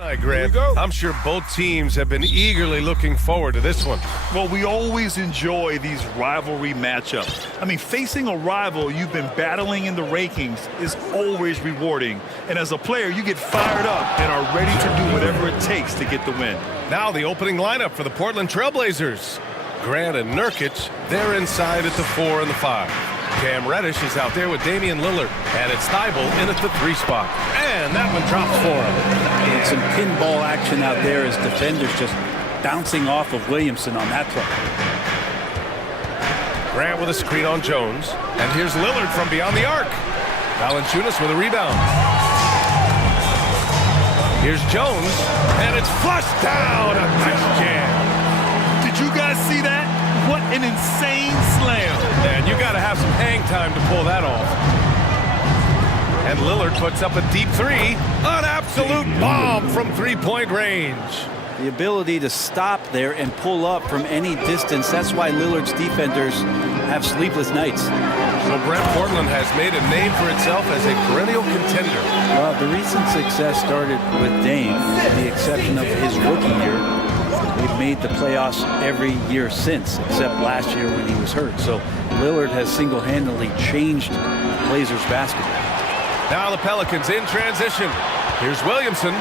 Hi, Grant. I'm sure both teams have been eagerly looking forward to this one. Well, we always enjoy these rivalry matchups. I mean, facing a rival you've been battling in the rankings is always rewarding. And as a player, you get fired up and are ready to do whatever it takes to get the win. Now the opening lineup for the Portland Trailblazers. Grant and Nurkic, they're inside at the 4 and the 5. Cam Reddish is out there with Damian Lillard. And it's Thibault in at the 3 spot. And that one drops for him. And some pinball action out there as defenders just bouncing off of Williamson on that play. Grant with a screen on Jones. And here's Lillard from beyond the arc. Valanciunas with a rebound. Here's Jones. And it's flushed down. A nice jam. Did you guys see that? What an insane slam. And you got to have some hang time to pull that off. And Lillard puts up a deep 3. An absolute bomb from three-point range. The ability to stop there and pull up from any distance. That's why Lillard's defenders have sleepless nights. So Brent, Portland has made a name for itself as a perennial contender. Well, the recent success started with Dame, with the exception of his rookie year. They've made the playoffs every year since, except last year when he was hurt. So Lillard has single-handedly changed Blazers basketball. Now the Pelicans in transition. Here's Williamson.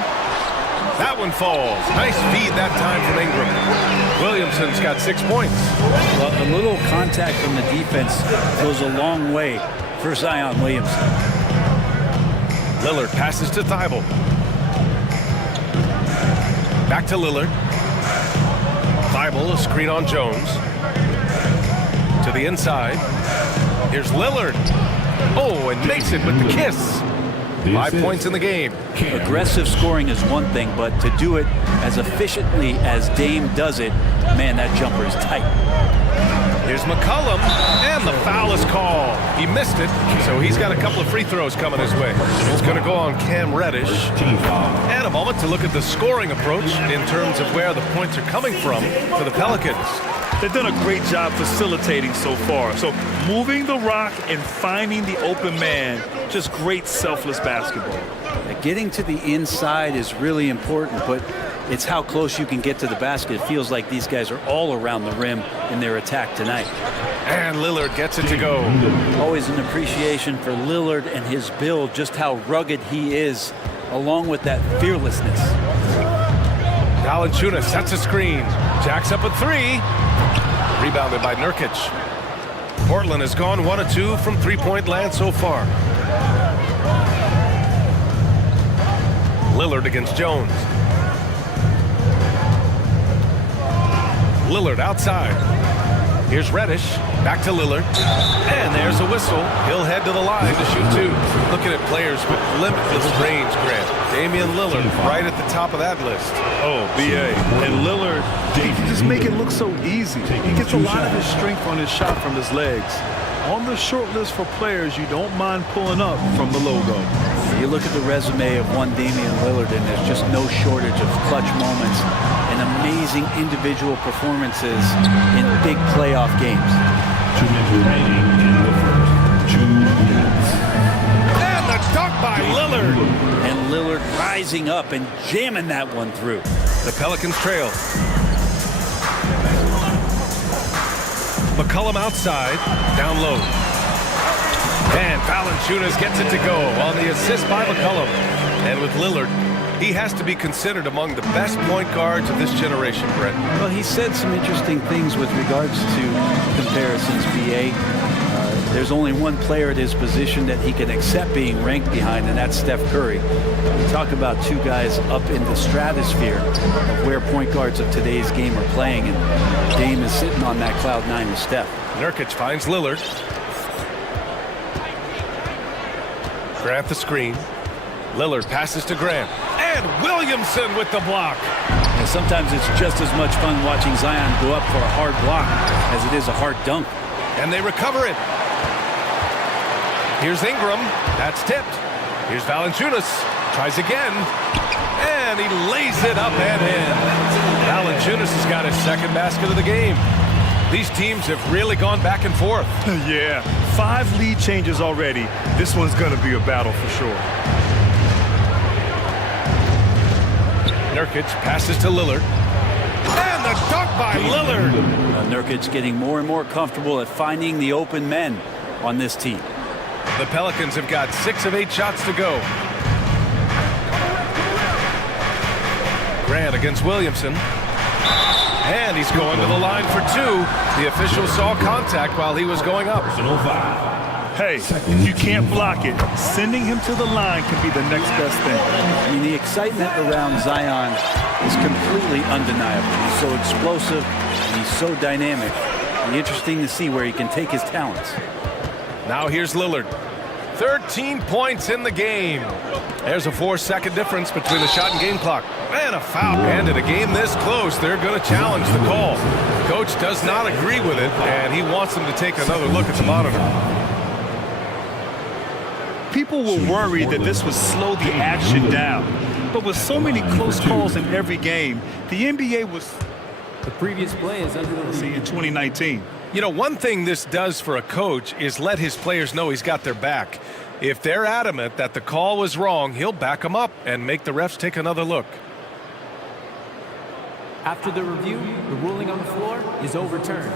That one falls. Nice feed that time from Ingram. Williamson's got 6 points. Well, a little contact from the defense goes a long way for Zion Williamson. Lillard passes to Thibault. Back to Lillard. Thibault, a screen on Jones. To the inside. Here's Lillard. Oh, and makes it with the kiss. 5 points in the game. Aggressive scoring is one thing, but to do it as efficiently as Dame does it, man, that jumper is tight. Here's McCollum, and the foul is called. He missed it, so he's got a couple of free throws coming his way. It's going to go on Cam Reddish. And a moment to look at the scoring approach in terms of where the points are coming from for the Pelicans. They've done a great job facilitating so far. So moving the rock and finding the open man, just great selfless basketball. Getting to the inside is really important, but it's how close you can get to the basket. It feels like these guys are all around the rim in their attack tonight. And Lillard gets it to go. Always an appreciation for Lillard and his build, just how rugged he is, along with that fearlessness. Valanciunas sets a screen. Jacks up a 3. Rebounded by Nurkic. Portland has gone 1 of 2 from three-point land so far. Lillard against Jones. Lillard outside. Here's Reddish. Back to Lillard. And there's a whistle. He'll head to the line to shoot 2. Looking at players with limitless range, Grant. Damian Lillard right at the top of that list. Oh, B.A. And Lillard, he can just make it look so easy. He gets a lot of his strength on his shot from his legs. On the short list for players, you don't mind pulling up from the logo. You look at the resume of one Damian Lillard, and there's just no shortage of clutch moments and amazing individual performances in big playoff games. 2 minutes remaining in the first. 2 minutes. And the dunk by Lillard. And Lillard rising up and jamming that one through. The Pelicans trail. McCollum outside, down low. And Valanciunas gets it to go on the assist by McCollum. And with Lillard, he has to be considered among the best point guards of this generation, Brett. Well, he said some interesting things with regards to comparisons, B.A. There's only one player at his position that he can accept being ranked behind, and that's Steph Curry. We talk about 2 guys up in the stratosphere of where point guards of today's game are playing, and Dame is sitting on that cloud 9 with Steph. Nurkic finds Lillard. Grant the screen. Lillard passes to Grant. And Williamson with the block. And sometimes it's just as much fun watching Zion go up for a hard block as it is a hard dunk. And they recover it. Here's Ingram. That's tipped. Here's Valanciunas. Tries again. And he lays it up and in. Valanciunas has got his 2nd basket of the game. These teams have really gone back and forth. Yeah, 5 lead changes already. This one's going to be a battle for sure. Nurkic passes to Lillard. And the dunk by Lillard. Nurkic getting more and more comfortable at finding the open men on this team. The Pelicans have got 6 of 8 shots to go. Grant against Williamson. And he's going to the line for 2. The official saw contact while he was going up. Personal foul. Hey, if you can't block it, sending him to the line can be the next best thing. I mean, the excitement around Zion is completely undeniable. He's so explosive, and he's so dynamic. It'll be interesting to see where he can take his talents. Now here's Lillard. 13 points in the game. There's a 4-second difference between the shot and game clock. And a foul. And in a game this close, they're going to challenge the call. Coach does not agree with it, and he wants them to take another look at the monitor. People were worried that this would slow the action down. But with so many close calls in every game, the NBA was The previous play is under the in 2019. You know, one thing this does for a coach is let his players know he's got their back. If they're adamant that the call was wrong, he'll back them up and make the refs take another look. After the review, the ruling on the floor is overturned.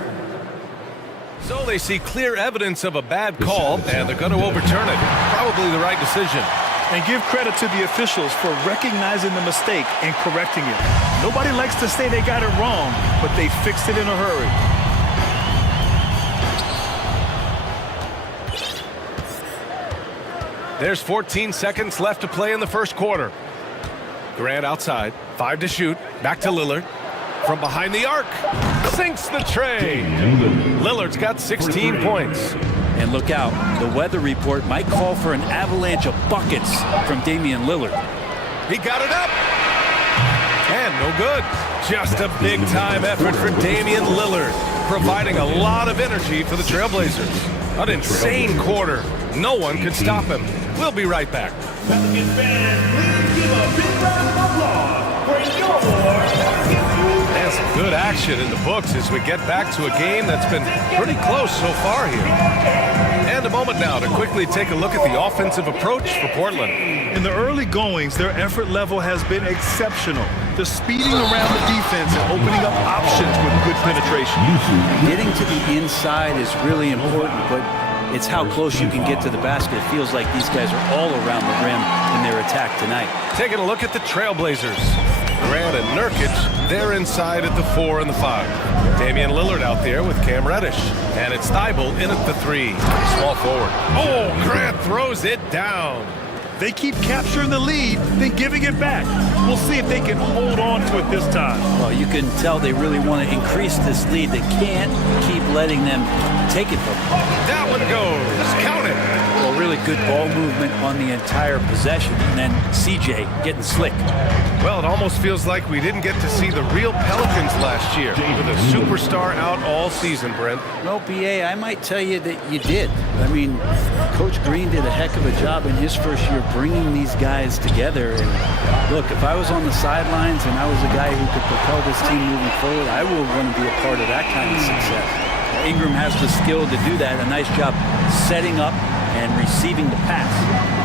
So they see clear evidence of a bad call, and they're going to overturn it. Probably the right decision. And give credit to the officials for recognizing the mistake and correcting it. Nobody likes to say they got it wrong, but they fixed it in a hurry. There's 14 seconds left to play in the first quarter. Grant outside, 5 to shoot, back to Lillard. From behind the arc, sinks the tray. Lillard's got 16 points. And look out, the weather report might call for an avalanche of buckets from Damian Lillard. He got it up. And no good. Just a big-time effort for Damian Lillard, providing a lot of energy for the Trailblazers. An insane quarter. No one could stop him. We'll be right back. Pelicans fans, please give a big round of applause for your And some good action in the books as we get back to a game that's been pretty close so far here. And a moment now to quickly take a look at the offensive approach for Portland. In the early goings, their effort level has been exceptional. They're speeding around the defense and opening up options with good penetration. Getting to the inside is really important, but it's how close you can get to the basket. It feels like these guys are all around the rim in their attack tonight. Taking a look at the Trailblazers. Grant and Nurkic, they're inside at the 4 and the 5. Damian Lillard out there with Cam Reddish. And it's Thibault in at the 3. Small forward. Oh, Grant throws it down. They keep capturing the lead, then giving it back. We'll see if they can hold on to it this time. Well, you can tell they really want to increase this lead. They can't keep letting them take it from them. That one goes. Count it. Well, really good ball movement on the entire possession, and then CJ getting slick. Well, it almost feels like we didn't get to see the real Pelicans last year with a superstar out all season, Brent. Well, BA, I might tell you that you did. I mean, Coach Green did a heck of a job in his first year bringing these guys together. And look, if I was on the sidelines and I was a guy who could propel this team moving forward, I would want to be a part of that kind of success. Ingram has the skill to do that. A nice job setting up and receiving the pass.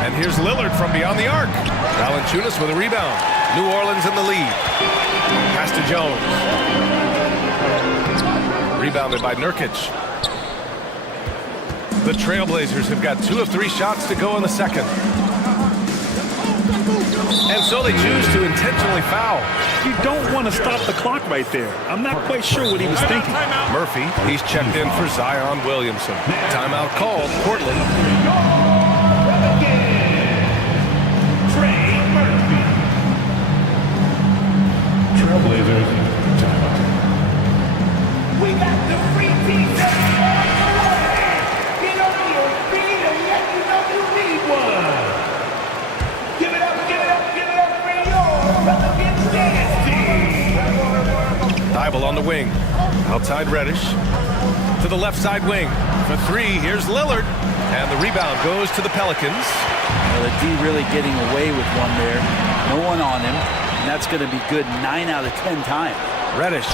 And here's Lillard from beyond the arc. Valanciunas with a rebound. New Orleans in the lead. Pass to Jones. Rebounded by Nurkic. The Trailblazers have got 2 of 3 shots to go in the second. And so they choose to intentionally foul. You don't want to stop the clock right there. I'm not quite sure what he was thinking. Murphy, he's checked in for Zion Williamson. Timeout called, Portland. Trailblazers, timeout. We got the free team. Get on your feet and let you know you need one. Give it up, give it up, give it up for your Pelicans dance team. Thibault on the wing. Outside Reddish. To the left side wing. For 3, here's Lillard. And the rebound goes to the Pelicans. Well, the D really getting away with one there. No one on him. And that's going to be good 9 out of 10 times. Reddish.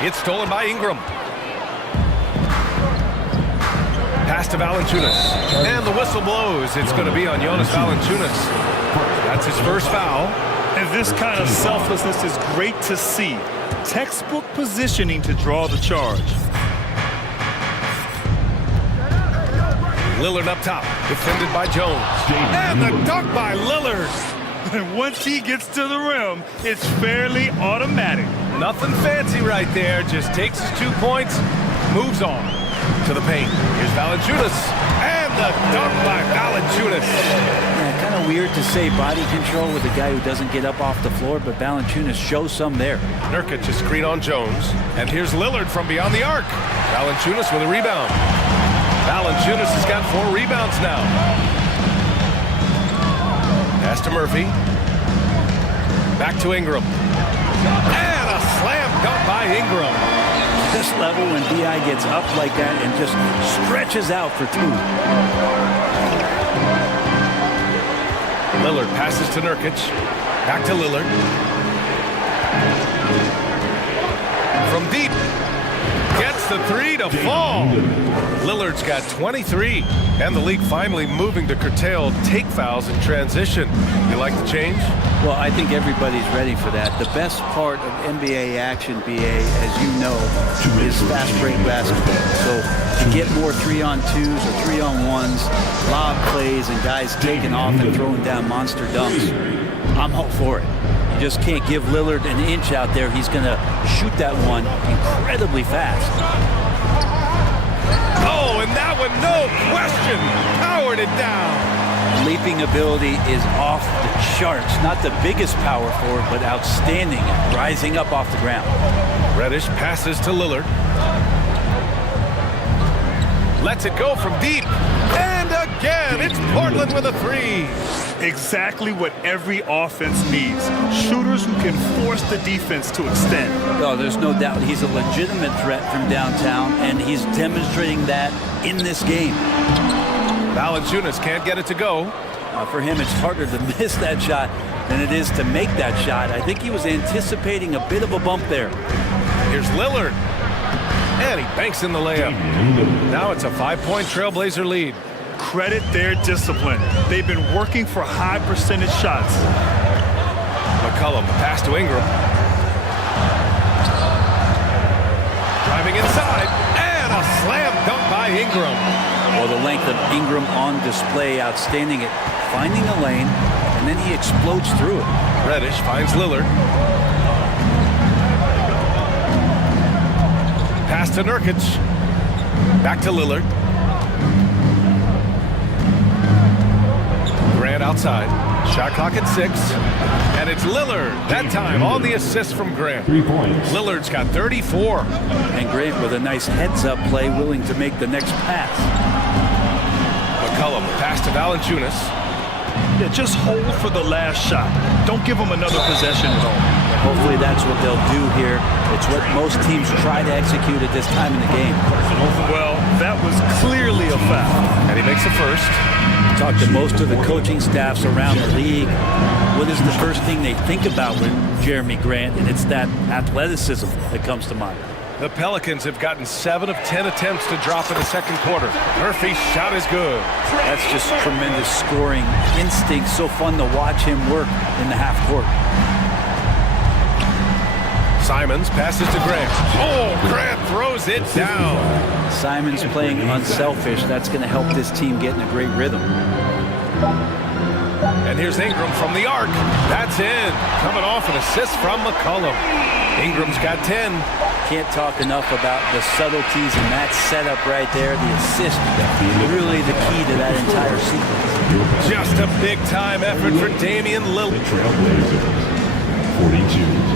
It's stolen by Ingram. Pass to Valanciunas. And the whistle blows. It's going to be on Jonas Valanciunas. That's his first foul. And this kind of selflessness is great to see. Textbook positioning to draw the charge. Lillard up top, defended by Jones. And the dunk by Lillard. And once he gets to the rim, it's fairly automatic. Nothing fancy right there, just takes his 2 points, moves on to the paint. Here's Valanciunas, and the dunk by Valanciunas. Yeah, kind of weird to say body control with a guy who doesn't get up off the floor, but Valanciunas shows some there. Nurkic a screen on Jones, and here's Lillard from beyond the arc. Valanciunas with a rebound. Valanciunas has got 4 rebounds now. Pass to Murphy. Back to Ingram. And a slam dunk by Ingram. This level when B.I. gets up like that and just stretches out for 2. Lillard passes to Nurkic. Back to Lillard. From deep. Gets the 3 to fall. Lillard's got 23. And the league finally moving to curtail take fouls in transition. You like the change? Well, I think everybody's ready for that. The best part of NBA action, BA, as you know, is fast break basketball. So to get more 3-on-2s or 3-on-1s, lob plays, and guys taking off and throwing down monster dunks, I'm all for it. You just can't give Lillard an inch out there. He's going to shoot that one incredibly fast. Oh, and that one, no question, powered it down. Leaping ability is off the charts. Not the biggest power forward, but outstanding, rising up off the ground. Reddish passes to Lillard. Lets it go from deep. And again, it's Portland with a 3. Exactly what every offense needs. Shooters who can force the defense to extend. Oh, there's no doubt he's a legitimate threat from downtown, and he's demonstrating that in this game. Valanciunas can't get it to go. For him, it's harder to miss that shot than it is to make that shot. I think he was anticipating a bit of a bump there. Here's Lillard. And he banks in the layup. Now it's a 5-point Trailblazer lead. Credit their discipline. They've been working for high percentage shots. McCollum, pass to Ingram. Driving inside, and a slam dunk by Ingram. Well, the length of Ingram on display, outstanding at finding a lane, and then he explodes through it. Reddish finds Lillard. Pass to Nurkic. Back to Lillard. Grant outside. Shot clock at 6. And it's Lillard, that time on the assist from Grant. 3 points. Lillard's got 34. And Grant with a nice heads-up play, willing to make the next pass. McCollum, pass to Valanciunas. Yeah, just hold for the last shot. Don't give them another possession at all. Hopefully that's what they'll do here. It's what most teams try to execute at this time in the game. Well, that was clearly a foul. And he makes the first. Talk to most of the coaching staffs around the league. What is the first thing they think about with Jeremy Grant? And it's that athleticism that comes to mind. The Pelicans have gotten 7 of 10 attempts to drop in the second quarter. Murphy's shot is good. That's just tremendous scoring instinct. So fun to watch him work in the half court. Simons passes to Grant. Oh, Grant throws it down. Simons playing unselfish. That's going to help this team get in a great rhythm. And here's Ingram from the arc. That's in. Coming off an assist from McCollum. Ingram's got 10. Can't talk enough about the subtleties in that setup right there. The assist, really the key to that entire sequence. Just a big-time effort for Damian Lillard. Trailblazer, 42.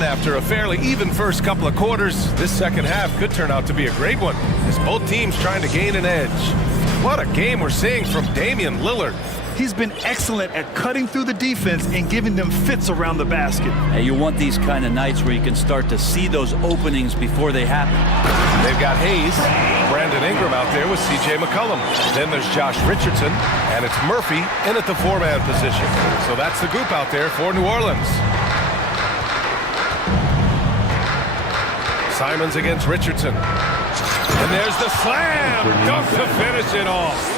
After a fairly even first couple of quarters, this second half could turn out to be a great one, as both teams trying to gain an edge. What a game we're seeing from Damian Lillard. He's been excellent at cutting through the defense and giving them fits around the basket. And you want these kind of nights where you can start to see those openings before they happen. They've got Hayes, Brandon Ingram out there with C.J. McCollum. Then there's Josh Richardson, and it's Murphy in at the four-man position. So that's the group out there for New Orleans. Simons against Richardson. And there's the slam! Dunk to finish it off.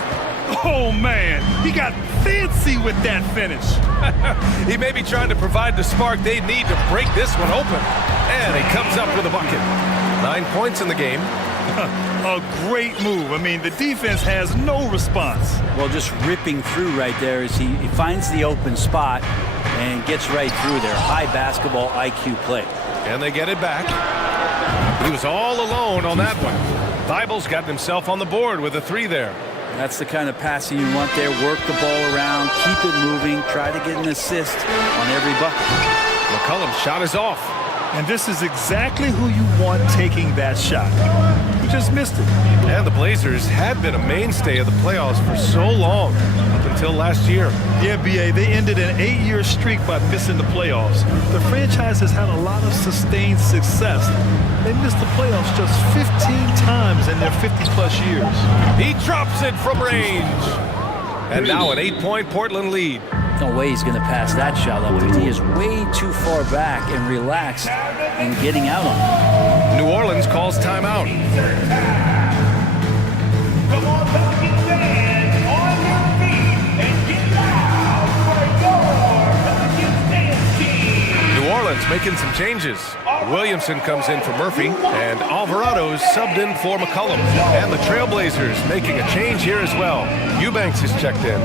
Oh, man, he got fancy with that finish. He may be trying to provide the spark they need to break this one open. And he comes up with a bucket. 9 points in the game. A great move. I mean, the defense has no response. Well, just ripping through right there as he finds the open spot and gets right through there. High basketball IQ play. And they get it back. He was all alone on that one. Thibel's got himself on the board with a three there. That's the kind of passing you want there. Work the ball around, keep it moving, try to get an assist on every bucket. McCollum's shot is off. And this is exactly who you want taking that shot. He just missed it. And the Blazers had been a mainstay of the playoffs for so long, up until last year. Yeah, B.A., they ended an 8-year streak by missing the playoffs. The franchise has had a lot of sustained success. They missed the playoffs just 15 times in their 50-plus years. He drops it from range. And now an 8-point Portland lead. No way he's going to pass that shot up. He is way too far back and relaxed and getting out on it. New Orleans calls timeout. Come on, Falcons fans, on your feet and get loud for your Pelicans dance team. New Orleans making some changes. Williamson comes in for Murphy, and Alvarado's subbed in for McCollum. And the Trailblazers making a change here as well. Eubanks is checked in.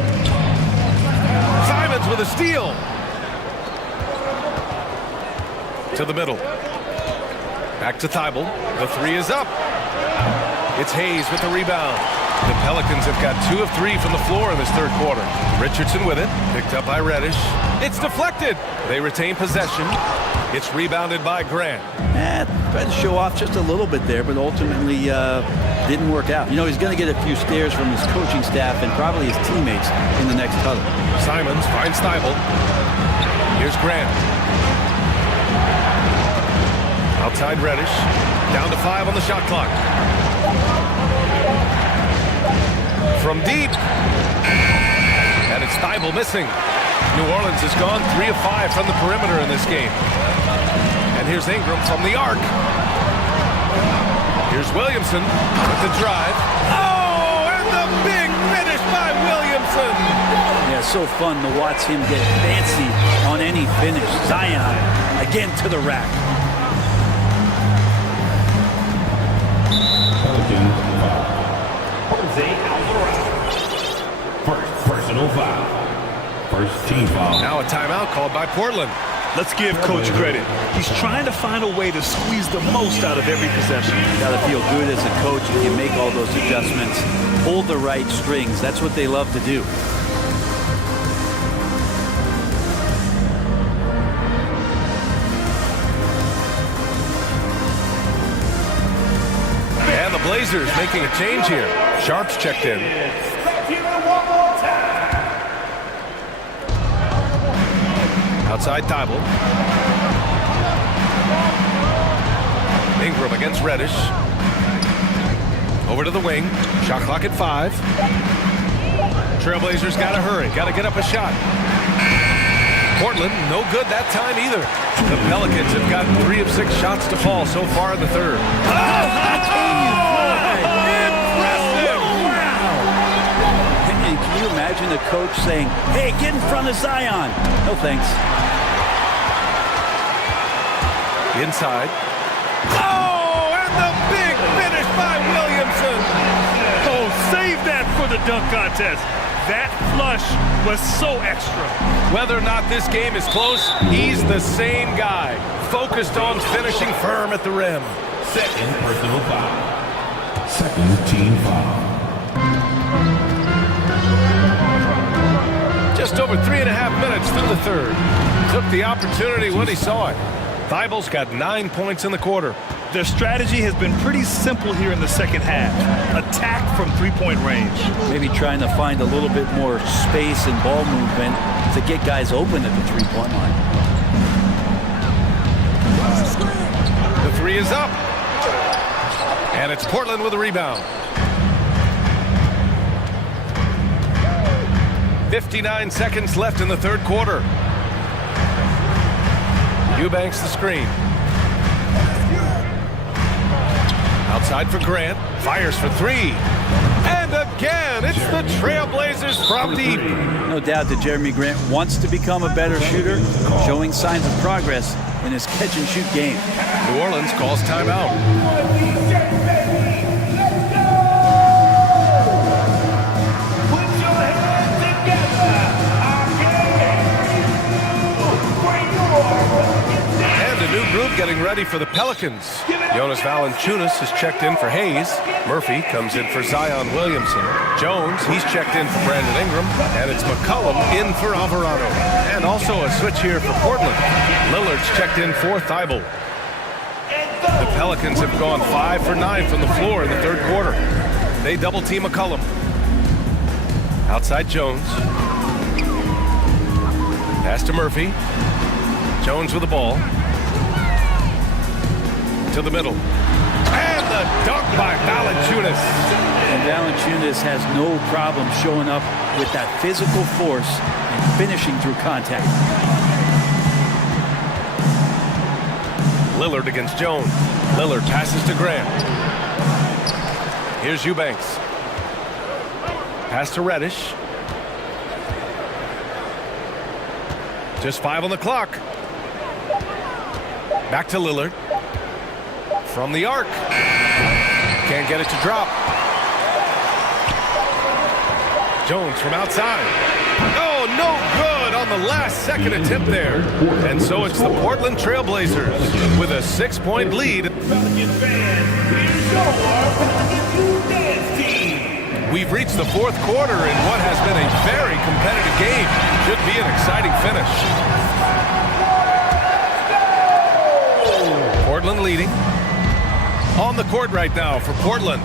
Simons with a steal. To the middle. Back to Thibault. The three is up. It's Hayes with the rebound. The Pelicans have got 2 of 3 from the floor in this third quarter. Richardson with it. Picked up by Reddish. It's deflected. They retain possession. It's rebounded by Grant. Tried to show off just a little bit there, but ultimately didn't work out. You know, he's going to get a few stares from his coaching staff and probably his teammates in the next huddle. Simons finds Thibault. Here's Grant. Outside Reddish. Down to 5 on the shot clock. From deep. And it's Thibault missing. New Orleans has gone 3 of 5 from the perimeter in this game. And here's Ingram from the arc. Here's Williamson with the drive. Oh, and the big finish by Williamson. Yeah, so fun to watch him get fancy on any finish. Zion again to the rack. Jose Alvarado. First personal foul. First team foul. Now a timeout called by Portland. Let's give Coach credit. He's trying to find a way to squeeze the most out of every possession. You got to feel good as a coach if you make all those adjustments. Pull the right strings. That's what they love to do. And the Blazers making a change here. Sharp's checked in. Back here one more time. Outside Thibault. Ingram against Reddish. Over to the wing. Shot clock at 5. Trailblazers got to hurry. Got to get up a shot. Portland, no good that time either. The Pelicans have gotten 3 of 6 shots to fall so far in the third. Can you imagine a coach saying, hey, get in front of Zion? No thanks. Inside. Oh, and the big finish by Williamson. Oh, save that for the dunk contest. That flush was so extra. Whether or not this game is close, he's the same guy. Focused on finishing firm at the rim. Second personal foul. Second team foul. Just over 3.5 minutes through the third. Took the opportunity when he saw it. Thibault's got 9 points in the quarter. Their strategy has been pretty simple here in the second half. Attack from three-point range. Maybe trying to find a little bit more space and ball movement to get guys open at the three-point line. The three is up. And it's Portland with a rebound. 59 seconds left in the third quarter. Eubanks the screen. Outside for Grant. Fires for three. And again, it's the Trailblazers from deep. No doubt that Jeremy Grant wants to become a better shooter, showing signs of progress in his catch-and-shoot game. New Orleans calls timeout. Group getting ready for the Pelicans. Jonas Valanciunas is checked in for Hayes. Murphy comes in for Zion Williamson. Jones, he's checked in for Brandon Ingram. And it's McCollum in for Alvarado. And also a switch here for Portland. Lillard's checked in for Thibault. The Pelicans have gone 5 for 9 from the floor in the third quarter. They double team McCollum. Outside Jones. Pass to Murphy. Jones with the ball. To the middle. And the dunk by Valanciunas. And Valanciunas has no problem showing up with that physical force and finishing through contact. Lillard against Jones. Lillard passes to Grant. Here's Eubanks. Pass to Reddish. Just 5 on the clock. Back to Lillard. From the arc. Can't get it to drop. Jones from outside. Oh, no good on the last second attempt there. And so it's the Portland Trailblazers with a 6-point lead. We've reached the fourth quarter in what has been a very competitive game. Should be an exciting finish. Portland leading. On the court right now for Portland.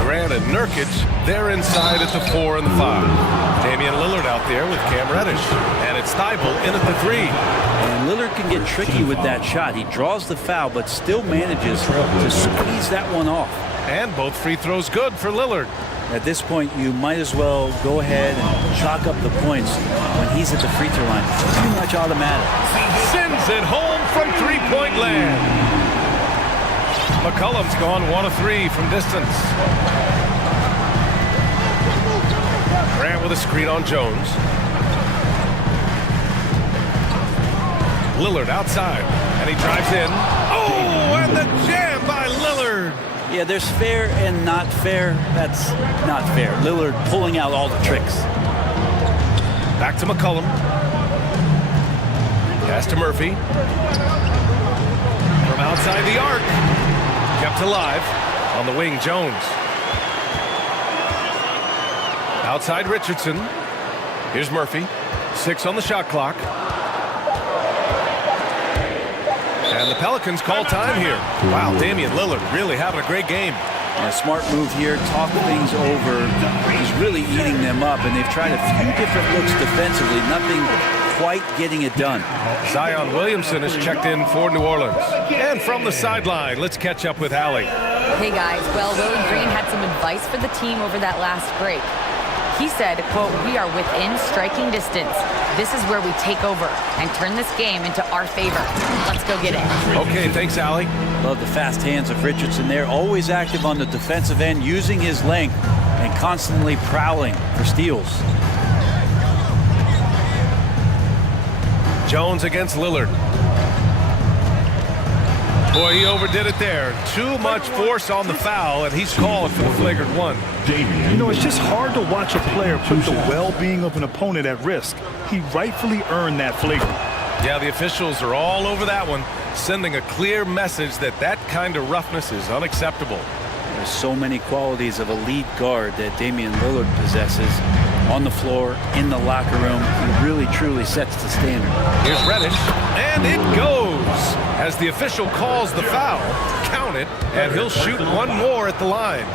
Grant and Nurkic, they're inside at the 4 and the 5. Damian Lillard out there with Cam Reddish. And it's Thibault in at the 3. And Lillard can get tricky with that shot. He draws the foul, but still manages to squeeze that one off. And both free throws good for Lillard. At this point, you might as well go ahead and chalk up the points when he's at the free throw line. It's pretty much automatic. Sends it home from three-point land. McCollum's gone 1 of 3 from distance. Grant with a screen on Jones. Lillard outside, and he drives in. Oh, and the jam by Lillard. Yeah, there's fair and not fair. That's not fair. Lillard pulling out all the tricks. Back to McCollum. Pass to Murphy. From outside the arc. Kept alive. On the wing, Jones. Outside Richardson. Here's Murphy. 6 on the shot clock. And the Pelicans call time here. Wow, Damian Lillard really having a great game. A smart move here, talk things over. He's really eating them up, and they've tried a few different looks defensively. Nothing quite getting it done. Zion Williamson is checked in for New Orleans. And from the sideline, let's catch up with Allie. Hey guys, well, Willie Green had some advice for the team over that last break. He said, quote, "We are within striking distance. This is where we take over and turn this game into our favor. Let's go get it." Okay, thanks, Allie. Love the fast hands of Richardson there. Always active on the defensive end, using his length and constantly prowling for steals. Jones against Lillard. Boy, he overdid it there. Too much force on the foul, and he's called for the flagrant one. You know, it's just hard to watch a player put the well-being of an opponent at risk. He rightfully earned that flagrant. Yeah, the officials are all over that one, sending a clear message that that kind of roughness is unacceptable. There's so many qualities of a lead guard that Damian Lillard possesses. on the floor, in the locker room. He really, truly sets the standard. Here's Reddish, and it goes. As the official calls the foul, count it, and he'll shoot one more at the line.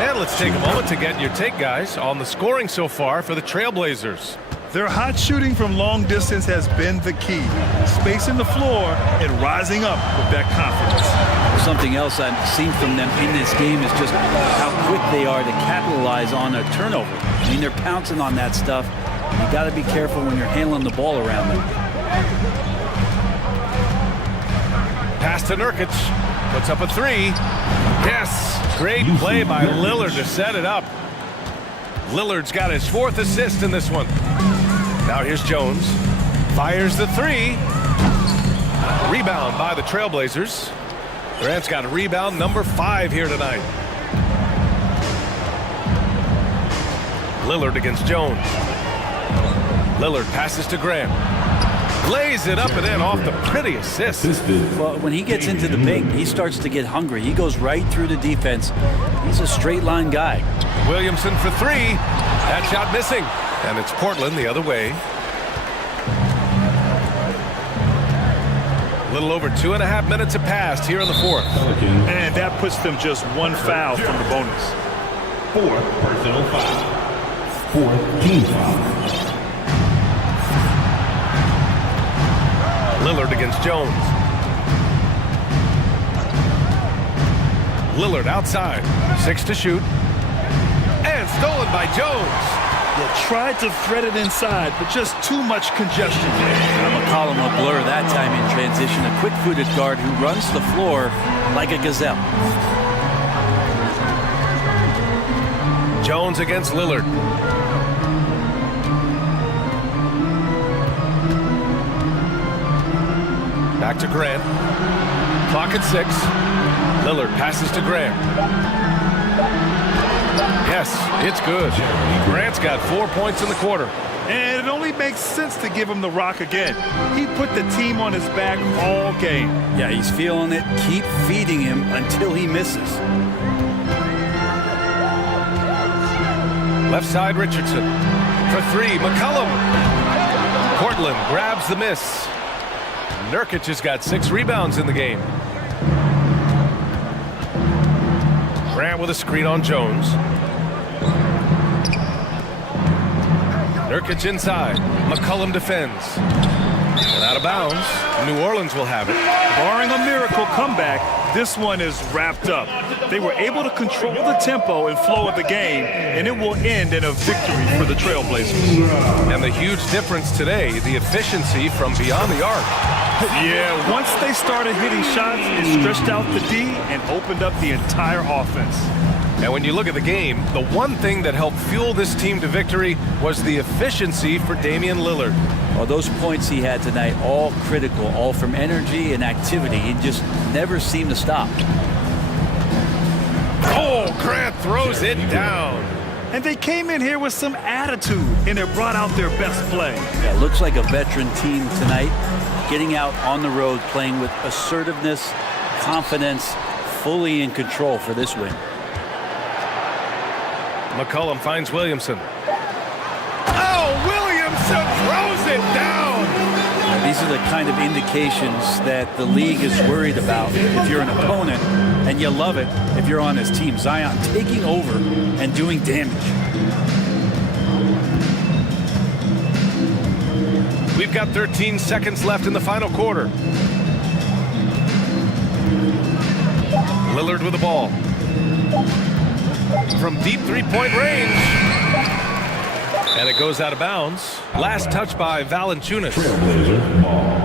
And let's take a moment to get your take, guys, on the scoring so far for the Trailblazers. Their hot shooting from long distance has been the key. Spacing the floor and rising up with that confidence. Something else I've seen from them in this game is just how quick they are to capitalize on a turnover. I mean, they're pouncing on that stuff. You got to be careful when you're handling the ball around them. Pass to Nurkic. Puts up a three. Yes. Great play by Lillard to set it up. Lillard's got his 4th assist in this one. Now here's Jones. Fires the three. Rebound by the Trailblazers. Grant's got a rebound number 5 here tonight. Lillard against Jones. Lillard passes to Grant. Lays it up and in off the pretty assist. Well, when he gets into the paint, he starts to get hungry. He goes right through the defense. He's a straight line guy. Williamson for 3. That shot missing. And it's Portland the other way. A little over 2.5 minutes have passed here in the 4th. And that puts them just one foul from the bonus. 4th personal foul. 4th team foul. Lillard against Jones. Lillard outside. 6 to shoot. And stolen by Jones. They tried to thread it inside, but just too much congestion. McCollum will blur that time in transition. A quick-footed guard who runs the floor like a gazelle. Jones against Lillard. Back to Grant. Clock at 6. Lillard passes to Grant. Yes, it's good. Grant's got 4 points in the quarter. And it only makes sense to give him the rock again. He put the team on his back all game. Yeah, he's feeling it. Keep feeding him until he misses. Left side, Richardson. For 3, McCollum. Portland grabs the miss. Nurkic has got 6 rebounds in the game. Grant with a screen on Jones. Nurkic inside. McCollum defends. And out of bounds. New Orleans will have it. Barring a miracle comeback, this one is wrapped up. They were able to control the tempo and flow of the game, and it will end in a victory for the Trailblazers. And the huge difference today, the efficiency from beyond the arc. Yeah, once they started hitting shots, it stretched out the D and opened up the entire offense. And when you look at the game, the one thing that helped fuel this team to victory was the efficiency for Damian Lillard. Well, those points he had tonight, all critical, all from energy and activity. He just never seemed to stop. Oh, Grant throws it down. And they came in here with some attitude, and they brought out their best play. Yeah, looks like a veteran team tonight, getting out on the road, playing with assertiveness, confidence, fully in control for this win. McCollum finds Williamson. Oh, Williamson throws it down. These are the kind of indications that the league is worried about if you're an opponent, and you love it if you're on his team. Zion taking over and doing damage. We've got 13 seconds left in the final quarter. Lillard with the ball. From deep three-point range. And it goes out of bounds. Last touch by Valanciunas. Trailblazer ball.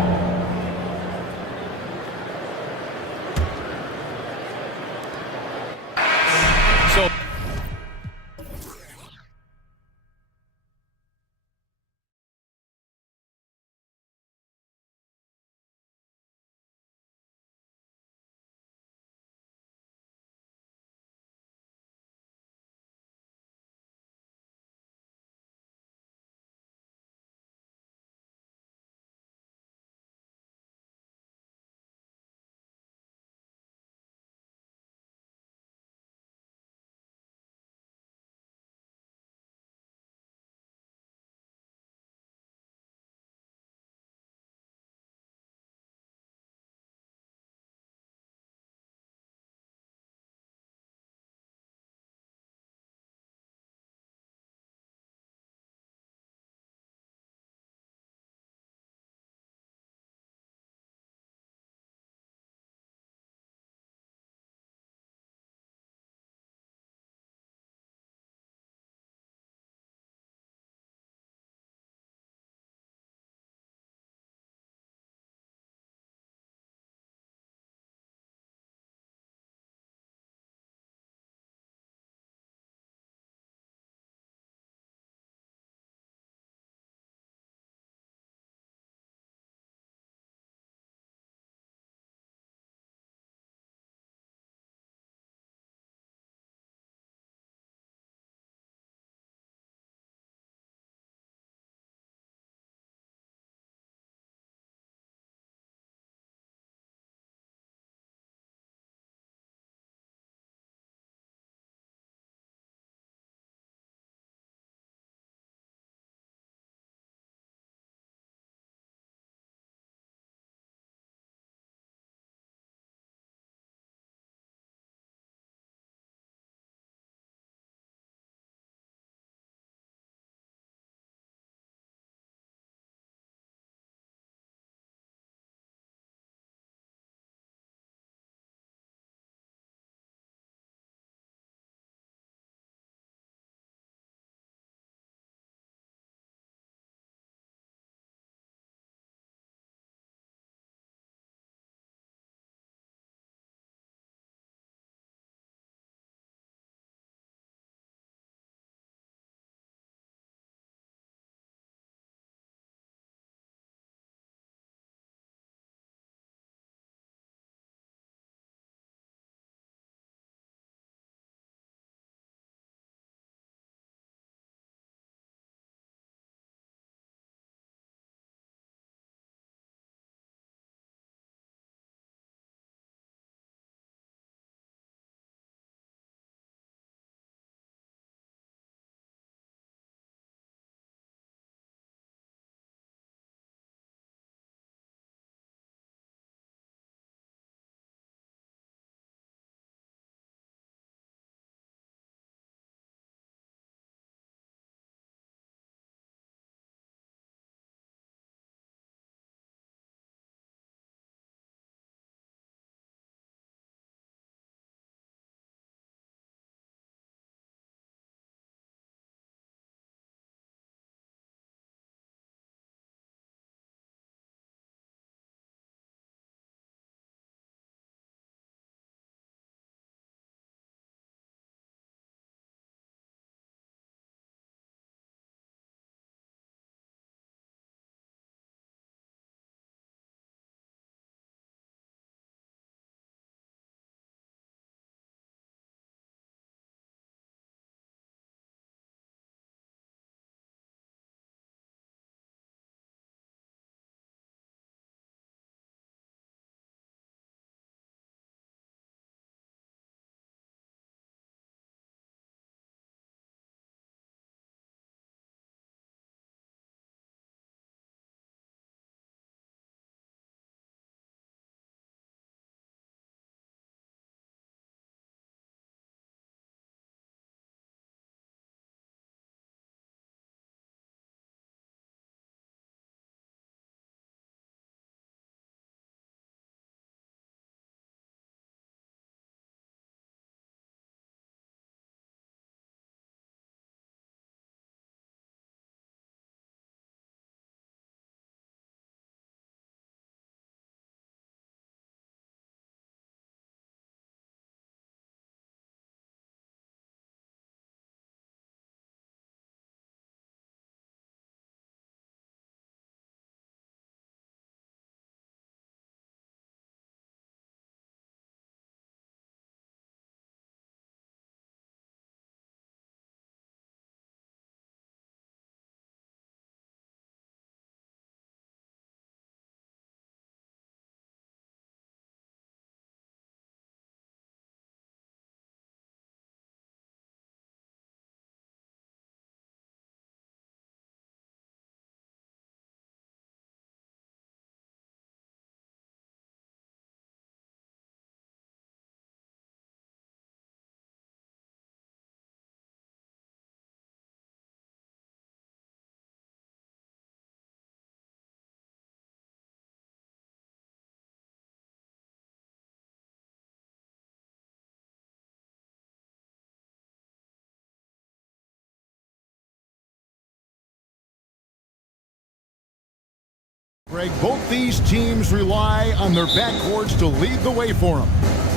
Greg, both these teams rely on their backcourts to lead the way for them.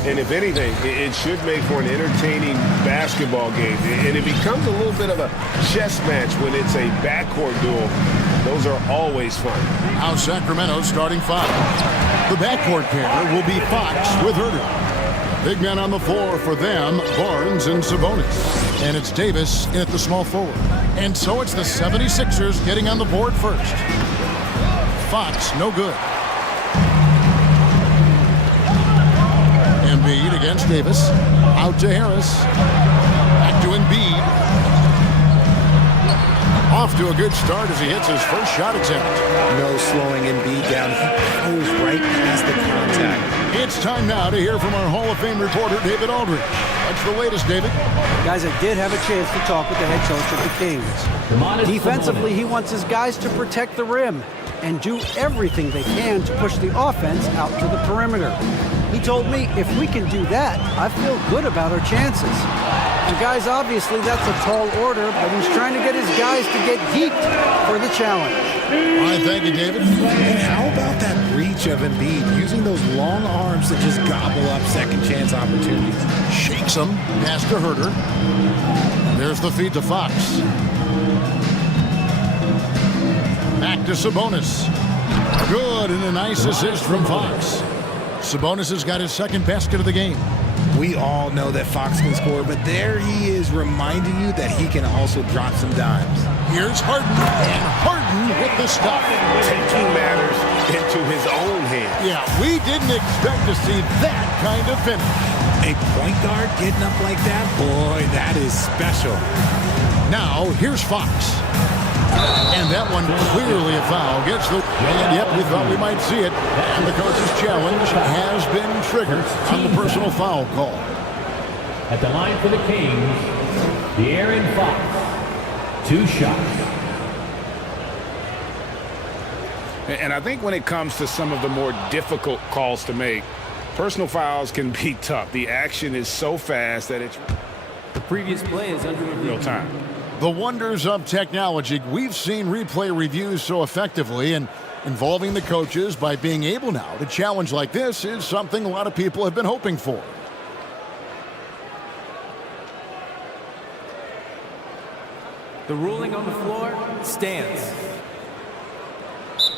And if anything, it should make for an entertaining basketball game. And it becomes a little bit of a chess match when it's a backcourt duel. Those are always fun. Now Sacramento starting five. The backcourt pair will be Fox with Herter. Big men on the floor for them, Barnes and Sabonis. And it's Davis in at the small forward. And so it's the 76ers getting on the board first. Fox, no good. Embiid against Davis. Out to Harris. Back to Embiid. Off to a good start as he hits his first shot attempt. No slowing Embiid down. He goes right past the contact. It's time now to hear from our Hall of Fame reporter, David Aldridge. What's the latest, David? Guys, I did have a chance to talk with the head coach of the Kings. Defensively, he wants his guys to protect the rim and do everything they can to push the offense out to the perimeter. He told me if we can do that, I feel good about our chances. And guys, obviously that's a tall order, but he's trying to get his guys to get geeked for the challenge. All right, thank you, David. And how about that reach of Embiid, using those long arms to just gobble up second chance opportunities? Shakes him, pass to Herter. There's the feed to Fox. Back to Sabonis. Good, and a nice assist from Fox. Sabonis has got his second basket of the game. We all know that Fox can score, but there he is reminding you that he can also drop some dimes. Here's Harden, and Harden with the stop. Taking matters into his own hands. Yeah, we didn't expect to see that kind of finish. A point guard getting up like that? Boy, that is special. Now, here's Fox. And that one clearly a foul. Gets the... And yep, we thought we might see it. And the coach's challenge has been triggered on the personal foul call. At the line for the Kings, De'Aaron Fox. 2 shots. And I think when it comes to some of the more difficult calls to make, personal fouls can be tough. The action is so fast that it's... The previous play is under real time. The wonders of technology. We've seen replay reviews so effectively, and involving the coaches by being able now to challenge like this is something a lot of people have been hoping for. The ruling on the floor stands.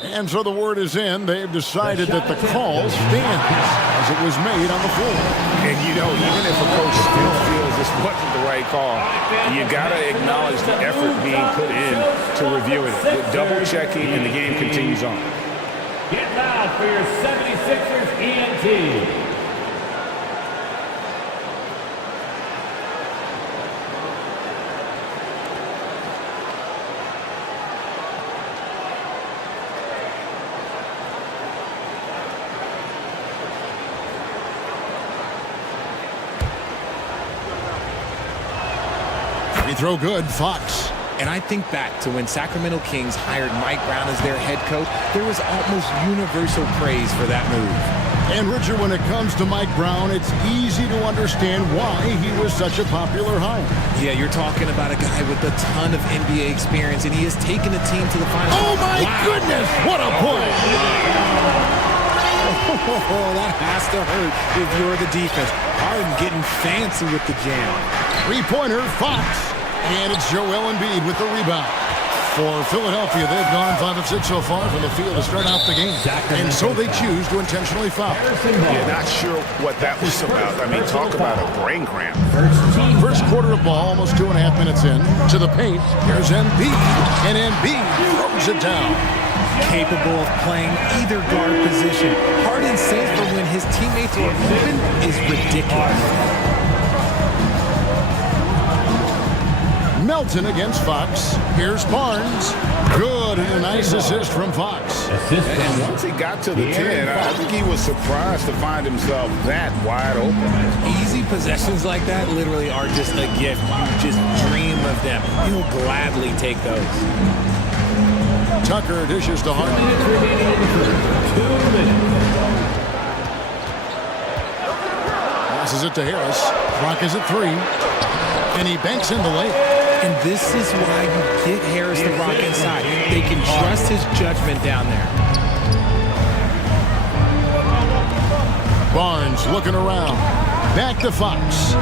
And so the word is in. They've decided that the call stands as it was made on the floor. And you know, even if a coach still feels this wasn't the right call, you got to acknowledge the effort being put in to reviewing it, with double checking, and the game continues on. Get loud for your 76ers ENT. Free throw good, Fox. And I think back to when Sacramento Kings hired Mike Brown as their head coach, there was almost universal praise for that move. And Richard, when it comes to Mike Brown, it's easy to understand why he was such a popular hire. Yeah, you're talking about a guy with a ton of NBA experience, and he has taken a team to the finals. Oh my goodness, what a play! Oh, that has to hurt if you're the defense. Harden getting fancy with the jam. Three-pointer, Fox. And it's Joel Embiid with the rebound. For Philadelphia, they've gone 5 of 6 so far from the field to start out the game. And so they choose to intentionally foul. Yeah, not sure what that was about. I mean, talk about a brain cramp. First quarter of ball, almost 2.5 minutes in. To the paint, here's Embiid. And Embiid throws it down. Capable of playing either guard position. Harden's sense for when his teammates are open is ridiculous. Melton against Fox. Here's Barnes. Good, and a nice assist from Fox. And once he got to the 10, I think he was surprised to find himself that wide open. Easy possessions like that literally are just a gift. You just dream of them. He'll gladly take those. Tucker dishes to Harden. 2 minutes. Passes it to Harris. Clock is at 3. And he banks in the layup. And this is why you get Harris the rock inside. They can trust his judgment down there. Barnes looking around. Back to Fox.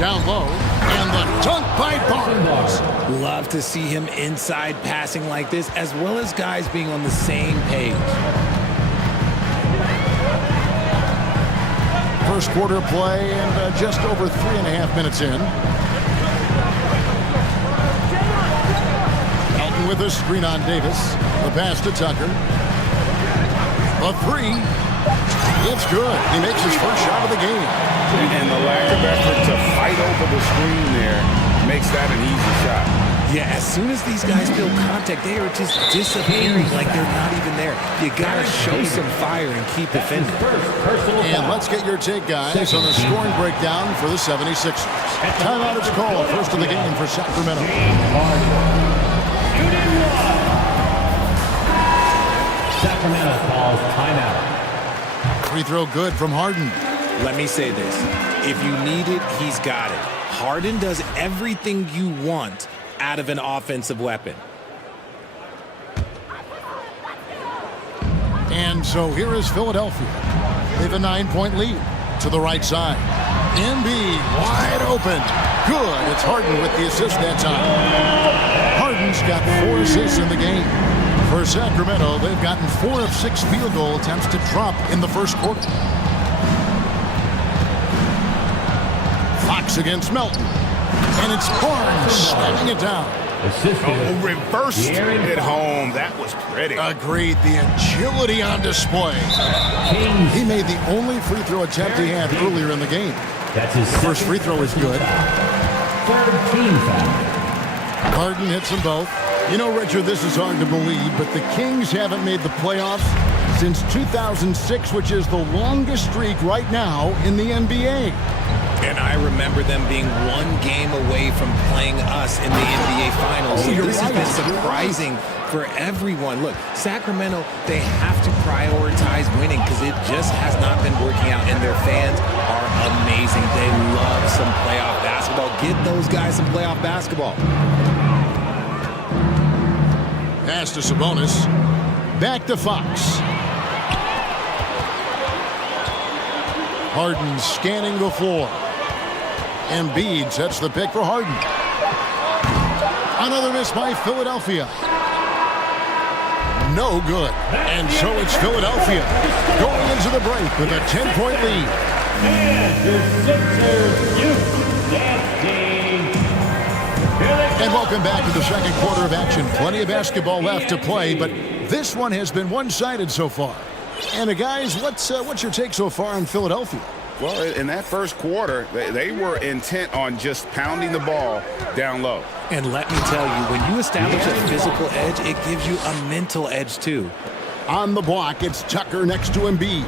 Down low. And the dunk by Barnes. Love to see him inside passing like this, as well as guys being on the same page. First quarter play and just over 3.5 minutes in. Elton with a screen on Davis. The pass to Tucker. A three. It's good. He makes his first shot of the game. And the lack of effort to fight over the screen there makes that an easy shot. Yeah, as soon as these guys feel contact, they are just disappearing like they're not even there. You gotta show some fire and keep defending. And let's get your take, guys, on the scoring breakdown for the 76ers. Timeout is called. First of the game for Sacramento. Sacramento calls timeout. Free throw good from Harden. Let me say this. If you need it, he's got it. Harden does everything you want out of an offensive weapon. And so here is Philadelphia. They have a 9-point lead to the right side. Embiid wide open. Good. It's Harden with the assist that time. Harden's got 4 assists in the game. For Sacramento, they've gotten 4 of 6 field goal attempts to drop in the first quarter. Fox against Melton. And it's Barnes slamming it down. Oh, reversed it home. That was pretty. Agreed. The agility on display. He made the only free throw attempt he had earlier in the game. That's his first free throw is good. 13 foul. Harden hits them both. You know, Richard, this is hard to believe, but the Kings haven't made the playoffs since 2006, which is the longest streak right now in the NBA. And I remember them being 1 game away from playing us in the NBA Finals. So this has been surprising for everyone. Look, Sacramento, they have to prioritize winning because it just has not been working out, and their fans are amazing. They love some playoff basketball. Get those guys some playoff basketball. Pass to Sabonis. Back to Fox. Harden scanning the floor. Embiid sets the pick for Harden. Another miss by Philadelphia. No good. And so it's Philadelphia going into the break with a 10-point lead. And welcome back to the second quarter of action. Plenty of basketball left to play, but this one has been one-sided so far. And guys, what's your take so far on Philadelphia? Well, in that first quarter, they were intent on just pounding the ball down low. And let me tell you, when you establish a physical edge, it gives you a mental edge too. On the block, it's Tucker next to Embiid.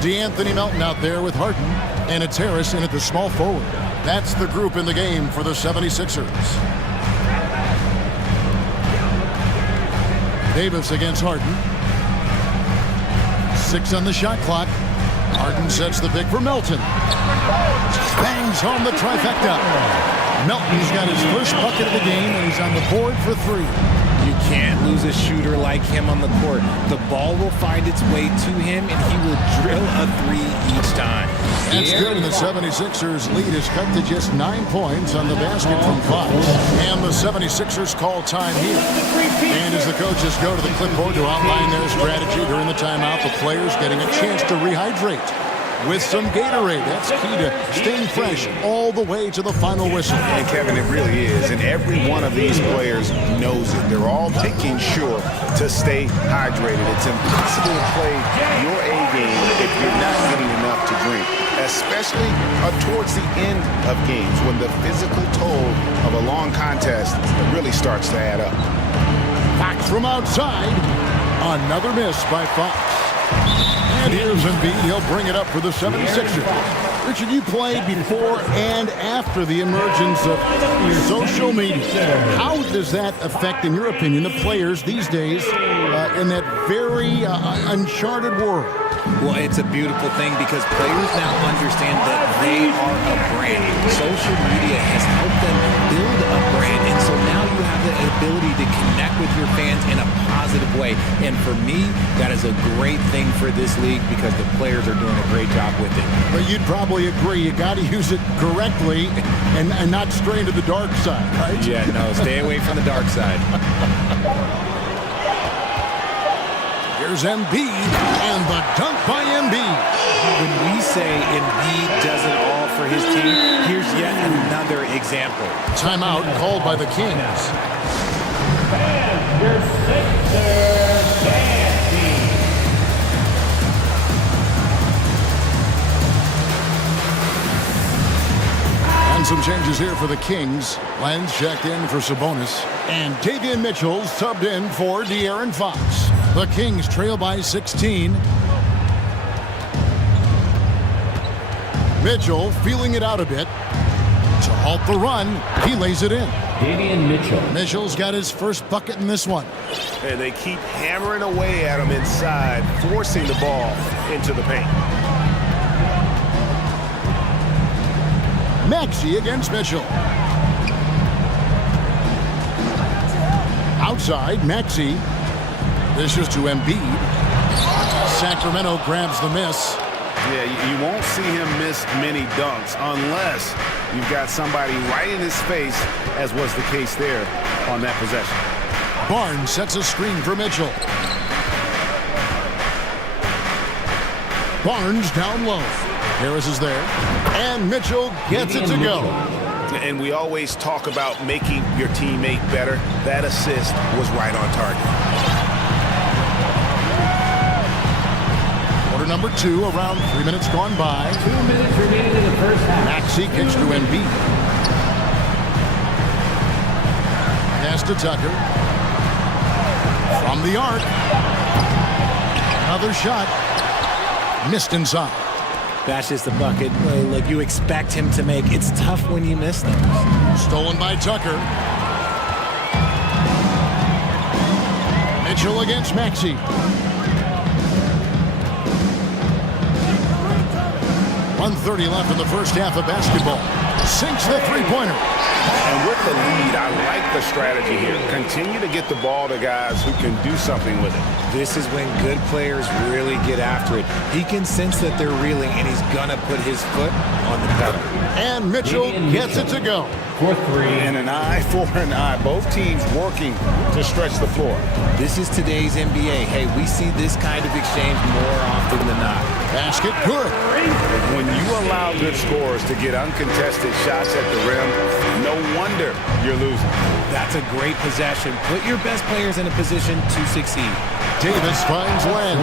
DeAnthony Melton out there with Harden. And it's Harris in at the small forward. That's the group in the game for the 76ers. Davis against Harden. 6 on the shot clock. Harden sets the pick for Melton. Bangs home the trifecta. Melton's got his first bucket of the game, and he's on the board for 3. You can't lose a shooter like him on the court. The ball will find its way to him, and he will drill a 3 each time. That's good, and the 76ers lead is cut to just 9 points on the basket from Fox. And the 76ers call time here. And as the coaches go to the clipboard to outline their strategy during the timeout, the players getting a chance to rehydrate with some Gatorade. That's key to staying fresh all the way to the final whistle. And Kevin, it really is. And every one of these players knows it. They're all making sure to stay hydrated. It's impossible to play your A game if you're not getting enough to drink, especially towards the end of games when the physical toll of a long contest really starts to add up. Fox from outside. Another miss by Fox. And here's Embiid. He'll bring it up for the 76ers. Richard, you played before and after the emergence of social media. How does that affect, in your opinion, the players these days in that very uncharted world? Well, it's a beautiful thing because players now understand that they are a brand. Social media has helped them build a brand, and so now you have the ability to connect with your fans in a positive positive way. And for me, that is a great thing for this league because the players are doing a great job with it. But you'd probably agree you got to use it correctly and not stray into the dark side, right? Yeah, no, stay away from the dark side. Here's Embiid, and the dunk by Embiid. When we say Embiid does it all for his team, here's yet another example. Timeout called by the Kings. And your Sixers dancing. And some changes here for the Kings. Lenz checked in for Sabonis. And Davion Mitchell subbed in for De'Aaron Fox. The Kings trail by 16. Mitchell feeling it out a bit. To halt the run, he lays it in. Davion Mitchell. Mitchell's got his first bucket in this one. And they keep hammering away at him inside, forcing the ball into the paint. Maxey against Mitchell. Outside, Maxey. Dishes to Embiid. Sacramento grabs the miss. Yeah, you won't see him miss many dunks unless you've got somebody right in his face, as was the case there on that possession. Barnes sets a screen for Mitchell. Barnes down low. Harris is there. And Mitchell gets it to go. And we always talk about making your teammate better. That assist was right on target. Quarter number 2, around 3 minutes gone by. 2 minutes remaining in the first half. Maxey kicks to Embiid. Pass to Tucker. From the arc. Another shot. Missed inside. That's just the bucket like you expect him to make. It's tough when you miss them. Stolen by Tucker. Mitchell against Maxey. .130 left in the first half of basketball. Sinks the three-pointer. And with the lead, I like the strategy here. Continue to get the ball to guys who can do something with it. This is when good players really get after it. He can sense that they're reeling, and he's going to put his foot on the pedal. And Mitchell gets it to go. For 3. And an eye for an eye. Both teams working to stretch the floor. This is today's NBA. Hey, we see this kind of exchange more often than not. Basket good. When you allow good scorers to get uncontested shots at the rim, no wonder you're losing. That's a great possession. Put your best players in a position to succeed. Davis finds Len.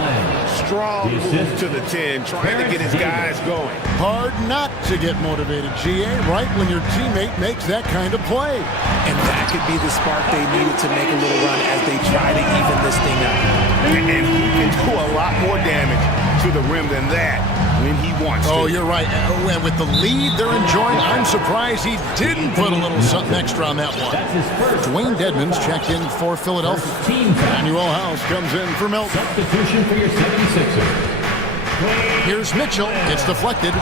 Strong move to the 10, trying to get his guys going. Hard not to get motivated, GA, right when your teammate makes that kind of play. And that could be the spark they needed to make a little run as they try to even this thing up. And he can do a lot more damage to the rim than that when he wants to. Oh, you're right. And with the lead they're enjoying, I'm surprised he didn't put a little something extra on that one. That's his first. Dwayne Dedmon's checked in for Philadelphia. Team foul. Manuel House comes in for Milton. Substitution for your 76ers. Here's Mitchell. It's deflected. 6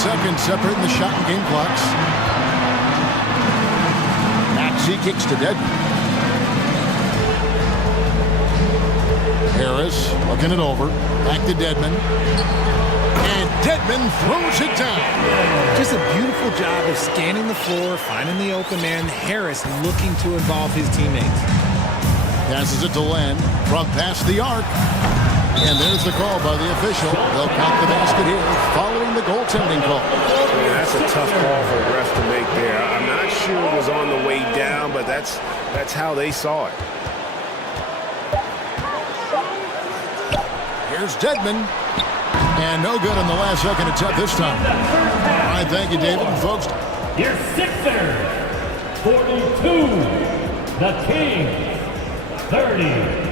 seconds separating the shot and game clocks. Maxey kicks to Dedmon. Harris looking it over. Back to Dedmon. And Dedmon throws it down. Just a beautiful job of scanning the floor, finding the open man. Harris looking to involve his teammates. Passes it to Len from past the arc. And there's the call by the official. They'll count the basket here following the goaltending call. Yeah, that's a tough call for the ref to make there. I'm not sure it was on the way down, but that's how they saw it. Here's Dedmon. And no good on the last second attempt this time. All right, thank you, David. And folks, Your Sixers, 42. The Kings, 30.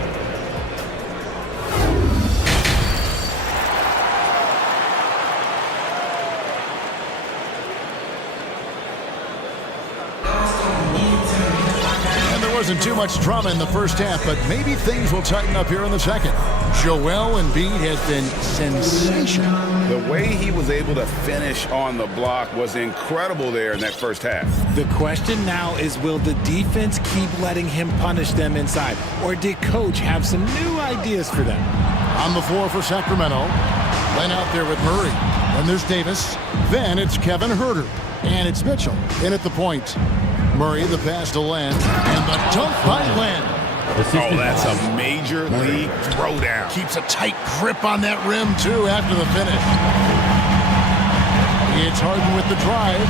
wasn't too much drama in the first half, but maybe things will tighten up here in the second. Joel Embiid has been sensational. The way he was able to finish on the block was incredible there in that first half. The question now is, will the defense keep letting him punish them inside? Or did Coach have some new ideas for them? On the floor for Sacramento. Len out there with Murray. Then there's Davis. Then it's Kevin Huerter. And it's Mitchell in at the point. Murray, the pass to Len. And the dunk by Len. Oh, that's a major league throwdown. Keeps a tight grip on that rim, too, after the finish. It's Harden with the drive.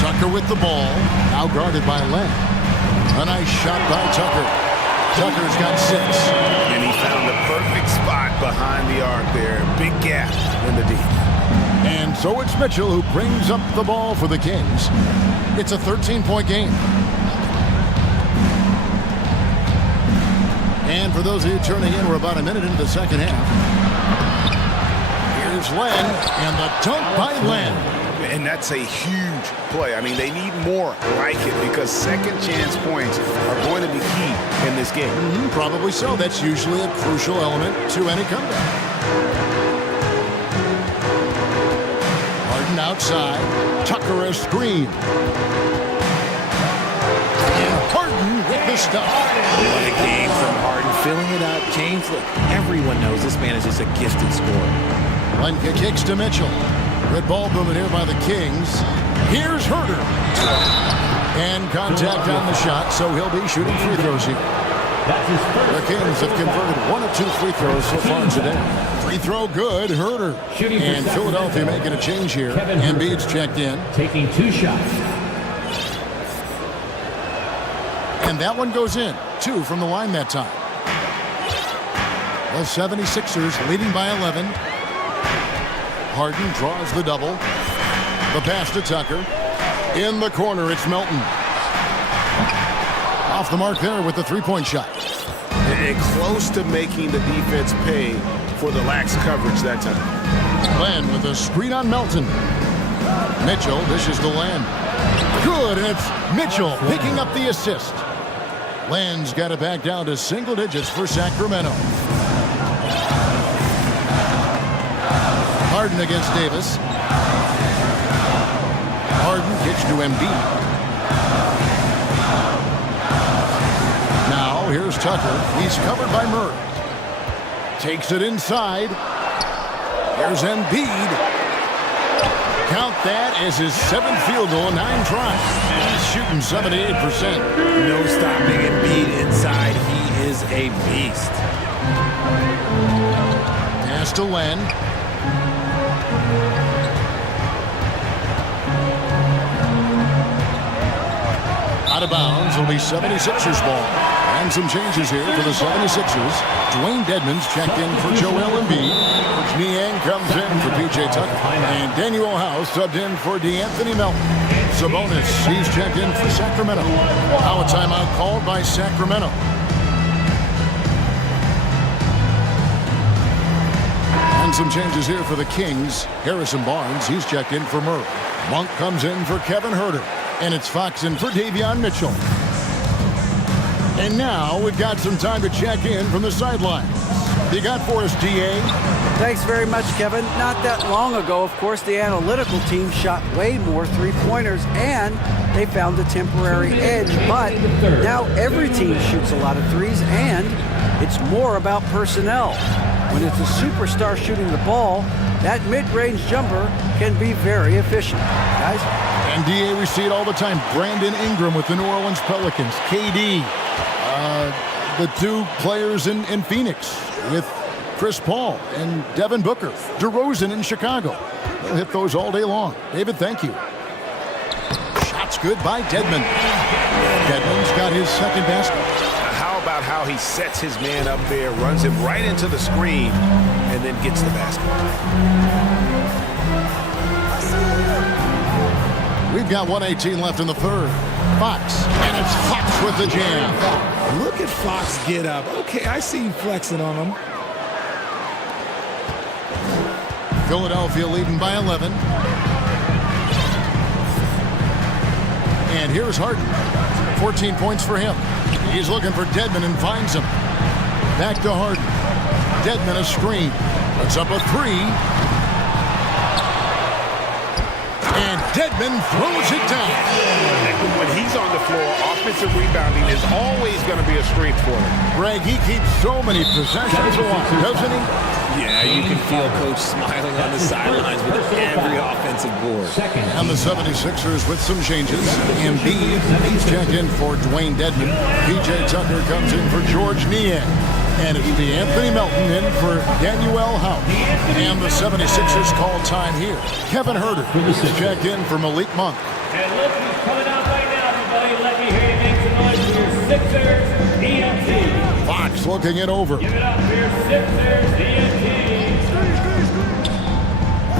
Tucker with the ball. Now guarded by Len. A nice shot by Tucker. Tucker's got 6. And he found the perfect spot behind the arc there. Big gap in the deep. And so it's Mitchell who brings up the ball for the Kings. It's a 13-point game. And for those of you turning in, we're about a minute into the second half. Here's Len, and the dunk by Len. And that's a huge play. I mean, they need more like it because second chance points are going to be key in this game. Probably so. That's usually a crucial element to any comeback. Harden outside. Tucker a screen. And Harden with the stop. What a game from Harden, filling it up. James, look, everyone knows this man is just a gifted scorer. Lenka kicks to Mitchell. Red ball movement here by the Kings. Here's Huerter. And contact on the shot, so he'll be shooting free throws here. The Kings have converted 1 of 2 free throws so far today. Free throw good, Huerter. And Philadelphia making a change here. Embiid's checked in. Taking 2 shots. And that one goes in. 2 from the line that time. The 76ers leading by 11. Harden draws the double. The pass to Tucker. In the corner, it's Melton. Off the mark there with the three-point shot. And close to making the defense pay for the lax coverage that time. Len with a screen on Melton. Mitchell dishes to Len. Good, and it's Mitchell picking up the assist. Len's got it back down to single digits for Sacramento. Harden against Davis. Harden kicks to Embiid. Now here's Tucker. He's covered by Murray. Takes it inside. Here's Embiid. Count that as his 7th field goal, 9 tries. He's shooting 78%. No stopping Embiid inside. He is a beast. Pass to Len. Out of bounds will be 76ers ball. And some changes here for the 76ers. Dwayne Dedmon's checked in for Joel Embiid. Coach Niang comes in for P.J. Tucker. And Daniel House subbed in for DeAnthony Melton. Sabonis, he's checked in for Sacramento. Now a timeout called by Sacramento. And some changes here for the Kings. Harrison Barnes, he's checked in for Murray. Monk comes in for Kevin Huerter. And it's Fox in for Davion Mitchell. And now we've got some time to check in from the sidelines. You got for us, D.A.? Thanks very much, Kevin. Not that long ago, of course, the analytical team shot way more three-pointers, and they found a temporary edge. But now every team shoots a lot of threes, and it's more about personnel. When it's a superstar shooting the ball, that mid-range jumper can be very efficient. Guys? And D.A., we see it all the time. Brandon Ingram with the New Orleans Pelicans. KD. The 2 players in Phoenix with Chris Paul and Devin Booker. DeRozan in Chicago. They'll hit those all day long. David, thank you. Shots good by Dedmon. Dedmon's got his 2nd basket. How about how he sets his man up there, runs him right into the screen, and then gets the basket. We've got 1:18 left in the 3rd. Fox, and it's Fox with the jam. Look at Fox get up. Okay, I see you flexing on him. Philadelphia leading by 11. And And here's Harden. 14 points for him. He's looking for Dedmon and finds him. Back to Harden. Dedmon a screen. Puts up a three. And Dedmon throws it down. When he's on the floor, offensive rebounding is always going to be a strength for him. Greg, he keeps so many possessions alive, doesn't he? Yeah, you can feel Coach smiling on the sidelines with every offensive board. And the 76ers with some changes. Embiid, he's checked in for Dwayne Dedmon. PJ Tucker comes in for George Niang. And it's the Anthony Melton in for Daniel House. And the 76ers call time here. Kevin Herter is checked in for Malik Monk. And look who's coming out right now, everybody. Let me hear you make some noise for your Sixers, EMT. Fox looking it over. Give it up for your Sixers, EMT.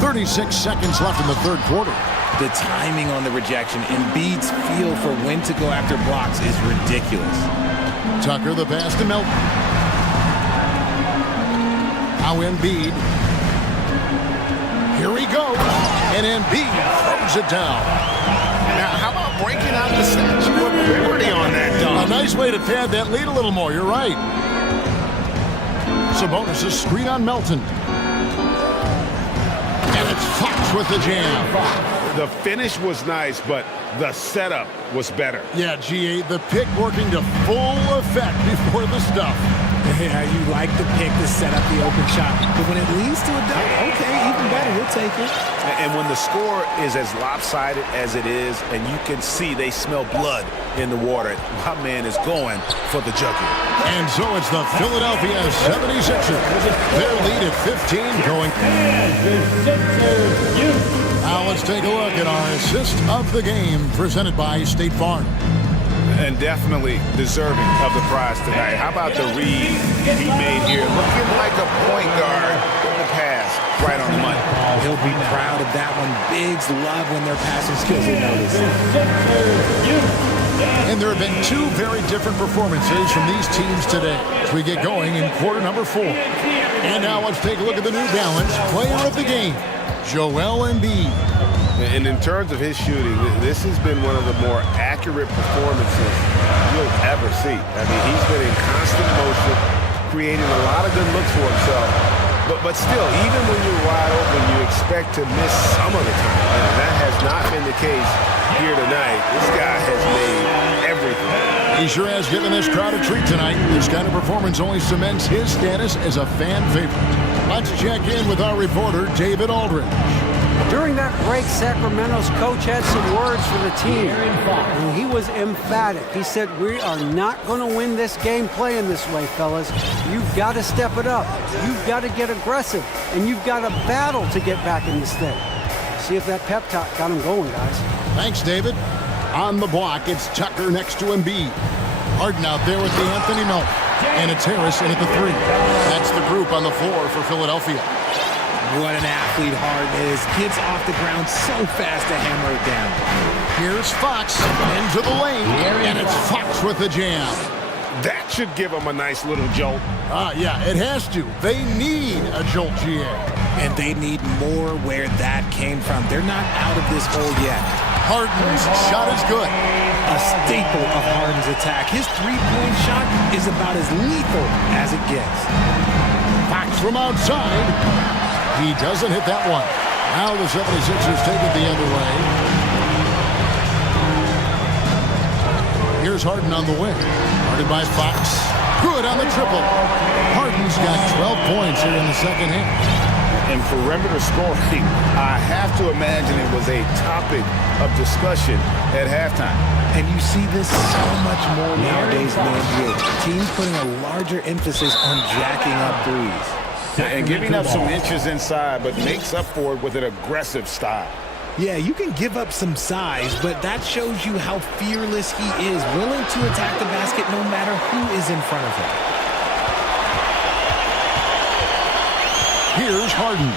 36 seconds left in the third quarter. The timing on the rejection, Embiid's feel for when to go after blocks is ridiculous. Tucker the pass to Melton. Now Embiid. Here he goes. And Embiid throws it down. Now, how about breaking out the statue of liberty on that dunk? A nice way to pad that lead a little more. You're right. Sabonis a screen on Melton. And it's Fox with the jam. The finish was nice, but the setup was better. Yeah, GA, the pick working to full effect before the stuff. Yeah, you like the pick to set up the open shot, but when it leads to a dunk, okay, even better, we'll take it. And when the score is as lopsided as it is, and you can see they smell blood in the water, my man is going for the jugular. And so it's the Philadelphia 76ers. Their lead at 15 going. Now let's take a look at our assist of the game presented by State Farm. And definitely deserving of the prize tonight. How about the read he made here? Looking like a point guard in the pass right on the money. He'll be proud of that one. Bigs love when their passing skills are noticed. And there have been two very different performances from these teams today as we get going in quarter number 4. And now let's take a look at the New Balance player of the game, Joel Embiid. And in terms of his shooting, this has been one of the more accurate performances you'll ever see. I mean, he's been in constant motion, creating a lot of good looks for himself. But still, even when you're wide open, you expect to miss some of the time. And that has not been the case here tonight. This guy has made everything. He sure has given this crowd a treat tonight. This kind of performance only cements his status as a fan favorite. Let's check in with our reporter, David Aldridge. During that break, Sacramento's coach had some words for the team. And he was emphatic. He said, we are not going to win this game playing this way, fellas. You've got to step it up. You've got to get aggressive. And you've got to battle to get back in this thing. See if that pep talk got him going, guys. Thanks, David. On the block, it's Tucker next to Embiid. Harden out there with the Anthony Melton. And it's Harris in at the 3. That's the group on the floor for Philadelphia. What an athlete Harden is. Gets off the ground so fast to hammer it down. Here's Fox into the lane. And it's Fox with the jam. That should give him a nice little jolt. Yeah, it has to. They need a jolt, GA. And they need more where that came from. They're not out of this hole yet. Harden's shot is good. A staple of Harden's attack. His three-point shot is about as lethal as it gets. Fox from outside. He doesn't hit that one. Now the 76ers take it the other way. Here's Harden on the wing. Guarded by Fox. Good on the triple. Harden's got 12 points here in the second half. And perimeter scoring, I have to imagine it was a topic of discussion at halftime. And you see this so much more nowadays in the NBA. Teams putting a larger emphasis on jacking up threes. And giving up some inches inside, but makes up for it with an aggressive style. Yeah, you can give up some size, but that shows you how fearless he is, willing to attack the basket no matter who is in front of him. Here's Harden.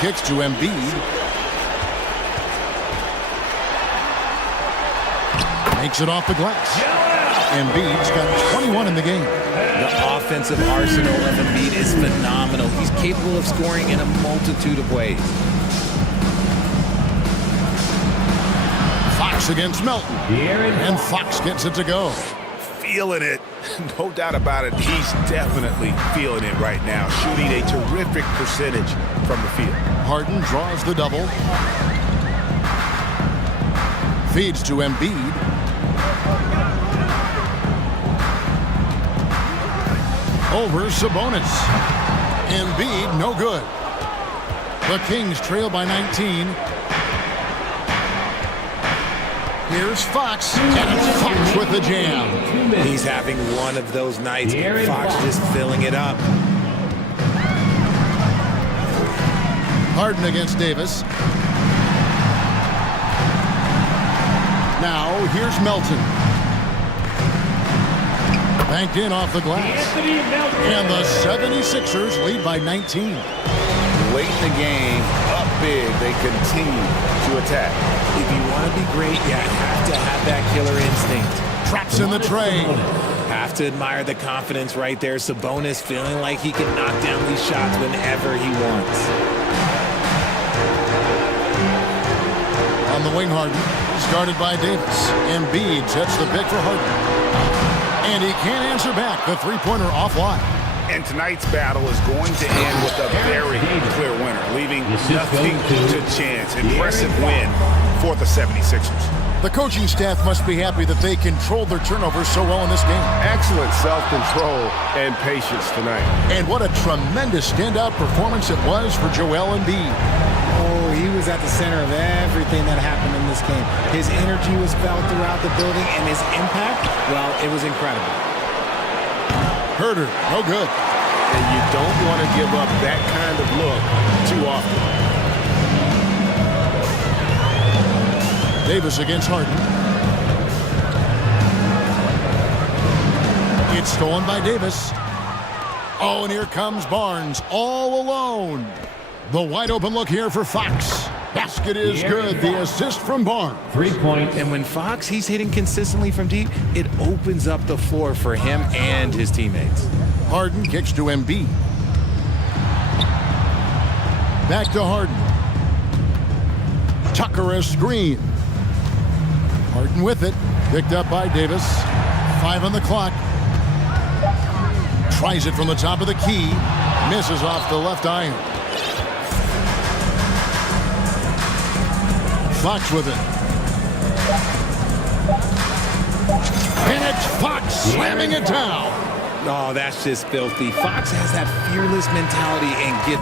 Kicks to Embiid. Makes it off the glass. Embiid's got 21 in the game. The offensive arsenal of Embiid is phenomenal. He's capable of scoring in a multitude of ways. against Melton. And Fox gets it to go. Feeling it. No doubt about it. He's definitely feeling it right now. Shooting a terrific percentage from the field. Harden draws the double. Feeds to Embiid. Over Sabonis. Embiid, no good. The Kings trail by 19. Here's Fox, and it's Fox with the jam. He's having one of those nights. Fox just filling it up. Harden against Davis. Now, here's Melton. Banked in off the glass. And the 76ers lead by 19. Late in the game, up big, they continue to attack. If you want to be great, you have to have that killer instinct. Traps in the tray. Have to admire the confidence right there. Sabonis feeling like he can knock down these shots whenever he wants. On the wing, Harden is guarded by Davis. Embiid sets the pick for Harden. And he can't answer back. The three-pointer offline. And tonight's battle is going to end with a very clear winner, leaving nothing to chance. Impressive win for the 76ers. The coaching staff must be happy that they controlled their turnovers so well in this game. Excellent self-control and patience tonight. And what a tremendous standout performance it was for Joel Embiid. Oh, he was at the center of everything that happened in this game. His energy was felt throughout the building, and his impact, well, it was incredible. Herder, no good. And you don't want to give up that kind of look too often. Davis against Harden. It's stolen by Davis. Oh, and here comes Barnes all alone. The wide open look here for Fox. Basket is good. The assist from Barnes. 3 points. And when Fox, he's hitting consistently from deep, it opens up the floor for him and his teammates. Harden kicks to Embiid. Back to Harden. Tucker a screen. Harden with it. Picked up by Davis. 5 on the clock. Tries it from the top of the key. Misses off the left iron. Fox with it. And it's Fox slamming it down. Oh, that's just filthy. Fox has that fearless mentality and get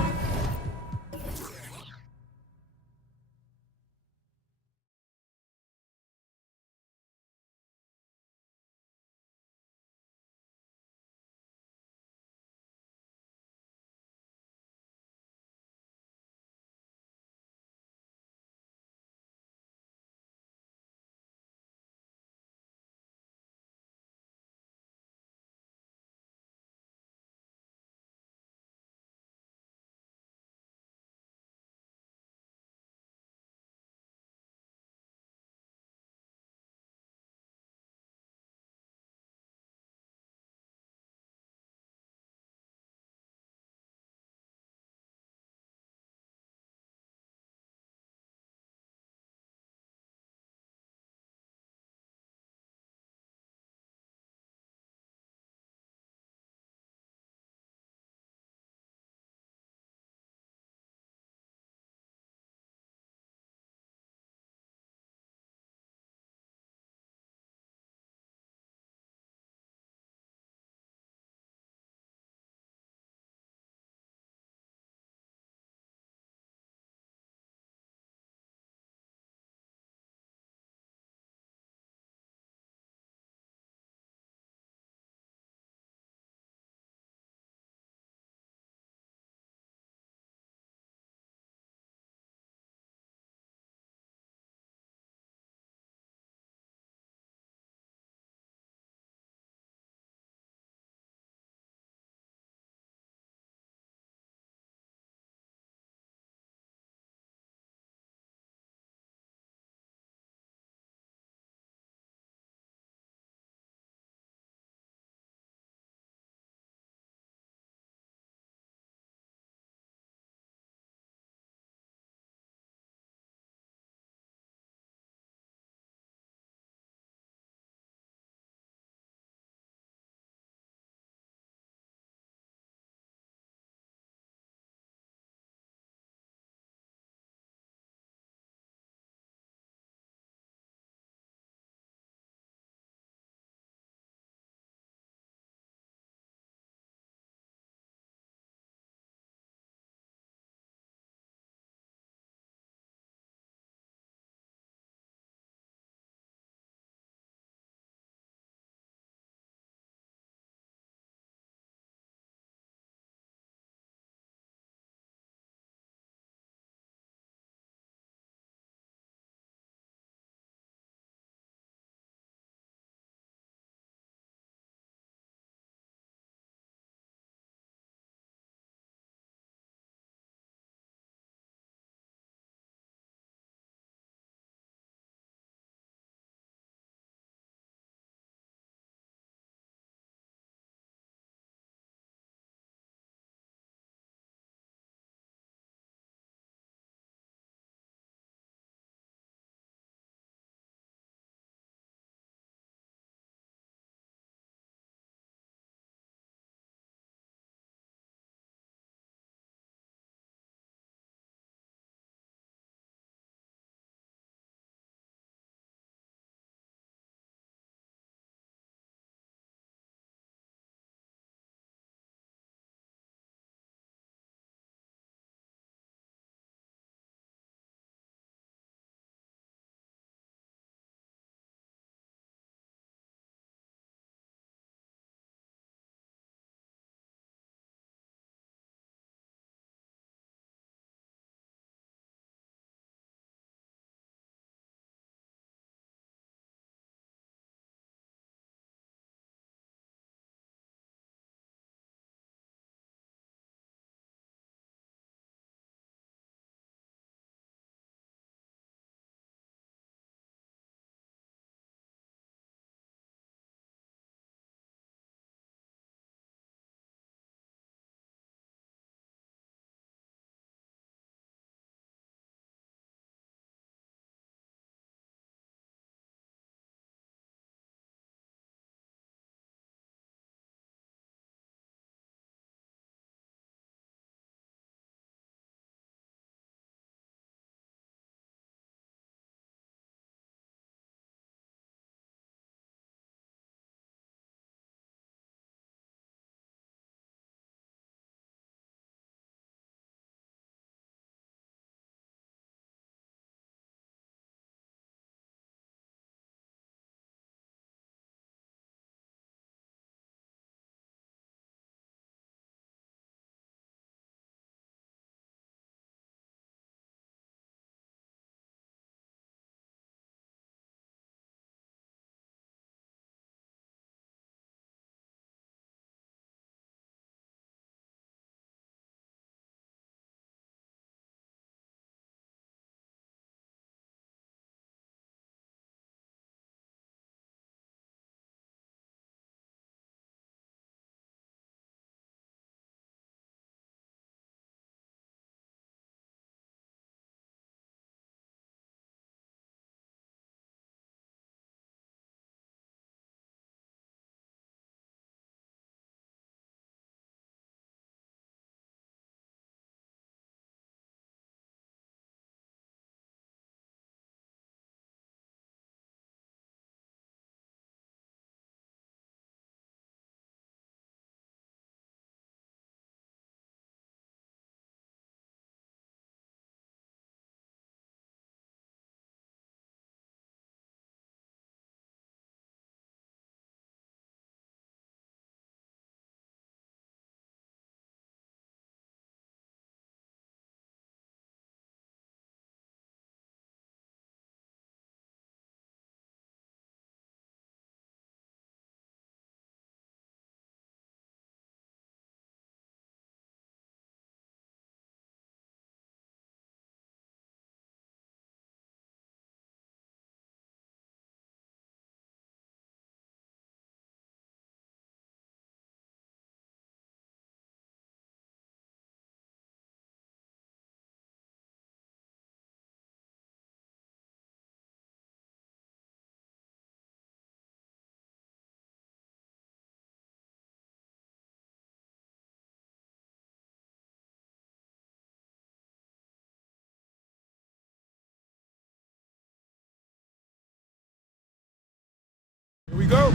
go.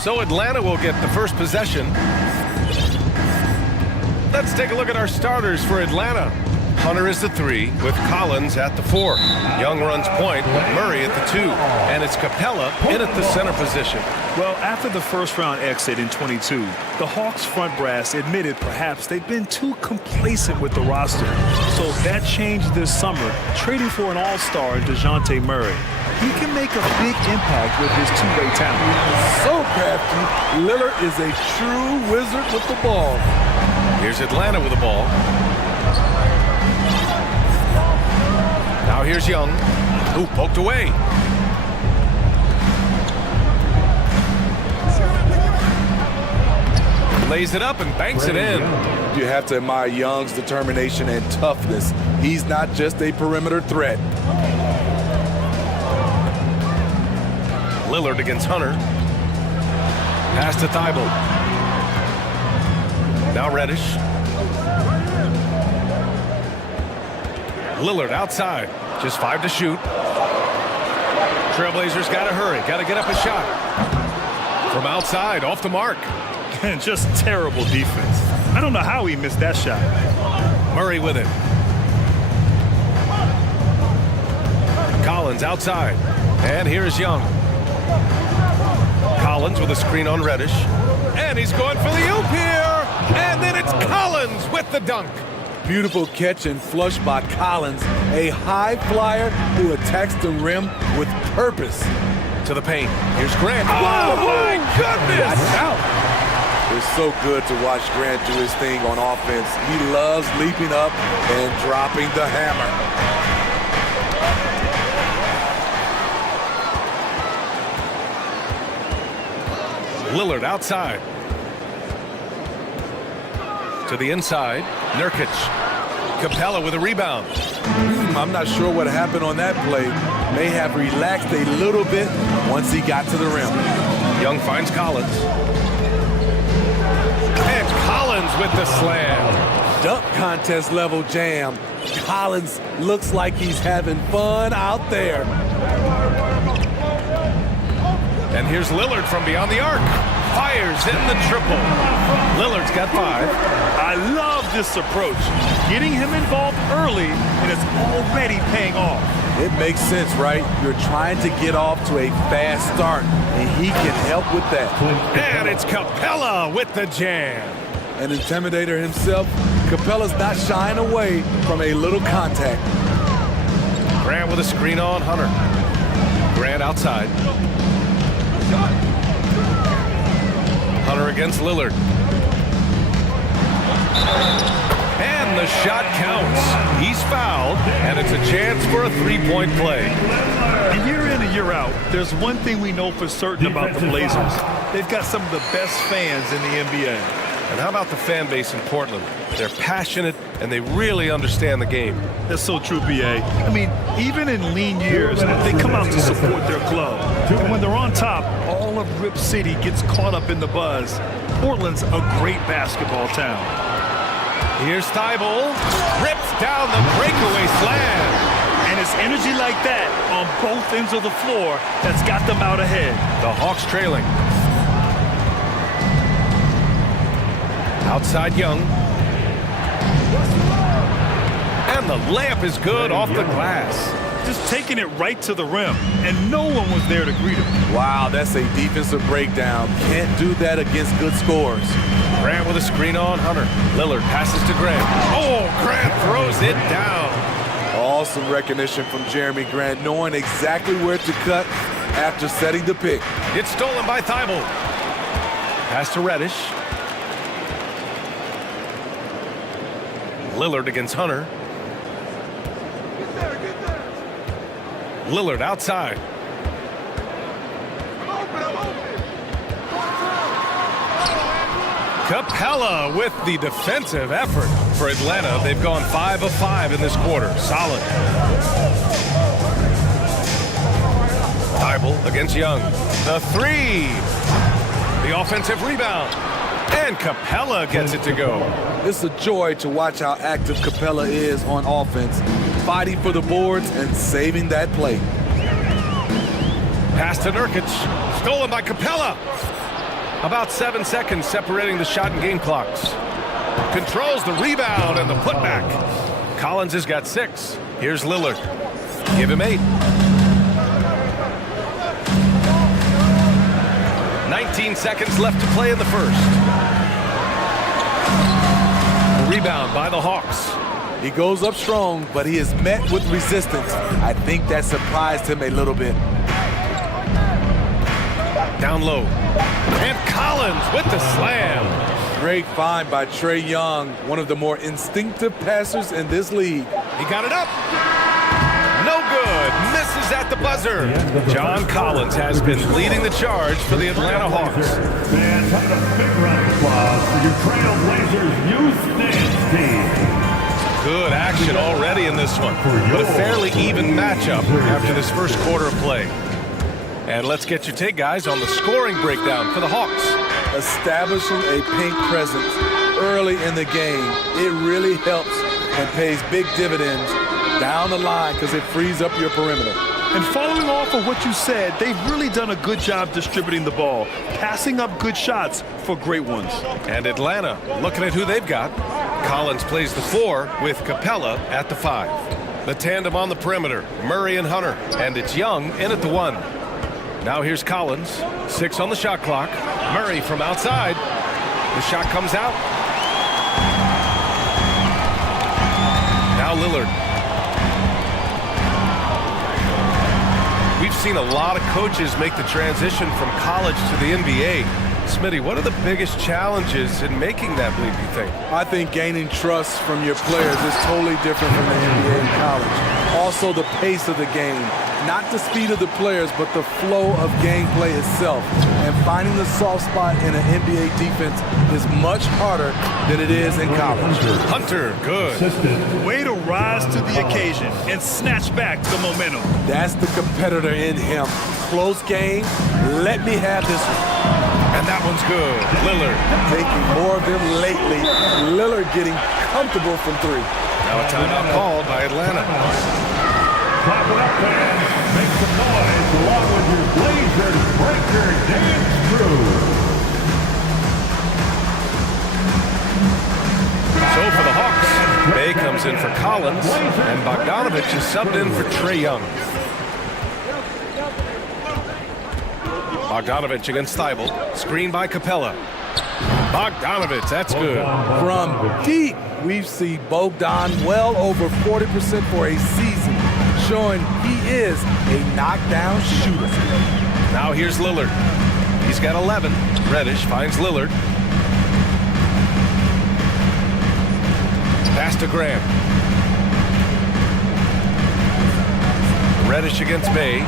So Atlanta will get the first possession. Let's take a look at our starters for Atlanta. Hunter is the 3, with Collins at the 4. Young runs point with Murray at the 2, and it's Capella in at the center position. Well, after the first-round exit in 22, the Hawks front brass admitted perhaps they've been too complacent with the roster. So that changed this summer, trading for an all-star, DeJounte Murray. He can make a big impact with his two-way talent. So crafty, Lillard is a true wizard with the ball. Here's Atlanta with the ball. Now here's Young, who poked away. Lays it up and banks it in. You have to admire Young's determination and toughness. He's not just a perimeter threat. Lillard against Hunter. Pass to Thibault. Now Reddish. Lillard outside. Just 5 to shoot. Trailblazers got to hurry. Got to get up a shot. From outside, off the mark. And just terrible defense. I don't know how he missed that shot. Murray with it. Collins outside. And here's Young. Collins with a screen on Reddish. And he's going for the oop here. And then it's Collins with the dunk. Beautiful catch and flush by Collins. A high flyer who attacks the rim with purpose. To the paint. Here's Grant. Oh, my goodness! Watch out. It's so good to watch Grant do his thing on offense. He loves leaping up and dropping the hammer. Lillard outside. To the inside. Nurkic. Capella with a rebound. I'm not sure what happened on that play. May have relaxed a little bit once he got to the rim. Young finds Collins. And Collins with the slam. Dunk contest level jam. Collins looks like he's having fun out there. And here's Lillard from beyond the arc. Fires in the triple. Lillard's got 5. I love this approach. Getting him involved early, and it's already paying off. It makes sense, right? You're trying to get off to a fast start, and he can help with that. And it's Capella with the jam. An intimidator himself, Capella's not shying away from a little contact. Grant with a screen on Hunter. Grant outside. Hunter against Lillard. And the shot counts. He's fouled, and it's a chance for a three-point play. And year in and year out, there's one thing we know for certain about the Blazers. They've got some of the best fans in the NBA. And how about the fan base in Portland? They're passionate, and they really understand the game. That's so true, B.A. I mean, even in lean years, they come out to support their club. And when they're on top, all of Rip City gets caught up in the buzz. Portland's a great basketball town. Here's Thibault. Rips down the breakaway slam. And it's energy like that on both ends of the floor that's got them out ahead. The Hawks trailing. Outside Young. And the layup is good off the glass. Just taking it right to the rim, and no one was there to greet him. Wow, that's a defensive breakdown. Can't do that against good scores. Grant with a screen on Hunter. Lillard passes to Grant. Oh, Grant throws it down. Awesome recognition from Jeremy Grant, knowing exactly where to cut after setting the pick. It's stolen by Thibault. Pass to Reddish. Lillard against Hunter. Lillard outside. Capella with the defensive effort for Atlanta. They've gone 5 of 5 in this quarter. Solid. Thibault against Young. The 3. The offensive rebound. And Capella gets it to go. It's a joy to watch how active Capella is on offense, fighting for the boards and saving that play. Pass to Nurkic. Stolen by Capella. About 7 seconds separating the shot and game clocks. Controls the rebound and the putback. Collins has got 6. Here's Lillard. Give him 8. 19 seconds left to play in the first. The rebound by the Hawks. He goes up strong, but he is met with resistance. I think that surprised him a little bit. Down low. And Collins with the slam. Great find by Trae Young, one of the more instinctive passers in this league. He got it up. No good. Misses at the buzzer. John Collins has been leading the charge for the Atlanta Hawks. Fans, have a big round of applause for your Trailblazers youth dance team. Good action already in this one, but a fairly even matchup after this first quarter of play. And let's get your take, guys, on the scoring breakdown for the Hawks. Establishing a paint presence early in the game, it really helps and pays big dividends down the line because it frees up your perimeter. And following off of what you said, they've really done a good job distributing the ball, passing up good shots for great ones. And Atlanta, looking at who they've got. Collins plays the 4 with Capella at the 5. The tandem on the perimeter, Murray and Hunter, and it's Young in at the 1. Now here's Collins, 6 on the shot clock. Murray from outside. The shot comes out. Now Lillard. We've seen a lot of coaches make the transition from college to the NBA. Smitty, what are the biggest challenges in making that leap, you think? I think gaining trust from your players is totally different from the NBA and college. Also the pace of the game. Not the speed of the players, but the flow of gameplay itself. And finding the soft spot in an NBA defense is much harder than it is in college. Hunter, good. Way to rise to the occasion and snatch back the momentum. That's the competitor in him. Close game. Let me have this one. And that one's good. Lillard. Taking more of them lately. Lillard getting comfortable from 3. Now a timeout called by Atlanta. Clap it up, fans. Make some noise along with your Blazers Breaker Dance crew. So for the Hawks, Bay comes in for Collins, and Bogdanovich is subbed in for Trae Young. Bogdanovich against Thibault. Screen by Capella. Bogdanovich, that's good. From deep, we've seen Bogdan well over 40% for a season, showing he is a knockdown shooter. Now here's Lillard. He's got 11. Reddish finds Lillard. Pass to Graham. Reddish against Bay.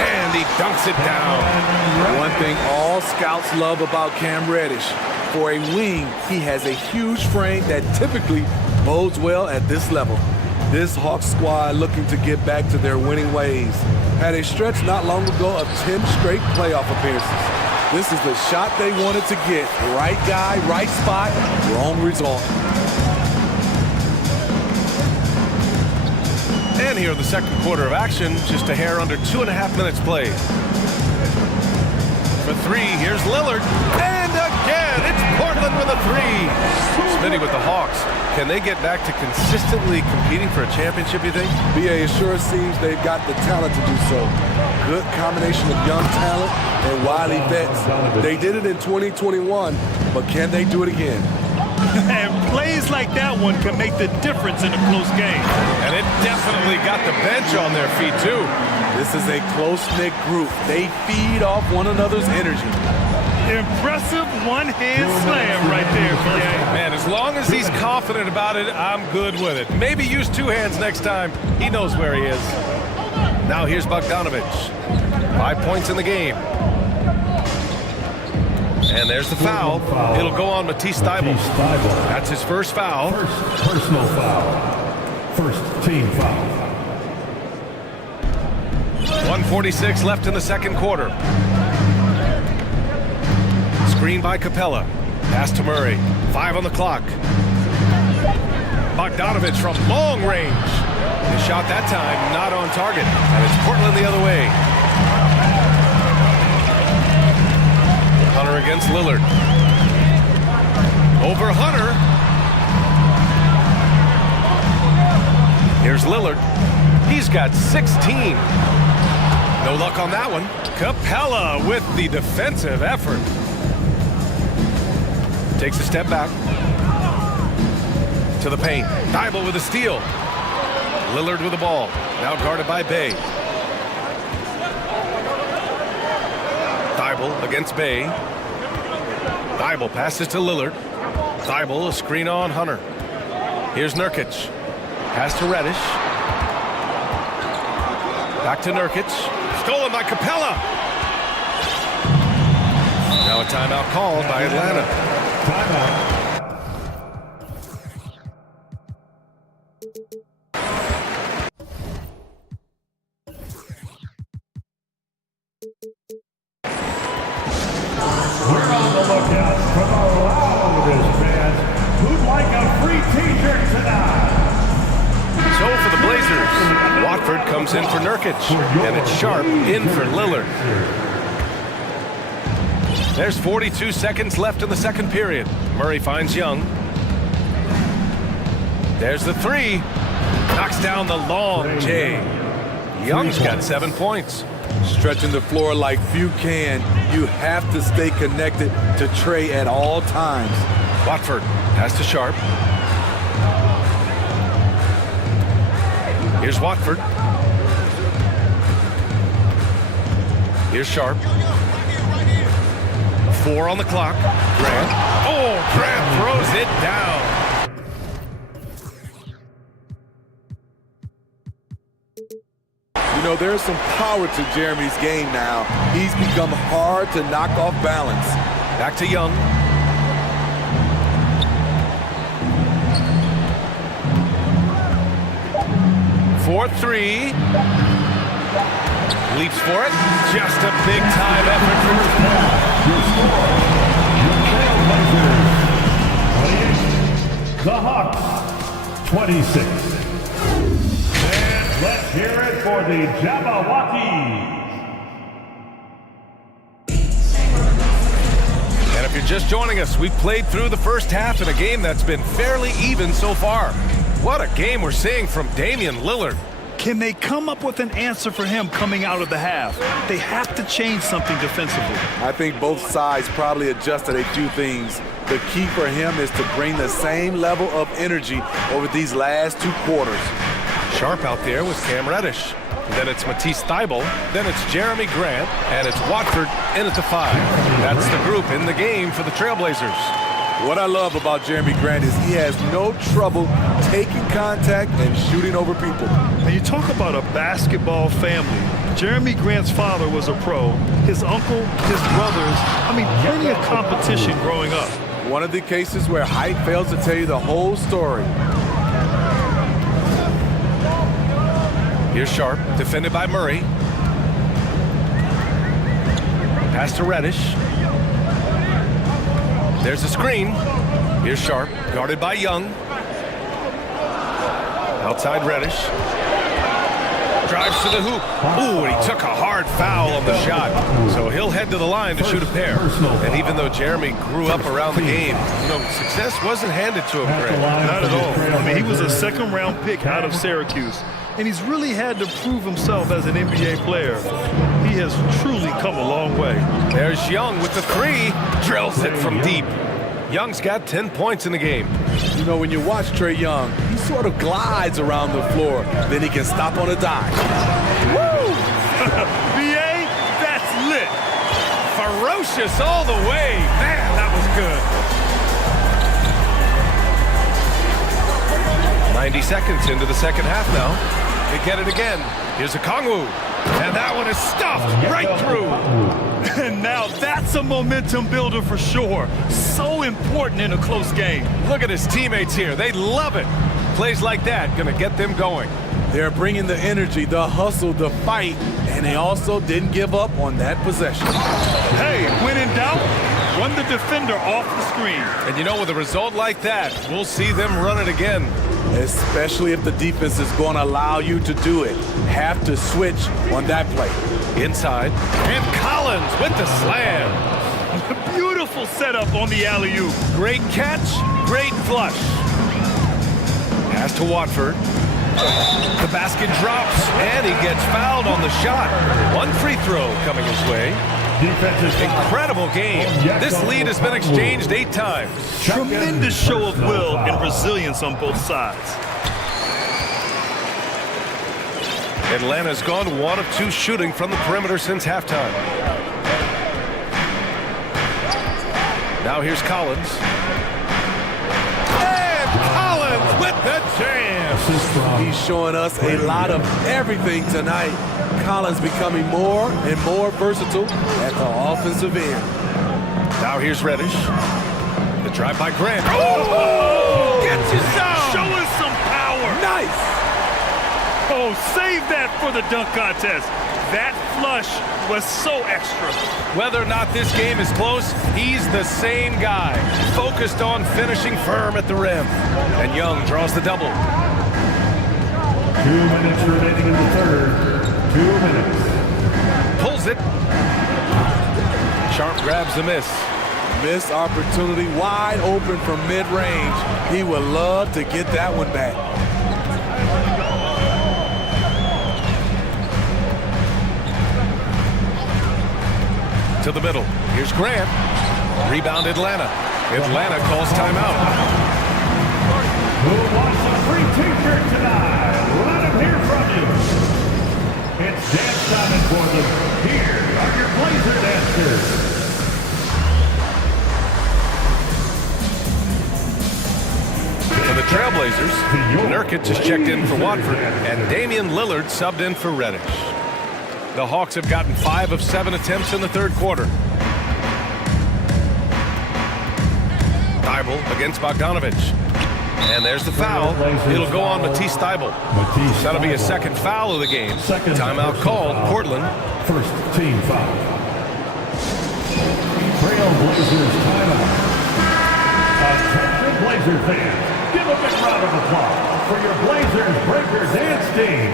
And he dunks it down. One thing all scouts love about Cam Reddish, for a wing, he has a huge frame that typically bodes well at this level. This Hawks squad looking to get back to their winning ways. Had a stretch not long ago of 10 straight playoff appearances. This is the shot they wanted to get. Right guy, right spot, wrong result. And here in the second quarter of action, just a hair under 2.5 minutes played. For 3, here's Lillard. And again, it's Portland with a 3. Smitty with the Hawks. Can they get back to consistently competing for a championship, you think? BA, it sure seems they've got the talent to do so. Good combination of young talent and wily vets. They did it in 2021, but can they do it again? And plays like that one can make the difference in a close game. And it definitely got the bench on their feet, too. This is a close-knit group. They feed off one another's energy. Impressive one-hand slam right there, BA. Man, as long as he's confident about it, I'm good with it. Maybe use 2 hands next time. He knows where he is. Now here's Bogdanovich. 5 points in the game. And there's the foul. It'll go on Matisse Thybulle. That's his first foul. First personal foul. First team foul. 1:46 left in the second quarter. Screen by Capella. Pass to Murray. 5 on the clock. Bogdanovich from long range. His shot that time not on target. And it's Portland the other way. against Lillard. Over Hunter. Here's Lillard. He's got 16. No luck on that one. Capella with the defensive effort. Takes a step back. To the paint. Thibault with a steal. Lillard with the ball. Now guarded by Bay. Thibault against Bay. Thibault passes to Lillard. Thibault a screen on Hunter. Here's Nurkic. Pass to Reddish. Back to Nurkic. Stolen by Capella. Now a timeout called by Atlanta. Timeout. We're on the lookout for the loudest fans who'd like a free t-shirt tonight. So for the Blazers, Watford comes in for Nurkic, and it's Sharp in for Lillard. There's 42 seconds left in the second period. Murray finds Young. There's the three. Knocks down the long J. Young's got 7 points. Stretching the floor like few can, you have to stay connected to Trey at all times. Watford pass to Sharp. Here's Watford. Here's Sharp. 4 on the clock. Grant. Oh, Grant throws it down. You know, there's some power to Jeremy's game now. He's become hard to knock off balance. Back to Young. For three. Leaps for it. Just a big time effort for The Hawks, 26. And let's hear it for the Jabberwockies. And if you're just joining us, we've played through the first half in a game that's been fairly even so far. What a game we're seeing from Damian Lillard. Can they come up with an answer for him coming out of the half? They have to change something defensively. I think both sides probably adjusted a few things. The key for him is to bring the same level of energy over these last 2 quarters. Sharp out there with Cam Reddish. Then it's Matisse Thybulle. Then it's Jeremy Grant. And it's Watford in at the 5. That's the group in the game for the Trailblazers. What I love about Jeremy Grant is he has no trouble taking contact and shooting over people. And you talk about a basketball family. Jeremy Grant's father was a pro. His uncle, his brothers, plenty of competition growing up. One of the cases where height fails to tell you the whole story. Here's Sharp, defended by Murray. Pass to Reddish. There's a screen. Here's Sharp, guarded by Young. Outside Reddish. Drives to the hoop. Ooh, and he took a hard foul on the shot. So he'll head to the line to shoot a pair. And even though Jeremy grew up around the game, success wasn't handed to him, Grant. Not at all. He was a second-round pick out of Syracuse. And he's really had to prove himself as an NBA player. He has truly come a long way. There's Young with the 3. Drills it from deep. Young's got 10 points in the game. You know, when you watch Trae Young, he sort of glides around the floor. Then he can stop on a dime. Woo! BA, that's lit. Ferocious all the way. Man, that was good. 90 seconds into the second half now. They get it again. Here's a Kongwu. And that one is stuffed right through. And now that's a momentum builder for sure. So important in a close game. Look at his teammates here. They love it. Plays like that going to get them going. They're bringing the energy, the hustle, the fight, and they also didn't give up on that possession. Hey, when in doubt, run the defender off the screen. And with a result like that, we'll see them run it again. Especially if the defense is going to allow you to do it. Have to switch on that play. Inside. And Collins with the slam. Beautiful setup on the alley-oop. Great catch, great flush. Pass to Watford. The basket drops, and he gets fouled on the shot. One free throw coming his way. Incredible game. This lead has been exchanged 8 times. Tremendous show of will and resilience on both sides. Atlanta's gone 1 of 2 shooting from the perimeter since halftime. Now here's Collins. And Collins with the jam. He's showing us a lot of everything tonight. Collins becoming more and more versatile at the offensive end. Now here's Reddish. The drive by Grant. Oh! Gets you some! Showing some power. Nice! Oh, save that for the dunk contest. That flush was so extra. Whether or not this game is close, he's the same guy, focused on finishing firm at the rim. And Young draws the double. 2 minutes remaining in the third. 2 minutes. Pulls it. Sharp grabs the miss. Missed opportunity, wide open from mid-range. He would love to get that one back. To the middle. Here's Grant. Rebound Atlanta. Atlanta calls timeout. Who wants a free t-shirt tonight? Let them hear from you. It's dance time for them. Here are your Blazer dancers. For the Trailblazers, Nurkic has checked in for Watford, and Damian Lillard subbed in for Reddish. The Hawks have gotten 5 of 7 attempts in the third quarter. Thibault against Bogdanovich. And there's the foul. It'll go on Matisse Thibault. That'll be his second foul of the game. Timeout called. Portland. First team foul. Trailblazers timeout. Attention Blazer fans. Give a big round of applause for your Blazers Breaker Dance team.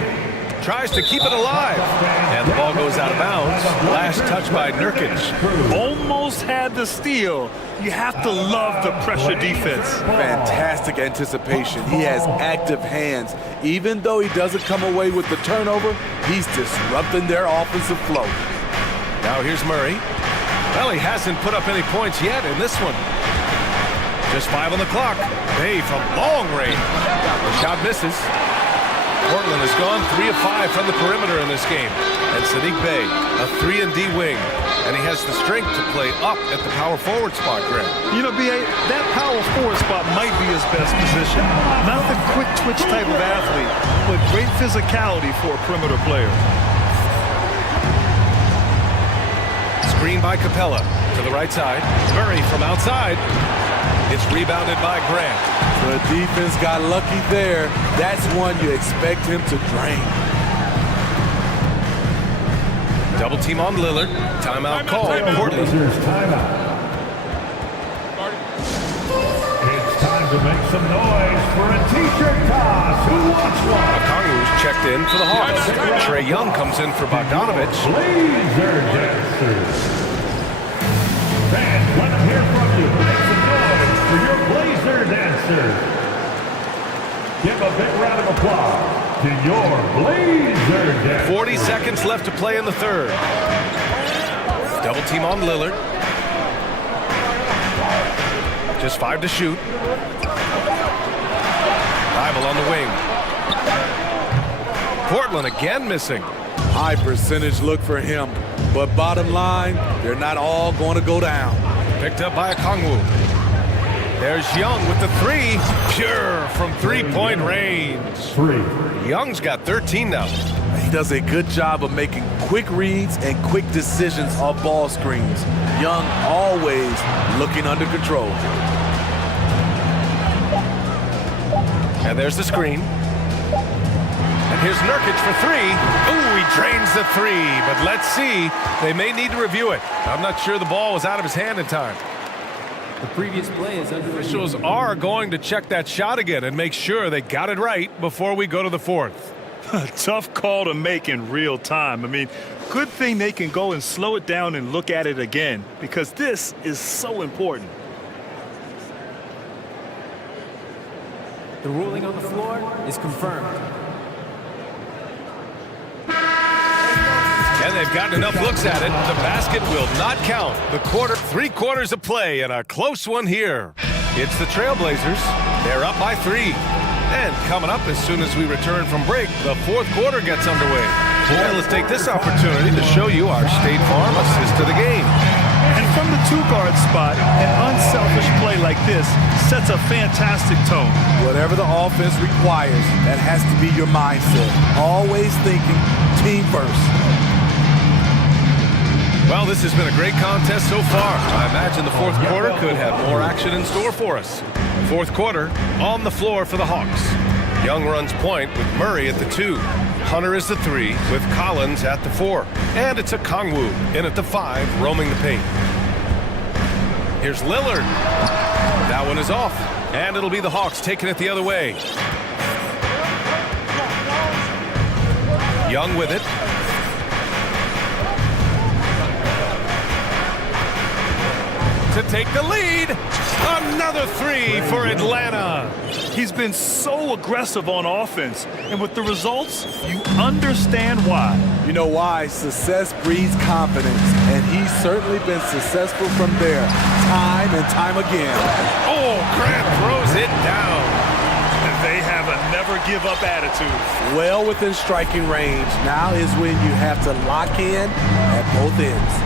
Tries to keep it alive. And the ball goes out of bounds. Last touch by Nurkic. Almost had the steal. You have to love the pressure defense. Fantastic anticipation. He has active hands. Even though he doesn't come away with the turnover, he's disrupting their offensive flow. Now here's Murray. Well, he hasn't put up any points yet in this one. Just 5 on the clock. Bay from long range. The shot misses. Portland has gone 3 of 5 from the perimeter in this game. And Sadiq Bey, a 3-and-D wing. And he has the strength to play up at the power forward spot, Grant. You know, B.A., that power forward spot might be his best position. Not the quick twitch type of athlete, but great physicality for a perimeter player. Screen by Capella to the right side. Murray from outside. It's rebounded by Grant. The defense got lucky there. That's one you expect him to drain. Double team on Lillard. Timeout called. Portland. Timeout. It's time to make some noise for a t-shirt toss. Who wants one? Okongwu's checked in for the Hawks. Trae Young comes in for Bogdanovich. Blazer dancers. Fans, let them hear from you. Make some noise for your Blazer dancers. Give a big round of applause to your Blazer dancers. 40 seconds left to play in the third. Double team on Lillard. Just 5 to shoot. Thibault on the wing. Portland again missing. High percentage look for him. But bottom line, they're not all going to go down. Picked up by Okongwu. There's Young with the 3. Pure from three-point range. 3. Young's got 13 now. He does a good job of making quick reads and quick decisions off ball screens. Young always looking under control. And there's the screen. And here's Nurkic for 3. Ooh, he drains the 3. But let's see. They may need to review it. I'm not sure the ball was out of his hand in time. The previous play is under review. Officials are going to check that shot again and make sure they got it right before we go to the fourth. A tough call to make in real time. I mean, good thing they can go and slow it down and look at it again, because this is so important. The ruling on the floor is confirmed. And they've gotten enough looks at it. The basket will not count. The quarter, 3 quarters of play, and a close one here. It's the Trailblazers. They're up by 3. And coming up as soon as we return from break, the 4th quarter gets underway. And let's take this opportunity to show you our State Farm assist to the game. And from the 2-guard spot, an unselfish play like this sets a fantastic tone. Whatever the offense requires, that has to be your mindset. Always thinking team first. Well, this has been a great contest so far. I imagine the 4th quarter could have more action in store for us. 4th quarter, on the floor for the Hawks. Young runs point with Murray at the 2. Hunter is the 3 with Collins at the 4. And it's a Kongwu in at the 5, roaming the paint. Here's Lillard. That one is off. And it'll be the Hawks taking it the other way. Young with it. To take the lead. Another 3 for Atlanta. He's been so aggressive on offense, and with the results, you understand why. You know why? Success breeds confidence, and he's certainly been successful from there, time and time again. Oh, Grant throws it down. They have a never-give-up attitude. Well within striking range. Now is when you have to lock in at both ends.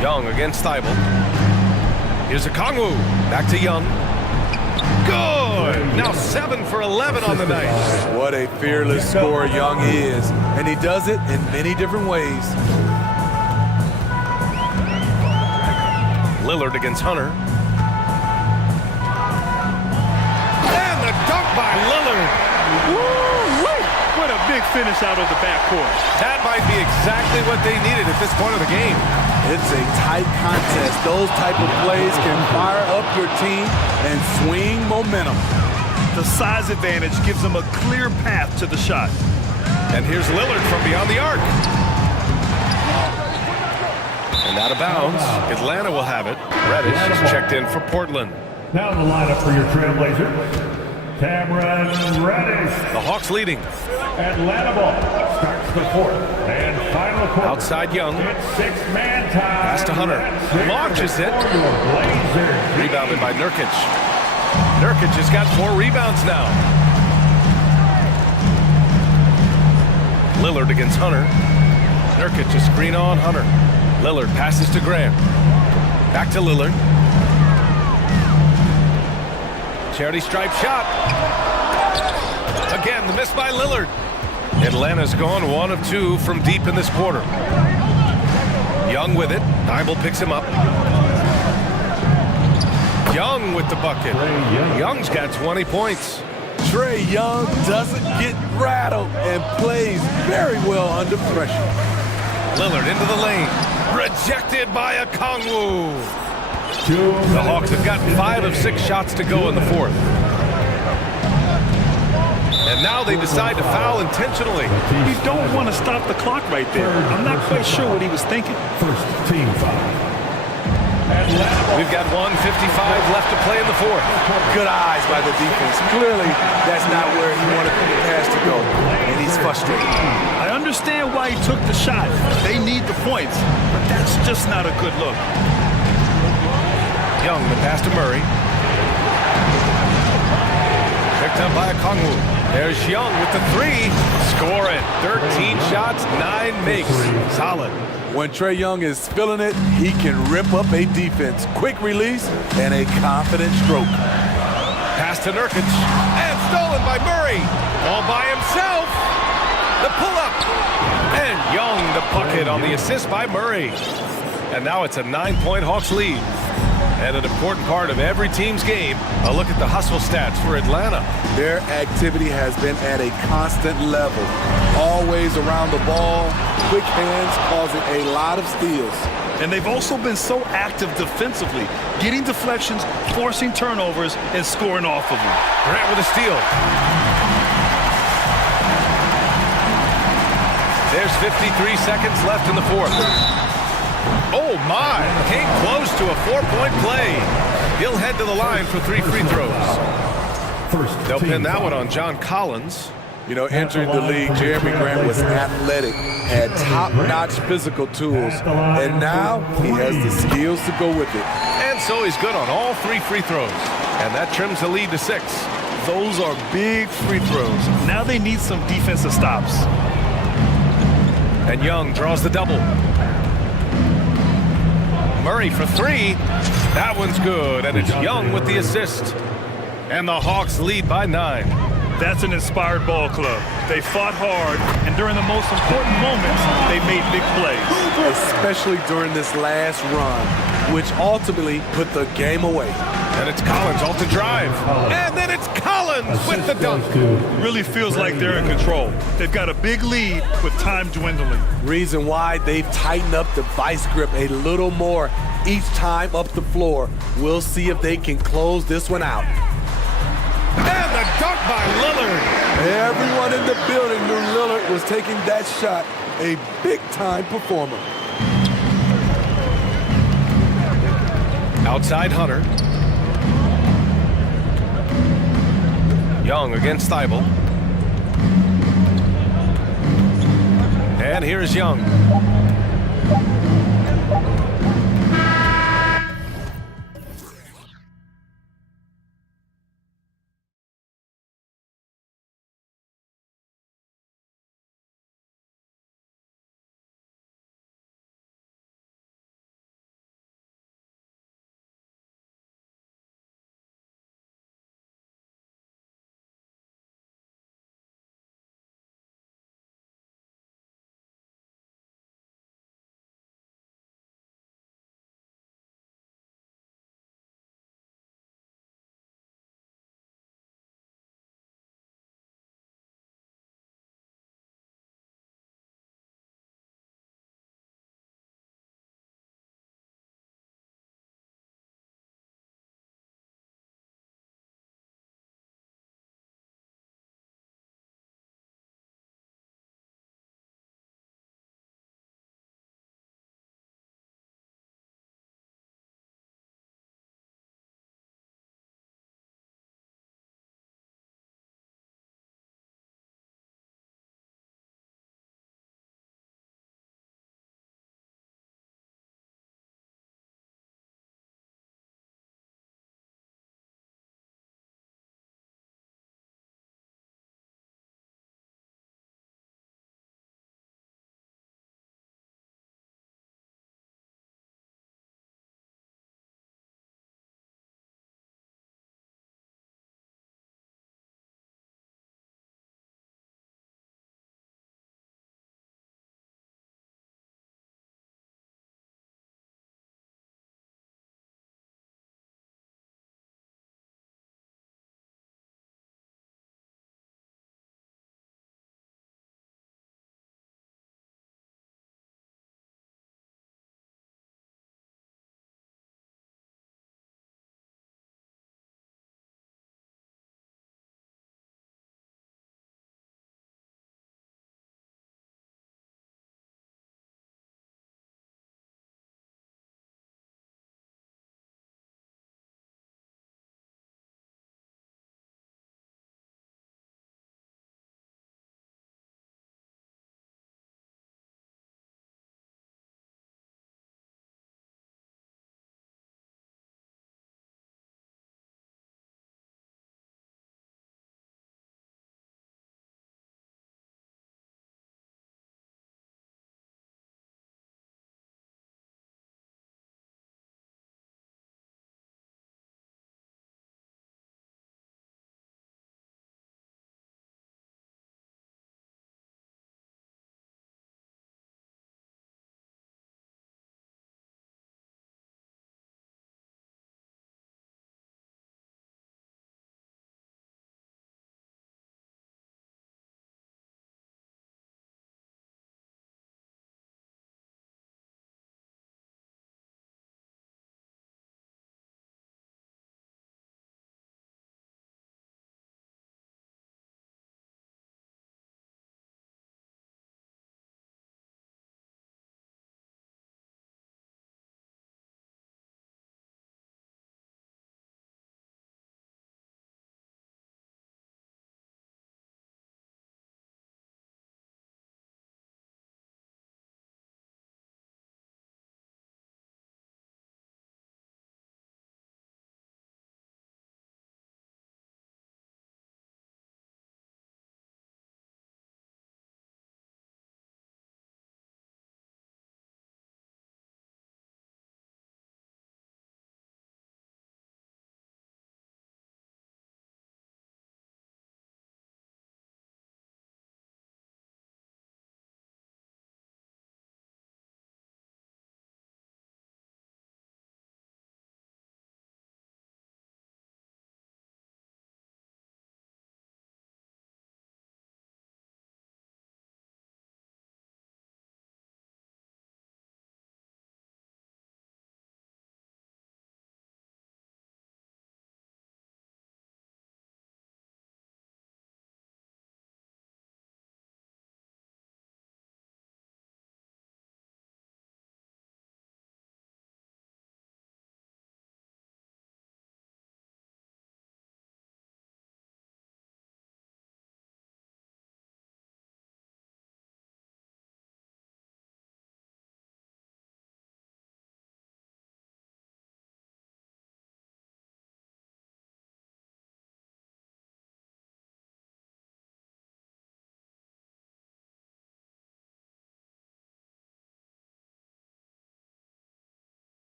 Young against Thibault. Here's a Kongwu. Back to Young. Good! Now 7 for 11 on the night. What a fearless scorer Young is. And he does it in many different ways. Lillard against Hunter. And the dunk by Lillard. Woo-wee! What a big finish out of the backcourt. That might be exactly what they needed at this point of the game. It's a tight contest. Those type of plays can fire up your team and swing momentum. The size advantage gives them a clear path to the shot. And here's Lillard from beyond the arc. And out of bounds. Atlanta will have it. Reddish is checked in for Portland. Now the lineup for your Trailblazers. Cameron Reddish. The Hawks leading. Atlanta ball starts the 4th and final quarter. Outside Young. It's 6-man time. Pass to Hunter. Launches it. Rebounded by Nurkic. Nurkic has got 4 rebounds now. Lillard against Hunter. Nurkic a screen on Hunter. Lillard passes to Graham. Back to Lillard. Charity stripe shot. Again, the miss by Lillard. Atlanta's gone 1 of 2 from deep in this quarter. Young with it. Thibault picks him up. Young with the bucket. Young's got 20 points. Trae Young doesn't get rattled and plays very well under pressure. Lillard into the lane. Rejected by a Kongwu. The Hawks have got 5 of 6 shots to go in the 4th. And now they decide to foul intentionally. You don't want to stop the clock right there. I'm not quite sure what he was thinking. First team foul. We've got 1:55 left to play in the 4th. Good eyes by the defense. Clearly, that's not where he wanted the pass to go, and he's frustrated. I understand why he took the shot. They need the points, but that's just not a good look. Young, the pass to Murray. Picked up by a Kongwu. There's Young with the 3. Score it. 13 shots, 9 makes. Solid. When Trae Young is feeling it, he can rip up a defense. Quick release and a confident stroke. Pass to Nurkic. And stolen by Murray. All by himself. The pull-up. And Young the bucket on the assist by Murray. And now it's a 9-point Hawks lead. And an important part of every team's game, a look at the hustle stats for Atlanta. Their activity has been at a constant level. Always around the ball, quick hands causing a lot of steals. And they've also been so active defensively, getting deflections, forcing turnovers, and scoring off of them. Grant with a steal. There's 53 seconds left in the fourth. Oh, my. Came close to a 4-point play. He'll head to the line for 3 free throws. They'll pin that one on John Collins. You know, entering the league, Jeremy Grant was athletic, had top-notch physical tools, and now he has the skills to go with it. And so he's good on all 3 free throws. And that trims the lead to 6. Those are big free throws. Now they need some defensive stops. And Young draws the double. Murray for 3. That one's good, and it's Young with the assist. And the Hawks lead by 9. That's an inspired ball club. They fought hard, and during the most important moments, they made big plays. Especially during this last run, which ultimately put the game away. And it's Collins off the drive. And then it's Collins with the dunk. Really feels like they're in control. They've got a big lead with time dwindling. Reason why they've tightened up the vice grip a little more each time up the floor. We'll see if they can close this one out. And the dunk by Lillard. Everyone in the building knew Lillard was taking that shot. A big-time performer. Outside Hunter. Young against Thibault. And here's Young.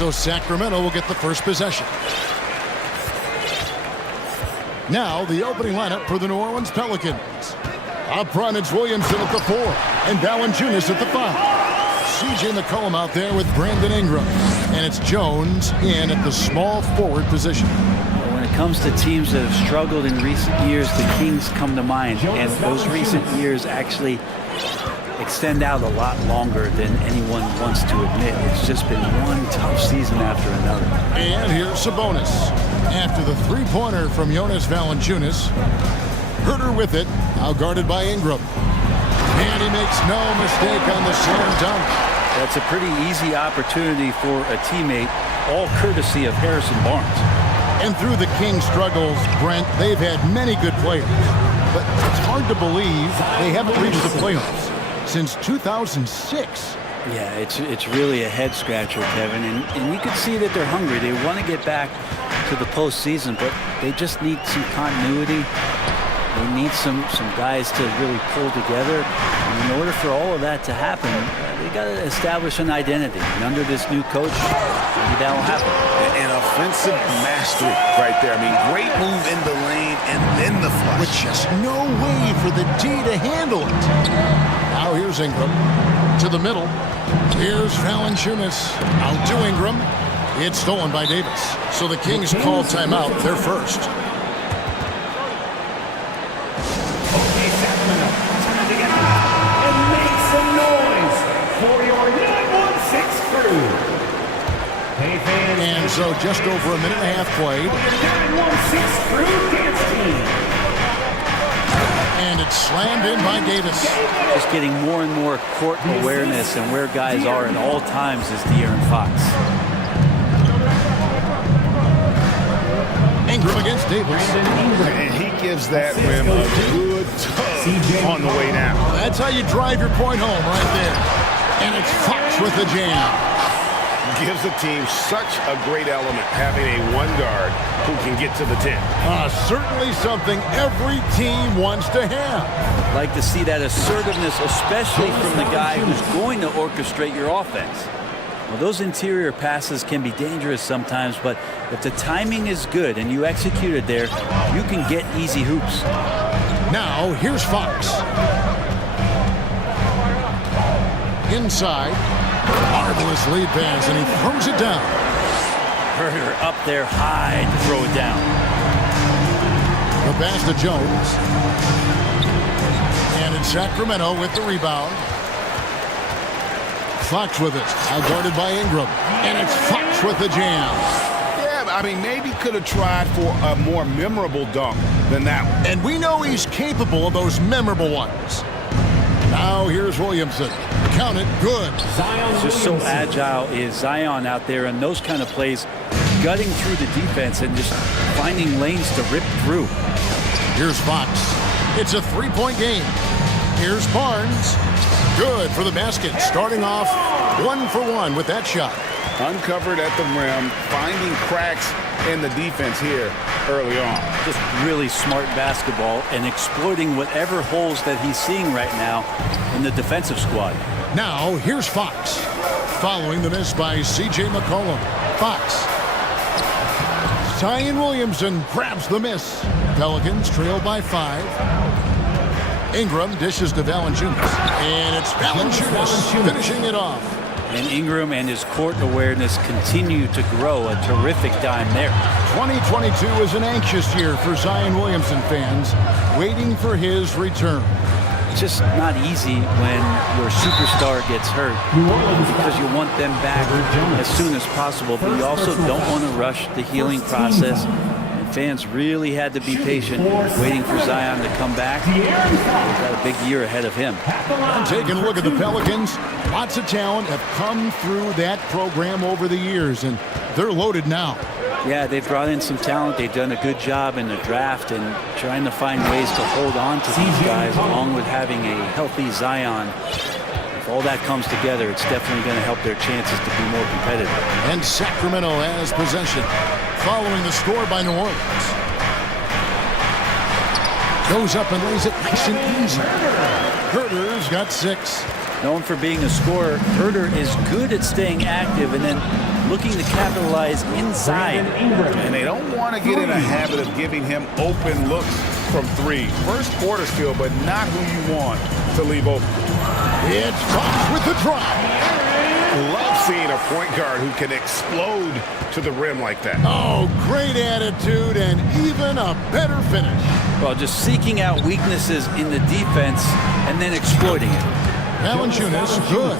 So Sacramento will get the first possession. Now the opening lineup for the New Orleans Pelicans. Up front, it's Williamson at the 4 and Valanciunas at the 5. C.J. McCollum out there with Brandon Ingram. And it's Jones in at the small forward position. When it comes to teams that have struggled in recent years, the Kings come to mind. And those recent years actually extend out a lot longer than anyone wants to admit. It's just been one tough season after another. And here's Sabonis. After the three-pointer from Jonas Valanciunas. Herter with it, now guarded by Ingram. And he makes no mistake on the slam dunk. That's a pretty easy opportunity for a teammate, all courtesy of Harrison Barnes. And through the Kings' struggles, Brent, they've had many good players. But it's hard to believe they haven't reached the playoffs since 2006. Yeah, it's really a head-scratcher, Kevin. And you can see that they're hungry. They want to get back to the postseason, but they just need some continuity. They need some guys to really pull together. And in order for all of that to happen, they got to establish an identity. And under this new coach, maybe that will happen. An offensive mastery right there. I mean, great move in the lane and then the flush. With just no way for the D to handle it. Now here's Ingram to the middle. Here's Valanciunas out to Ingram. It's stolen by Davis. So the Kings call timeout. They're first. And so just over a minute and a half played. And it's slammed in by Davis. Just getting more and more court awareness and where guys are at all times is De'Aaron Fox. Ingram against Davis. And he gives that rim a good tug on the way down. That's how you drive your point home right there. And it's Fox with the jam. Gives the team such a great element having a one guard who can get to the 10. Certainly something every team wants to have. Like to see that assertiveness, especially from the guy who's going to orchestrate your offense. Well, those interior passes can be dangerous sometimes, but if the timing is good and you execute it there, you can get easy hoops. Now, here's Fox. Inside. Marvelous lead pass, and he throws it down. Herter up there high to throw it down. The pass to Jones. And it's Sacramento with the rebound. Fox with it. Now guarded by Ingram. And it's Fox with the jam. Yeah, I mean, maybe could have tried for a more memorable dunk than that one. And we know he's capable of those memorable ones. Now here's Williamson. Count it, good. He's just so agile is Zion out there in those kind of plays, gutting through the defense and just finding lanes to rip through. Here's Fox. It's a three-point game. Here's Barnes. Good for the basket. Starting off 1 for 1 with that shot. Uncovered at the rim, finding cracks in the defense here early on. Just really smart basketball and exploiting whatever holes that he's seeing right now in the defensive squad. Now, here's Fox. Following the miss by C.J. McCollum. Fox. Zion Williamson grabs the miss. Pelicans trail by 5. Ingram dishes to Valanciunas. And it's Valanciunas finishing it off. And Ingram and his court awareness continue to grow. A terrific time there. 2022 is an anxious year for Zion Williamson fans, waiting for his return. It's just not easy when your superstar gets hurt because you want them back as soon as possible, but you also don't want to rush the healing process. And fans really had to be patient, waiting for Zion to come back. He's got a big year ahead of him. And taking a look at the Pelicans, lots of talent have come through that program over the years, and they're loaded now. Yeah, they've brought in some talent. They've done a good job in the draft and trying to find ways to hold on to these guys along with having a healthy Zion. If all that comes together, it's definitely going to help their chances to be more competitive. And Sacramento has possession following the score by New Orleans. Goes up and lays it nice and easy. Herter's got 6. Known for being a scorer, Herter is good at staying active and then looking to capitalize inside. And they don't want to get in a habit of giving him open looks from three. First quarter still, but not who you want to leave open. It's Fox with the drive. Love seeing a point guard who can explode to the rim like that. Oh, great attitude and even a better finish. Well, just seeking out weaknesses in the defense and then exploiting it. Valanciunas, good.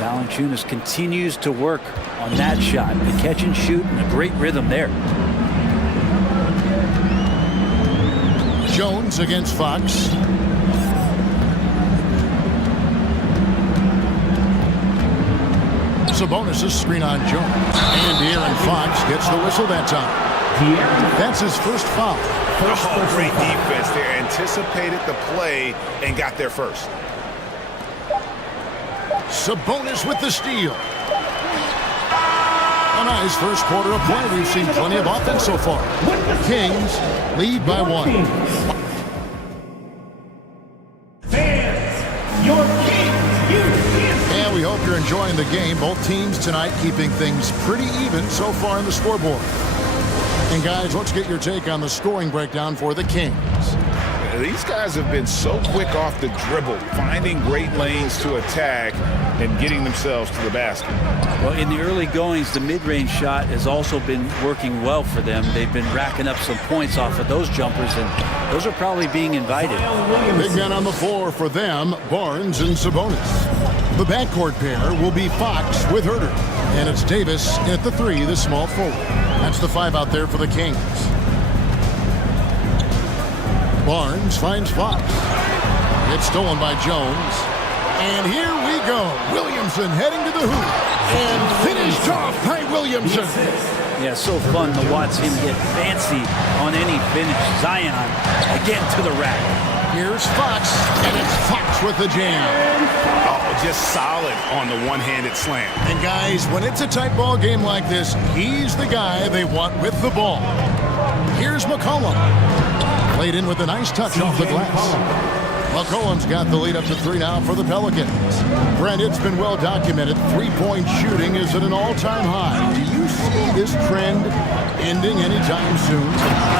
Valanciunas continues to work on that shot. The catch and shoot and a great rhythm there. Jones against Fox. Sabonis' screen on Jones. And De'Aaron Fox gets the whistle that time. That's his first foul. Oh, great defense there. Anticipated the play and got there first. Sabonis with the steal. A nice first quarter of play. We've seen plenty of offense so far. Kings lead by 1. Fans, your Kings, you And we hope you're enjoying the game. Both teams tonight keeping things pretty even so far in the scoreboard. And guys, let's get your take on the scoring breakdown for the Kings. These guys have been so quick off the dribble, finding great lanes to attack and getting themselves to the basket. Well, in the early goings, the mid-range shot has also been working well for them. They've been racking up some points off of those jumpers, and those are probably being invited. Big men on the floor for them, Barnes and Sabonis. The backcourt pair will be Fox with Herter. And it's Davis at the 3, the small forward. That's the 5 out there for the Kings. Barnes finds Fox. It's stolen by Jones. And here we go. Williamson heading to the hoop. And finished off by Williamson. Yeah, so fun to watch him get fancy on any finish. Zion again to the rack. Here's Fox, and it's Fox with the jam. Oh, just solid on the one-handed slam. And guys, when it's a tight ball game like this, he's the guy they want with the ball. Here's McCollum. Played in with a nice touch off the glass. McCollum's got the lead up to 3 now for the Pelicans. Brent, it's been well documented. Three-point shooting is at an all-time high. Do you see this trend ending anytime soon?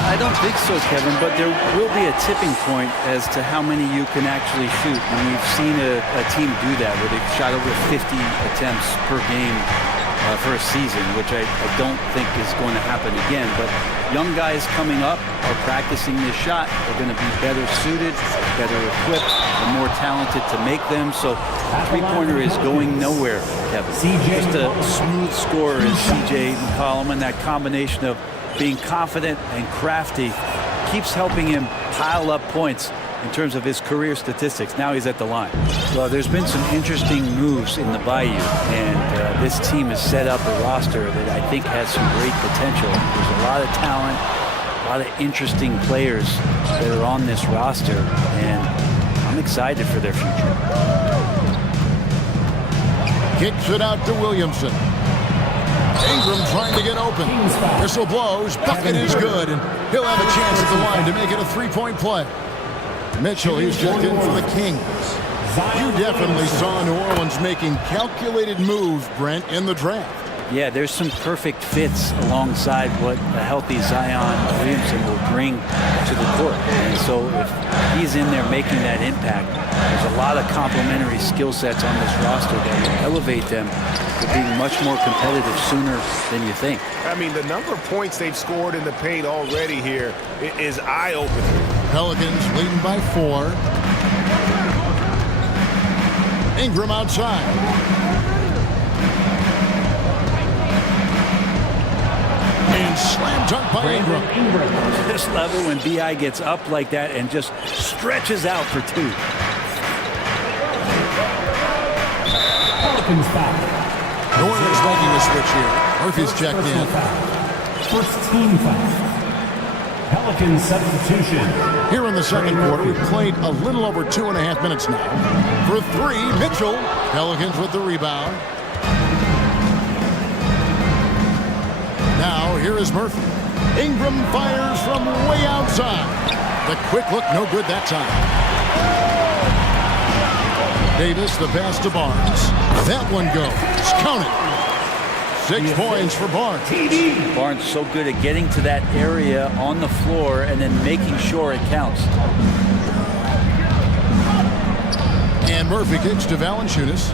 I don't think so, Kevin, but there will be a tipping point as to how many you can actually shoot. And we've seen a team do that where they've shot over 50 attempts per game for a season, which I don't think is going to happen again. But young guys coming up are practicing this shot. They're going to be better suited, better equipped, and more talented to make them. So three-pointer is going nowhere, Kevin. Just a smooth scorer is C.J. McCollum, and that combination of being confident and crafty keeps helping him pile up points in terms of his career statistics. Now he's at the line. Well, there's been some interesting moves in the Bayou, and this team has set up a roster that I think has some great potential. There's a lot of talent, a lot of interesting players that are on this roster, and I'm excited for their future. Kicks it out to Williamson. Ingram trying to get open. Whistle blows, bucket is good, and he'll have a chance at the line to make it a three-point play. Mitchell, he's checked in for the Kings. You definitely saw New Orleans making calculated moves, Brent, in the draft. Yeah, there's some perfect fits alongside what a healthy Zion Williamson will bring to the court. And so if he's in there making that impact, there's a lot of complementary skill sets on this roster that will elevate them to being much more competitive sooner than you think. I mean, the number of points they've scored in the paint already here is eye-opening. Pelicans leading by 4. Ingram outside. And slam dunk by Ingram. This level when B.I. gets up like that and just stretches out for 2. Pelicans back. New Orleans making a switch here. Murphy's checked in. First team foul. Pelican substitution. Here in the second quarter, we've played a little over 2.5 minutes now. For 3, Mitchell. Pelicans with the rebound. Now, here is Murphy. Ingram fires from way outside. The quick look, no good that time. Davis, the pass to Barnes. That one goes. Count it. 6 points for Barnes. Barnes so good at getting to that area on the floor and then making sure it counts. And Murphy kicks to Valanciunas.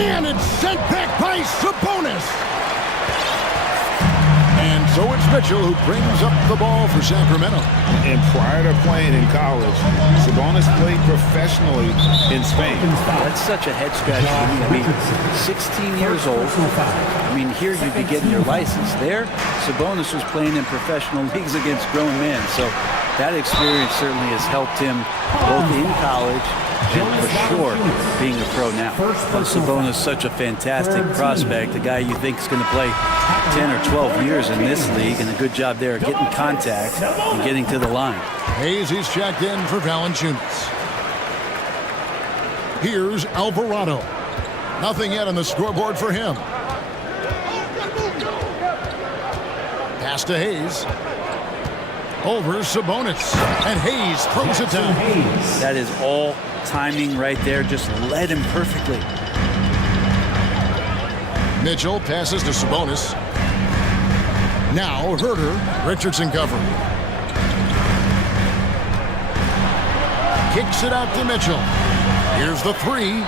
And it's sent back by Sabonis. And so it's Mitchell who brings up the ball for Sacramento. And prior to playing in college, Sabonis played professionally in Spain. That's such a head scratch for me. I mean, 16 years old. I mean, here you'd be getting your license. There, Sabonis was playing in professional leagues against grown men. So that experience certainly has helped him both in college and for sure being a pro now. Sabonis, such a fantastic prospect, a guy you think is going to play 10 or 12 years in this league, and a good job there getting contact and getting to the line. Hayes, he's checked in for Valanciunas. Here's Alvarado. Nothing yet on the scoreboard for him. Pass to Hayes. Over Sabonis. And Hayes throws it down. That is all timing right there. Just led him perfectly. Mitchell passes to Sabonis. Now Herter. Richardson covering. Kicks it out to Mitchell. Here's the 3.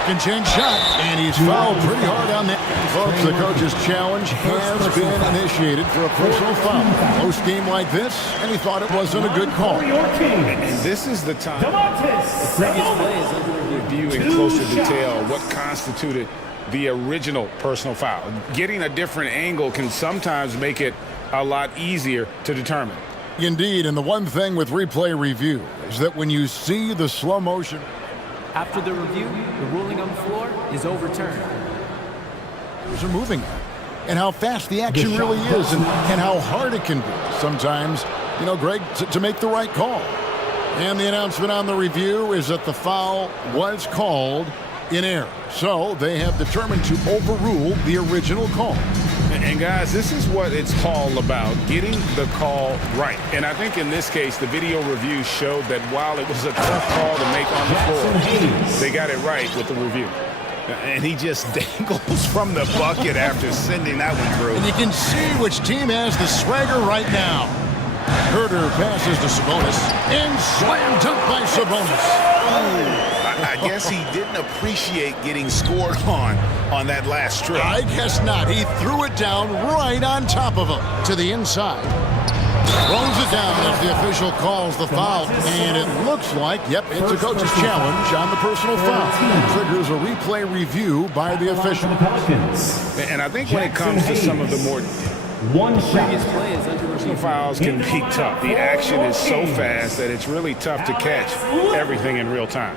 Second chance shot. And he's fouled pretty hard on that. Folks, the coach's challenge has been initiated for a personal foul. Close game like this, and he thought it wasn't a good call. And this is the time. The previous play is under review in closer detail what constituted the original personal foul. Getting a different angle can sometimes make it a lot easier to determine. Indeed, and the one thing with replay review is that when you see the slow motion. After the review, the ruling on the floor is overturned. Are moving and how fast the action really is and how hard it can be sometimes, you know, Greg, to make the right call. And the announcement on the review is that the foul was called in error. So they have determined to overrule the original call. And guys, this is what it's all about, getting the call right. And I think in this case, the video review showed that while it was a tough call to make on the floor, they got it right with the review. And he just dangles from the bucket after sending that one through. And you can see which team has the swagger right now. Herter passes to Sabonis. And slam dunk by Sabonis. I guess he didn't appreciate getting scored on that last trip. I guess not. He threw it down right on top of him. To the inside. Throws it down as the official calls the foul. And it looks like, yep, it's a coach's challenge on the personal foul. Triggers a replay review by the official. And I think when it comes to some of the more previous plays, personal fouls can be tough. The action is so fast that it's really tough to catch everything in real time.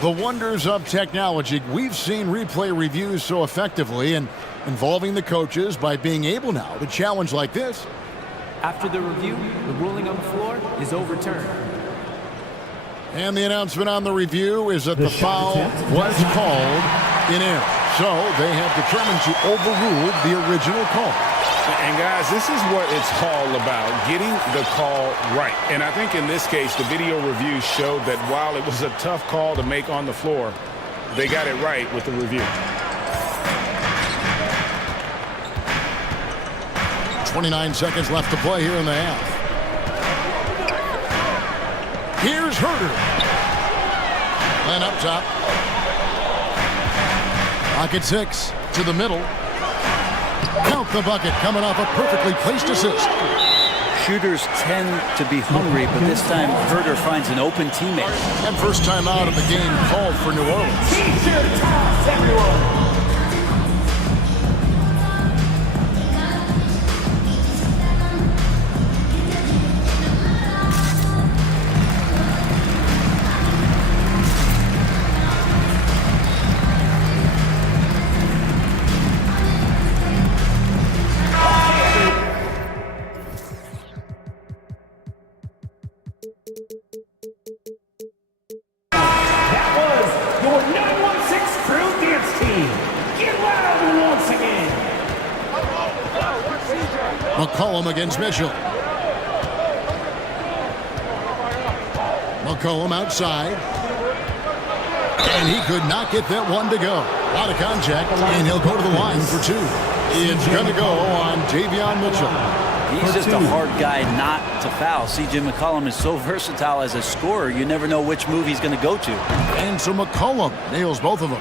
The wonders of technology. We've seen replay reviews so effectively and involving the coaches by being able now to challenge like this. After the review, the ruling on the floor is overturned. And the announcement on the review is that the foul was called in error. So they have determined to overrule the original call. And guys, this is what it's all about, getting the call right. And I think in this case, the video review showed that while it was a tough call to make on the floor, they got it right with the review. 29 seconds left to play here in the half. Here's Herter. And up top. Pocket 6 to the middle. Count the bucket coming off a perfectly placed assist. Shooters tend to be hungry, but this time Herter finds an open teammate. And first time out of the game called for New Orleans. T-shirt toss, everyone. McCollum against Mitchell. McCollum outside. And he could not get that one to go. Out of contact, and he'll go to the line for two. It's going to go on Davion Mitchell. He's just a hard guy not to foul. C.J. McCollum is so versatile as a scorer, you never know which move he's going to go to. And so McCollum nails both of them.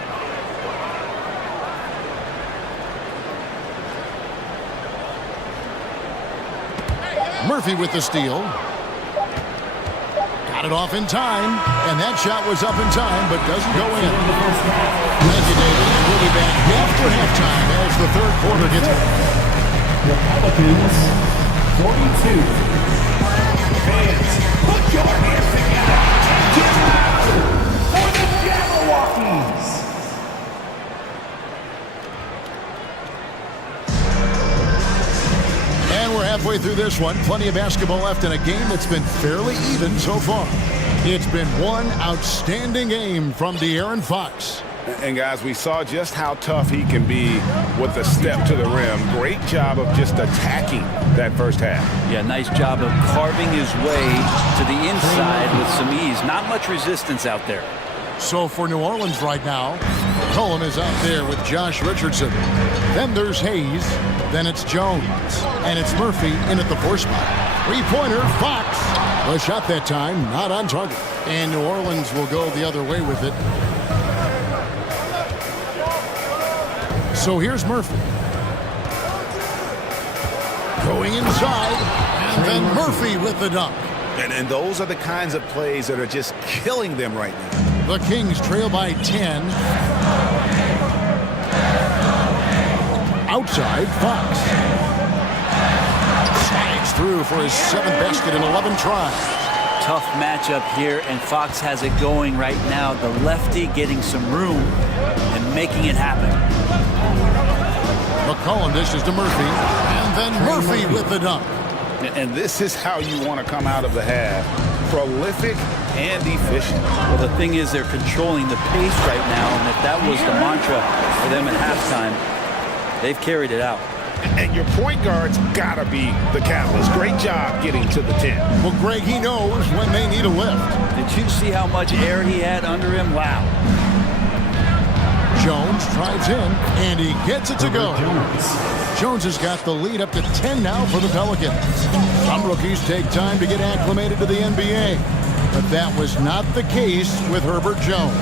Murphy with the steal. Got it off in time, and that shot was up in time, but doesn't go in. Thank you, David. And we'll be back after halftime as the third quarter gets The Pelicans, 42. Fans, put your hands together and get loud for the Jabberwockies. And we're halfway through this one. Plenty of basketball left in a game that's been fairly even so far. It's been one outstanding game from De'Aaron Fox. And guys, we saw just how tough he can be with the step to the rim. Great job of just attacking that first half. Yeah, nice job of carving his way to the inside with some ease. Not much resistance out there. So for New Orleans right now, Cullen is out there with Josh Richardson. Then there's Hayes. Then it's Jones. And it's Murphy in at the 4 spot. Three-pointer, Fox. The shot that time, not on target. And New Orleans will go the other way with it. So here's Murphy. Going inside. And then Murphy with the dunk. And those are the kinds of plays that are just killing them right now. The Kings trail by 10. Outside, Fox. Slides through for his 7th basket in 11 tries. Tough matchup here, and Fox has it going right now. The lefty getting some room and making it happen. McCollum dishes to Murphy, and then Murphy with the dunk. And this is how you want to come out of the half. Prolific and efficient. Well, the thing is they're controlling the pace right now, and if that was the mantra for them at halftime, they've carried it out. And your point guard's got to be the catalyst. Great job getting to the 10. Well, Greg, he knows when they need a lift. Did you see how much air he had under him? Wow. Jones drives in, and he gets it to go. Jones has got the lead up to 10 now for the Pelicans. Some rookies take time to get acclimated to the NBA, but that was not the case with Herbert Jones.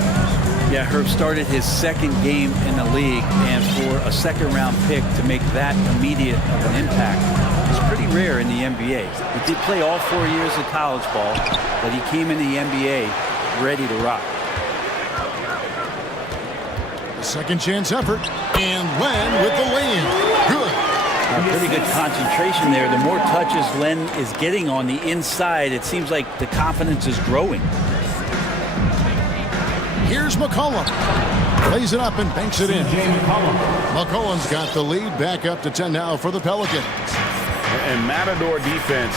Yeah, Herb started his 2nd game in the league, and for a 2nd-round pick to make that immediate of an impact is pretty rare in the NBA. He did play all 4 years of college ball, but he came in the NBA ready to rock. The second chance effort, and Len with the lay-in. Good. Pretty good concentration there. The more touches Len is getting on the inside, it seems like the confidence is growing. Here's McCollum. Plays it up and banks it in. McCollum's got the lead back up to 10 now for the Pelicans. And Matador defense,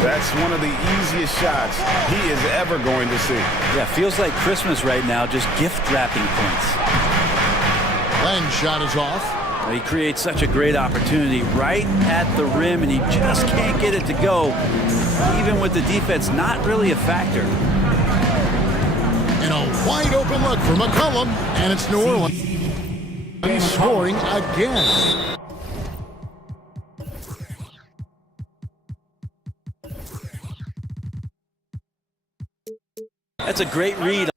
that's one of the easiest shots he is ever going to see. Yeah, feels like Christmas right now, just gift wrapping points. Len's shot is off. He creates such a great opportunity right at the rim, and he just can't get it to go. Even with the defense, not really a factor. And a wide open look for McCollum, and it's New Orleans scoring again. That's a great read.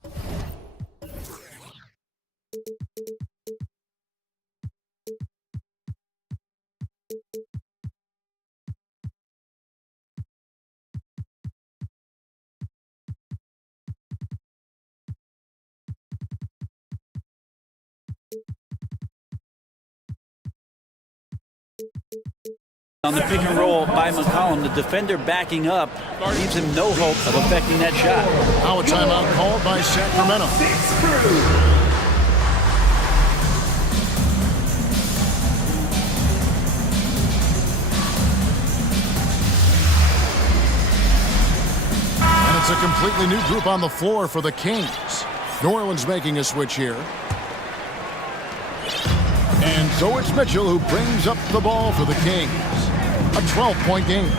On the pick and roll by McCollum, the defender backing up leaves him no hope of affecting that shot. Now a timeout called by Sacramento. And it's a completely new group on the floor for the Kings. New Orleans making a switch here. And so it's Mitchell who brings up the ball for the Kings. A 12-point game.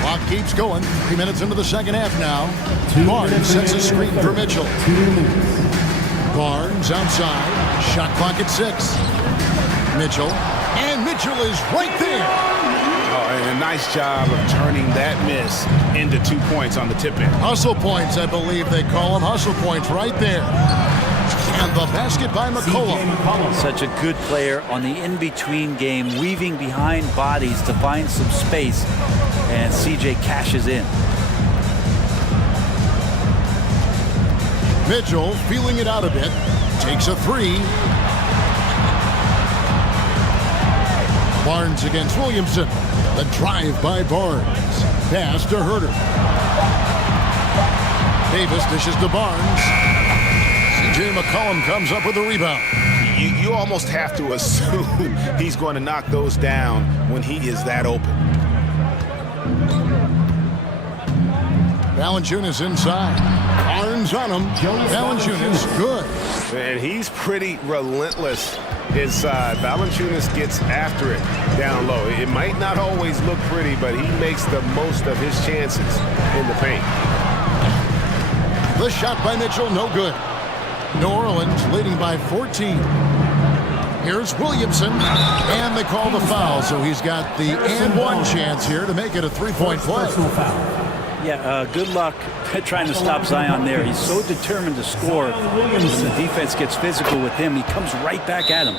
Clock keeps going. 3 minutes into the second half now. Barnes sets a screen for Mitchell. Barnes outside. Shot clock at 6. Mitchell. And Mitchell is right there. Oh, and a nice job of turning that miss into 2 points on the tip-in. Hustle points, I believe they call them. Hustle points right there. And the basket by McCollum. Such a good player on the in-between game, weaving behind bodies to find some space. And CJ cashes in. Mitchell feeling it out a bit. Takes a 3. Barnes against Williamson. The drive by Barnes. Pass to Herter. Davis dishes to Barnes. CJ McCollum comes up with the rebound. You almost have to assume he's going to knock those down when he is that open. Valanciunas inside. Barnes on him. Valanciunas good. And he's pretty relentless inside. Valanciunas gets after it down low. It might not always look pretty, but he makes the most of his chances in the paint. The shot by Mitchell, no good. New Orleans leading by 14. Here's Williamson, and they call the foul, so he's got the and one chance here to make it a 3-point play. Yeah, good luck trying to stop Zion there. He's so determined to score. When the defense gets physical with him, he comes right back at him.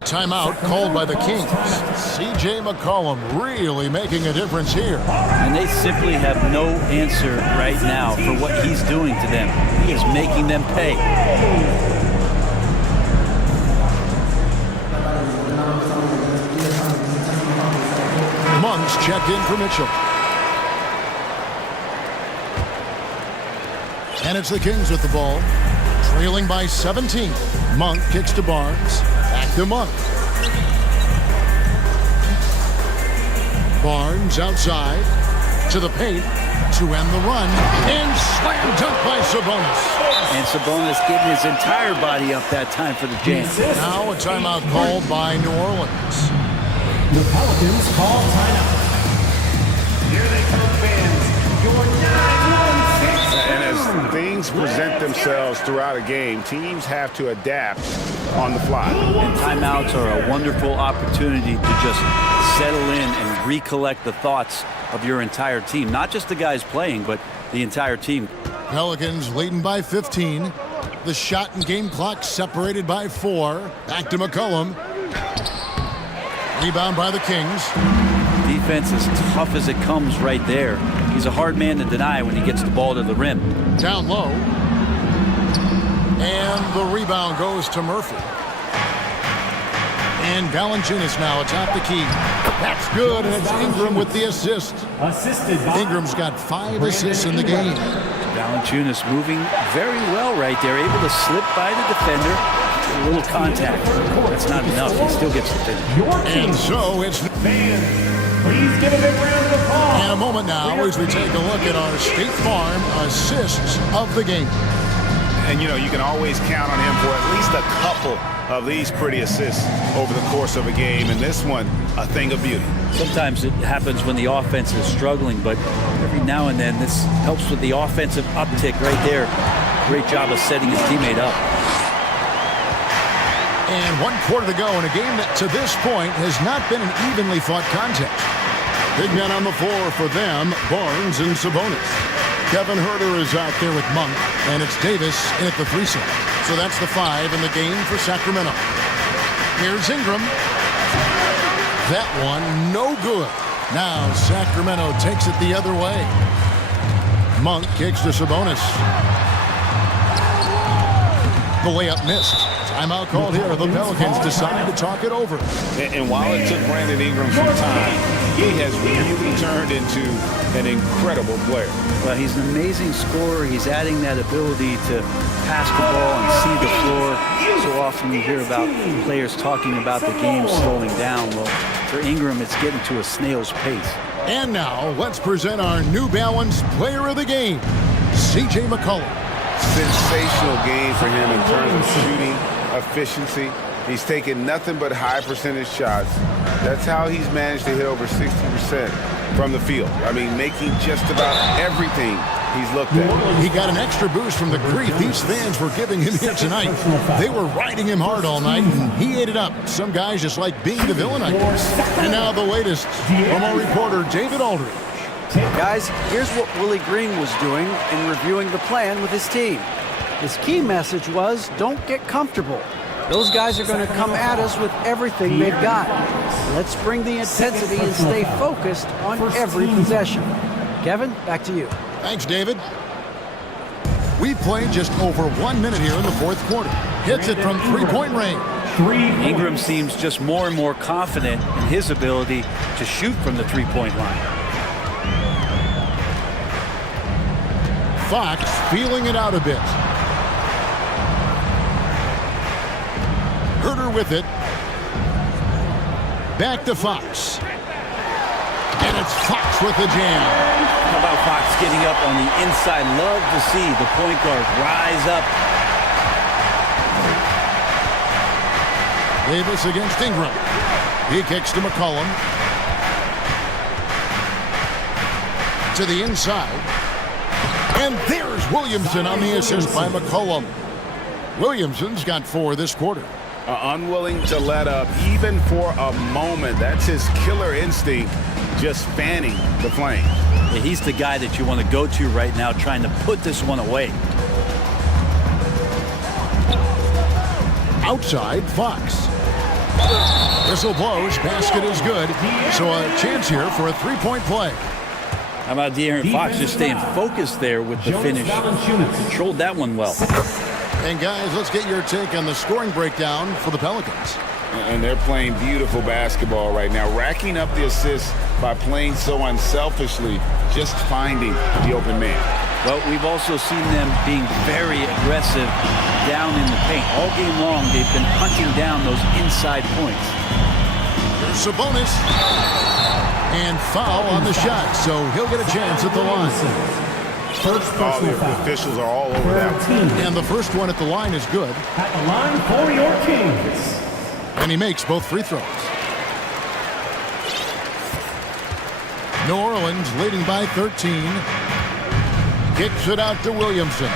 Timeout called by the Kings. CJ McCollum really making a difference here. And they simply have no answer right now for what he's doing to them. He is making them pay. Monk's checked in for Mitchell. And it's the Kings with the ball. Trailing by 17. Monk kicks to Barnes. Back to Monk. Barnes outside. To the paint. To end the run. And slam dunk by Sabonis. And Sabonis getting his entire body up that time for the jam. Now a timeout called by New Orleans. The Pelicans call timeout. Here they come, fans. Your 9-1-6. And as things present themselves throughout a game, teams have to adapt on the fly. And timeouts are a wonderful opportunity to just settle in and recollect the thoughts of your entire team. Not just the guys playing, but the entire team. Pelicans leading by 15. The shot and game clock separated by 4. Back to McCollum. Rebound by the Kings. Defense as tough as it comes right there. He's a hard man to deny when he gets the ball to the rim. Down low. And the rebound goes to Murphy. And Valanciunas now atop the key. That's good, and it's Ingram with the assist. Ingram's got 5 assists in the game. Valanciunas moving very well right there, able to slip by the defender. A little contact. That's not enough. He still gets the finish. And so it's... Please give a big round of applause. In a moment now, as we take a look at our State Farm assists of the game. And, you know, you can always count on him for at least a couple of these pretty assists over the course of a game. And this one, a thing of beauty. Sometimes it happens when the offense is struggling, but every now and then this helps with the offensive uptick right there. Great job of setting his teammate up. And 1 quarter to go in a game that to this point has not been an evenly fought contest. Big men on the floor for them, Barnes and Sabonis. Kevin Herter is out there with Monk, and it's Davis in at the 3 slot. So that's the 5 in the game for Sacramento. Here's Ingram. That one, no good. Now Sacramento takes it the other way. Monk kicks to Sabonis. The layup missed. Timeout called here. The Pelicans decide to talk it over. And while it took Brandon Ingram some time, he has really turned into an incredible player. Well, he's an amazing scorer. He's adding that ability to pass the ball and see the floor. So often you hear about players talking about the game slowing down. Well, for Ingram, it's getting to a snail's pace. And now, let's present our New Balance Player of the Game, CJ McCollum. Sensational game for him in terms of shooting efficiency. He's taken nothing but high percentage shots. That's how he's managed to hit over 60% from the field. I mean, making just about everything he's looked at. He got an extra boost from the grief these fans were giving him here tonight. They were riding him hard all night, and he ate it up. Some guys just like being the villain, I guess. And now the latest from our reporter, David Aldridge. Guys, here's what Willie Green was doing in reviewing the plan with his team. His key message was, don't get comfortable. Those guys are going to come at us with everything they've got. Let's bring the intensity and stay focused on every possession. Kevin, back to you. Thanks, David. We played just over 1 minute here in the fourth quarter. Hits it from three-point range. Ingram seems just more and more confident in his ability to shoot from the three-point line. Fox feeling it out a bit. Herder with it. Back to Fox. And it's Fox with the jam. How about Fox getting up on the inside? Love to see the point guard rise up. Davis against Ingram. He kicks to McCollum. To the inside. And there's Williamson on the assist by McCollum. Williamson's got 4 this quarter. Unwilling to let up even for a moment. That's his killer instinct, just fanning the flame. Yeah, he's the guy that you want to go to right now, trying to put this one away. Outside, Fox. Whistle blows, basket is good. So a chance here for a three-point play. How about De'Aaron Fox just staying focused there with the finish? Controlled that one well. And guys, let's get your take on the scoring breakdown for the Pelicans. And they're playing beautiful basketball right now, racking up the assists by playing so unselfishly, just finding the open man. Well, we've also seen them being very aggressive down in the paint. All game long, they've been hunting down those inside points. There's Sabonis. And foul on the shot, so he'll get a chance at the line. All the officials are all over that. And the first one at the line is good. At the line for your Kings. And he makes both free throws. New Orleans leading by 13. Kicks it out to Williamson.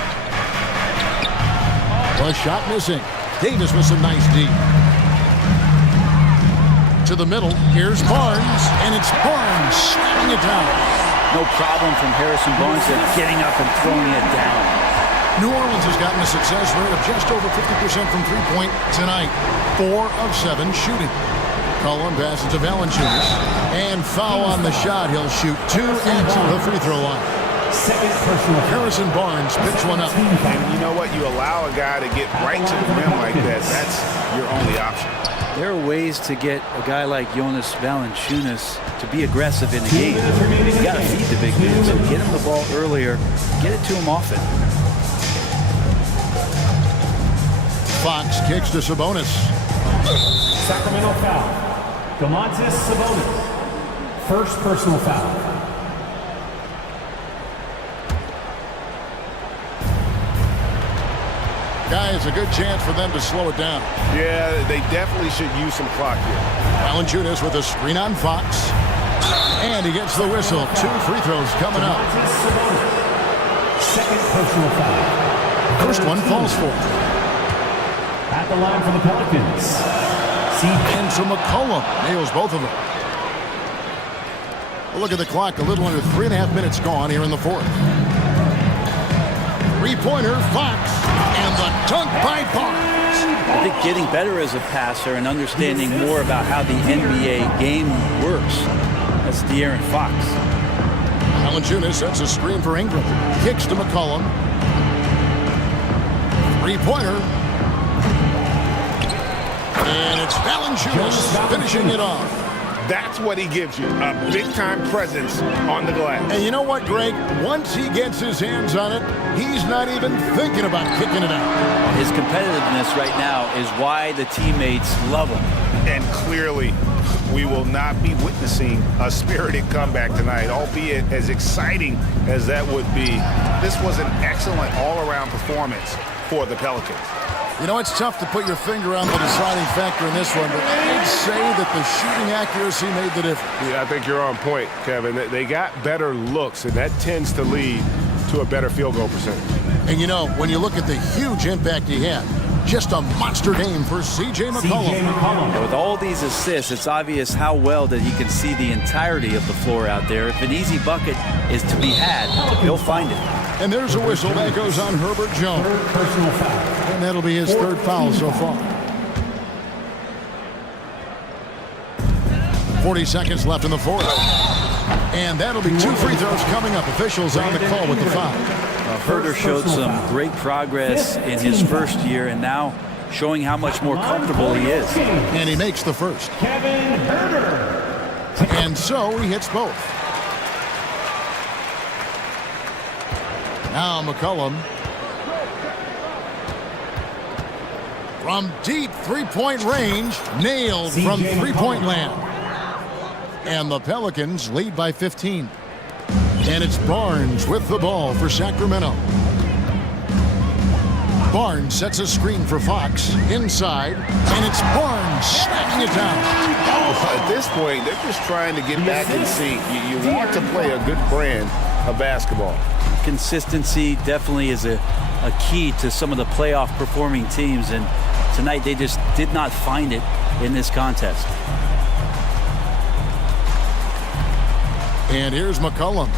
A shot missing. Davis with some nice D. To the middle. Here's Barnes. And it's Barnes slamming it down. No problem from Harrison Barnes there, getting up and throwing it down. New Orleans has gotten a success rate of just over 50% from three-point tonight. 4 of 7 shooting. Cullen passes to Valanciunas. And foul on the shot. He'll shoot 2 at the free throw line. Second personal. Harrison Barnes picks one up. And you know what? You allow a guy to get right to the rim like that. That's your only option. There are ways to get a guy like Jonas Valanciunas to be aggressive in the game. You got to feed the big man. So get him the ball earlier. Get it to him often. Fox kicks to Sabonis. Sacramento foul. Domantas Sabonis. First personal foul. Guys, a good chance for them to slow it down. Yeah, they definitely should use some clock here. Valanciunas with a screen on Fox. And he gets the whistle. 2 free throws coming up. Second personal foul. First one falls for. At the line for the Pelicans. And so McCollum nails both of them. We'll look at the clock. A little under 3.5 minutes gone here in the fourth. Three-pointer, Fox. And the dunk by Barnes. I think getting better as a passer and understanding more about how the NBA game works. That's De'Aaron Fox. Valanciunas sets a screen for Ingram. Kicks to McCollum. Three-pointer. And it's Valanciunas finishing it off. That's what he gives you, a big-time presence on the glass. And you know what, Greg? Once he gets his hands on it, he's not even thinking about kicking it out. His competitiveness right now is why the teammates love him. And clearly, we will not be witnessing a spirited comeback tonight, albeit as exciting as that would be. This was an excellent all-around performance for the Pelicans. You know, it's tough to put your finger on the deciding factor in this one, but I'd say that the shooting accuracy made the difference. Yeah, I think you're on point, Kevin. They got better looks, and that tends to lead to a better field goal percentage. And you know, when you look at the huge impact he had, just a monster game for C.J. McCollum. And with all these assists, it's obvious how well that he can see the entirety of the floor out there. If an easy bucket is to be had, he'll find it. And there's a whistle that goes on Herbert Jones. And that'll be his third foul so far. 40 seconds left in the fourth. And that'll be 2 free throws coming up. Officials on the call with the foul. Herder showed some great progress in his first year and now showing how much more comfortable he is. And he makes the first. Kevin Herder. And so he hits both. Now McCollum. From deep three-point range, nailed from three-point land. And the Pelicans lead by 15. And it's Barnes with the ball for Sacramento. Barnes sets a screen for Fox inside, and it's Barnes smacking it down. At this point, they're just trying to get back in sync. You want to play a good brand of basketball. Consistency definitely is a key to some of the playoff performing teams, and tonight they just did not find it in this contest. And here's McCollum.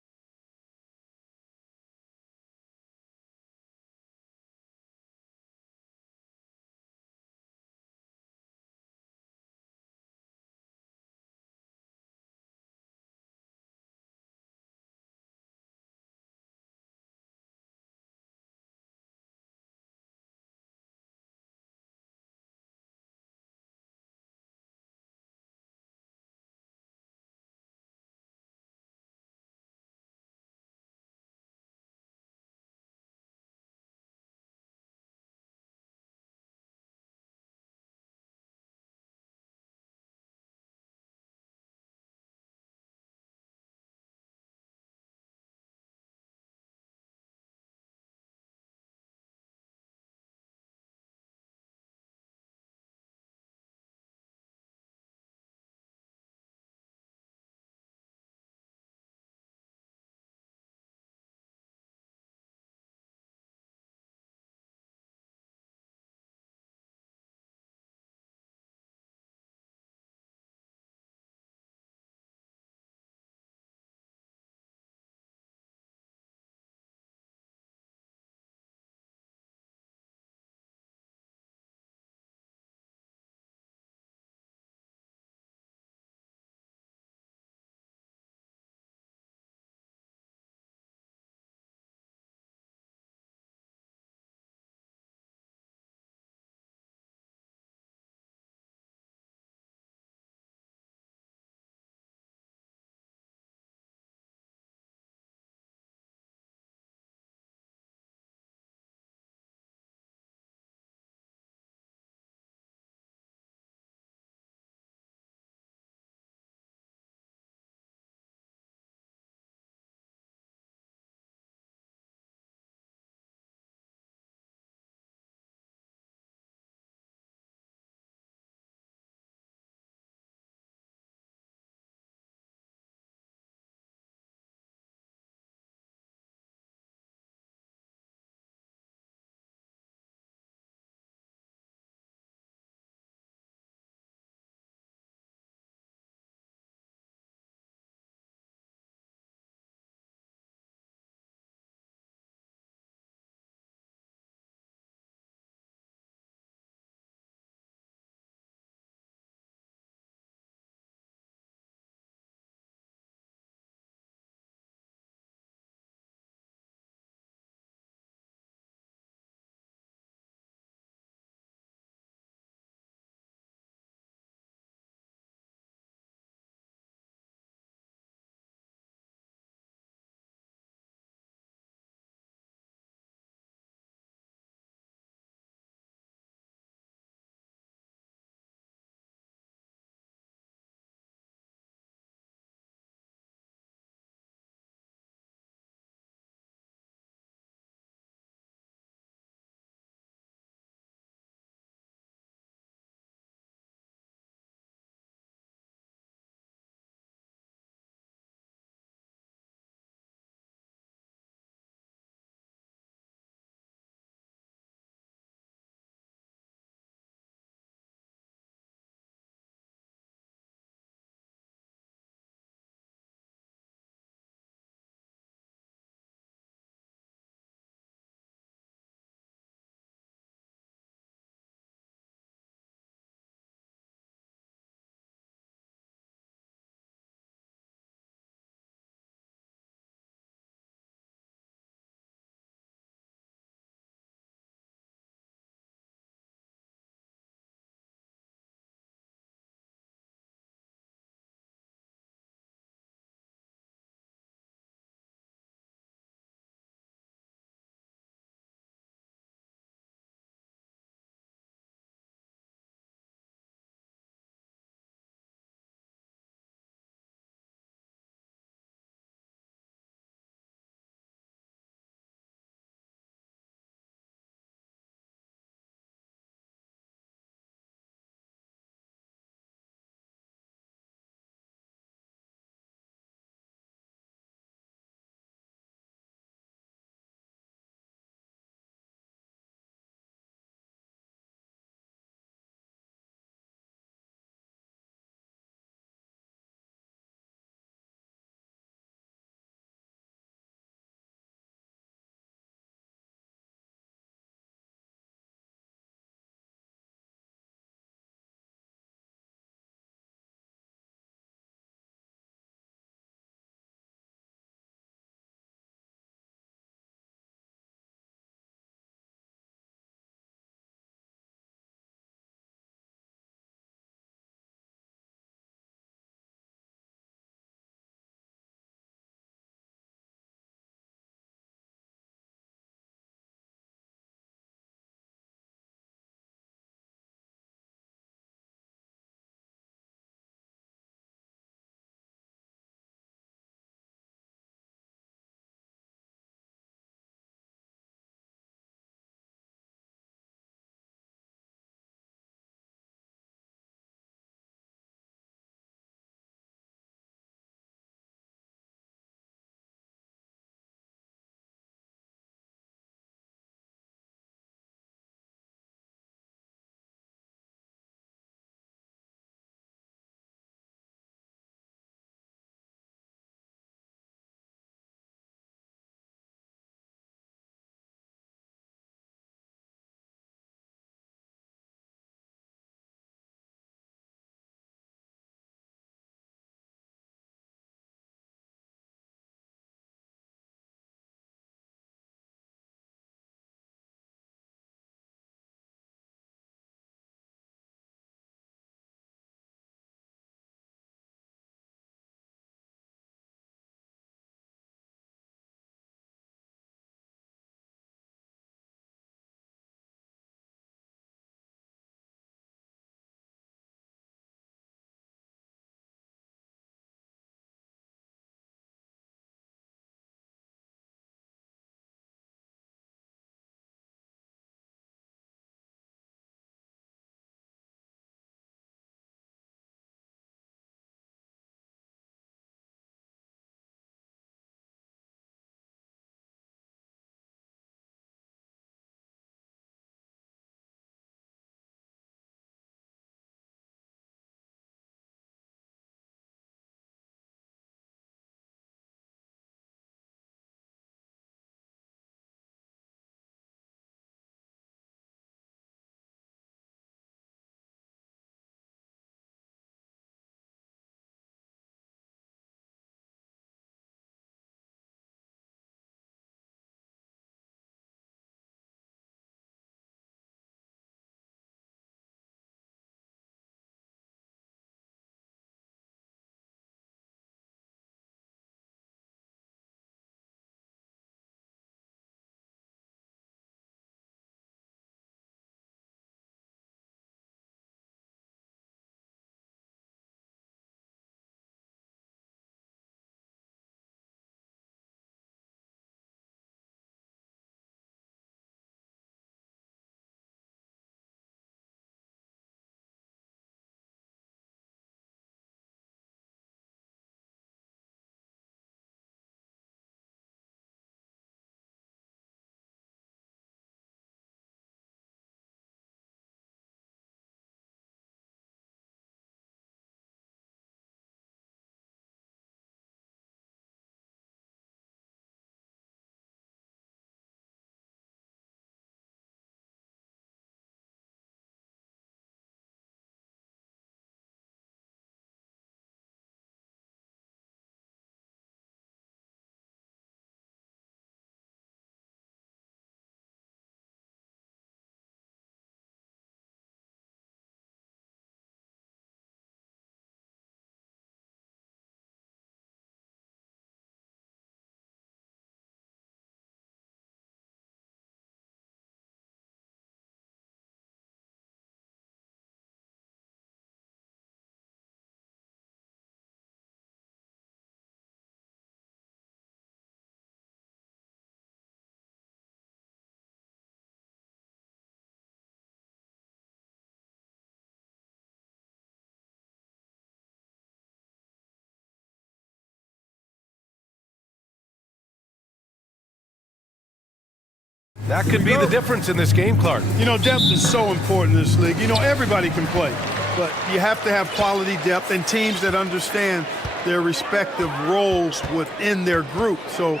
That could be the difference in this game, Clark. You know, depth is so important in this league. You know, everybody can play, but you have to have quality depth and teams that understand their respective roles within their group. So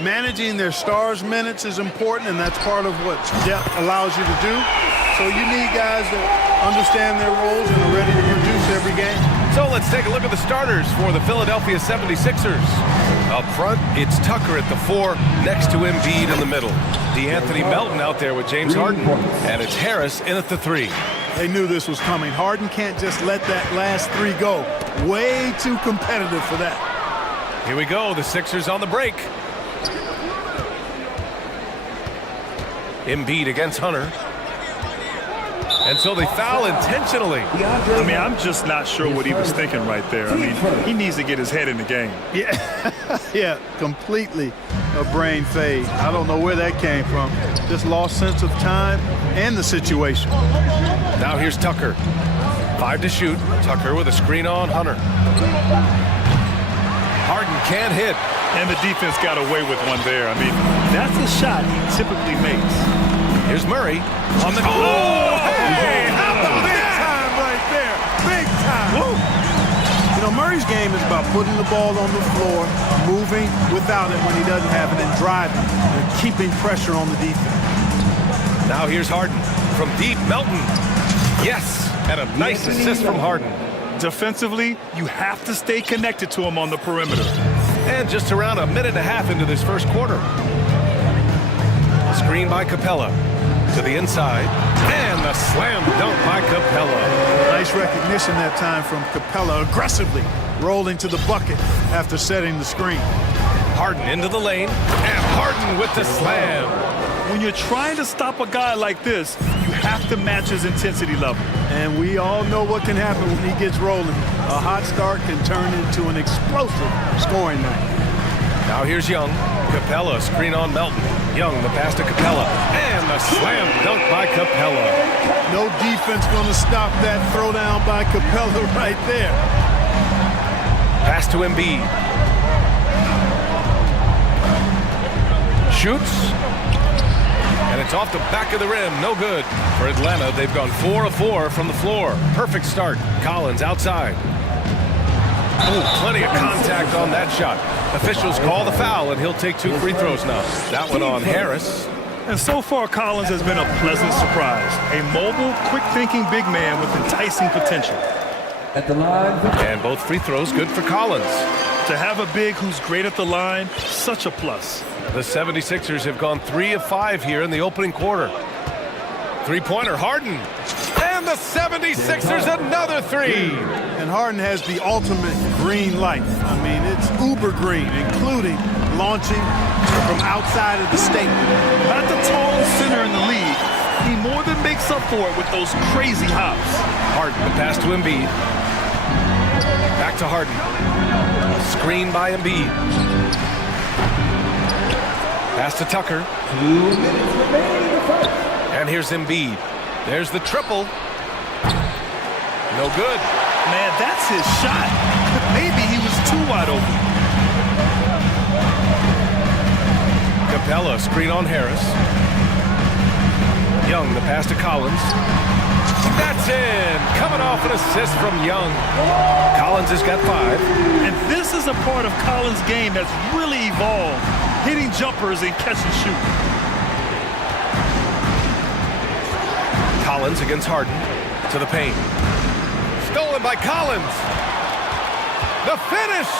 managing their stars' minutes is important, and that's part of what depth allows you to do. So you need guys that understand their roles and are ready to produce every game. So let's take a look at the starters for the Philadelphia 76ers. Up front, it's Tucker at the 4, next to Embiid in the middle. DeAnthony Melton out there with James Harden, and it's Harris in at the 3. They knew this was coming. Harden can't just let that last 3 go. Way too competitive for that. Here we go, the Sixers on the break. Embiid against Hunter. And so they foul intentionally. I mean, I'm just not sure what he was thinking right there. I mean, he needs to get his head in the game. Yeah, yeah, completely a brain fade. I don't know where that came from. Just lost sense of time and the situation. Now here's Tucker. 5 to shoot. Tucker with a screen on Hunter. Harden can't hit. And the defense got away with one there. I mean, that's a shot he typically makes. Here's Murray on the... Oh, hey, how about big time right there? Big time. Woo. You know, Murray's game is about putting the ball on the floor, moving without it when he doesn't have it, and driving, and keeping pressure on the defense. Now here's Harden from deep. Melton. Yes, and a nice assist from Harden. Defensively, you have to stay connected to him on the perimeter. And just around a minute and a half into this first quarter. Screen by Capella. To the inside, and the slam dunk by Capella. Nice recognition that time from Capella, aggressively rolling to the bucket after setting the screen. Harden into the lane, and Harden with the slam. When you're trying to stop a guy like this, you have to match his intensity level. And we all know what can happen when he gets rolling. A hot start can turn into an explosive scoring night. Now here's Young. Capella, screen on Melton. Young, the pass to Capella. And the slam dunk by Capella. No defense going to stop that throwdown by Capella right there. Pass to Embiid. Shoots. And it's off the back of the rim. No good. For Atlanta, they've gone 4 of 4 from the floor. Perfect start. Collins outside. Oh, plenty of contact on that shot. Officials call the foul, and he'll take 2 free throws now. That one on Harris. And so far, Collins has been a pleasant surprise. A mobile, quick-thinking big man with enticing potential. At the line. And both free throws good for Collins. To have a big who's great at the line, such a plus. The 76ers have gone 3 of 5 here in the opening quarter. Three-pointer, Harden. And the 76ers another 3. And Harden has the ultimate green light. I mean, it's uber green, including launching from outside of the state. Not the tallest center in the league. He more than makes up for it with those crazy hops. Harden, the pass to Embiid. Back to Harden. Screen by Embiid. Pass to Tucker. 2 minutes remaining in the first. And here's Embiid. There's the triple. No good. Man, that's his shot. Maybe he was too wide open. Capella, screen on Harris. Young, the pass to Collins. That's in. Coming off an assist from Young. Collins has got 5. And this is a part of Collins' game that's really evolved. Hitting jumpers and catch and shoot. Collins against Harden. To the paint. Stolen by Collins. The finish.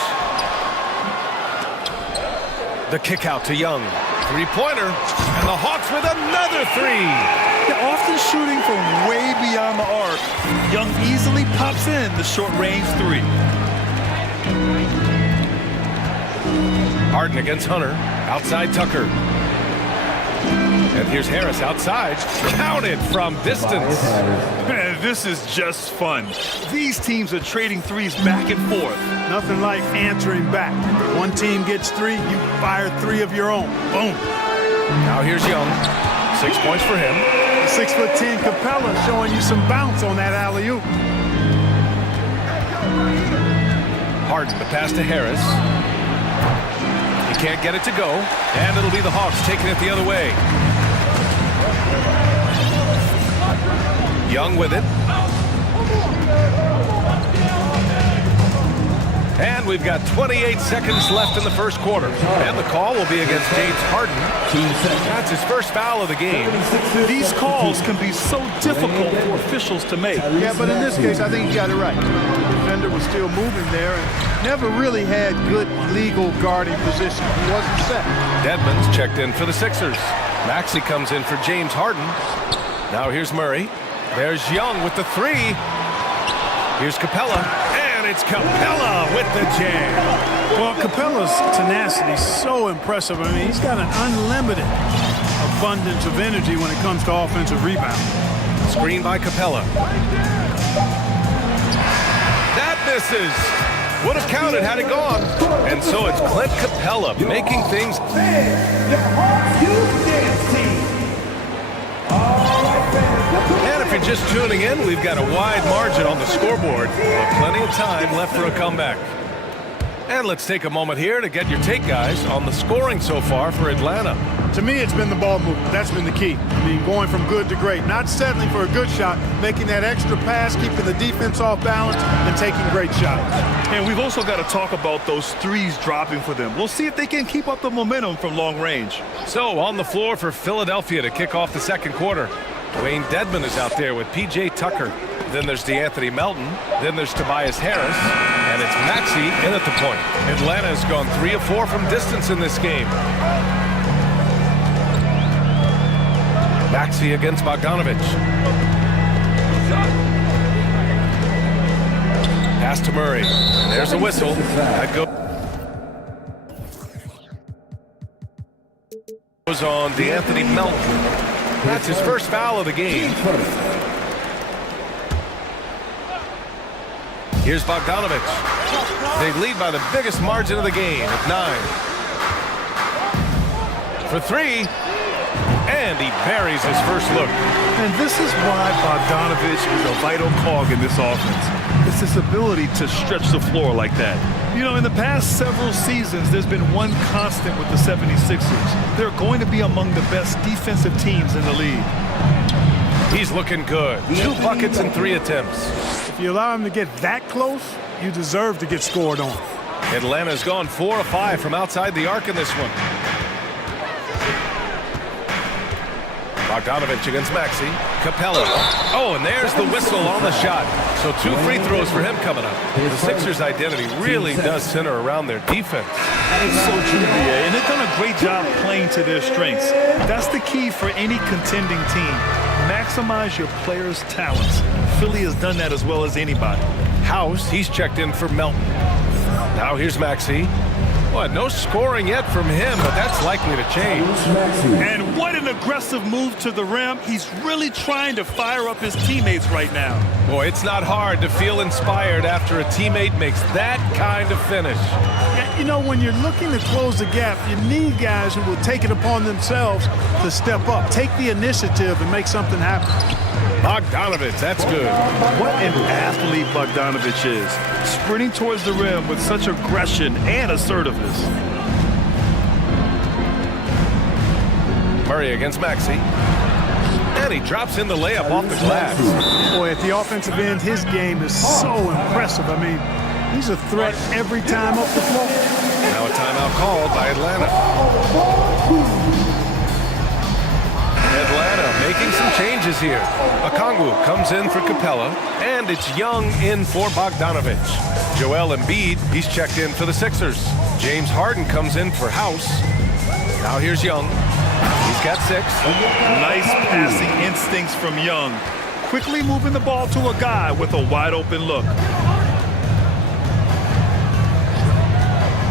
The kick out to Young. Three-pointer. And the Hawks with another 3. They're often shooting from way beyond the arc. Young easily pops in the short-range 3. Harden against Hunter. Outside Tucker. And here's Harris outside. Counted from distance. Man, this is just fun. These teams are trading threes back and forth. Nothing like answering back. One team gets 3, you fire 3 of your own. Boom. Now here's Young. 6 points for him. 6'10" Capella showing you some bounce on that alley-oop. Harden, the pass to Harris. He can't get it to go. And it'll be the Hawks taking it the other way. Young with it. And we've got 28 seconds left in the first quarter. And the call will be against James Harden. That's his first foul of the game. These calls can be so difficult for officials to make. Yeah, but in this case, I think he got it right. The defender was still moving there and never really had good legal guarding position. He wasn't set. Dedmon's checked in for the Sixers. Maxey comes in for James Harden. Now here's Murray. There's Young with the three. Here's Capella. And it's Capella with the jam. Well, Capella's tenacity is so impressive. I mean, he's got an unlimited abundance of energy when it comes to offensive rebound. Screen by Capella. That misses. Would have counted had it gone. And so it's Clint Capella making things. And if you're just tuning in, we've got a wide margin on the scoreboard, but plenty of time left for a comeback. And let's take a moment here to get your take, guys, on the scoring so far for Atlanta. To me, it's been the ball movement. That's been the key. I mean, going from good to great. Not settling for a good shot, making that extra pass, keeping the defense off balance, and taking great shots. And we've also got to talk about those threes dropping for them. We'll see if they can keep up the momentum from long range. So, on the floor for Philadelphia to kick off the second quarter. Dwayne Dedmon is out there with P.J. Tucker. Then there's DeAnthony Melton. Then there's Tobias Harris. And it's Maxey in at the point. Atlanta has gone 3 of 4 from distance in this game. Maxey against Bogdanovic. Pass to Murray. There's a whistle. That goes on DeAnthony Melton. That's his first foul of the game. Here's Bogdanovic. They lead by the biggest margin of the game at 9. For 3. And he buries his first look. And this is why Bogdanovic is a vital cog in this offense. It's his ability to stretch the floor like that. You know, in the past several seasons, there's been one constant with the 76ers. They're going to be among the best defensive teams in the league. He's looking good. 2 buckets and 3 attempts. If you allow him to get that close, you deserve to get scored on. Atlanta's gone 4 of 5 from outside the arc in this one. Bogdanovic against Maxey. Capella. Oh, and there's the whistle on the shot. So 2 free throws for him coming up. The Sixers' identity really does center around their defense. That is so true, BA. And they've done a great job playing to their strengths. That's the key for any contending team. Maximize your players' talents. Philly has done that as well as anybody. House, he's checked in for Melton. Now here's Maxey. Well, no scoring yet from him, but that's likely to change. And what an aggressive move to the rim. He's really trying to fire up his teammates right now. Boy, it's not hard to feel inspired after a teammate makes that kind of finish. Yeah, you know, when you're looking to close the gap, you need guys who will take it upon themselves to step up, take the initiative, and make something happen. Bogdanovic, that's good. What an athlete Bogdanovic is. Sprinting towards the rim with such aggression and assertiveness. Murray against Maxey. And he drops in the layup off the glass. Boy, at the offensive end, his game is so impressive. I mean, he's a threat every time up the floor. Now a timeout called by Atlanta. Atlanta making some changes here. Okongwu comes in for Capella, and it's Young in for Bogdanovic. Joel Embiid, he's checked in for the Sixers. James Harden comes in for House. Now here's Young. He's got 6. Nice passing instincts from Young. Quickly moving the ball to a guy with a wide open look.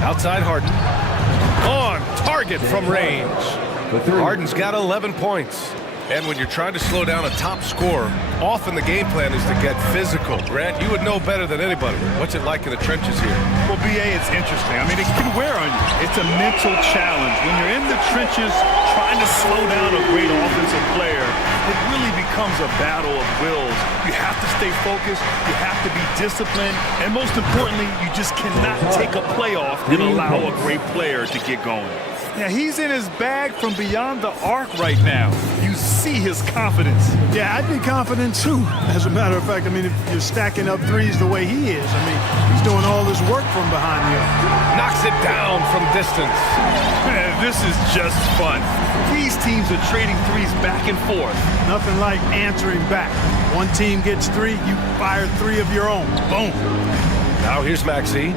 Outside Harden. On target from range. Harden's got 11 points. And when you're trying to slow down a top scorer, often the game plan is to get physical. Grant, you would know better than anybody. What's it like in the trenches here? Well, BA, it's interesting. I mean, it can wear on you. It's a mental challenge. When you're in the trenches trying to slow down a great offensive player, it really becomes a battle of wills. You have to stay focused. You have to be disciplined. And most importantly, you just cannot take a play off and allow a great player to get going. Now, he's in his bag from beyond the arc right now. You see see his confidence. Yeah, I'd be confident too. As a matter of fact, I mean, if you're stacking up threes the way he is, I mean, he's doing all this work from behind the arc. Knocks it down from distance. Man, this is just fun. These teams are trading threes back and forth. Nothing like answering back. One team gets three, you fire three of your own. Boom. Now here's Maxey.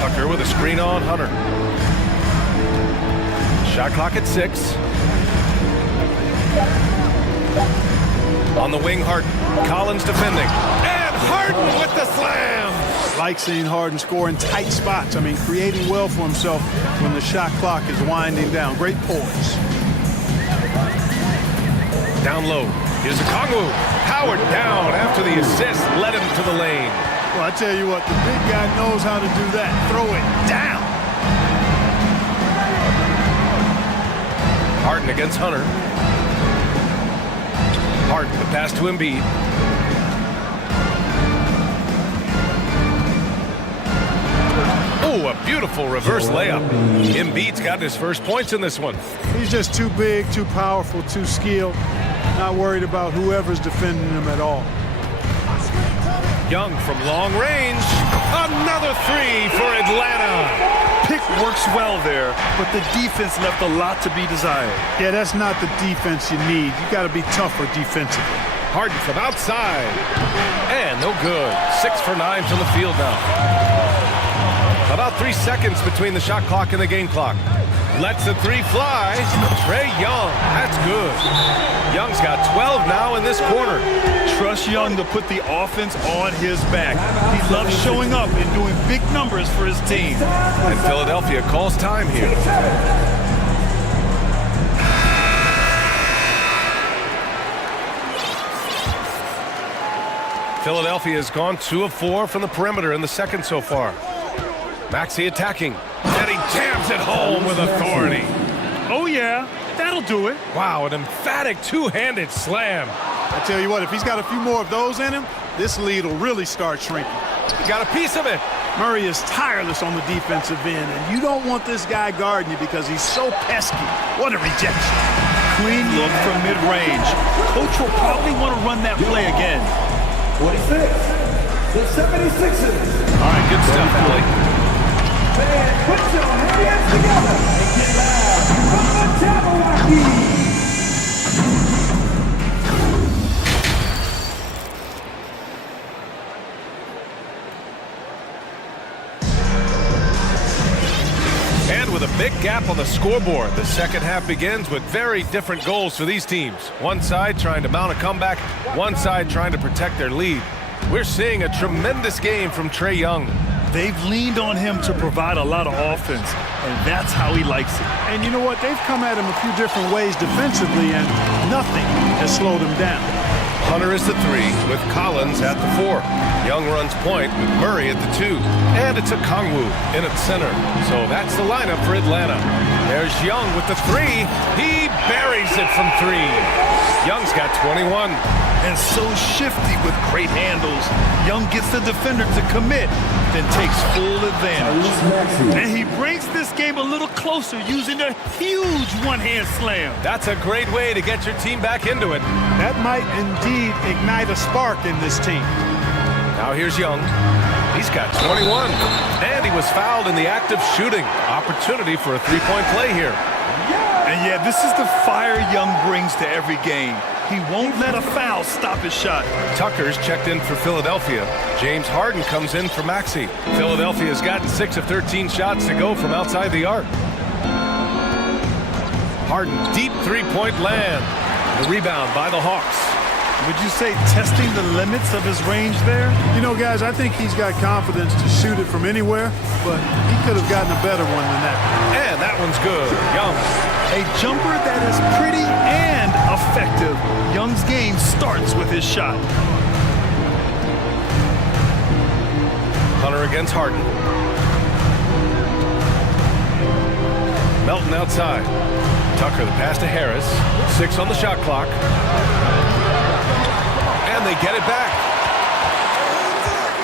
Tucker with a screen on Hunter. Shot clock at 6. On the wing, Harden. Collins defending. And Harden with the slam. Like seeing Harden score in tight spots. I mean, creating well for himself when the shot clock is winding down. Great poise. Down low. Here's a Kongwu. Howard down after the assist. Led him to the lane. Well, I tell you what, the big guy knows how to do that. Throw it down. Harden against Hunter. Harden, the pass to Embiid. Oh, a beautiful reverse layup. Embiid's got his first points in this one. He's just too big, too powerful, too skilled. Not worried about whoever's defending him at all. Young from long range. Another three for Atlanta. Pick works well there, but the defense left a lot to be desired. Yeah, that's not the defense you need. You got to be tougher defensively. Harden from outside. And no good. 6 for 9 from the field now. About 3 seconds between the shot clock and the game clock. Lets the three fly. Trae Young. That's good. Young's got 12 now in this quarter. Trust Young to put the offense on his back. He loves showing up and doing big numbers for his team. And Philadelphia calls time here. Philadelphia has gone 2 of 4 from the perimeter in the second so far. Maxey attacking. And he jams it home with authority. Oh, yeah. That'll do it. Wow, an emphatic two-handed slam. I tell you what, if he's got a few more of those in him, this lead will really start shrinking. He got a piece of it. Murray is tireless on the defensive end, and you don't want this guy guarding you because he's so pesky. What a rejection. Clean look from mid-range. Coach will probably want to run that play again. 26, the 76ers. All right, good stuff, Allie. Man, put your hands together and get loud from the Jabberwocky. And with a big gap on the scoreboard, the second half begins with very different goals for these teams. One side trying to mount a comeback, one side trying to protect their lead. We're seeing a tremendous game from Trae Young. They've leaned on him to provide a lot of offense, and that's how he likes it. And you know what? They've come at him a few different ways defensively, and nothing has slowed him down. Hunter is the 3 with Collins at the 4. Young runs point with Murray at the 2. And it's a Kongwu in at center. So that's the lineup for Atlanta. There's Young with the 3. He buries it from 3. Young's got 21. And so shifty with great handles. Young gets the defender to commit, then takes full advantage. And he brings this game a little closer using a huge one-hand slam. That's a great way to get your team back into it. That might indeed ignite a spark in this team. Now here's Young. He's got 21. And he was fouled in the act of shooting. Opportunity for a three-point play here. And yeah, this is the fire Young brings to every game. He won't let a foul stop his shot. Tucker's checked in for Philadelphia. James Harden comes in for Maxey. Philadelphia's gotten 6 of 13 shots to go from outside the arc. Harden, deep three-point land. The rebound by the Hawks. Would you say testing the limits of his range there? You know, guys, I think he's got confidence to shoot it from anywhere, but he could have gotten a better one than that. And that one's good. Young. A jumper that is pretty and effective. Young's game starts with his shot. Hunter against Harden. Melton outside. Tucker the pass to Harris. 6 on the shot clock. And they get it back.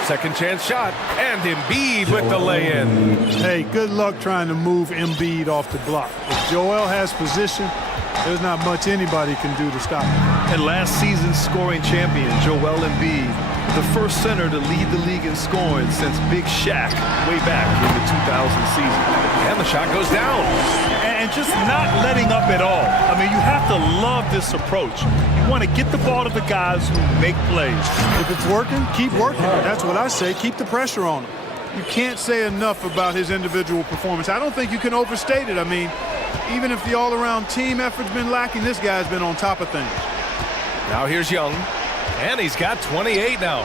Second chance shot. And Embiid with the lay-in. Hey, good luck trying to move Embiid off the block. If Joel has position, There's not much anybody can do to stop him. And last season's scoring champion, Joel Embiid, the first center to lead the league in scoring since Big Shaq way back in the 2000 season. And the shot goes down. And just not letting up at all. I mean, you have to love this approach. You want to get the ball to the guys who make plays. If it's working, keep working. That's what I say. Keep the pressure on him. You can't say enough about his individual performance. I don't think you can overstate it. I mean, even if the all-around team effort's been lacking, this guy's been on top of things. Now here's Young, and he's got 28 now.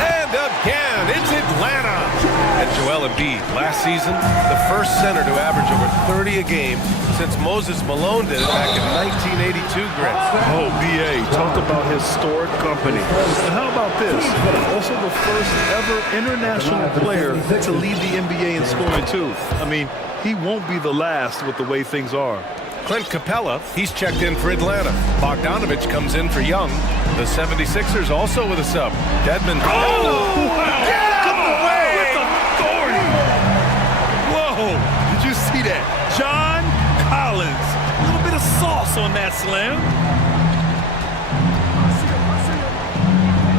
And again, it's Atlanta. And Joel Embiid, last season, the first center to average over 30 a game since Moses Malone did it back in 1982, Greg. Oh, B.A. talked about historic company. And how about this? Also the first ever international player to lead the NBA in scoring, too. I mean, he won't be the last with the way things are. Clint Capella, he's checked in for Atlanta. Bogdanovich comes in for Young. The 76ers also with a sub. Dedmon. Oh! Wow. Get out of the way! With authority! Whoa! Did you see that? John Collins. A little bit of sauce on that slam.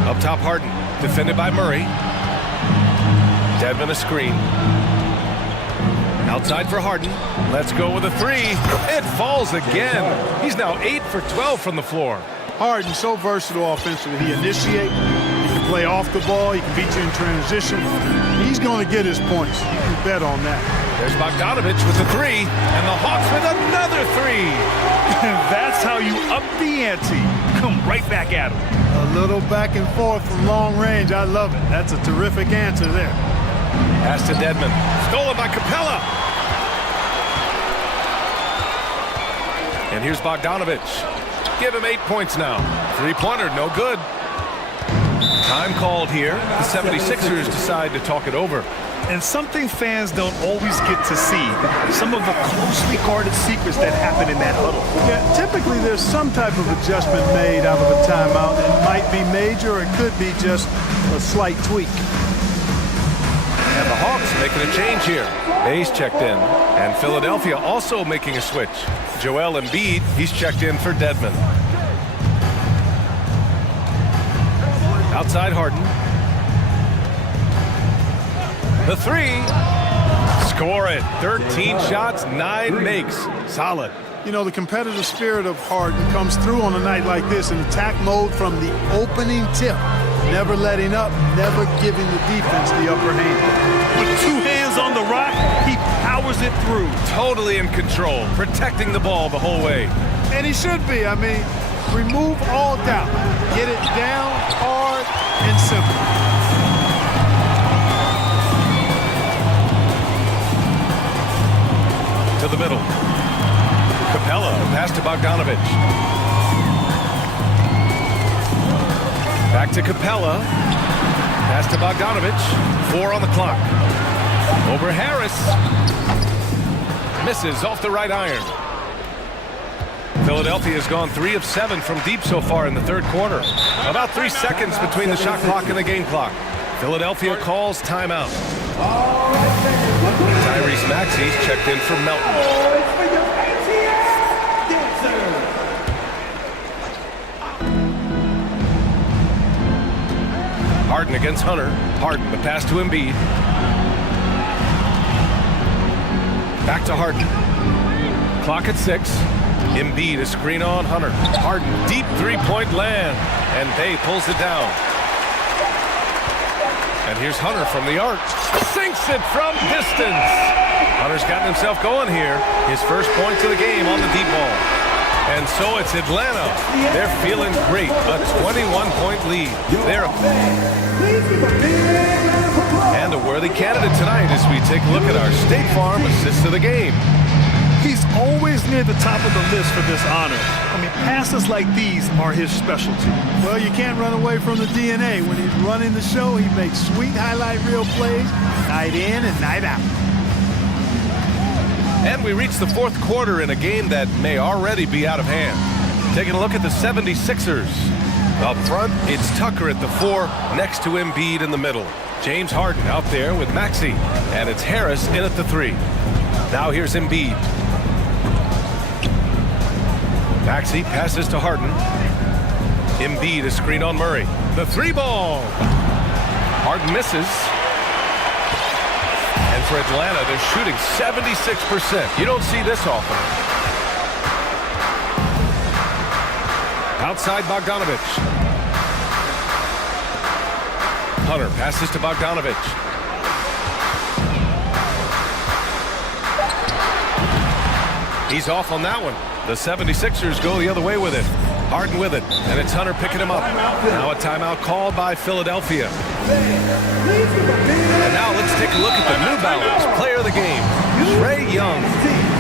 Up top, Harden. Defended by Murray. Dedmon a screen. Outside for Harden. Let's go with a three. It falls again. He's now 8 for 12 from the floor. Harden, so versatile offensively. He initiates, he can play off the ball, he can beat you in transition. He's going to get his points. You can bet on that. There's Bogdanovich with the three, and the Hawks with another three. That's how you up the ante. Come right back at him. A little back and forth from long range. I love it. That's a terrific answer there. Pass to Dedmon. Stolen by Capella. And here's Bogdanovich. Give him 8 points now. Three-pointer, no good. Time called here. The 76ers decide to talk it over. And something fans don't always get to see. Some of the closely guarded secrets that happen in that huddle. Yeah, typically there's some type of adjustment made out of a timeout. It might be major or it could be just a slight tweak. And the Hawks making a change here. Bayes checked in. And Philadelphia also making a switch. Joel Embiid, he's checked in for Dedmon. Outside Harden. The three. Score it. 13 shots, 9 makes. Solid. You know, the competitive spirit of Harden comes through on a night like this in attack mode from the opening tip. Never letting up, never giving the defense the upper hand. With 2 hands on the rock, he powers it through. Totally in control, protecting the ball the whole way. And he should be. I mean, remove all doubt. Get it down, hard, and simple. To the middle. Capella, pass to Bogdanovich. Back to Capella. Pass to Bogdanovich. 4 on the clock. Over Harris. Misses off the right iron. Philadelphia has gone 3 of 7 from deep so far in the third quarter. About 3 seconds between the shot clock and the game clock. Philadelphia calls timeout. Tyrese Maxey's checked in for Melton. Harden against Hunter. Harden, the pass to Embiid. Back to Harden. Clock at 6. Embiid, a screen on Hunter. Harden, deep three-point land. And Bay pulls it down. And here's Hunter from the arc. Sinks it from distance. Hunter's gotten himself going here. His first points of the game on the deep ball. And so it's Atlanta. They're feeling great. A 21-point lead. And a worthy candidate tonight as we take a look at our State Farm assist of the game. He's always near the top of the list for this honor. I mean, passes like these are his specialty. Well, you can't run away from the DNA. When he's running the show, he makes sweet highlight reel plays night in and night out. And we reach the fourth quarter in a game that may already be out of hand. Taking a look at the 76ers. Up front, it's Tucker at the 4, next to Embiid in the middle. James Harden out there with Maxey. And it's Harris in at the 3. Now here's Embiid. Maxey passes to Harden. Embiid a screen on Murray. The three ball. Harden misses. And for Atlanta, they're shooting 76%. You don't see this often. Outside Bogdanovic. Hunter passes to Bogdanovic. He's off on that one. The 76ers go the other way with it. Harden with it, and it's Hunter picking him up. Now a timeout called by Philadelphia. And now let's take a look at the New Balance player of the game, Trae Young.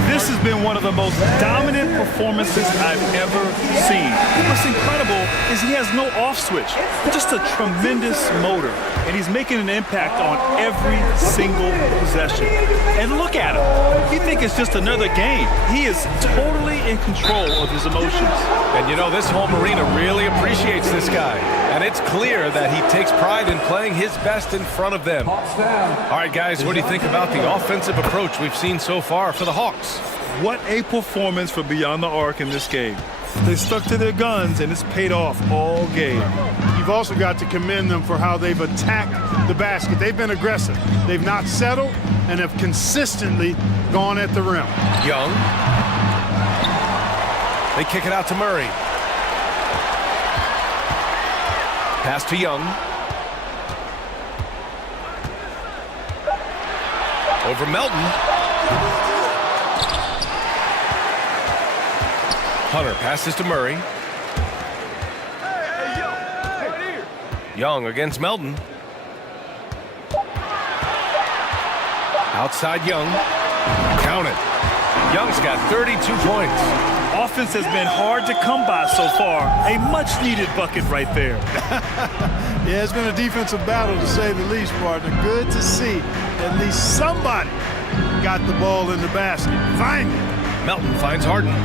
This has been one of the most dominant performances I've ever seen. What's incredible is he has no off switch. Just a tremendous motor. And he's making an impact on every single possession. And look at him. You think it's just another game. He is totally in control of his emotions. And you know, this home arena really appreciates this guy. And it's clear that he takes pride in playing his best in front of them. All right, guys, what do you think about the offensive approach we've seen so far for the Hawks? What a performance for Beyond the Arc in this game. They stuck to their guns, and it's paid off all game. You've also got to commend them for how they've attacked the basket. They've been aggressive. They've not settled and have consistently gone at the rim. Young. They kick it out to Murray. Pass to Young. Over Melton. Hunter passes to Murray. Young against Melton. Outside Young. Count it. Young's got 32 points. Offense has been hard to come by so far. A much-needed bucket right there. Yeah, it's been a defensive battle, to say the least, partner. Good to see at least somebody got the ball in the basket. Finally. Melton finds Harden.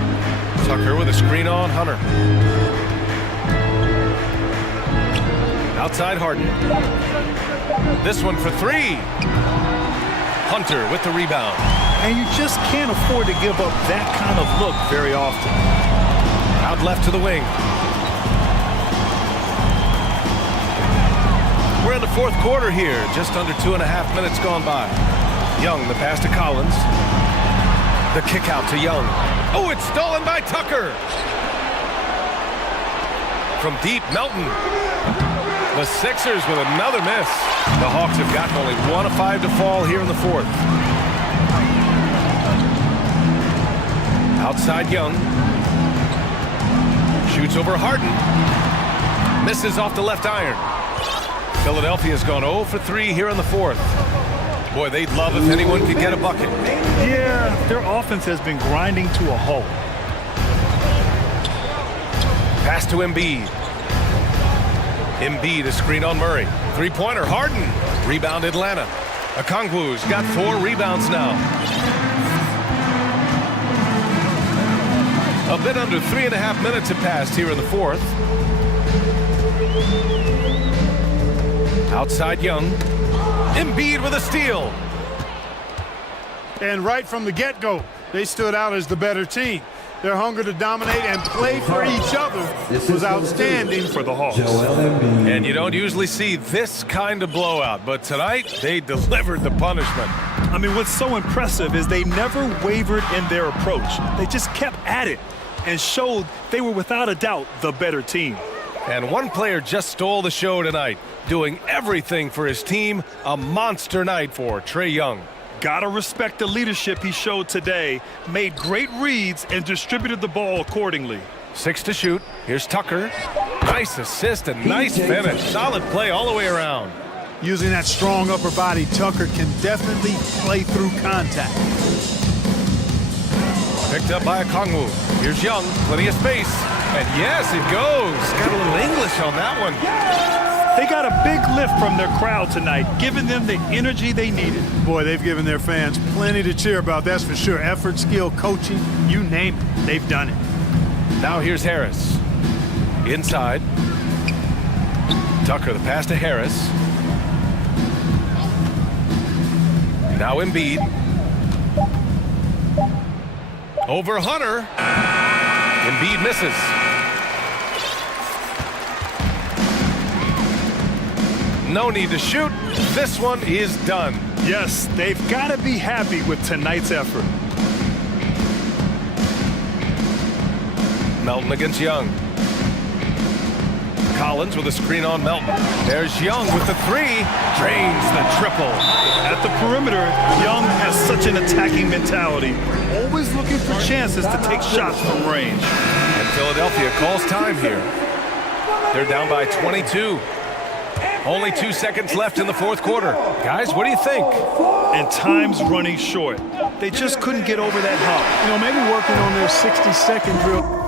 Tucker with a screen on Hunter. Outside Harden. This one for three. Hunter with the rebound. And you just can't afford to give up that kind of look very often. Out left to the wing. We're in the fourth quarter here. Just under 2.5 minutes gone by. Young, the pass to Collins. The kick out to Young. Oh, it's stolen by Tucker. From deep, Melton. The Sixers with another miss. The Hawks have gotten only 1 of 5 to fall here in the fourth. Outside Young. Shoots over Harden. Misses off the left iron. Philadelphia's gone 0 for 3 here in the fourth. Boy, they'd love if anyone could get a bucket. Yeah, their offense has been grinding to a halt. Pass to Embiid. Embiid a screen on Murray. Three-pointer, Harden. Rebound Atlanta. Okongwu's got 4 rebounds now. A bit under 3.5 minutes have passed here in the fourth. Outside Young. Embiid with a steal. And right from the get-go, they stood out as the better team. Their hunger to dominate and play for each other was outstanding for the Hawks. And you don't usually see this kind of blowout, but tonight they delivered the punishment. I mean, what's so impressive is they never wavered in their approach. They just kept at it and showed they were without a doubt the better team. And one player just stole the show tonight, doing everything for his team. A monster night for Trae Young. Gotta respect the leadership he showed today. Made great reads and distributed the ball accordingly. 6 to shoot. Here's Tucker. Nice assist and nice finish. Solid play all the way around. Using that strong upper body, Tucker can definitely play through contact. Picked up by Okongwu. Here's Young. Plenty of space. And yes, it goes. Got a little English on that one. They got a big lift from their crowd tonight, giving them the energy they needed. Boy, they've given their fans plenty to cheer about, that's for sure. Effort, skill, coaching, you name it, they've done it. Now here's Harris. Inside. Tucker, the pass to Harris. Now Embiid. Over Hunter. Embiid misses. No need to shoot. This one is done. Yes, they've got to be happy with tonight's effort. Melton against Young. Collins with a screen on Melton. There's Young with the three. Drains the triple. At the perimeter, Young has such an attacking mentality. Always looking for chances to take shots from range. And Philadelphia calls time here. They're down by 22. Only 2 seconds left in the fourth quarter. Guys, what do you think? And time's running short. They just couldn't get over that hump. You know, maybe working on their 60-second drill.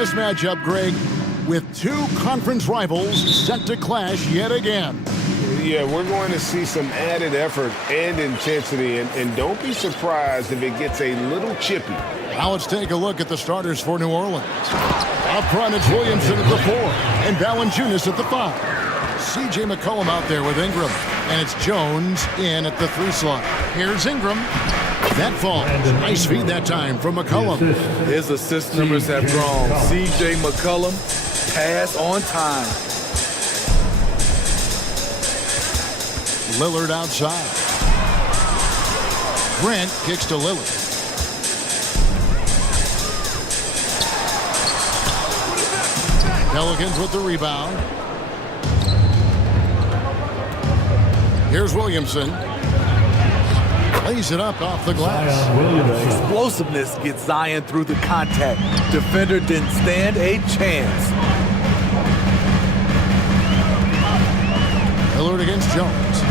this matchup, Greg, with two conference rivals set to clash yet again. Yeah, we're going to see some added effort and intensity, and don't be surprised if it gets a little chippy. Now let's take a look at the starters for New Orleans. Up front, it's Williamson at the 4 and Valanciunas at the 5. C.J. McCollum out there with Ingram, and it's Jones in at the 3 slot. Here's Ingram. That falls. Nice feed that time from McCollum. His assist numbers have grown. C.J. McCollum, pass on time. Lillard outside. Grant kicks to Lillard. Pelicans with the rebound. Here's Williamson. Lays it up off the glass. Explosiveness gets Zion through the contact. Defender didn't stand a chance. Lillard against Jones.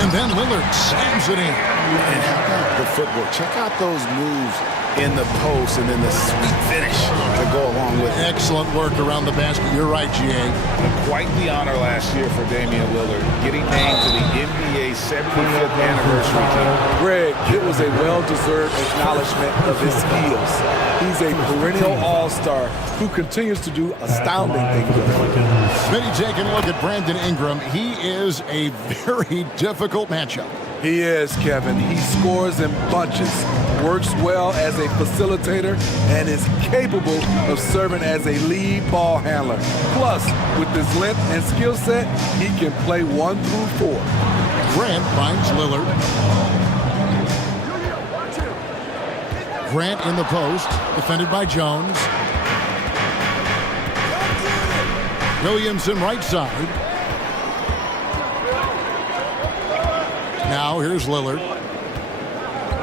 And then Lillard slams it in. And how about the footwork? Check out those moves in the post and then the sweet finish to go along with it. Excellent work around the basket. You're right, G.A. Quite the honor last year for Damian Lillard, getting named to the NBA 75th anniversary team. Greg, it was a well-deserved acknowledgement of his skills. He's a perennial all-star who continues to do astounding things. Smitty taking a look at Brandon Ingram. He is a very difficult matchup. He is, Kevin. He scores in bunches, works well as a facilitator, and is capable of serving as a lead ball handler. Plus, with his length and skill set, he can play 1 through 4. Grant finds Lillard. Grant in the post, defended by Jones. Williamson right side. Now here's Lillard.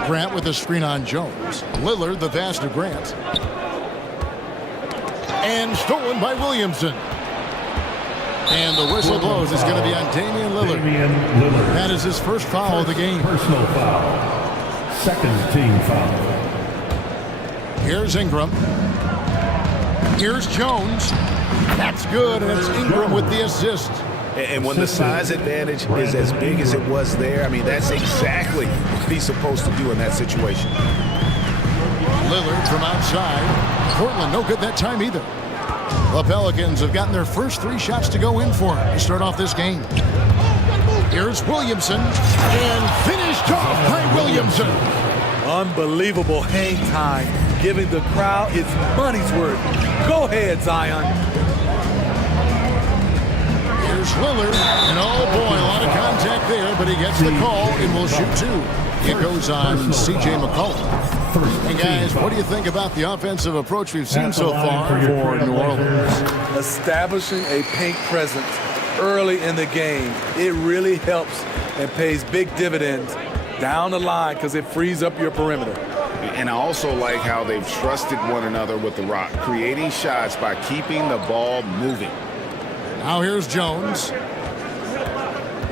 Grant with a screen on Jones. Lillard, the pass to Grant. And stolen by Williamson. And the whistle blows. It's going to be on Damian Lillard. That is his first foul of the game. Personal foul. Second team foul. Here's Ingram. Here's Jones. That's good, and it's Ingram with the assist. And when the size advantage is as big as it was there, I mean, that's exactly what he's supposed to do in that situation. Lillard from outside. Portland, no good that time either. The Pelicans have gotten their first 3 shots to go in for him to start off this game. Here's Williamson, and finished off by Williamson. Unbelievable hang time, giving the crowd its money's worth. Go ahead, Zion. Here's Lillard, and oh boy, a lot of contact there, but he gets the call and will shoot 2. It goes on C.J. McCollum. And guys, what do you think about the offensive approach we've seen so far for New Orleans? Establishing a paint presence early in the game, it really helps and pays big dividends down the line because it frees up your perimeter. And I also like how they've trusted one another with the rock, creating shots by keeping the ball moving. Now here's Jones.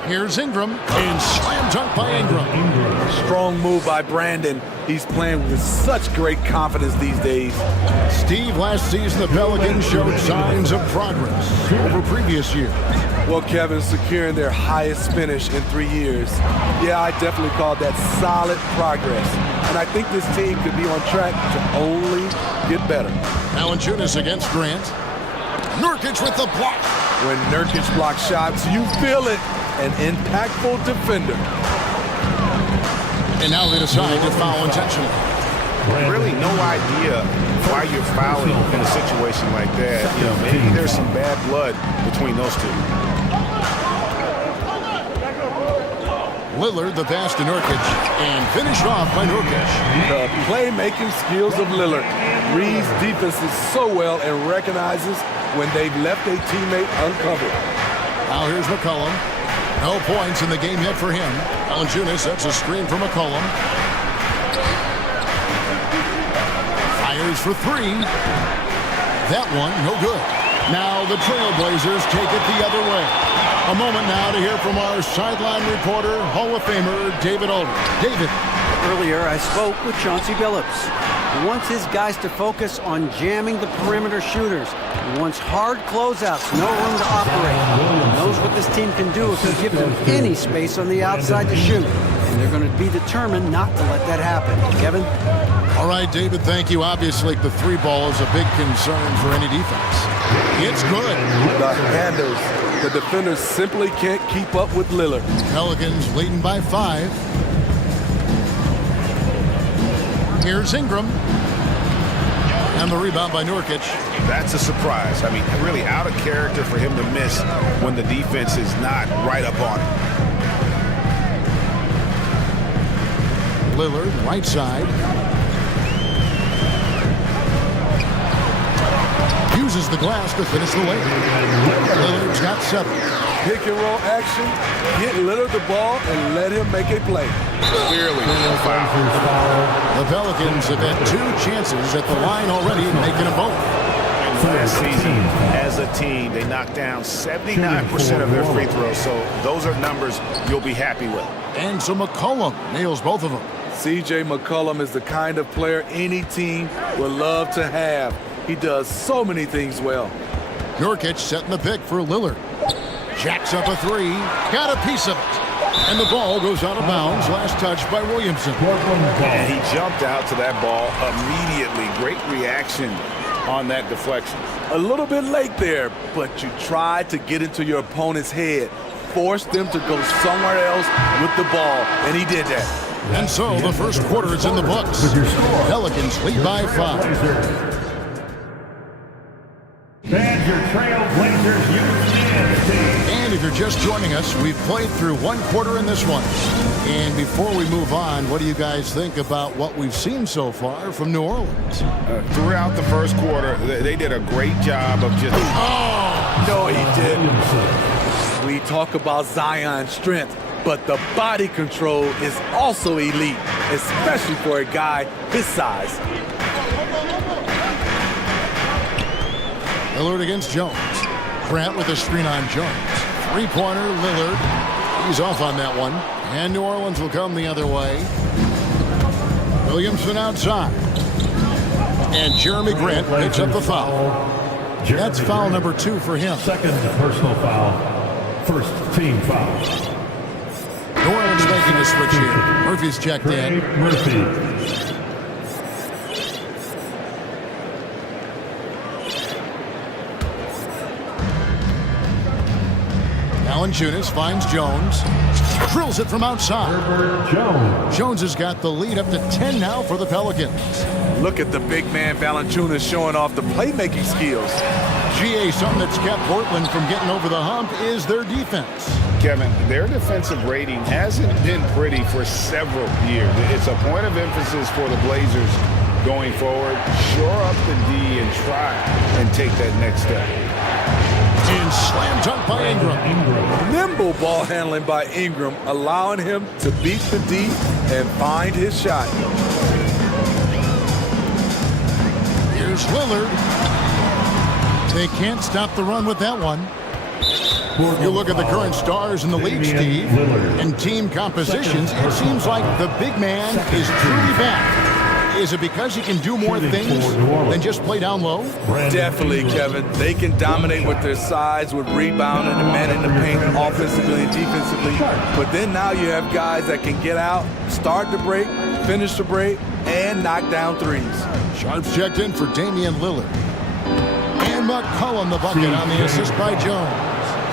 Here's Ingram, and slam dunk by Ingram. Strong move by Brandon. He's playing with such great confidence these days. Steve, last season the Pelicans showed signs of progress over previous years. Well, Kevin, securing their highest finish in 3 years. Yeah, I definitely call that solid progress. And I think this team could be on track to only get better. Valanciunas against Grant. Nurkic with the block. When Nurkic blocks shots, you feel it. An impactful defender. And now they decide to foul intentionally. Really no idea why you're fouling in a situation like that. You know, maybe there's some bad blood between those two. Lillard, the pass to Nurkic, and finished off by Nurkic. The playmaking skills of Lillard reads defenses so well and recognizes when they've left a teammate uncovered. Now here's McCollum. No points in the game yet for him. Valanciunas sets a screen for McCollum. Fires for 3. That one, no good. Now the Trailblazers take it the other way. A moment now to hear from our sideline reporter, Hall of Famer David Aldridge. David. Earlier, I spoke with Chauncey Billups. He wants his guys to focus on jamming the perimeter shooters. He wants hard closeouts, no room to operate. He knows what this team can do if he gives them any space on the outside to shoot. And they're going to be determined not to let that happen. Kevin? All right, David, thank you. Obviously, the three ball is a big concern for any defense. It's good. The handles. The defenders simply can't keep up with Lillard. Pelicans leading by 5. Here's Ingram. And the rebound by Nurkic. That's a surprise. I mean, really out of character for him to miss when the defense is not right up on him. Lillard, right side. Uses the glass to finish the layup. Lillard's got 7. Pick and roll action. Get Lillard the ball and let him make a play. Clearly foul. The Pelicans have had 2 chances at the line already, making them both. Last season, as a team, they knocked down 79% of their free throws, so those are numbers you'll be happy with. And so McCollum nails both of them. C.J. McCollum is the kind of player any team would love to have. He does so many things well. Nurkic setting the pick for Lillard. Jacks up a 3. Got a piece of it. And the ball goes out of bounds. Last touch by Williamson. And he jumped out to that ball immediately. Great reaction on that deflection. A little bit late there, but you tried to get into your opponent's head. Force them to go somewhere else with the ball, and he did that. And so the first quarter is in the books. Pelicans lead by 5. Fans, your Trailblazers use team. And if you're just joining us, we've played through 1 quarter in this one. And before we move on, what do you guys think about what we've seen so far from New Orleans? Throughout the first quarter, they did a great job of just... Oh, no, he didn't. We talk about Zion's strength, but the body control is also elite, especially for a guy his size. Lillard against Jones. Grant with a screen on Jones. 3-pointer, Lillard. He's off on that one. And New Orleans will come the other way. Williamson outside. And Jeremy Grant picks up the foul. That's foul number 2 for him. Second personal foul. First team foul. New Orleans making a switch here. Murphy's checked in. Murphy. Valanciunas finds Jones. Drills it from outside. Jones has got the lead up to 10 now for the Pelicans. Look at the big man Valanciunas showing off the playmaking skills. GA, something that's kept Portland from getting over the hump is their defense. Kevin, their defensive rating hasn't been pretty for several years. It's a point of emphasis for the Blazers going forward. Shore up the D and try and take that next step. And slam dunk by Ingram. Nimble ball handling by Ingram, allowing him to beat the D and find his shot. Here's Lillard. They can't stop the run with that one. You look at the current stars in the league, Steve, and team compositions, it seems like the big man is truly back. Is it because he can do more things than just play down low? Definitely, Kevin. They can dominate with their size, with rebounding and manning the paint offensively and defensively. But then now you have guys that can get out, start the break, finish the break, and knock down threes. Sharps checked in for Damian Lillard. And McCollum the bucket on the assist by Jones.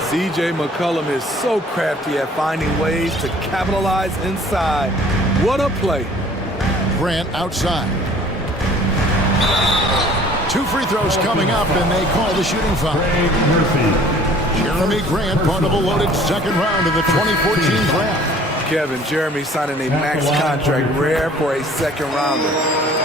C.J. McCollum is so crafty at finding ways to capitalize inside. What a play. Grant outside. 2 free throws coming up, and they call the shooting foul. Jeremy Grant, part of a loaded second round of the 2014 draft. Kevin, Jeremy signing a max contract, rare for a second rounder.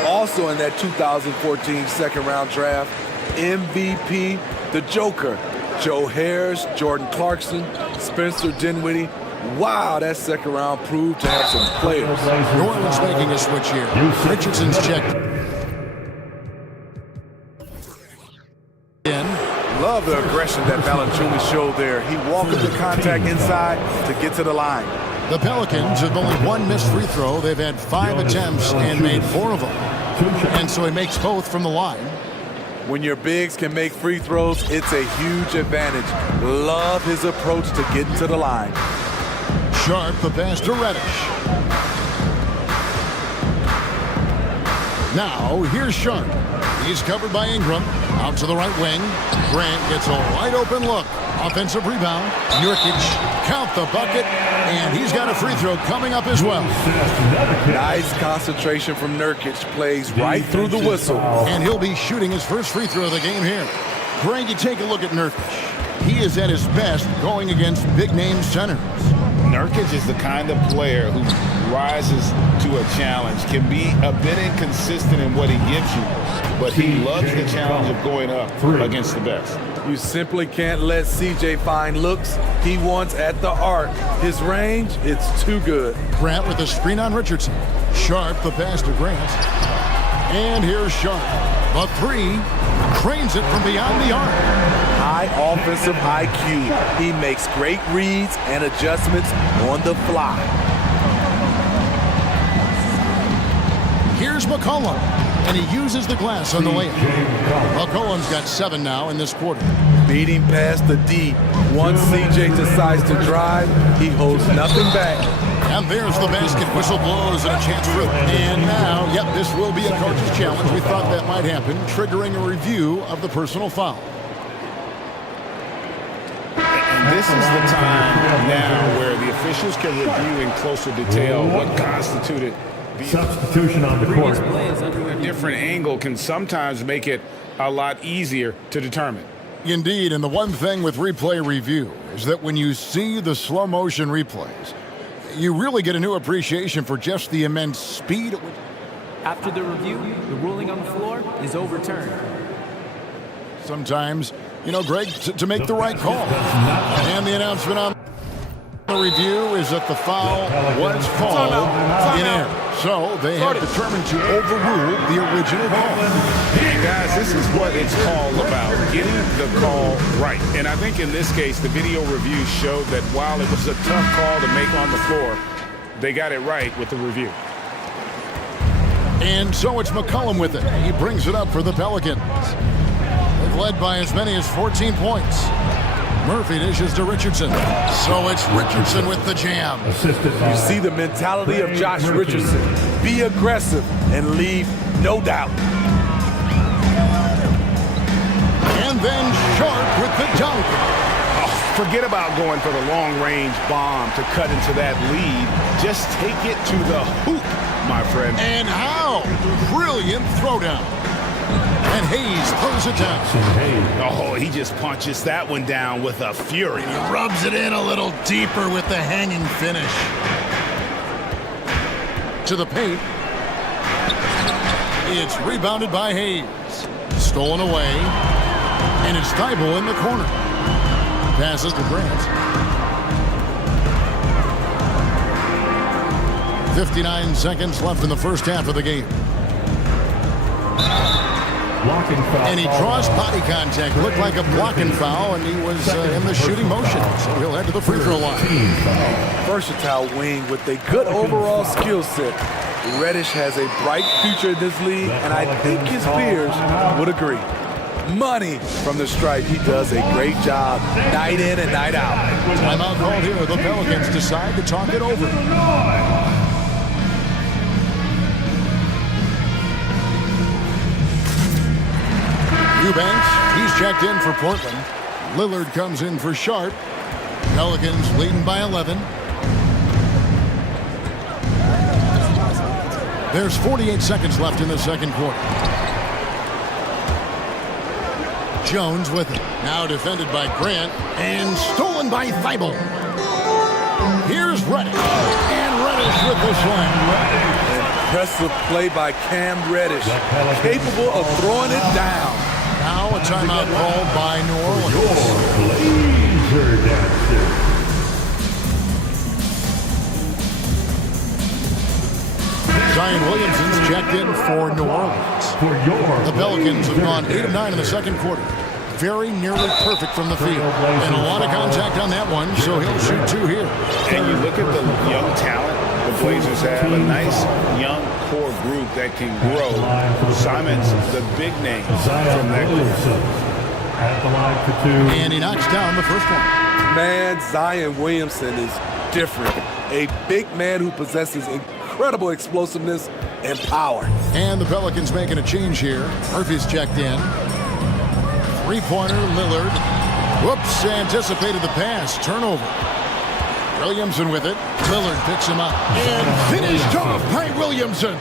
Also in that 2014 second round draft, MVP, the Joker, Joe Harris, Jordan Clarkson, Spencer Dinwiddie. Wow, that second round proved to have some players. New Orleans making a switch here. Richardson's checked. Love the aggression that Valanciunas showed there. He walked up the contact inside to get to the line. The Pelicans have only 1 missed free throw. They've had 5 attempts and made 4 of them. And so he makes both from the line. When your bigs can make free throws, it's a huge advantage. Love his approach to getting to the line. Sharp, the pass to Reddish. Now, here's Sharp. He's covered by Ingram. Out to the right wing. Grant gets a wide open look. Offensive rebound. Nurkic, count the bucket. And he's got a free throw coming up as well. Nice concentration from Nurkic. Plays right through the whistle. And he'll be shooting his first free throw of the game here. Greg, you take a look at Nurkic. He is at his best going against big-name centers. Nurkic is the kind of player who rises to a challenge, can be a bit inconsistent in what he gives you, but he loves the challenge of going up against the best. You simply can't let CJ find looks he wants at the arc. His range, it's too good. Grant with a screen on Richardson. Sharp, the pass to Grant. And here's Sharp. The three, cranes it from beyond the arc. High offensive IQ. He makes great reads and adjustments on the fly. Here's McCollum, and he uses the glass on the layup. McCollum's got 7 now in this quarter. Beating past the D. Once CJ decides to drive, he holds nothing back. And there's the basket. Whistle blows and a chance for it. And now, yep, this will be a coach's challenge. We thought that might happen, triggering a review of the personal foul. And this is the time now where the officials can review in closer detail what constituted the substitution on the court. A different angle can sometimes make it a lot easier to determine. Indeed, and the one thing with replay review is that when you see the slow motion replays, you really get a new appreciation for just the immense speed at which... After the review, the ruling on the floor is overturned. Sometimes, you know, Greg, to make the right call. And the announcement on the review is that the foul was called in error. So they have determined to overrule the original call. Guys, this is what it's all about, getting the call right. And I think in this case, the video review showed that while it was a tough call to make on the floor, they got it right with the review. And so it's McCollum with it. He brings it up for the Pelicans. They've led by as many as 14 points. Murphy dishes to Richardson. So it's Richardson with the jam. You see the mentality of Josh Richardson. Be aggressive and leave no doubt. And then Sharp with the dunk. Oh, forget about going for the long-range bomb to cut into that lead. Just take it to the hoop, my friend. And how? Brilliant throwdown. And Hayes throws it down. Oh, he just punches that one down with a fury. He rubs it in a little deeper with the hanging finish. To the paint. It's rebounded by Hayes. Stolen away. And it's Thibault in the corner. Passes to Grant. 59 seconds left in the first half of the game. And he draws body contact. Looked like a blocking foul, and he was in the shooting motion. So he'll head to the free throw line. Versatile wing with a good overall skill set. Reddish has a bright future in this league, and I think his peers would agree. Money from the stripe. He does a great job night in and night out. Timeout called here. The Pelicans decide to talk it over. Eubanks, he's checked in for Portland. Lillard comes in for Sharp. Pelicans leading by 11. There's 48 seconds left in the second quarter. Jones with it. Now defended by Grant and stolen by Thibault. Here's Reddish. And Reddish with the slam. Impressive play by Cam Reddish. Capable of throwing it down. Now a timeout called by New Orleans. Zion Williamson's checked in for New Orleans. The Pelicans have gone 8 of 9 in the second quarter. Very nearly perfect from the field. And a lot of contact on that one, so he'll shoot 2 here. And you look at the young talent, the Blazers have a nice young core group that can grow. Simon's the big name from that group. At the line for 2. And he knocks down the first one. Man, Zion Williamson is different. A big man who possesses incredible explosiveness and power. And the Pelicans making a change here. Murphy's checked in. Three-pointer, Lillard. Whoops, anticipated the pass. Turnover. Williamson with it. Lillard picks him up. And finished off by Williamson.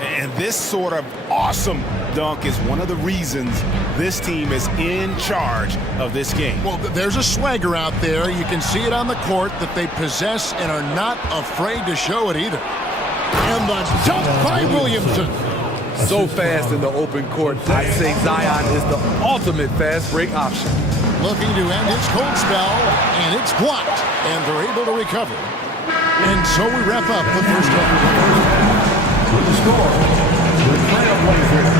And this sort of awesome dunk is one of the reasons this team is in charge of this game. Well, there's a swagger out there. You can see it on the court that they possess and are not afraid to show it either. And the dunk by Williamson. So fast in the open court, I'd say Zion is the ultimate fast break option. Looking to end his cold spell, and it's blocked, and they're able to recover. And so we wrap up the first half. With the score, the Trailblazers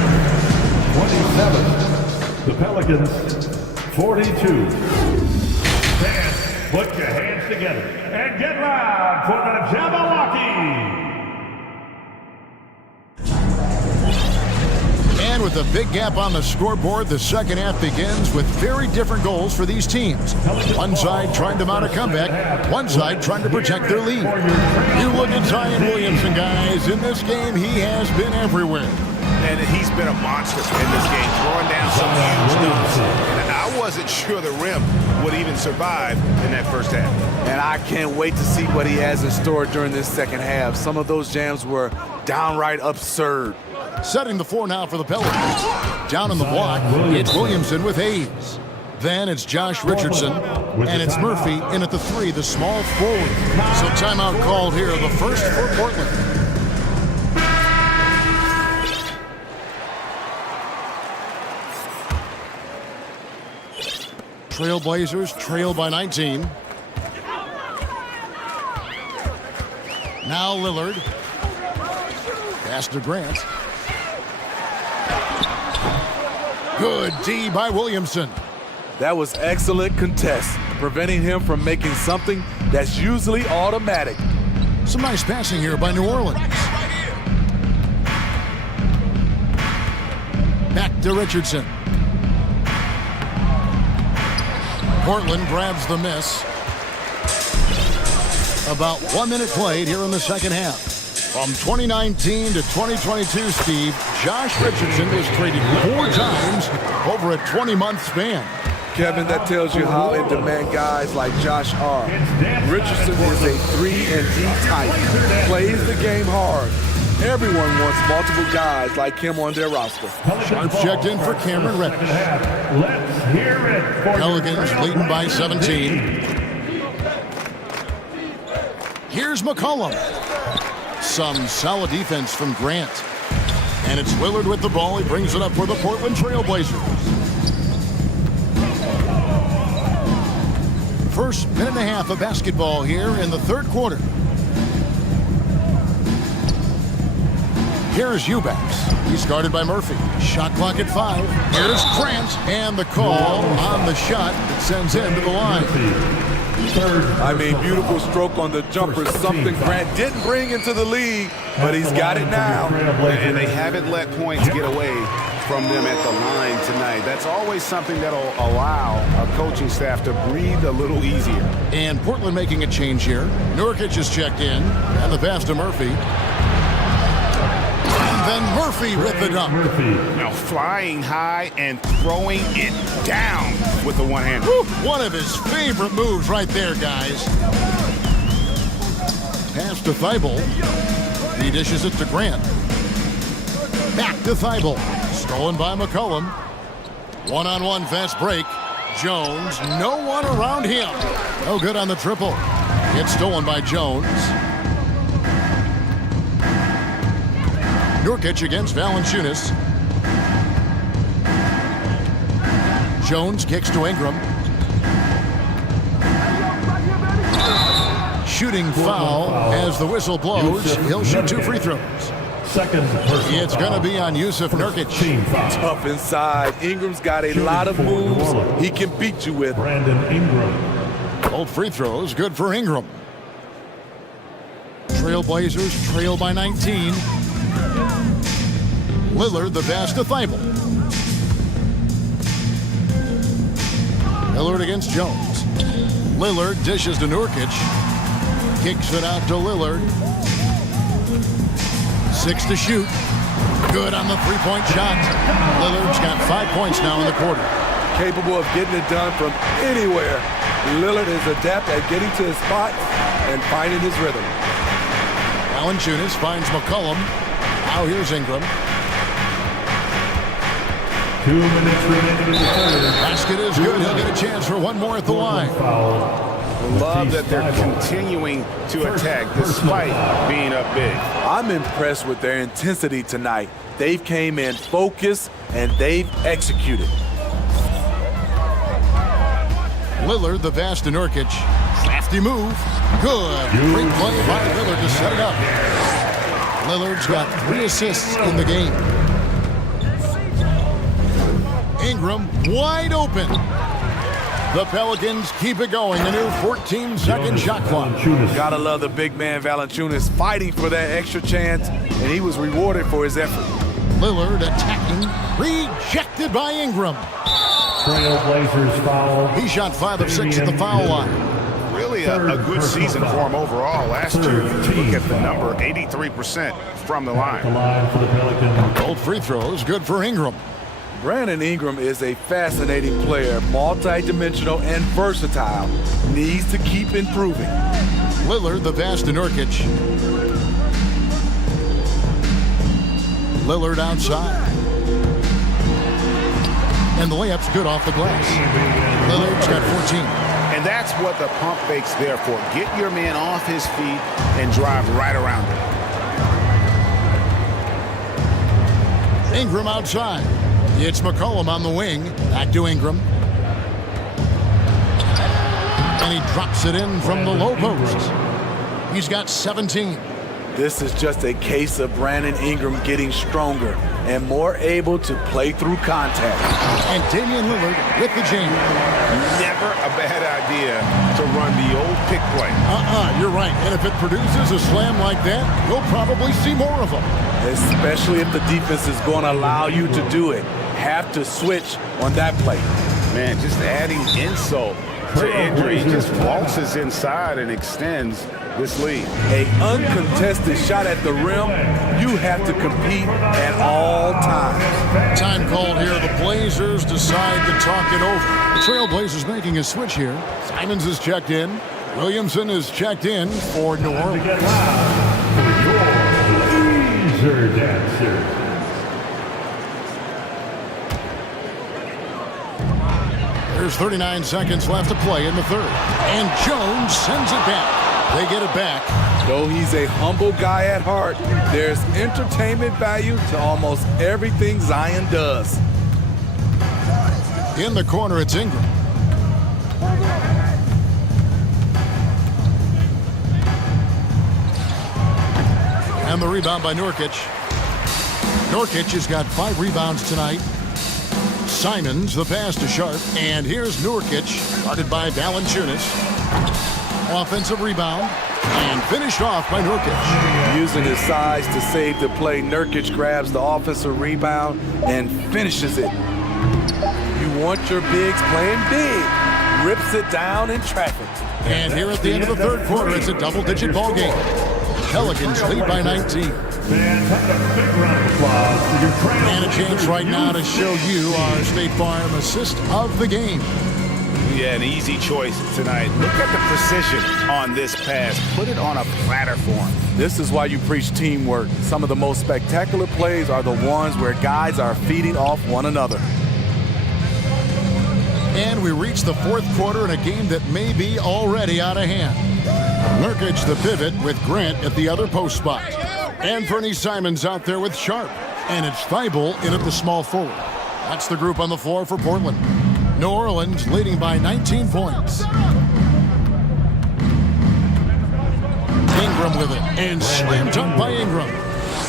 27, the Pelicans 42. Fans, put your hands together and get loud for the Jabberwocky. And with a big gap on the scoreboard, the second half begins with very different goals for these teams. One side trying to mount a comeback, one side trying to protect their lead. You look at Zion Williamson, guys. In this game, he has been everywhere. And he's been a monster in this game, throwing down some huge dunks. And I wasn't sure the rim would even survive in that first half. And I can't wait to see what he has in store during this second half. Some of those jams were downright absurd. Setting the floor now for the Pelicans. Down on the block, it's Williamson with Hayes. Then it's Josh Richardson, and it's Murphy in at the 3, the small forward. So timeout called here, the first for Portland. Trailblazers trail by 19. Now Lillard. Pass to Grant. Good D by Williamson. That was excellent contest, preventing him from making something that's usually automatic. Some nice passing here by New Orleans. Back to Richardson. Portland grabs the miss. About 1 minute played here in the second half. From 2019 to 2022, Steve, Josh Richardson was traded 4 times over a 20-month span. Kevin, that tells you how in demand guys like Josh are. Richardson is a 3-and-D type, plays the game hard. Everyone wants multiple guys like him on their roster. Sharps checked in for Cameron Reddish. Let's hear it for Pelicans leading by 17. Here's McCollum. Some solid defense from Grant. And it's Lillard with the ball. He brings it up for the Portland Trailblazers. First minute and a half of basketball here in the third quarter. Here's Eubanks. He's guarded by Murphy. Shot clock at 5. Here's Grant. And the call on the shot that sends him to the line. I mean, beautiful stroke on the jumper. Something Grant didn't bring into the league, but he's got it now. And they haven't let points get away from them at the line tonight. That's always something that'll allow a coaching staff to breathe a little easier. And Portland making a change here. Nurkic is checked in. And the pass to Murphy. And then Murphy with the dunk. Now flying high and throwing it down with the one hand. One of his favorite moves right there, guys. Pass to Thibault. He dishes it to Grant. Back to Thibault. Stolen by McCollum. One-on-one fast break. Jones, no one around him. No good on the triple. It's stolen by Jones. Nurkic against Valanciunas. Jones kicks to Ingram. Shooting foul as the whistle blows. He'll shoot 2 free throws. It's going to be on Yusuf Nurkic. Tough inside. Ingram's got a lot of moves he can beat you with. Both free throws good for Ingram. Trailblazers trail by 19. Lillard, the pass to Thibault. Lillard against Jones. Lillard dishes to Nurkic. Kicks it out to Lillard. 6 to shoot. Good on the three-point shot. Lillard's got 5 points now in the quarter. Capable of getting it done from anywhere. Lillard is adept at getting to his spot and finding his rhythm. Valanciunas finds McCollum. Now here's Ingram. 2 minutes remaining in the third. Basket is good. He'll get a chance for one more at the line. Love that they're continuing to attack despite being up big. I'm impressed with their intensity tonight. They've came in focused and they've executed. Lillard, the pass to Nurkic. Crafty move. Good. Great play by Lillard to set it up. Lillard's got 3 assists in the game. Ingram wide open. The Pelicans keep it going. The new 14-second shot clock. Gotta love the big man Valanciunas fighting for that extra chance, and he was rewarded for his effort. Lillard attacking. Rejected by Ingram. Trailblazers foul. He shot 5 of 6 at the foul line. Really a good season for him overall. Last year, if you look at the number, 83% from the line. The line for the Pelicans. Both free throws good for Ingram. Brandon Ingram is a fascinating player, multi-dimensional and versatile. Needs to keep improving. Lillard, the pass to Nurkic. Lillard outside. And the layup's good off the glass. Lillard's got 14. And that's what the pump fake's there for. Get your man off his feet and drive right around him. Ingram outside. It's McCollum on the wing. Back to Ingram. And he drops it in from the low post. He's got 17. This is just a case of Brandon Ingram getting stronger and more able to play through contact. And Damian Lillard with the jam. Never a bad idea to run the old pick play. You're right. And if it produces a slam like that, you'll probably see more of them. Especially if the defense is going to allow you to do it. Have to switch on that play. Man, just adding insult to injury. He just waltzes inside and extends this lead. A uncontested shot at the rim, you have to compete at all times. Time called here. The Blazers decide to talk it over. The Trailblazers making a switch here. Simons is checked in. Williamson is checked in for New Orleans. Laser dancer. There's 39 seconds left to play in the third. And Jones sends it back. They get it back. Though he's a humble guy at heart, there's entertainment value to almost everything Zion does. In the corner, it's Ingram. And the rebound by Nurkic. Nurkic has got 5 rebounds tonight. Simons, the pass to Sharp. And here's Nurkic, guarded by Valanciunas. Offensive rebound. And finished off by Nurkic. Using his size to save the play, Nurkic grabs the offensive rebound and finishes it. You want your bigs playing big. Rips it down in traffic. And here at the end of the third quarter, it's a double-digit ball game. Pelicans lead by 19. And a chance right now to show you our State Farm assist of the game. Yeah, an easy choice tonight. Look at the precision on this pass. Put it on a platter for him. This is why you preach teamwork. Some of the most spectacular plays are the ones where guys are feeding off one another. And we reach the fourth quarter in a game that may be already out of hand. Nurkic the pivot with Grant at the other post spot. Anthony Simons out there with Sharp. And it's Thibault in at the small forward. That's the group on the floor for Portland. New Orleans leading by 19 points. Ingram with it. And slam dunk by Ingram.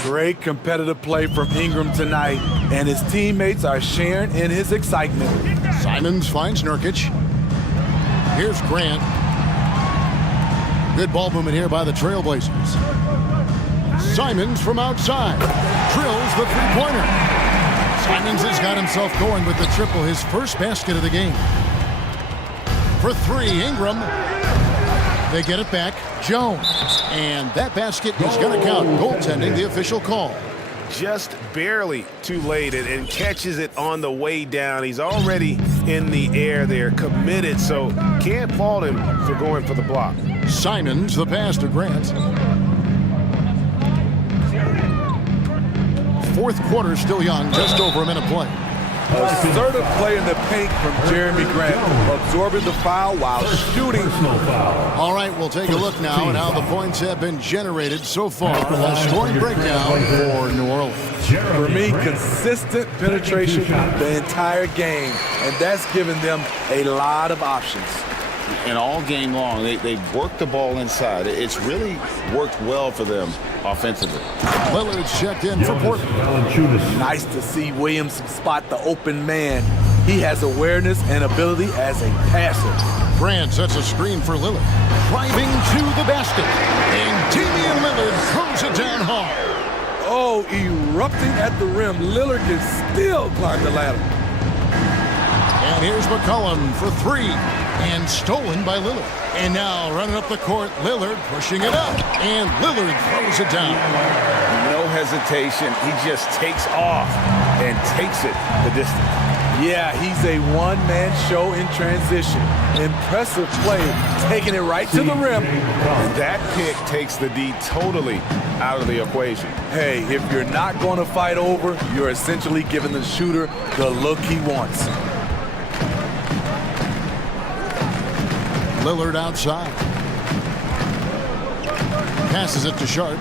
Great competitive play from Ingram tonight. And his teammates are sharing in his excitement. Simons finds Nurkic. Here's Grant. Good ball movement here by the Trailblazers. Simons from outside. Drills the three-pointer. Simons has got himself going with the triple, his first basket of the game. For three, Ingram. They get it back. Jones. And that basket is going to count. Goaltending, the official call. Just barely too late and catches it on the way down. He's already in the air there, committed, so can't fault him for going for the block. Simons, the pass to Grant. Fourth quarter still young, just over a minute play. Assertive play in the paint from Jeremy Grant, absorbing the foul while shooting. All right, we'll take a look now at how the points have been generated so far. A scoring breakdown for New Orleans. For me, consistent penetration the entire game, and that's given them a lot of options. And all game long, they've worked the ball inside. It's really worked well for them offensively. Lillard's checked in for Portland. Nice to see Williamson spot the open man. He has awareness and ability as a passer. Grant sets a screen for Lillard. Driving to the basket. And Damian Lillard throws it down hard. Oh, erupting at the rim. Lillard can still climb the ladder. And here's McCollum for three. And stolen by Lillard. And now running up the court, Lillard pushing it up. And Lillard throws it down. No hesitation. He just takes off and takes it the distance. Yeah, he's a one-man show in transition. Impressive play, taking it right to the rim. And that pick takes the D totally out of the equation. Hey, if you're not going to fight over, you're essentially giving the shooter the look he wants. Lillard outside. Passes it to Sharp.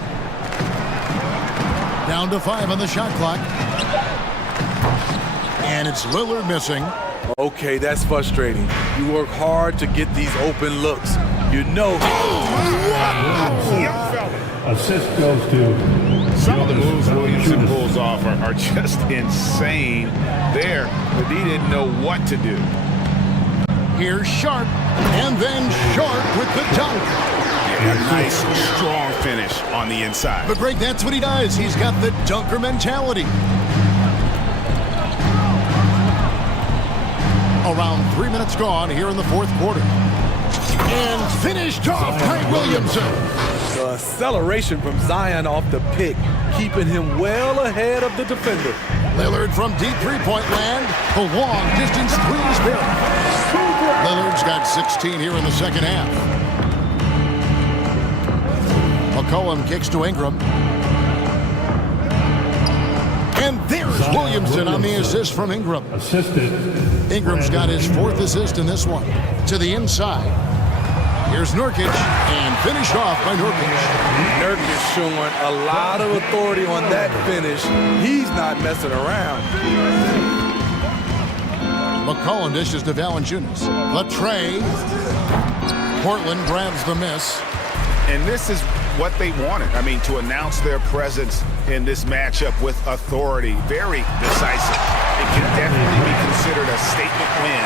Down to 5 on the shot clock. And it's Lillard missing. Okay, that's frustrating. You work hard to get these open looks. You know. Assist goes to some of the moves Williamson pulls off are just insane. There, the D didn't know what to do. Here's Sharp, and then Sharp with the dunk. Yeah, a nice, strong finish on the inside. But Greg, that's what he does. He's got the dunker mentality. Around 3 minutes gone here in the fourth quarter. And finished off by Williamson. The acceleration from Zion off the pick, keeping him well ahead of the defender. Lillard from deep three-point land. The long-distance three is there. Lillard's got 16 here in the second half. McCollum kicks to Ingram. And there's Williamson on the assist from Ingram. Ingram's got his fourth assist in this one. To the inside. Here's Nurkic, and finished off by Nurkic. Nurkic showing a lot of authority on that finish. He's not messing around. McCollum dishes to Valanciunas. The tray. Portland grabs the miss. And this is what they wanted. I mean, to announce their presence in this matchup with authority. Very decisive. It can definitely be considered a statement win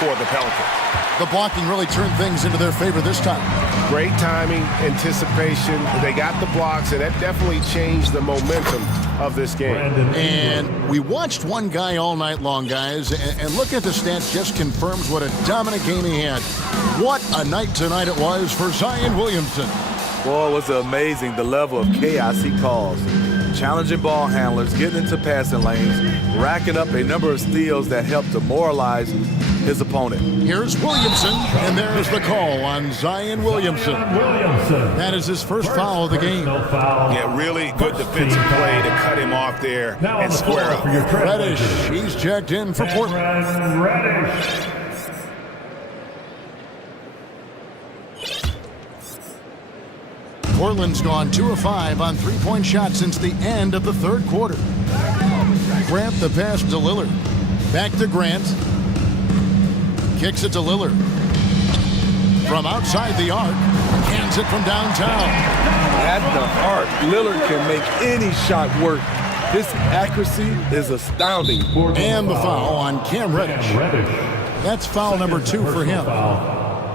for the Pelicans. The blocking really turned things into their favor this time. Great timing, anticipation. They got the blocks, and that definitely changed the momentum of this game. And we watched one guy all night long, guys, and looking at the stats just confirms what a dominant game he had. What a night tonight it was for Zion Williamson. Boy, it was amazing the level of chaos he caused. Challenging ball handlers, getting into passing lanes, racking up a number of steals that helped demoralize his opponent. Here's Williamson, and there's the call on Zion Williamson. That is his first foul of the game. Yeah, really good defensive play to cut him off there and square up. Reddish, he's checked in for Portland. Reddish. Portland's gone 2 of 5 on three-point shots since the end of the third quarter. Grant the pass to Lillard. Back to Grant. Kicks it to Lillard. From outside the arc. Hands it from downtown. At the arc, Lillard can make any shot work. His accuracy is astounding. And the foul on Cam Reddish. That's foul number 2 for him.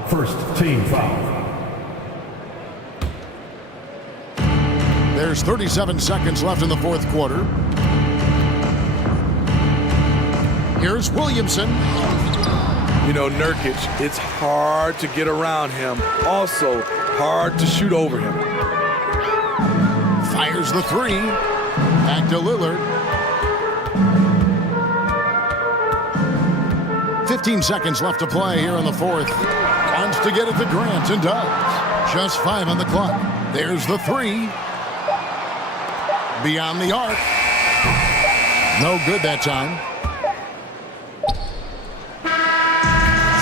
First team foul. There's 37 seconds left in the fourth quarter. Here's Williamson. You know, Nurkic, it's hard to get around him. Also, hard to shoot over him. Fires the three. Back to Lillard. 15 seconds left to play here in the fourth. Wants to get it to Grant and does. Just 5 on the clock. There's the three. Beyond the arc. No good that time.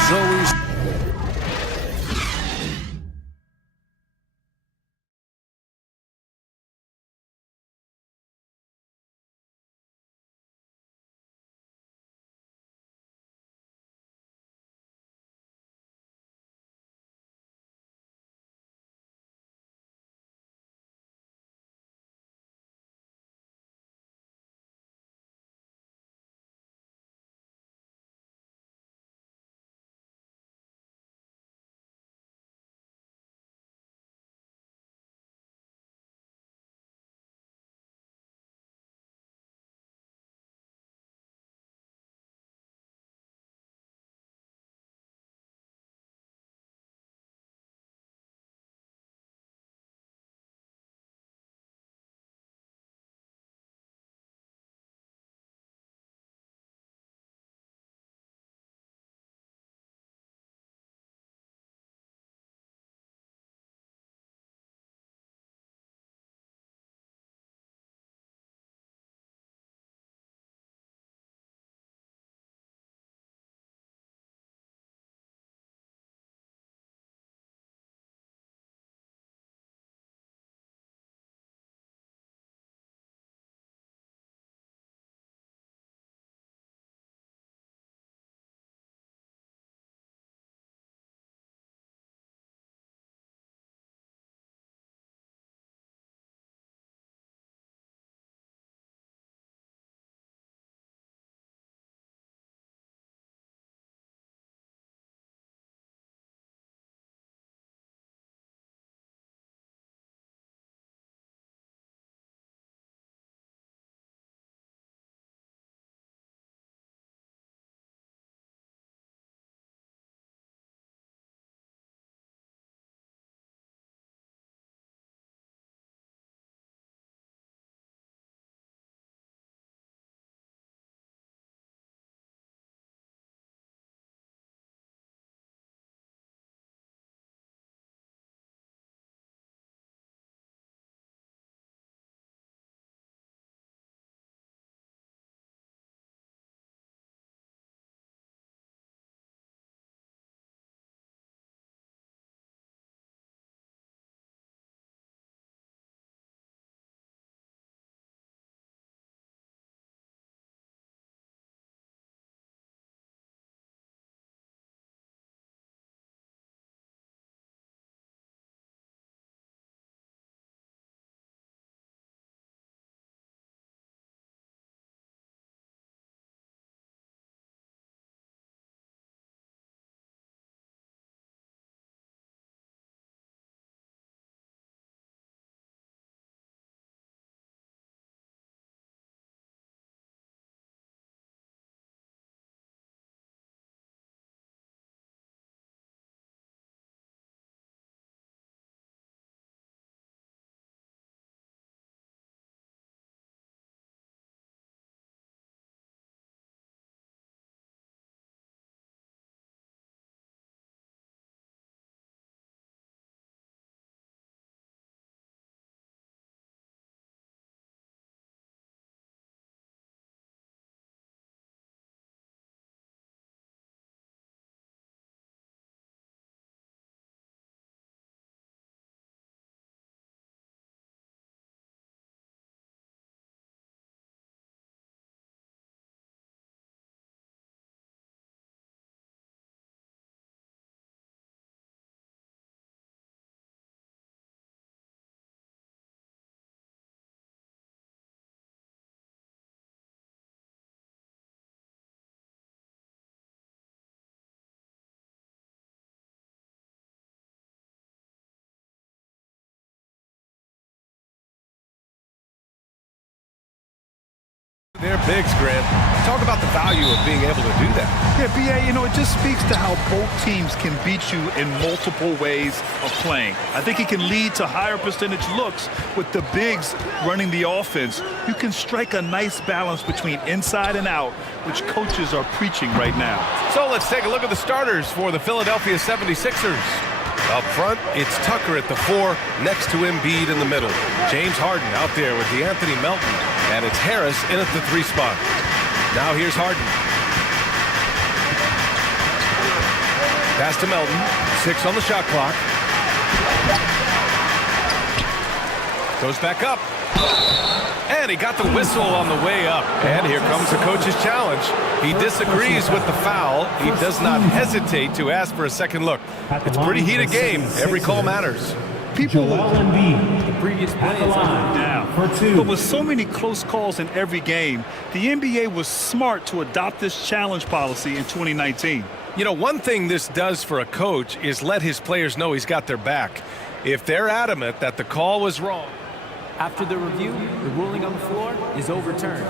So he's They're bigs, Grant. Talk about the value of being able to do that. Yeah, BA, you know, it just speaks to how both teams can beat you in multiple ways of playing. I think it can lead to higher percentage looks with the bigs running the offense. You can strike a nice balance between inside and out, which coaches are preaching right now. So let's take a look at the starters for the Philadelphia 76ers. Up front, it's Tucker at the 4, next to Embiid in the middle. James Harden out there with DeAnthony Melton, and it's Harris in at the 3 spot. Now here's Harden. Pass to Melton, 6 on the shot clock. Goes back up. And he got the whistle on the way up. And here comes the coach's challenge. He disagrees with the foul. He does not hesitate to ask for a second look. It's a pretty heated game. Every call matters. People the previous play is on down. But with so many close calls in every game, the NBA was smart to adopt this challenge policy in 2019. You know, one thing this does for a coach is let his players know he's got their back. If they're adamant that the call was wrong. After the review, the ruling on the floor is overturned.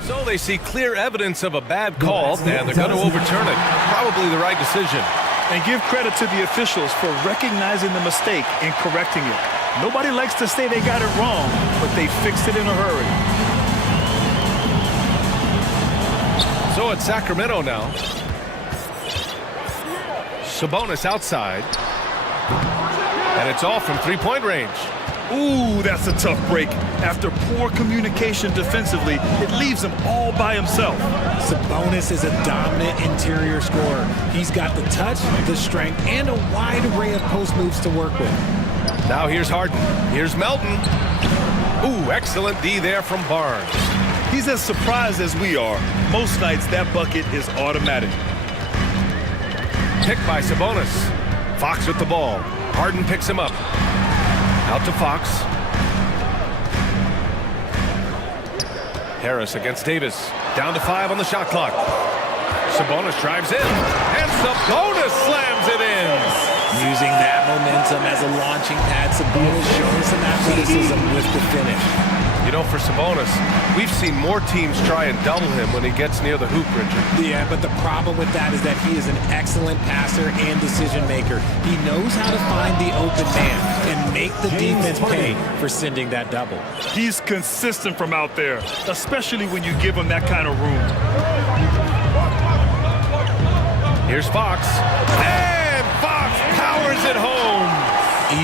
So they see clear evidence of a bad call, and they're going to overturn it. Probably the right decision. And give credit to the officials for recognizing the mistake and correcting it. Nobody likes to say they got it wrong, but they fixed it in a hurry. So it's Sacramento now. Sabonis outside. And it's off from three-point range. Ooh, that's a tough break. After poor communication defensively, it leaves him all by himself. Sabonis is a dominant interior scorer. He's got the touch, the strength, and a wide array of post moves to work with. Now here's Harden. Here's Melton. Ooh, excellent D there from Barnes. He's as surprised as we are. Most nights, that bucket is automatic. Picked by Sabonis. Fox with the ball. Harden picks him up. Out to Fox. Harris against Davis. Down to 5 on the shot clock. Sabonis drives in. And Sabonis slams it in. Using that momentum as a launching pad, Sabonis showing some athleticism with the finish. You know, for Sabonis, we've seen more teams try and double him when he gets near the hoop, Richard. Yeah, but the problem with that is that he is an excellent passer and decision maker. He knows how to find the open man and make the defense pay for sending that double. He's consistent from out there, especially when you give him that kind of room. Here's Fox. And Fox powers it home.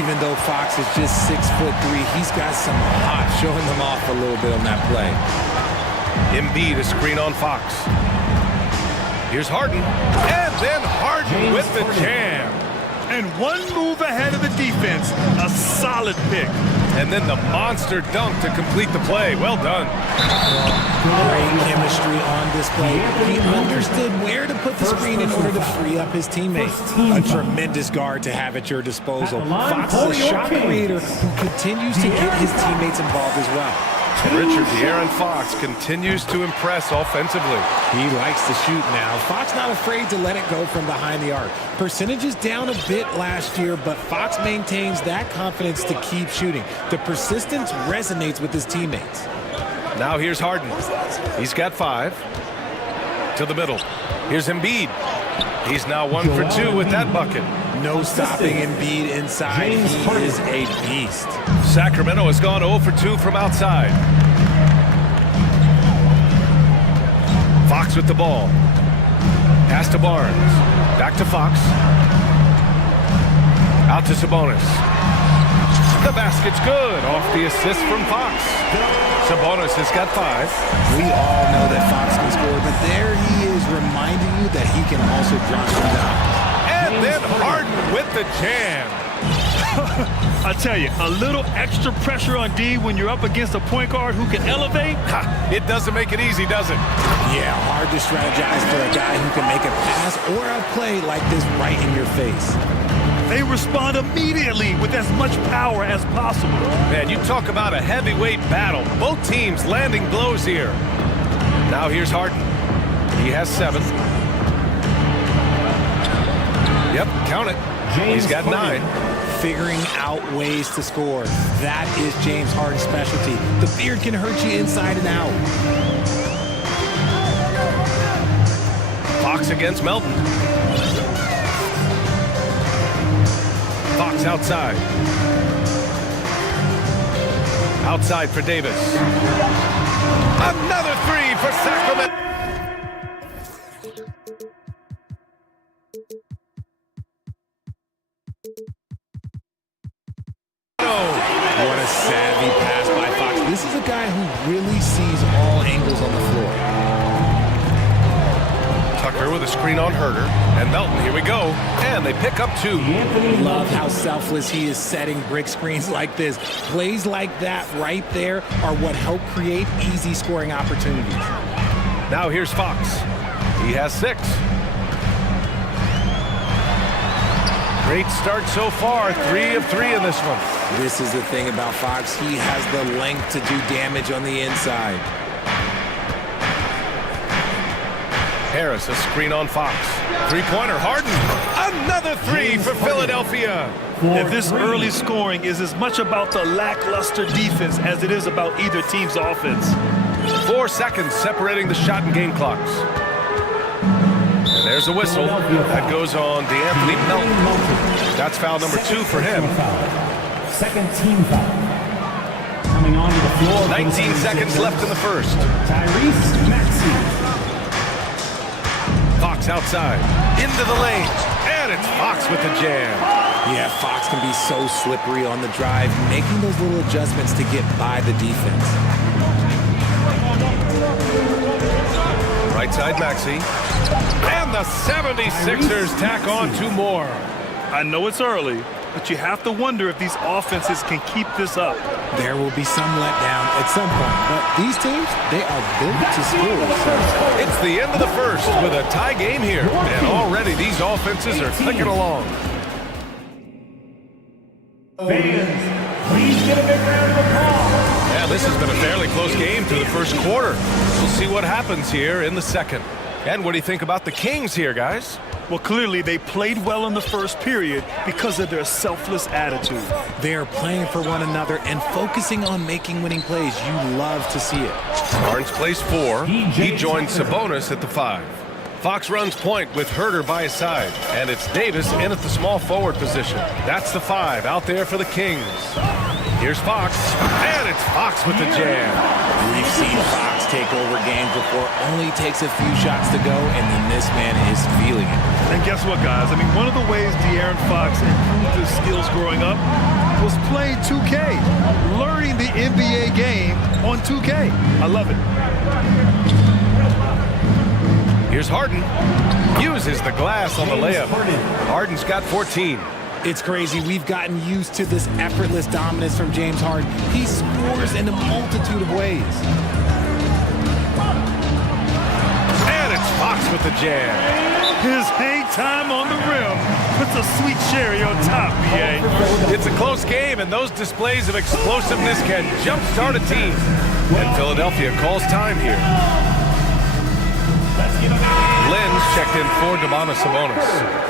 Even though Fox is just 6'3", he's got some hot, showing them off a little bit on that play. Embiid a screen on Fox. Here's Harden. And then Harden with the jam. And one move ahead of the defense. A solid pick. And then the monster dunk to complete the play. Well done. Great chemistry on display. He understood where to put the screen in order to free up his teammates. A tremendous guard to have at your disposal. Fox is a shot creator who continues to get his teammates involved as well. Richard, De'Aaron Fox continues to impress offensively. He likes to shoot now. Fox not afraid to let it go from behind the arc. Percentage is down a bit last year, but Fox maintains that confidence to keep shooting. The persistence resonates with his teammates. Now here's Harden. He's got 5. To the middle. Here's Embiid. He's now 1 for 2 with that bucket. No stopping Embiid inside. He is a beast. Sacramento has gone 0 for 2 from outside. Fox with the ball. Pass to Barnes. Back to Fox. Out to Sabonis. The basket's good. Off the assist from Fox. Sabonis has got 5. We all know that Fox can score, but there he is reminding you that he can also drop them down. And then Harden with the jam. I tell you, a little extra pressure on D when you're up against a point guard who can elevate. It doesn't make it easy, does it? Yeah, hard to strategize for a guy who can make a pass or a play like this right in your face. They respond immediately with as much power as possible. Man, you talk about a heavyweight battle. Both teams landing blows here. Now here's Harden. He has 7. Yep, count it. He's got 9. figuring out ways to score. That is James Harden's specialty. The beard can hurt you inside and out. Fox against Melton. Fox outside. Outside for Davis. Another three for Sacramento. What a savvy pass by Fox. This is a guy who really sees all angles on the floor. Tucker with a screen on Herder. And Melton, here we go. And they pick up two. Love how selfless he is setting brick screens like this. Plays like that right there are what help create easy scoring opportunities. Now here's Fox. He has 6. Great start so far. 3 of 3 in this one. This is the thing about Fox. He has the length to do damage on the inside. Harris, a screen on Fox. Three-pointer, Harden. Another 3 for Philadelphia. If this early scoring is as much about the lackluster defense as it is about either team's offense. 4 seconds separating the shot and game clocks. And there's a whistle that goes on DeAnthony Melton. That's foul number 2 for him. Second team foul. Coming onto the floor. 19 seconds left in the first. Tyrese Maxey. Fox outside, into the lane, and it's Fox with the jam. Yeah, Fox can be so slippery on the drive, making those little adjustments to get by the defense. Right side, Maxey. And the 76ers tack on 2 more. I know it's early, but you have to wonder if these offenses can keep this up. There will be some letdown at some point, but these teams, they are built to score. So. It's the end of the first with a tie game here, and already these offenses are clicking along. Fans, please give a big round of applause. Yeah, this has been a fairly close game through the first quarter. We'll see what happens here in the second. And what do you think about the Kings here, guys? Well, clearly they played well in the first period because of their selfless attitude. They are playing for one another and focusing on making winning plays. You love to see it. Barnes plays 4. He joins Sabonis at the 5. Fox runs point with Herder by his side. And it's Davis in at the small forward position. That's the 5 out there for the Kings. Here's Fox, and it's Fox with the jam. We've seen Fox take over games before. Only takes a few shots to go, and then this man is feeling it. And guess what, guys? I mean, one of the ways De'Aaron Fox improved his skills growing up was playing 2K, learning the NBA game on 2K. I love it. Here's Harden. Uses the glass on the layup. Harden's got 14. It's crazy. We've gotten used to this effortless dominance from James Harden. He scores in a multitude of ways. And it's Fox with the jam. His hang time on the rim puts a sweet cherry on top, BA. It's a close game, and those displays of explosiveness can jumpstart a team. And Philadelphia calls time here. Lynn's checked in for Domantas Sabonis.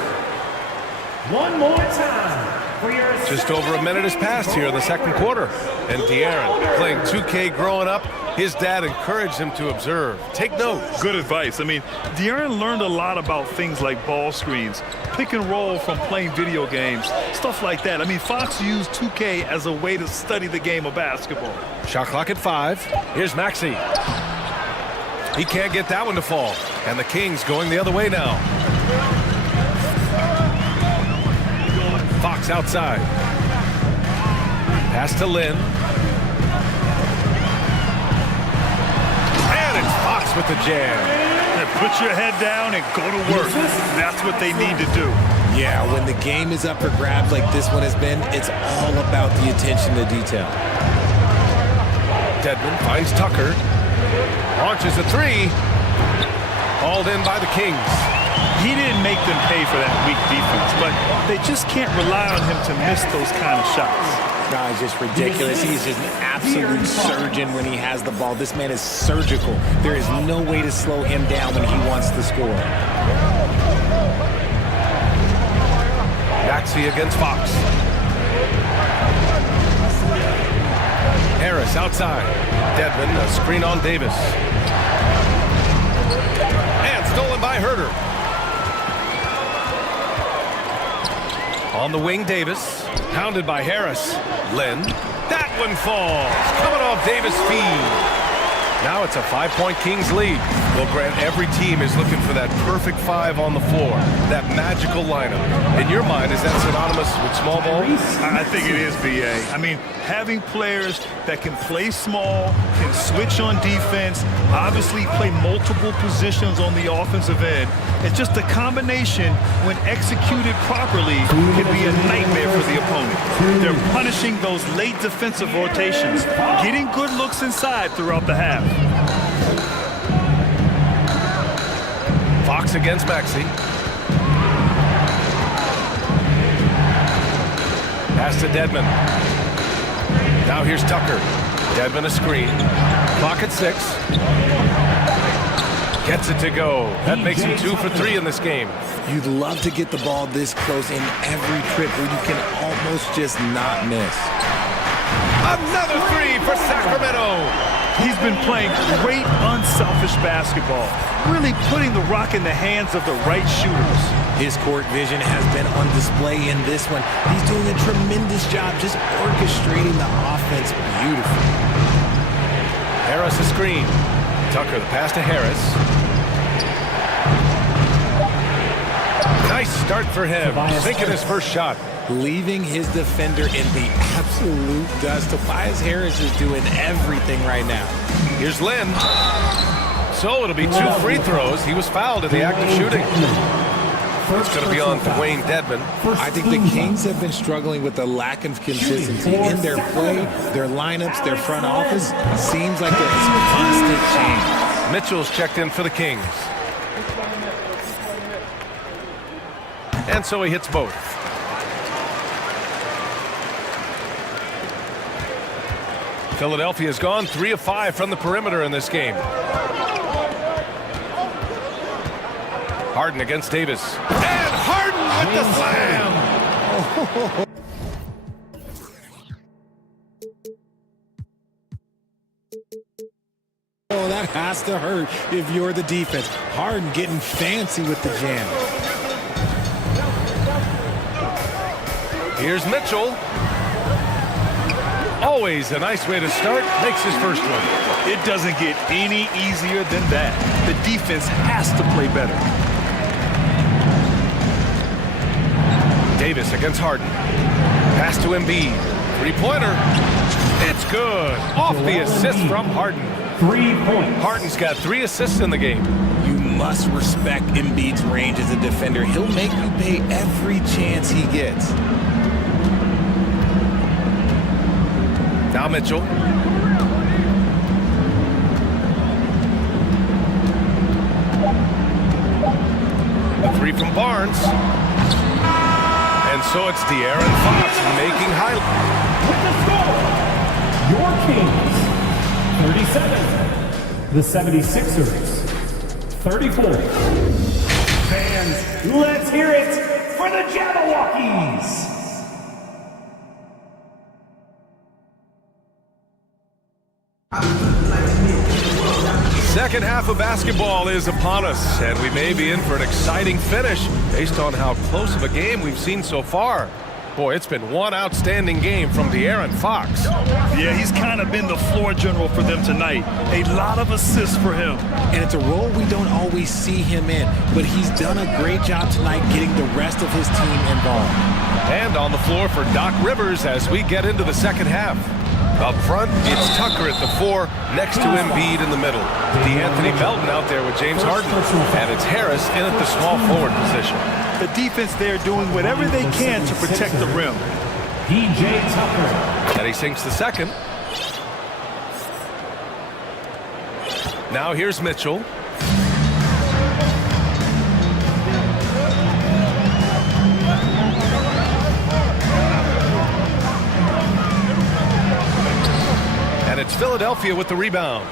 One more time for your Just over a minute has passed here in the second quarter. And De'Aaron, playing 2K growing up, his dad encouraged him to observe. Take note. Good advice. I mean, De'Aaron learned a lot about things like ball screens, pick and roll from playing video games, stuff like that. I mean, Fox used 2K as a way to study the game of basketball. Shot clock at 5. Here's Maxey. He can't get that one to fall. And the Kings going the other way now. Fox outside. Pass to Lynn. And it's Fox with the jam. And put your head down and go to work. That's what they need to do. Yeah, when the game is up for grabs like this one has been, it's all about the attention to detail. Dedmon finds Tucker. Launches a 3. Called in by the Kings. He didn't make them pay for that weak defense, but they just can't rely on him to miss those kind of shots. No, it's just ridiculous. He's just an absolute surgeon when he has the ball. This man is surgical. There is no way to slow him down when he wants to score. Maxey against Fox. Harris outside. Dedmon, a screen on Davis. And stolen by Herder. On the wing, Davis. Pounded by Harris. Lynn. That one falls. Coming off Davis' feed. Now it's a 5-point Kings lead. Well, Grant, every team is looking for that perfect 5 on the floor, that magical lineup. In your mind, is that synonymous with small ball? I think it is, B.A. I mean, having players that can play small, can switch on defense, obviously play multiple positions on the offensive end. It's just a combination, when executed properly, can be a nightmare for the opponent. They're punishing those late defensive rotations, getting good looks inside throughout the half. Fox against Maxey. Pass to Dedmon. Now here's Tucker. Dedmon a screen. Clock at 6. Gets it to go. That makes him 2 for 3 in this game. You'd love to get the ball this close in every trip where you can almost just not miss. Another 3 for Sacramento. He's been playing great, unselfish basketball, really putting the rock in the hands of the right shooters. His court vision has been on display in this one. He's doing a tremendous job just orchestrating the offense beautifully. Harris a screen. Tucker the pass to Harris. Nice start for him, sinking his first shot. Leaving his defender in the absolute dust. Tobias Harris is doing everything right now. Here's Lynn. So it'll be 2 free throws. He was fouled in the act of shooting. It's going to be on Dwayne Dedmon. I think the Kings have been struggling with the lack of consistency in their play, their lineups, their front office. Seems like there is constant change. Mitchell's checked in for the Kings. And so he hits both. Philadelphia's gone 3 of 5 from the perimeter in this game. Harden against Davis. And Harden with the slam! Oh, that has to hurt if you're the defense. Harden getting fancy with the jam. Here's Mitchell. Always a nice way to start. Makes his first one. It doesn't get any easier than that. The defense has to play better. Davis against Harden. Pass to Embiid. 3-pointer. It's good. Off the assist from Harden. 3 points. Harden's got 3 assists in the game. You must respect Embiid's range as a defender. He'll make you pay every chance he gets. Now Mitchell. The 3 from Barnes. And so it's De'Aaron Fox making highlights. With the score, your Kings, 37. The 76ers, 34. Fans, let's hear it for the Jabberwockies. Second half of basketball is upon us, and we may be in for an exciting finish based on how close of a game we've seen so far. Boy, it's been one outstanding game from De'Aaron Fox. Yeah, he's kind of been the floor general for them tonight. A lot of assists for him. And it's a role we don't always see him in, but he's done a great job tonight getting the rest of his team involved. And on the floor for Doc Rivers as we get into the second half. Up front, it's Tucker at the 4, next to Embiid in the middle. DeAnthony Melton out there with James Harden. And it's Harris in at the small forward position. The defense there doing whatever they can to protect the rim. DJ Tucker. And he sinks the second. Now here's Mitchell. And it's Philadelphia with the rebound.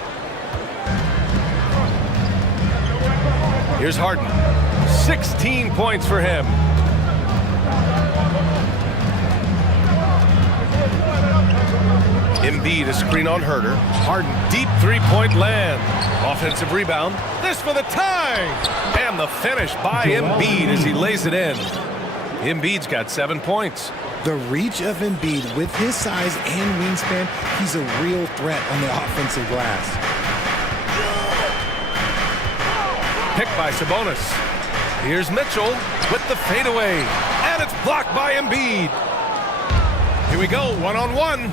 Here's Harden. 16 points for him. Embiid a screen on Herder. Harden deep three-point land. Offensive rebound. This for the tie. And the finish by Embiid as he lays it in. Embiid's got 7 points. The reach of Embiid with his size and wingspan, he's a real threat on the offensive glass. Picked by Sabonis. Here's Mitchell with the fadeaway. And it's blocked by Embiid. Here we go, one-on-one.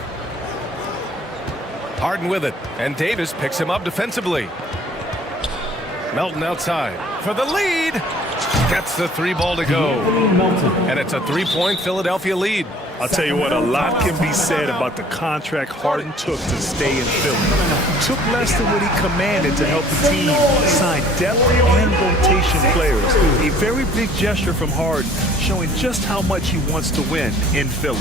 Harden with it, and Davis picks him up defensively. Melton outside for the lead. Gets the three ball to go. And it's a three-point Philadelphia lead. I'll tell you what, a lot can be said about the contract Harden took to stay in Philly. He took less than what he commanded to help the team sign depth and rotation players. A very big gesture from Harden, showing just how much he wants to win in Philly.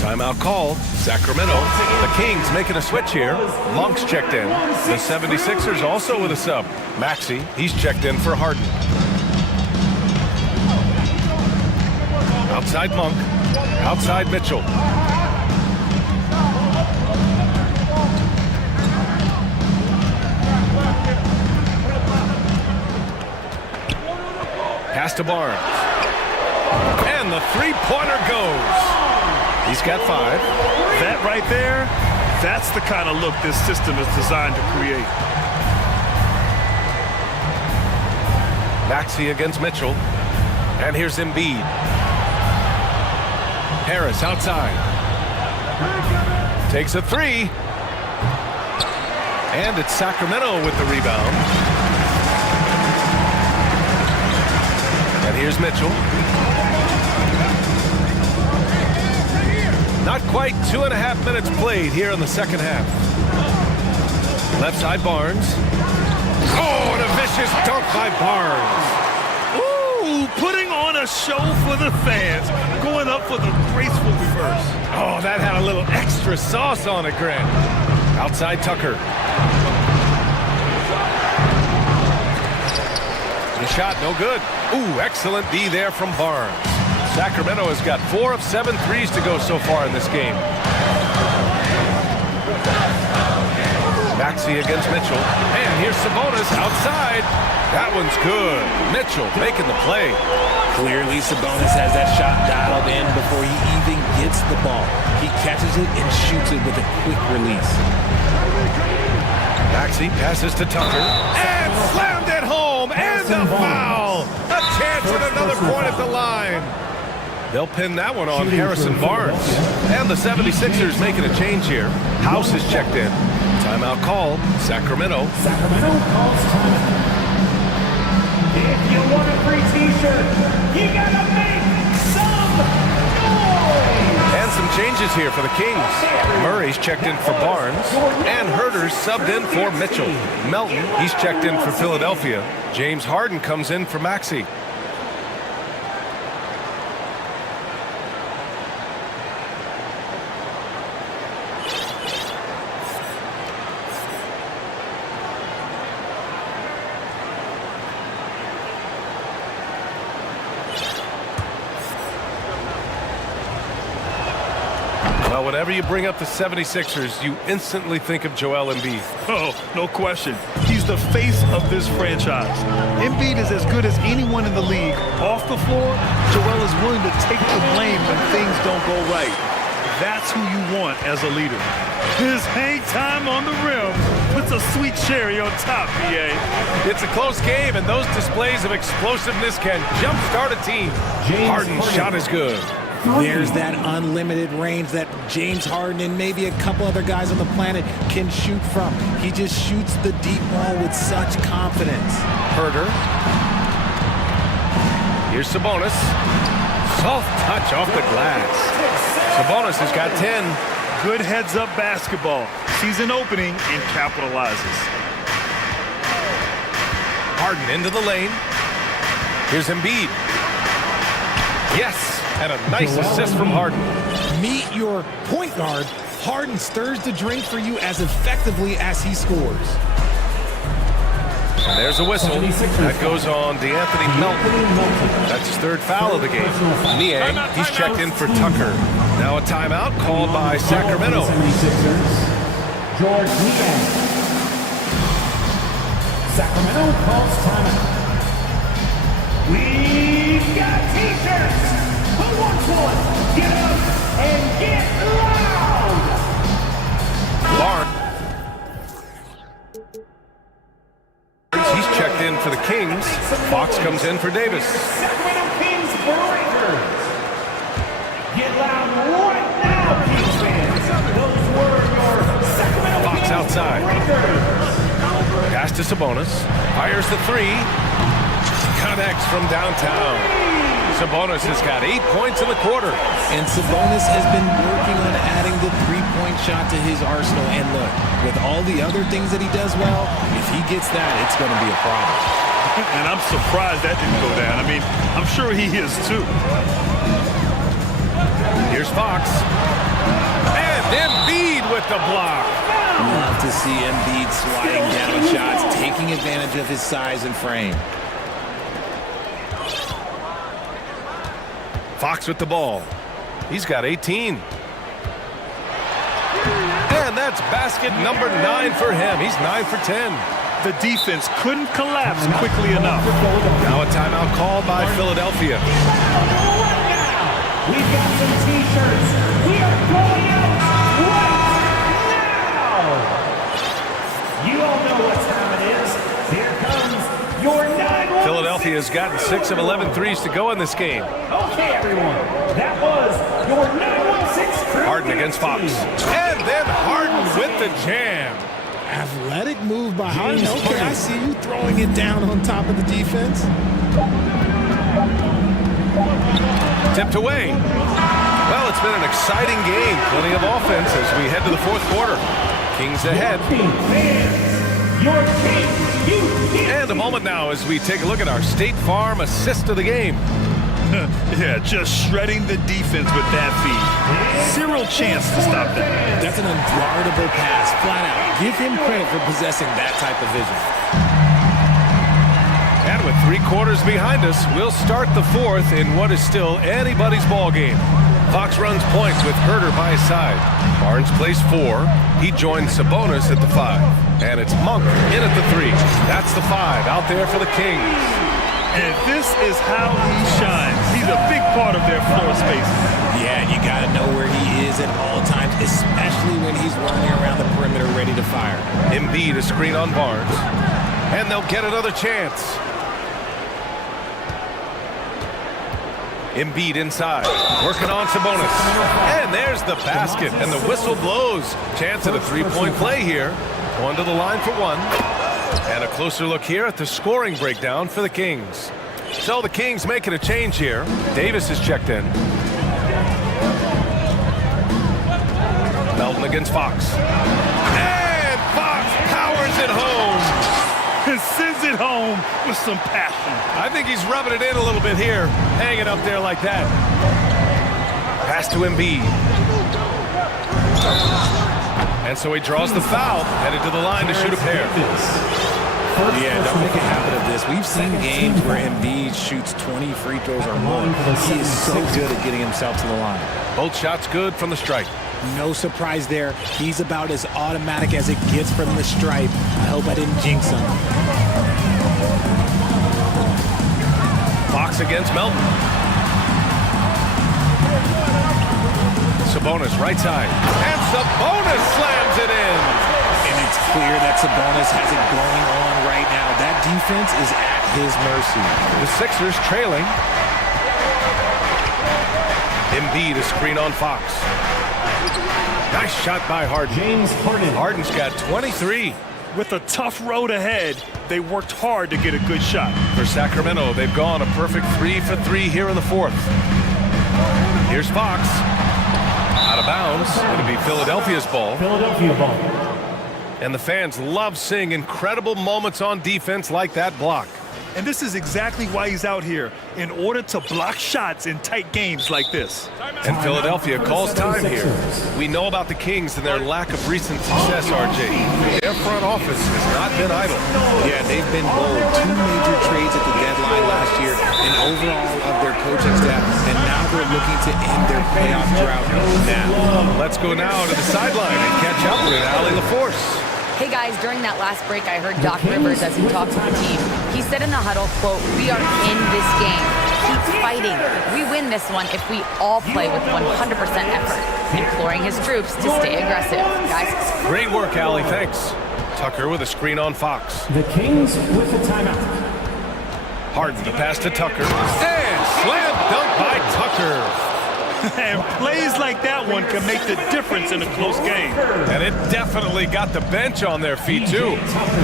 Timeout call, Sacramento. The Kings making a switch here. Monk's checked in. The 76ers also with a sub. Maxey, he's checked in for Harden. Outside Monk. Outside Mitchell. Pass to Barnes. And the three-pointer goes. He's got 5. That right there, that's the kind of look this system is designed to create. Maxey against Mitchell. And here's Embiid. Harris outside. Takes a 3. And it's Sacramento with the rebound. And here's Mitchell. Not quite 2.5 minutes played here in the second half. Left side Barnes. Oh, and a vicious dunk by Barnes. Ooh, putting on a show for the fans. Going up for the graceful reverse. Oh, that had a little extra sauce on it, Grant. Outside Tucker. The shot, no good. Ooh, excellent D there from Barnes. Sacramento has got 4 of 7 threes to go so far in this game. Maxey against Mitchell. And here's Sabonis outside. That one's good. Mitchell making the play. Clearly, Sabonis has that shot dialed in before he even gets the ball. He catches it and shoots it with a quick release. Maxey passes to Tucker. And slammed it home. And a foul. A chance at another point at the line. They'll pin that one on Harrison Barnes. And the 76ers making a change here. House is checked in. Timeout call, Sacramento. Sacramento calls timeout. If you want a free t-shirt, you gotta make some noise! And some changes here for the Kings. Murray's checked in for Barnes. And Herder's subbed in for Mitchell. Melton, he's checked in for Philadelphia. James Harden comes in for Maxey. Whenever you bring up the 76ers, you instantly think of Joel Embiid. Oh, no question. He's the face of this franchise. Embiid is as good as anyone in the league. Off the floor, Joel is willing to take the blame when things don't go right. That's who you want as a leader. His hang time on the rim puts a sweet cherry on top, BA. It's a close game, and those displays of explosiveness can jumpstart a team. Harden's shot is good. There's that unlimited range that James Harden and maybe a couple other guys on the planet can shoot from. He just shoots the deep ball with such confidence. Herder. Here's Sabonis. Soft touch off the glass. Sabonis has got 10. Good heads-up basketball. Sees an opening and capitalizes. Harden into the lane. Here's Embiid. Yes. And a nice assist from Harden. Meet your point guard. Harden stirs the drink for you as effectively as he scores. And there's a whistle. That goes on DeAnthony Melton. That's his 3rd foul of the game. Niang, he's checked in for Tucker. Now a timeout called by Sacramento. Sacramento calls timeout. We've got t-shirts. Who wants one? Get up and get loud. He's checked in for the Kings. Fox comes in for Davis. Sacramento Kings Breakers. Get loud right now, Kings fans. Those were your Sacramento Fox Kings outside. Breakers. Pass to Sabonis. Fires the three. Connects from downtown. Sabonis has got 8 points in the quarter. And Sabonis has been working on adding the three-point shot to his arsenal. And look, with all the other things that he does well, if he gets that, it's going to be a problem. And I'm surprised that didn't go down. I mean, I'm sure he is too. Here's Fox. And Embiid with the block. Love to see Embiid sliding down shots, taking advantage of his size and frame. Fox with the ball. He's got 18. And that's basket number 9 for him. He's 9 for 10. The defense couldn't collapse quickly enough. Now a timeout called by Philadelphia. We've got some t-shirts. We are going out right now. You all know what time it is. Here comes your 9-1. Philadelphia has gotten 6 of 11 threes to go in this game. Okay, everyone. That was your 9-1-6 crew. Harden against Fox. And then Harden with the jam. Athletic move by Harden. Okay, I see you throwing it down on top of the defense. Tipped away. Well, it's been an exciting game. Plenty of offense as we head to the fourth quarter. Kings ahead. Your team, and a moment now as we take a look at our State Farm assist of the game. Yeah, just shredding the defense with that feed. Zero chance to stop that. That's an unguardable pass, flat out. Give him credit for possessing that type of vision. And with 3 quarters behind us, we'll start the fourth in what is still anybody's ball game. Fox runs points with Herter by his side. Barnes plays 4. He joins Sabonis at the 5. And it's Monk in at the 3. That's the 5 out there for the Kings. And this is how he shines. He's a big part of their floor space. Yeah, you got to know where he is at all times, especially when he's running around the perimeter ready to fire. Embiid a screen on Barnes. And they'll get another chance. Embiid inside, working on Sabonis. And there's the basket, and the whistle blows. Chance at a 3-point play here. Going to the line for 1. And a closer look here at the scoring breakdown for the Kings. So the Kings making a change here. Davis is checked in. Melton against Fox. And Fox powers it home. And sends it home with some passion. I think he's rubbing it in a little bit here, hanging up there like that. Pass to Embiid. And so he draws the foul, headed to the line to shoot a pair. Yeah, don't make a habit of this. We've seen games where Embiid shoots 20 free throws or more. He is so good at getting himself to the line. Both shots good from the stripe. No surprise there. He's about as automatic as it gets from the stripe. I hope I didn't jinx him. Fox against Melton. Sabonis right side. And Sabonis slams it in. And it's clear that Sabonis has it going on right now. That defense is at his mercy. The Sixers trailing. Embiid a screen on Fox. Nice shot by Harden. James Harden. Harden's got 23. With a tough road ahead, they worked hard to get a good shot. For Sacramento, they've gone a perfect 3 for 3 here in the fourth. Here's Fox. Out of bounds. It'll be Philadelphia's ball. Philadelphia ball. And the fans love seeing incredible moments on defense like that block. And this is exactly why he's out here, in order to block shots in tight games like this. And Philadelphia calls time here. We know about the Kings and their lack of recent success, RJ. Their front office has not been idle. Yeah, they've been bold. 2 major trades at the deadline last year, and overall of their coaching staff, and now they're looking to end their playoff drought now. Let's go now to the sideline and catch up with Allie LaForce. Hey guys, during that last break, I heard Doc Rivers as he talked to the team. He said in the huddle, quote, "We are in this game. Keep fighting. We win this one if we all play with 100% effort." Imploring his troops to stay aggressive. Guys. Great work, Allie. Thanks. Tucker with a screen on Fox. The Kings with the timeout. Harden the pass to Tucker. And slam dunk by Tucker. And plays like that one can make the difference in a close game. And it definitely got the bench on their feet, too.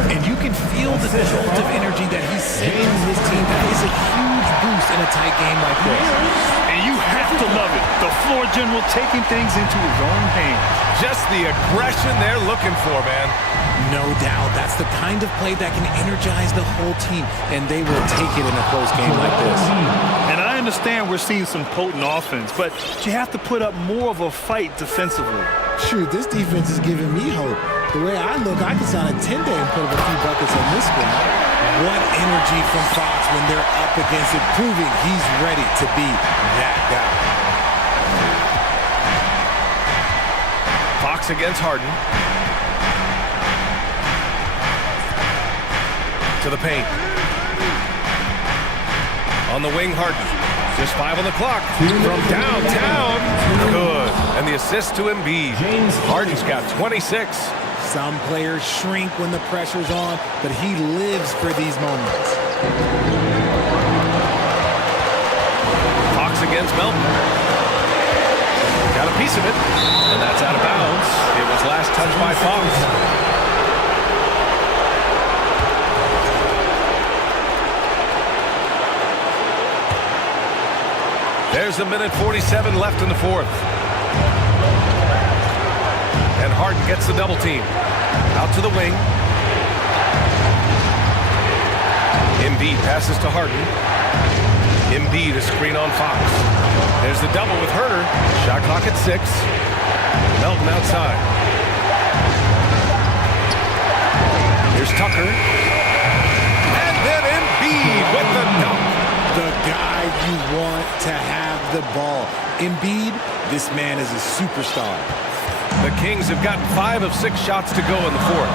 And you can feel the jolt of energy that he's sending his team. That is a huge boost in a tight game like this. And you have to love it. The floor general taking things into his own hands. Just the aggression they're looking for, man. No doubt. That's the kind of play that can energize the whole team, and they will take it in a close game like this. And I understand we're seeing some potent offense, but you have to put up more of a fight defensively. Shoot, this defense is giving me hope. The way I look, I can sign a 10-day and put up a few buckets on this squad. What energy from Fox when they're up against it, proving he's ready to be that guy. Fox against Harden. To the paint. On the wing, Harden. Just 5 on the clock. From downtown. Good. And the assist to Embiid. Harden's got 26. Some players shrink when the pressure's on, but he lives for these moments. Fox against Melton. Got a piece of it. And that's out of bounds. It was last touched by Fox. There's a minute 47 left in the fourth. And Harden gets the double team. Out to the wing. Embiid passes to Harden. Embiid a screen on Fox. There's the double with Herter. Shot clock at 6. Melton outside. Here's Tucker. And then Embiid with the dunk. The guy you want to have the ball. Embiid, this man is a superstar. The Kings have gotten 5 of 6 shots to go in the fourth.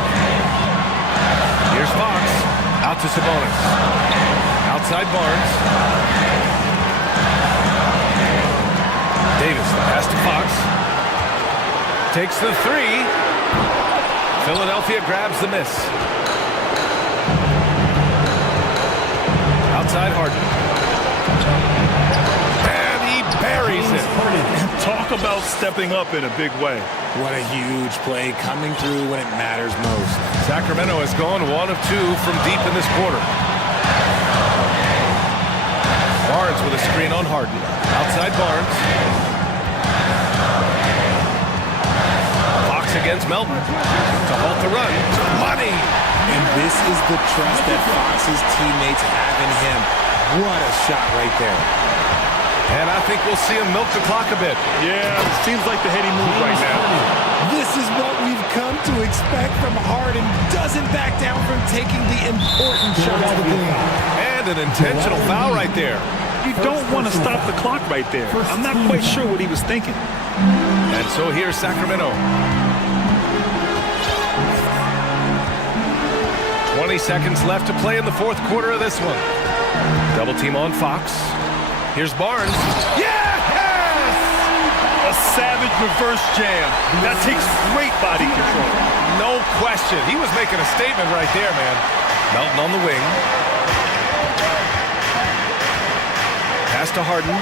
Here's Fox. Out to Sabonis. Outside Barnes. Davis, the pass to Fox. Takes the 3. Philadelphia grabs the miss. Outside Harden. And he buries it. Talk about stepping up in a big way. What a huge play coming through when it matters most. Sacramento has gone 1 of 2 from deep in this quarter. Barnes with a screen on Harden. Outside Barnes. Fox against Melton. To halt the run. Money! And this is the trust that Fox's teammates have in him. What a shot right there. And I think we'll see him milk the clock a bit. Yeah, it seems like the heady move right now. This is what we've come to expect from Harden. Doesn't back down from taking the important shots of the game. And an intentional foul right there. You don't want to stop the clock right there. I'm not quite sure what he was thinking. And so here's Sacramento. 20 seconds left to play in the fourth quarter of this one. Double team on Fox. Here's Barnes. Yes! A savage reverse jam. That takes great body control. No question. He was making a statement right there, man. Melton on the wing. Pass to Harden.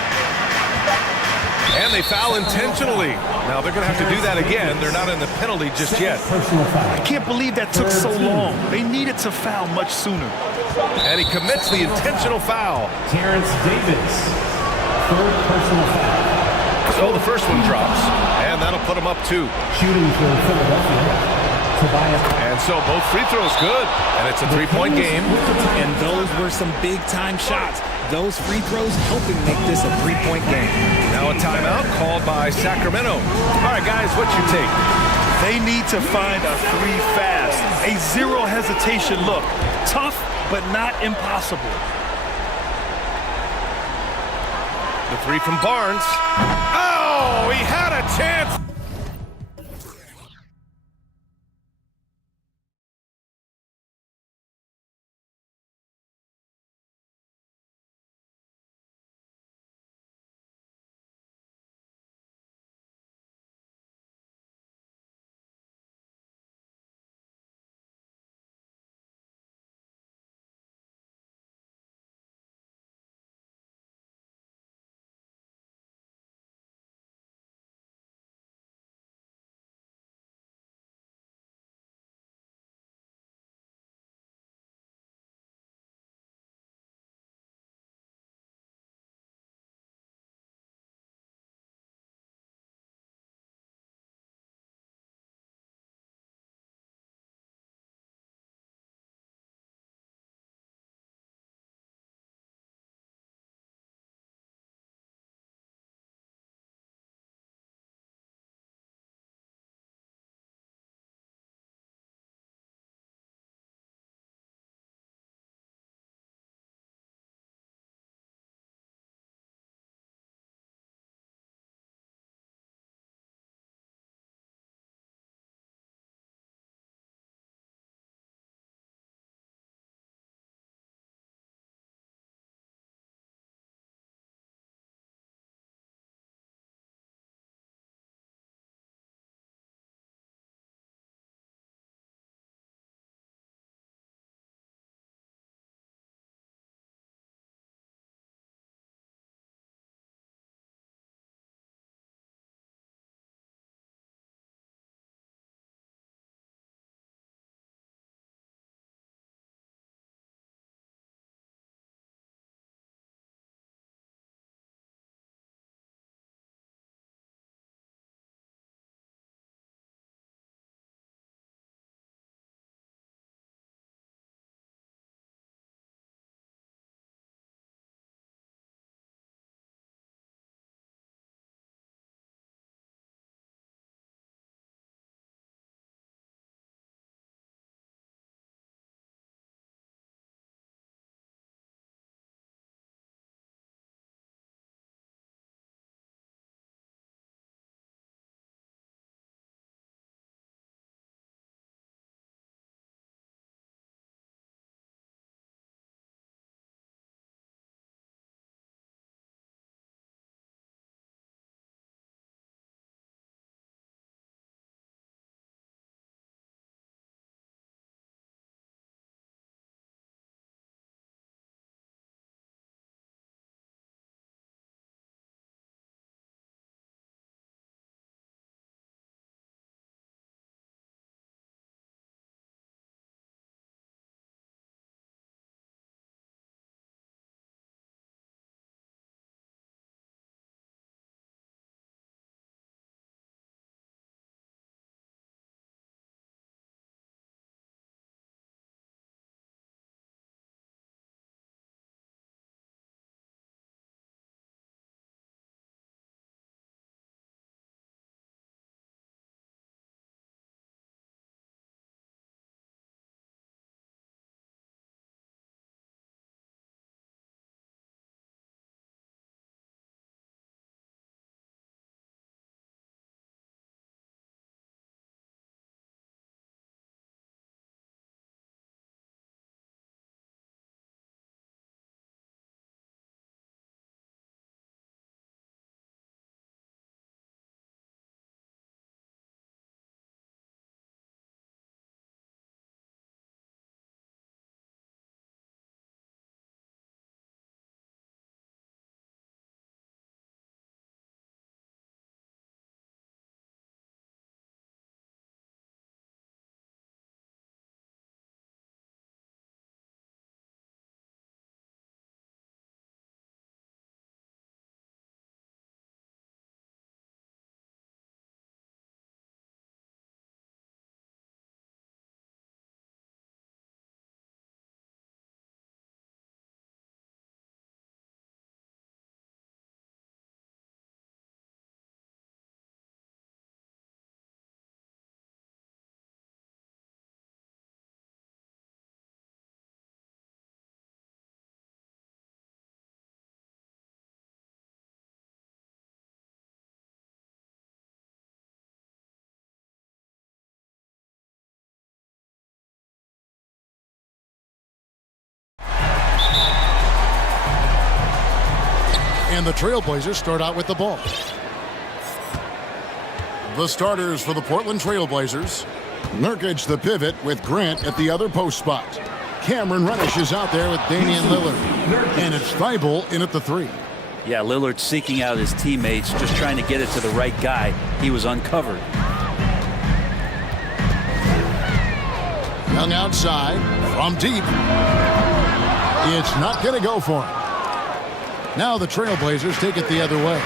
And they foul intentionally. Now they're going to have to do that again. They're not in the penalty just yet. I can't believe that took so long. They needed to foul much sooner. And he commits the intentional foul. Terrence Davis, third personal foul. So the first one drops, and that'll put him up 2. Shooting for Philadelphia, Tobias. And And so both free throws good. And it's a three-point game. And those were some big-time shots. Those free throws helping make this a three-point game. Now a timeout called by Sacramento. All right, guys, what's your take? They need to find a three fast. A zero hesitation look. Tough, but not impossible. The three from Barnes. Oh, he had a chance. And the Trailblazers start out with the ball. The starters for the Portland Trailblazers. Nurkic the pivot with Grant at the other post spot. Cameron Reddish is out there with Damian Lillard. And it's Thibault in at the 3. Yeah, Lillard seeking out his teammates, just trying to get it to the right guy. He was uncovered. Young outside from deep. It's not going to go for him. Now the Trailblazers take it the other way.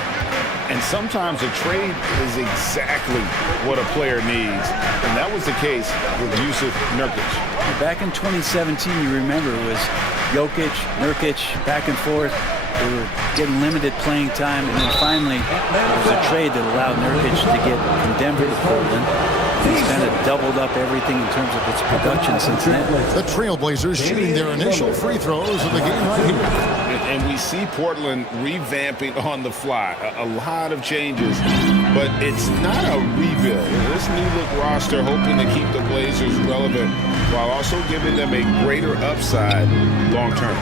And sometimes a trade is exactly what a player needs. And that was the case with Jusuf Nurkic. Back in 2017, you remember, it was Jokic, Nurkic, back and forth. They were getting limited playing time, and then finally there was a trade that allowed Nurkic to get from Denver to Portland. And he's kind of doubled up everything in terms of its production since then. The Trailblazers shooting their initial free throws of the game right here. And we see Portland revamping on the fly. A lot of changes, but it's not a rebuild. This new-look roster hoping to keep the Blazers relevant while also giving them a greater upside long-term.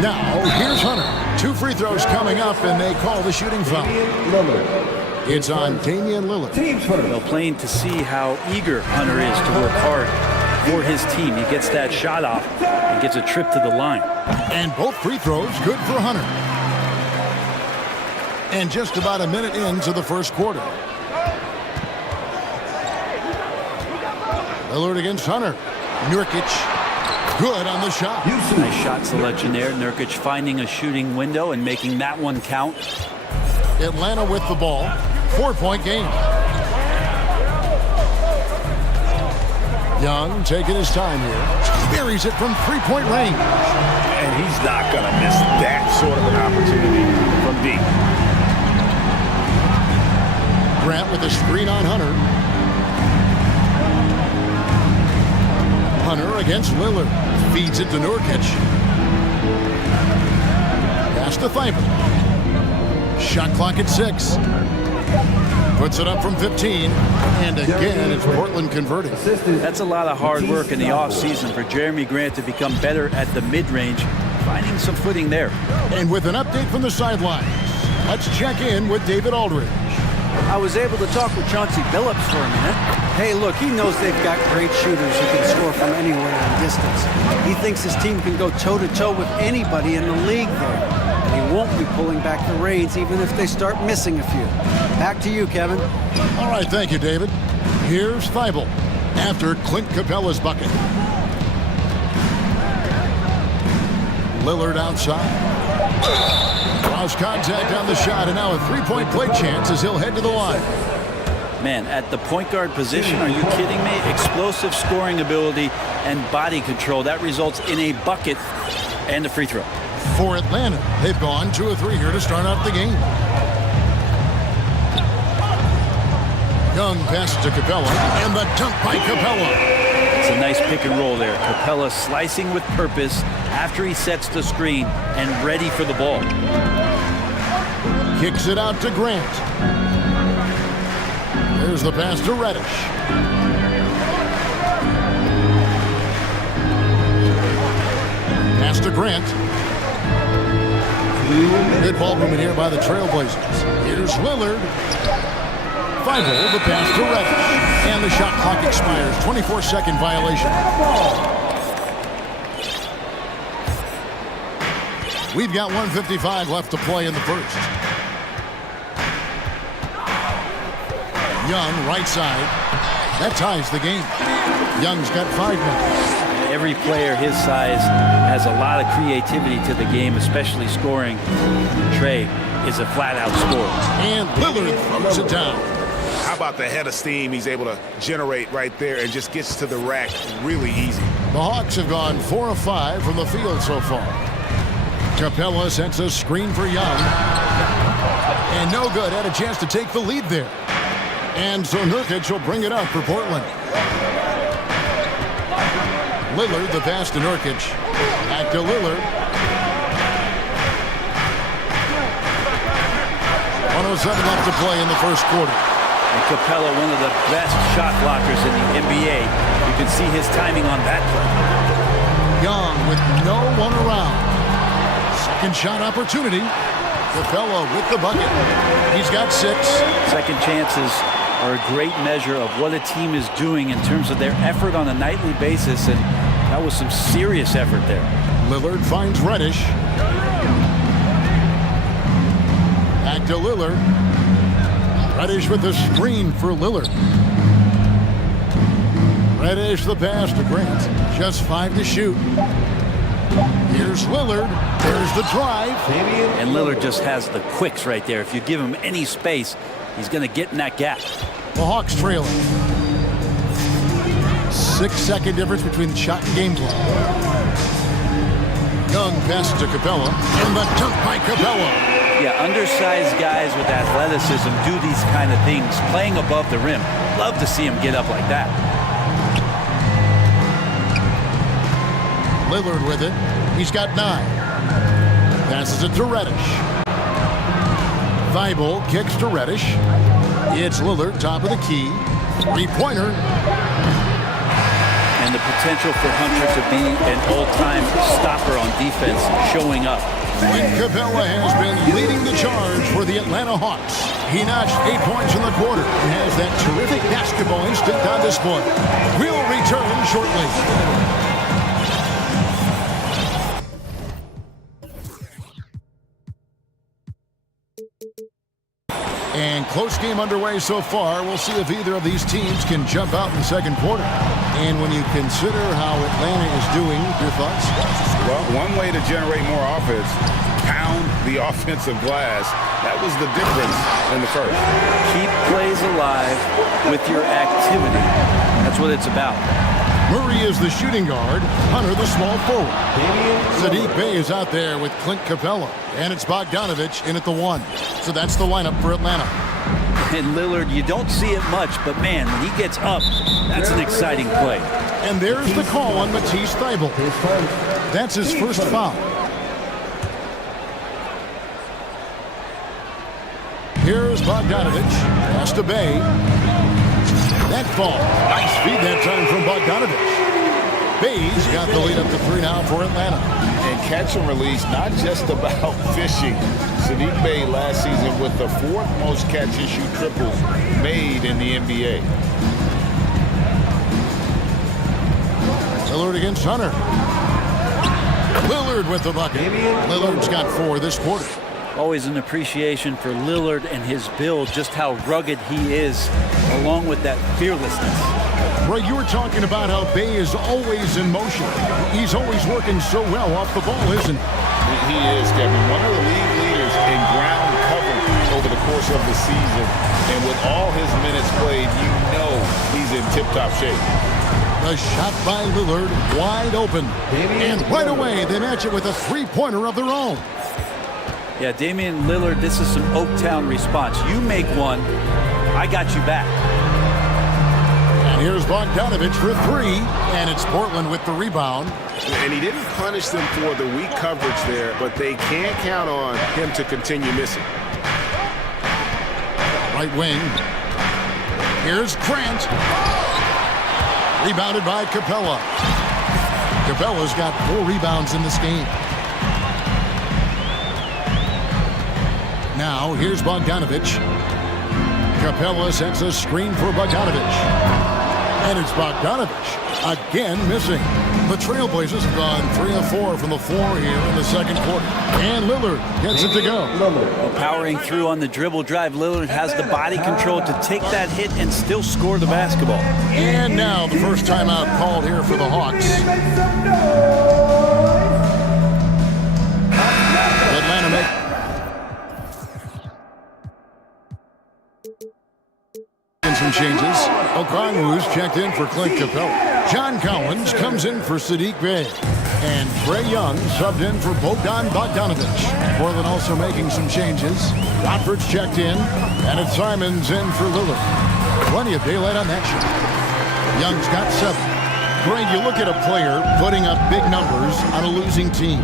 Now, here's Hunter. 2 free throws coming up, and they call the shooting foul. It's on Damian Lillard. Well, plain to see how eager Hunter is to work hard for his team. He gets that shot off and gets a trip to the line. And both free throws good for Hunter. And just about a minute into the first quarter. Lillard against Hunter. Nurkic. Good on the shot. Nice shot selection there. Nurkic finding a shooting window and making that one count. Atlanta with the ball. 4-point game. Young taking his time here. Buries it from 3-point range. And he's not going to miss that sort of an opportunity from deep. Grant with a screen on Hunter. Hunter against Lillard. Feeds it to Nurkic. Pass to Thibault. Shot clock at 6. Puts it up from 15. And again, it's Portland converting. That's a lot of hard work in the offseason for Jeremy Grant to become better at the mid-range, finding some footing there. And with an update from the sidelines, let's check in with David Aldridge. I was able to talk with Chauncey Billups for a minute. Hey, look, he knows they've got great shooters who can score from anywhere in distance. He thinks his team can go toe-to-toe with anybody in the league there. And he won't be pulling back the reins even if they start missing a few. Back to you, Kevin. All right, thank you, David. Here's Thibault after Clint Capella's bucket. Lillard outside. Lost contact on the shot, and now a 3-point play chance as he'll head to the line. Man, at the point guard position, are you kidding me? Explosive scoring ability and body control. That results in a bucket and a free throw. For Atlanta, they've gone 2 of 3 here to start out the game. Young passes to Capella, and the dunk by Capella. It's a nice pick and roll there. Capella slicing with purpose after he sets the screen and ready for the ball. Kicks it out to Grant. There's the pass to Reddish. Pass to Grant. Good ball movement here by the Trailblazers. Here's Lillard. Thibault, the pass to Reddish. And the shot clock expires. 24-second violation. We've got 1:55 left to play in the first. Young, right side. That ties the game. Young's got 5 minutes. Every player his size has a lot of creativity to the game, especially scoring. Trey is a flat-out scorer. And Lillard throws it down. How about the head of steam he's able to generate right there and just gets to the rack really easy. The Hawks have gone 4 of 5 from the field so far. Capella sets a screen for Young. And no good. Had a chance to take the lead there. And so Nurkic will bring it up for Portland. Lillard, the pass to Nurkic. Back to Lillard. 1:07 left to play in the first quarter. And Capella, one of the best shot blockers in the NBA. You can see his timing on that play. Young with no one around. Second shot opportunity. Capella with the bucket. He's got 6. Second chances are a great measure of what a team is doing in terms of their effort on a nightly basis, and that was some serious effort there. Lillard finds Reddish. Back to Lillard. Reddish with the screen for Lillard. Reddish the pass to Grant. Just 5 to shoot. Here's Lillard. There's the drive. And Lillard just has the quicks right there. If you give him any space, he's going to get in that gap. The Hawks trailing. 6-second difference between the shot and game clock. Young passes to Capella. And the dunk by Capella. Yeah, undersized guys with athleticism do these kind of things, playing above the rim. Love to see him get up like that. Lillard with it. He's got 9. Passes it to Reddish. Thibault kicks to Reddish. It's Lillard, top of the key. 3-pointer. And the potential for Hunter to be an all-time stopper on defense showing up. Clint Capella has been leading the charge for the Atlanta Hawks. He notched 8 points in the quarter and has that terrific basketball instinct on display. We'll return shortly. And close game underway so far. We'll see if either of these teams can jump out in the second quarter. And when you consider how Atlanta is doing, your thoughts? Well, one way to generate more offense, pound the offensive glass. That was the difference in the first. Keep plays alive with your activity. That's what it's about. Murray is the shooting guard. Hunter the small forward. Saddiq Bey is out there with Clint Capella. And it's Bogdanovich in at the 1. So that's the lineup for Atlanta. And Lillard, you don't see it much, but man, when he gets up, that's an exciting play. And there's the call on Matisse Thybulle. That's his first foul. Here's Bogdanovich. Pass to Bey. That ball. Nice feed that time from Bogdanovich. Bey's got the lead up to 3 now for Atlanta. And catch and release, not just about fishing. Saddiq Bey last season with the 4th most catch and shoot triples made in the NBA. Lillard against Hunter. Lillard with the bucket. Lillard's got 4 this quarter. Always an appreciation for Lillard and his build, just how rugged he is, along with that fearlessness. Right, you were talking about how Bey is always in motion. He's always working so well off the ball, isn't he? He is, Kevin. One of the league leaders in ground coverage over the course of the season. And with all his minutes played, you know he's in tip-top shape. The shot by Lillard, wide open. And right away, they match it with a 3-pointer of their own. Yeah, Damian Lillard, this is some Oaktown response. You make one, I got you back. And here's Bogdanovich for 3, and it's Portland with the rebound. And he didn't punish them for the weak coverage there, but they can't count on him to continue missing. Right wing. Here's Grant. Rebounded by Capella. Capella's got 4 rebounds in this game. Now, here's Bogdanovich. Capella sets a screen for Bogdanovich. And it's Bogdanovich again missing. The Trailblazers have gone 3 of 4 from the floor here in the second quarter. And Lillard gets it to go. Powering through on the dribble drive, Lillard has the body control to take that hit and still score the basketball. And now the first timeout called here for the Hawks. Atlanta make some changes. Okongwu's checked in for Clint Capella. John Collins comes in for Saddiq Bey. And Trae Young subbed in for Bogdan Bogdanovich. Portland also making some changes. Rockford's checked in. And it's Simons in for Lillard. Plenty of daylight on that shot. Young's got 7. Greg, you look at a player putting up big numbers on a losing team.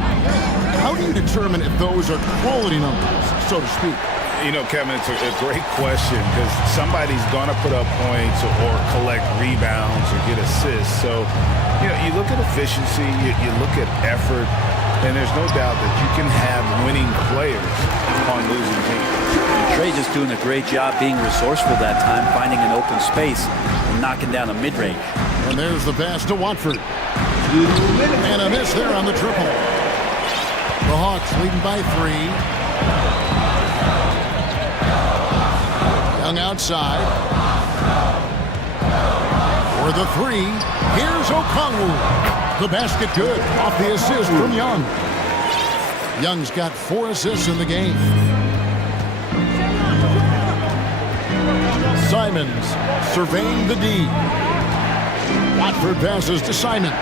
How do you determine if those are quality numbers, so to speak? You know, Kevin, it's a great question because somebody's going to put up points or collect rebounds or get assists. So, you know, you look at efficiency, you look at effort. And there's no doubt that you can have winning players on losing teams. Trey just doing a great job being resourceful that time, finding an open space and knocking down a mid-range. And there's the pass to Watford. And a miss there on the triple. The Hawks leading by 3. Young outside. For the 3, here's Okongwu. The basket good off the assist from Young. Young's got 4 assists in the game. Simons surveying the D. Watford passes to Simons.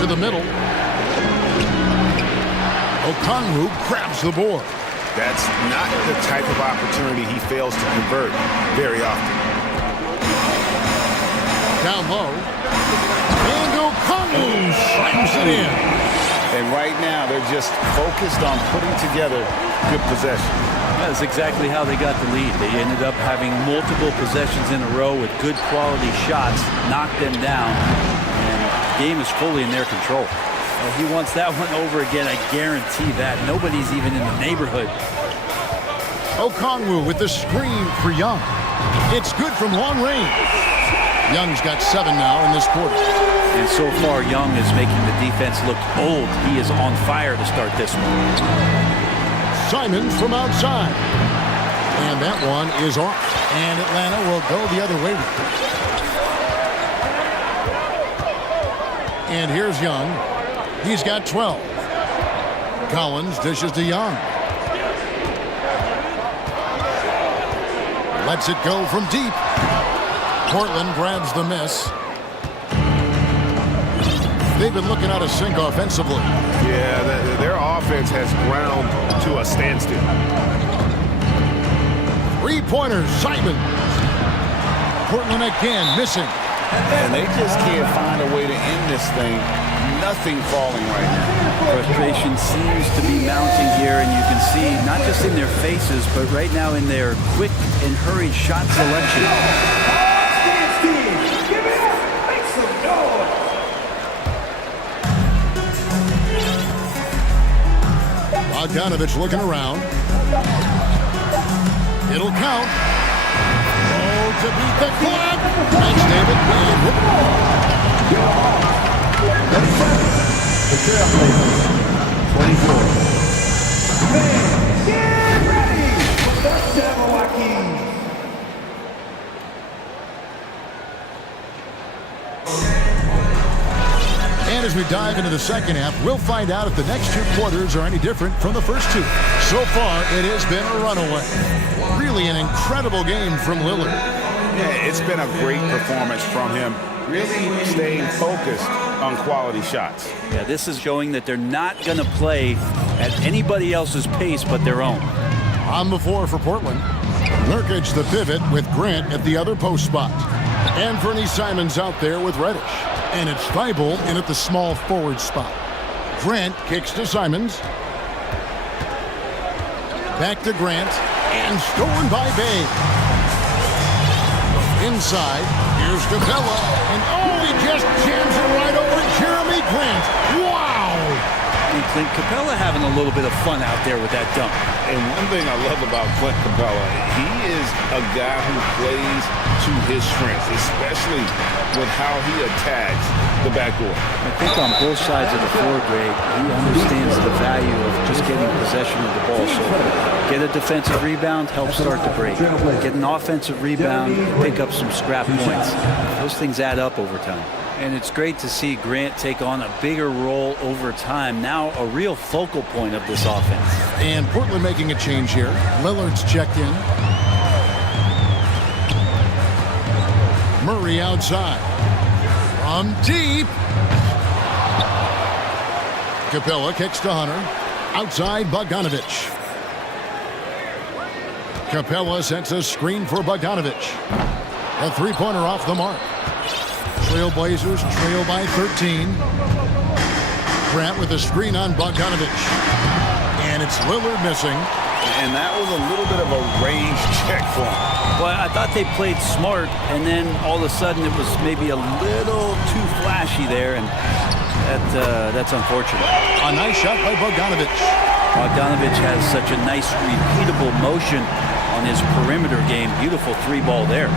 To the middle. Okongwu grabs the board. That's not the type of opportunity he fails to convert very often. Down low. And Okongwu slams it in. And right now, they're just focused on putting together good possession. That's exactly how they got the lead. They ended up having multiple possessions in a row with good quality shots, knocked them down, and the game is fully in their control. He wants that one over again, I guarantee that. Nobody's even in the neighborhood. Okongwu with the screen for Young. It's good from long range. Young's got 7 now in this quarter. And so far, Young is making the defense look old. He is on fire to start this one. Simons from outside. And that one is off. And Atlanta will go the other way. And here's Young. He's got 12. Collins dishes to Young. Lets it go from deep. Portland grabs the miss. They've been looking out of sync offensively. Yeah, their offense has ground to a standstill. 3-pointers, Simons. Portland again missing. And they just can't find a way to end this thing. Nothing falling right now. Frustration seems to be mounting here, and you can see not just in their faces, but right now in their quick and hurried shot selection. Give it up! Make some noise! Bogdanovich looking around. It'll count. Oh, to beat the clock. Thanks, David. The trailblazers, 24. Get ready for the Jabberwockies. And as we dive into the second half, we'll find out if the next 2 quarters are any different from the first 2. So far, it has been a runaway. Really an incredible game from Lillard. Yeah, it's been a great performance from him. Really staying focused on quality shots. Yeah, this is showing that they're not going to play at anybody else's pace but their own. On the floor for Portland. Nurkic the pivot with Grant at the other post spot. And Fernie Simons out there with Reddish. And it's Thibault in at the small forward spot. Grant kicks to Simons. Back to Grant. And stolen by Bay. Inside. Here's Capella. And oh, he just jams it right over Jeremy Grant. Wow! And Clint Capella having a little bit of fun out there with that dunk. And one thing I love about Clint Capella, he is a guy who plays to his strengths, especially with how he attacks the backboard. I think on both sides of the floor, Greg, he understands the value of just getting possession of the ball. So get a defensive rebound, help start the break. Get an offensive rebound, pick up some scrap points. Those things add up over time. And it's great to see Grant take on a bigger role over time. Now a real focal point of this offense. And Portland making a change here. Lillard's checked in. Murray outside. From deep. Capella kicks to Hunter. Outside Bogdanovich. Capella sets a screen for Bogdanovich. A 3-pointer off the mark. Trailblazers trail by 13. Grant with a screen on Bogdanovich. And it's Lillard missing. And that was a little bit of a range check for him. Well, I thought they played smart, and then all of a sudden it was maybe a little too flashy there, and That's unfortunate. A nice shot by Bogdanovic. Bogdanovic has such a nice, repeatable motion on his perimeter game. Beautiful three ball there.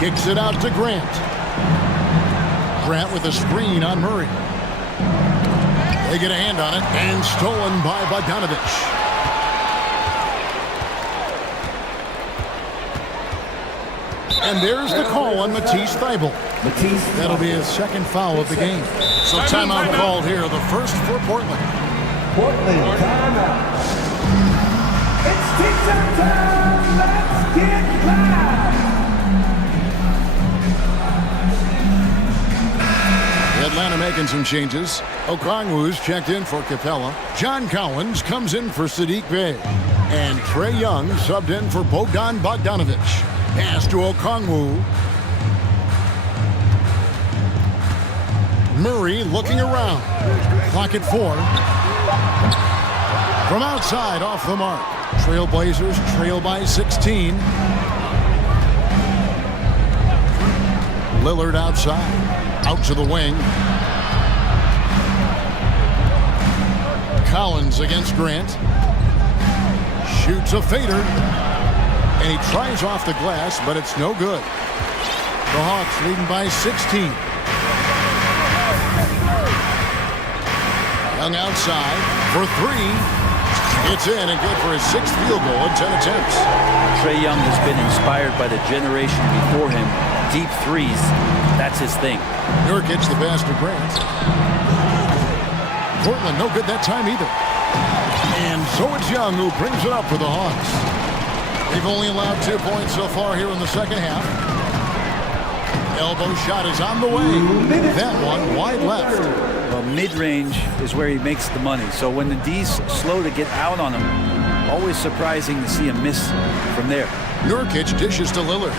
Kicks it out to Grant. Grant with a screen on Murray. They get a hand on it, and stolen by Bogdanovic. And there's the call on Matisse Thybulle. That'll be his second foul of the game. So timeout called here, the first for Portland. Portland, timeout. It's TikTok time. Let's get live. Atlanta making some changes. Okongwu's checked in for Capella. John Collins comes in for Sadiq Bey. And Trae Young subbed in for Bogdan Bogdanovic. Pass to Okongwu. Murray looking around. Clock at 4. From outside, off the mark. Trailblazers trail by 16. Lillard outside. Out to the wing. Collins against Grant. Shoots a fader. And he tries off the glass, but it's no good. The Hawks leading by 16. Young outside for 3. It's in and good for his 6th field goal in 10 attempts. Trae Young has been inspired by the generation before him. Deep threes, that's his thing. Nurkic the pass to Grant. Portland no good that time either. And so it's Young who brings it up for the Hawks. They've only allowed 2 points so far here in the second half. Elbow shot is on the way. That one wide left. Well, mid-range is where he makes the money. So when the D's slow to get out on him, always surprising to see him miss from there. Nurkic dishes to Lillard.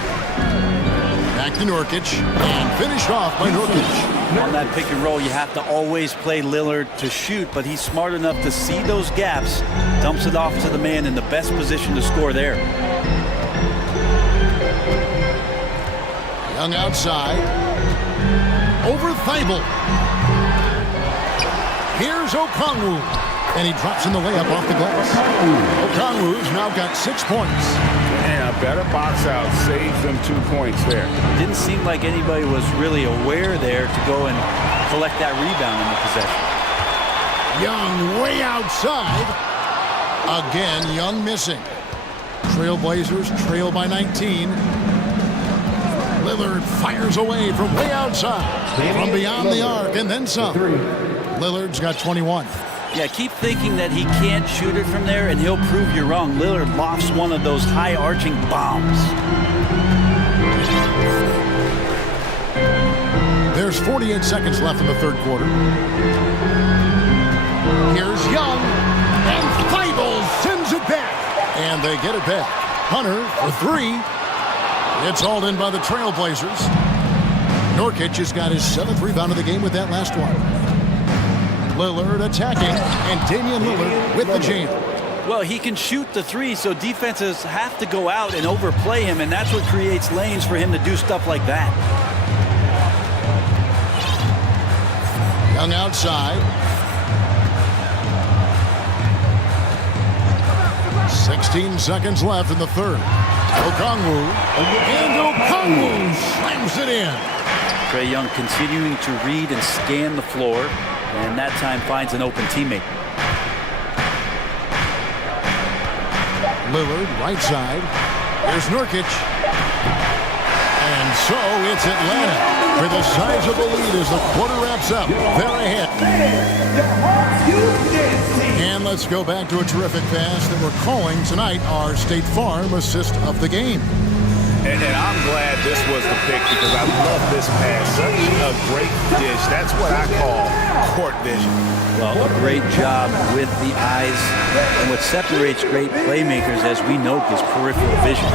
Back to Nurkic and finished off by Nurkic. On that pick and roll, you have to always play Lillard to shoot, but he's smart enough to see those gaps, dumps it off to the man in the best position to score there. Young outside. Over Thybulle. Here's Okongwu. And he drops in the layup off the glass. Okongwu's now got 6 points. And a better box out saves them 2 points there. Didn't seem like anybody was really aware there to go and collect that rebound in the possession. Young way outside. Again, Young missing. Trailblazers trail by 19. Lillard fires away from way outside. From beyond the arc and then some. Lillard's got 21. Yeah, keep thinking that he can't shoot it from there, and he'll prove you wrong. Lillard lofts one of those high-arching bombs. There's 48 seconds left in the third quarter. Here's Young, and Thybulle sends it back. And they get it back. Hunter for 3. It's hauled in by the Trailblazers. Nurkic has got his 7th rebound of the game with that last one. Lillard attacking, and Damian Lillard with the jam. Well, he can shoot the 3, so defenses have to go out and overplay him, and that's what creates lanes for him to do stuff like that. Young outside. 16 seconds left in the third. Okongwu, and Okongwu slams it in. Trae Young continuing to read and scan the floor, and that time finds an open teammate. Lillard, right side. There's Nurkic. And so it's Atlanta with a sizable lead as the quarter wraps up. They're ahead. And let's go back to a terrific pass that we're calling tonight our State Farm assist of the game. And I'm glad this was the pick because I love this pass. Such a great dish. That's what I call court vision. Well, a great job with the eyes. And what separates great playmakers, as we know, is peripheral vision.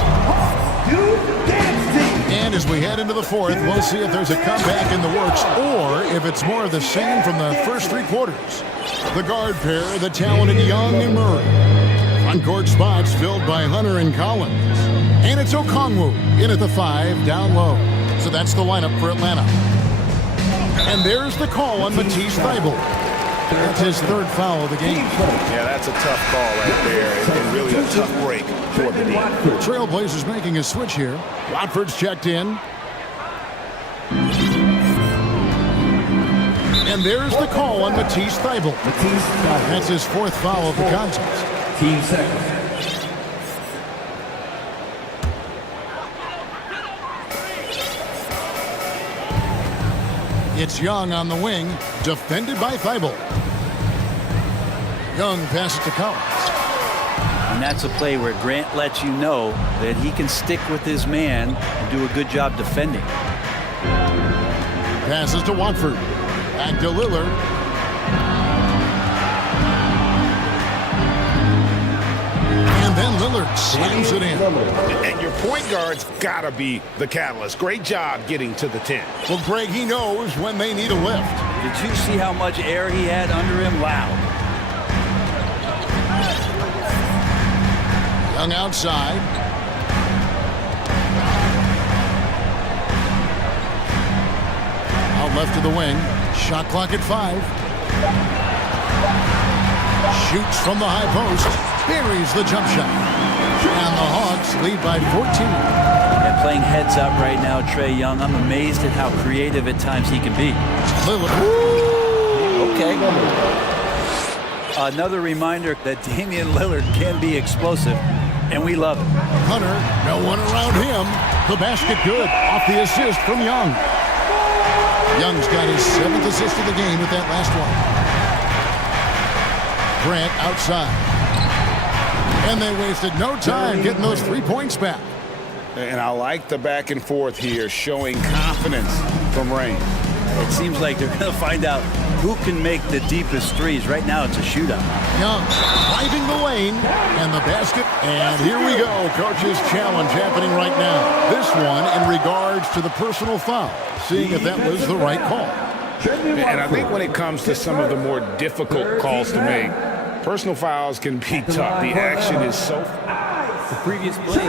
And as we head into the fourth, we'll see if there's a comeback in the works or if it's more of the same from the first 3 quarters. The guard pair, the talented Young and Murray. Front-court spots filled by Hunter and Collins. And it's Okongwu in at the 5, down low. So that's the lineup for Atlanta. And there's the call on Matisse Thybulle. That's his third foul of the game. Yeah, that's a tough call right there, and really a tough break for the team. Trailblazers making a switch here. Watford's checked in. And there's the call on Matisse Thybulle. That's his fourth foul of the contest. Team second. It's Young on the wing, defended by Thybulle. Young passes to Collins. And that's a play where Grant lets you know that he can stick with his man and do a good job defending. Passes to Watford. Back to Lillard. And then Lillard slams it in. And your point guard's got to be the catalyst. Great job getting to the 10. Well, Greg, he knows when they need a lift. Did you see how much air he had under him? Wow. Young outside. Out left to the wing. Shot clock at 5. Shoots from the high post. Buries the jump shot. And the Hawks lead by 14. And playing heads up right now, Trae Young. I'm amazed at how creative at times he can be. Lillard. Okay. Another reminder that Damian Lillard can be explosive, and we love it. Hunter, no one around him. The basket good off the assist from Young. Young's got his 7th assist of the game with that last one. Grant outside. And they wasted no time getting those 3 points back. And I like the back and forth here, showing confidence from Rain. It seems like they're going to find out who can make the deepest threes. Right now, it's a shootout. Young driving the lane and the basket. And here we go. Coach's challenge happening right now. This one in regards to the personal foul. Seeing if that was the right call. And I think when it comes to some of the more difficult calls to make, personal fouls can be tough. The action is so... The previous plays,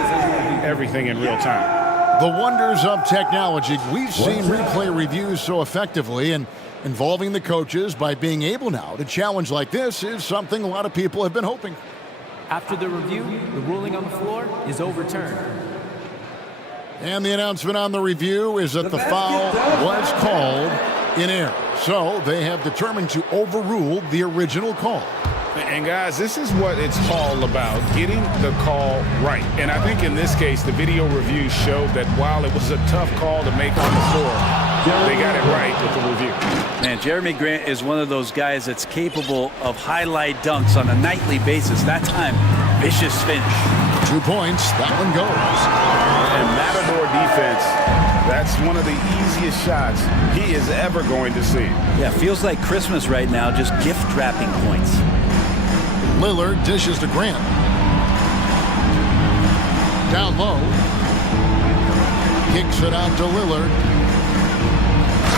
everything in real time. The wonders of technology. We've seen replay reviews so effectively, and involving the coaches by being able now to challenge like this is something a lot of people have been hoping. After the review, the ruling on the floor is overturned. And the announcement on the review is that the foul was called in error. So they have determined to overrule the original call. And guys, this is what it's all about, getting the call right. And I think in this case, the video review showed that while it was a tough call to make on the floor, they got it right with the review. Man, Jeremy Grant is one of those guys that's capable of highlight dunks on a nightly basis. That time, vicious finish. 2 points, that one goes. And Matador defense, that's one of the easiest shots he is ever going to see. Yeah, feels like Christmas right now, just gift wrapping points. Lillard dishes to Grant. Down low. Kicks it out to Lillard.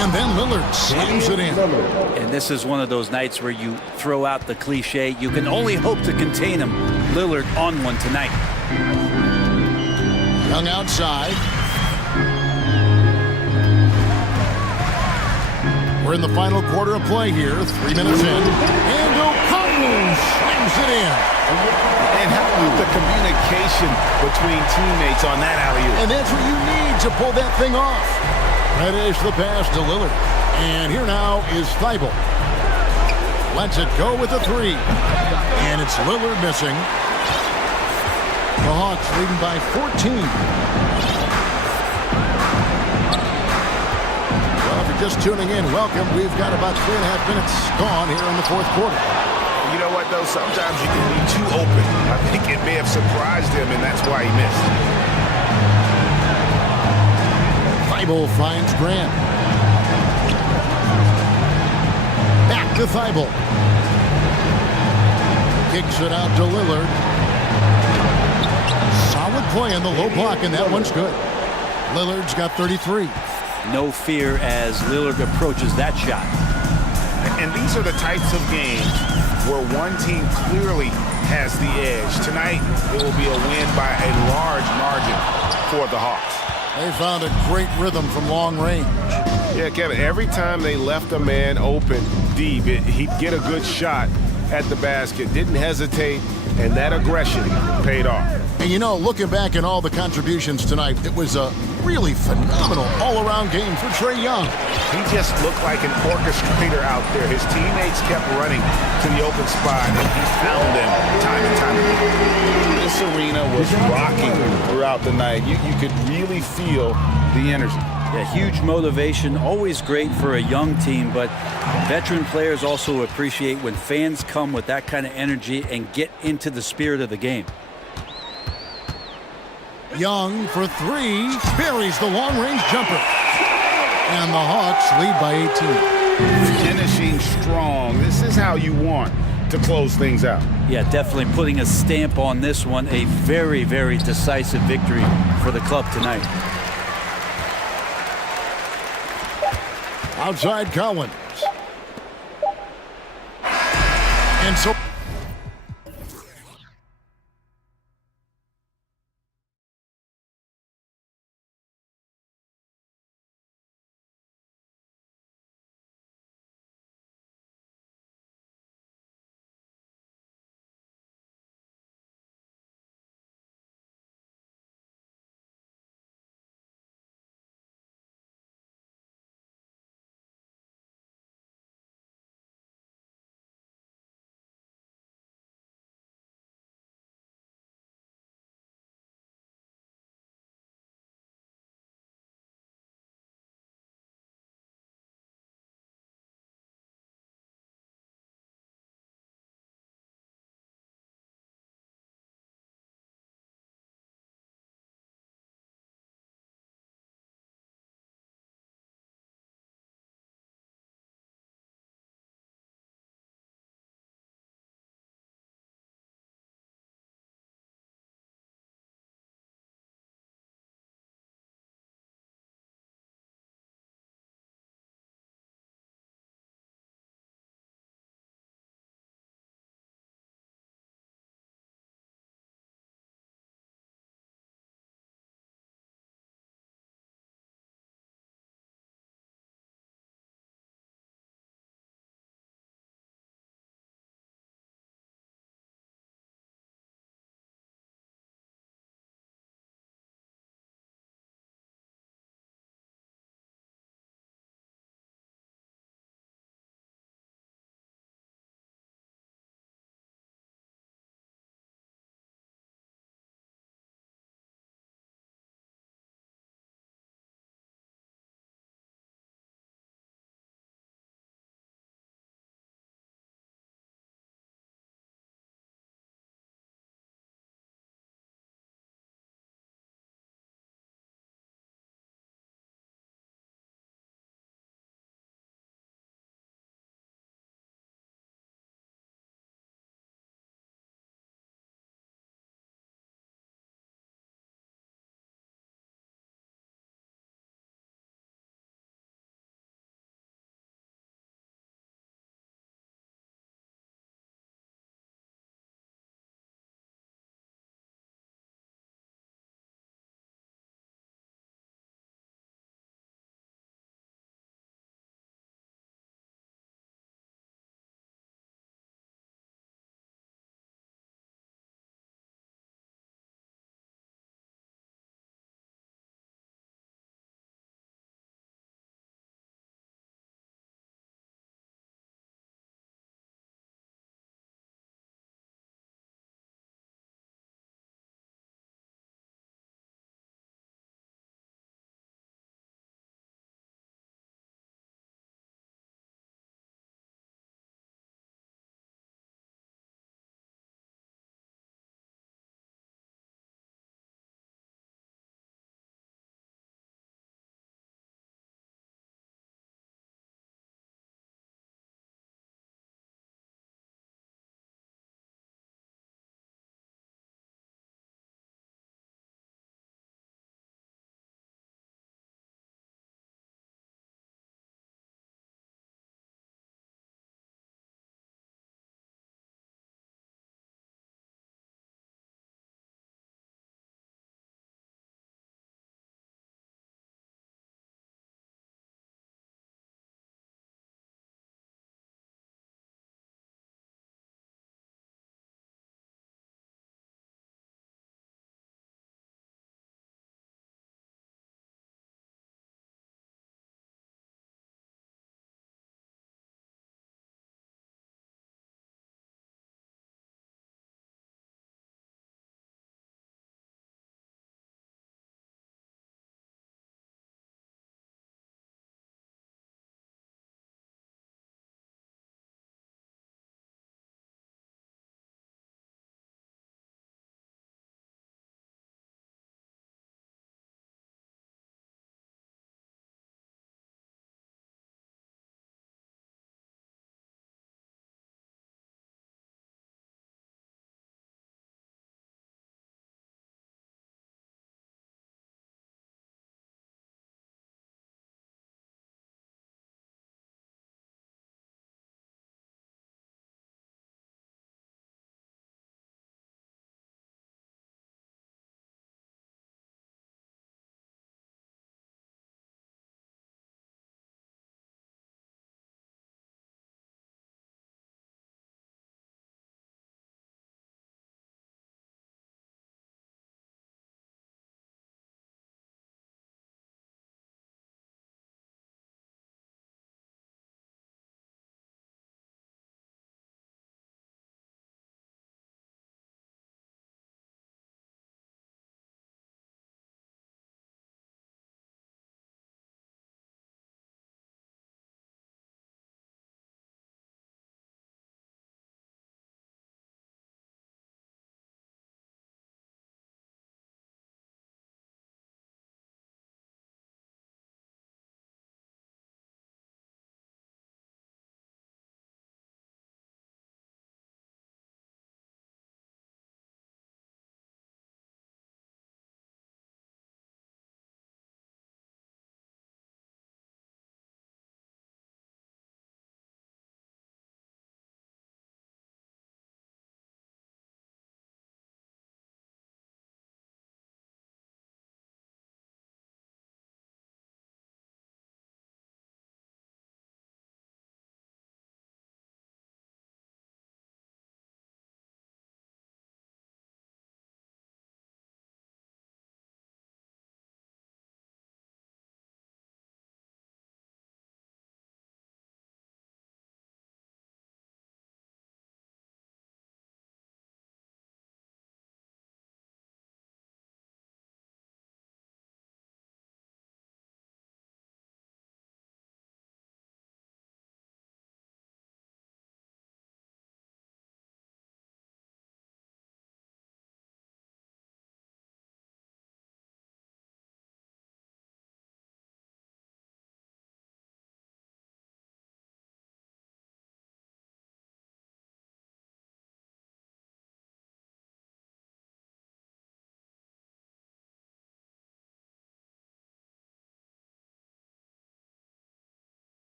And then Lillard slams it in. And this is one of those nights where you throw out the cliche. You can only hope to contain him. Lillard on one tonight. Young outside. We're in the final quarter of play here. 3 minutes in. And O'Connell slams it in. And how about the communication between teammates on that alley-oop? And that's what you need to pull that thing off. Reddish the pass to Lillard. And here now is Thybulle. Lets it go with a 3. And it's Lillard missing. The Hawks leading by 14. Well, if you're just tuning in, welcome. We've got about 3.5 minutes gone here in the fourth quarter. You know what, though? Sometimes you can be too open. I think it may have surprised him, and that's why he missed. Thybulle finds Grant. Back to Thybulle. Kicks it out to Lillard. Solid play on the low block, and that one's good. Lillard's got 33. No fear as Lillard approaches that shot. And these are the types of games where one team clearly has the edge. Tonight, it will be a win by a large margin for the Hawks. They found a great rhythm from long range. Yeah, Kevin, every time they left a man open deep, he'd get a good shot at the basket, didn't hesitate, and that aggression paid off. And you know, looking back at all the contributions tonight, it was a really phenomenal all-around game for Trae Young. He just looked like an orchestrator out there. His teammates kept running to the open spot, and he found them time and time again. This arena was rocking throughout the night. You could really feel the energy. Yeah, huge motivation, always great for a young team, but veteran players also appreciate when fans come with that kind of energy and get into the spirit of the game. Young for three, buries the long-range jumper. And the Hawks lead by 18. Finishing strong. This is how you want to close things out. Yeah, definitely putting a stamp on this one. A very, very decisive victory for the club tonight. Outside Collins. And so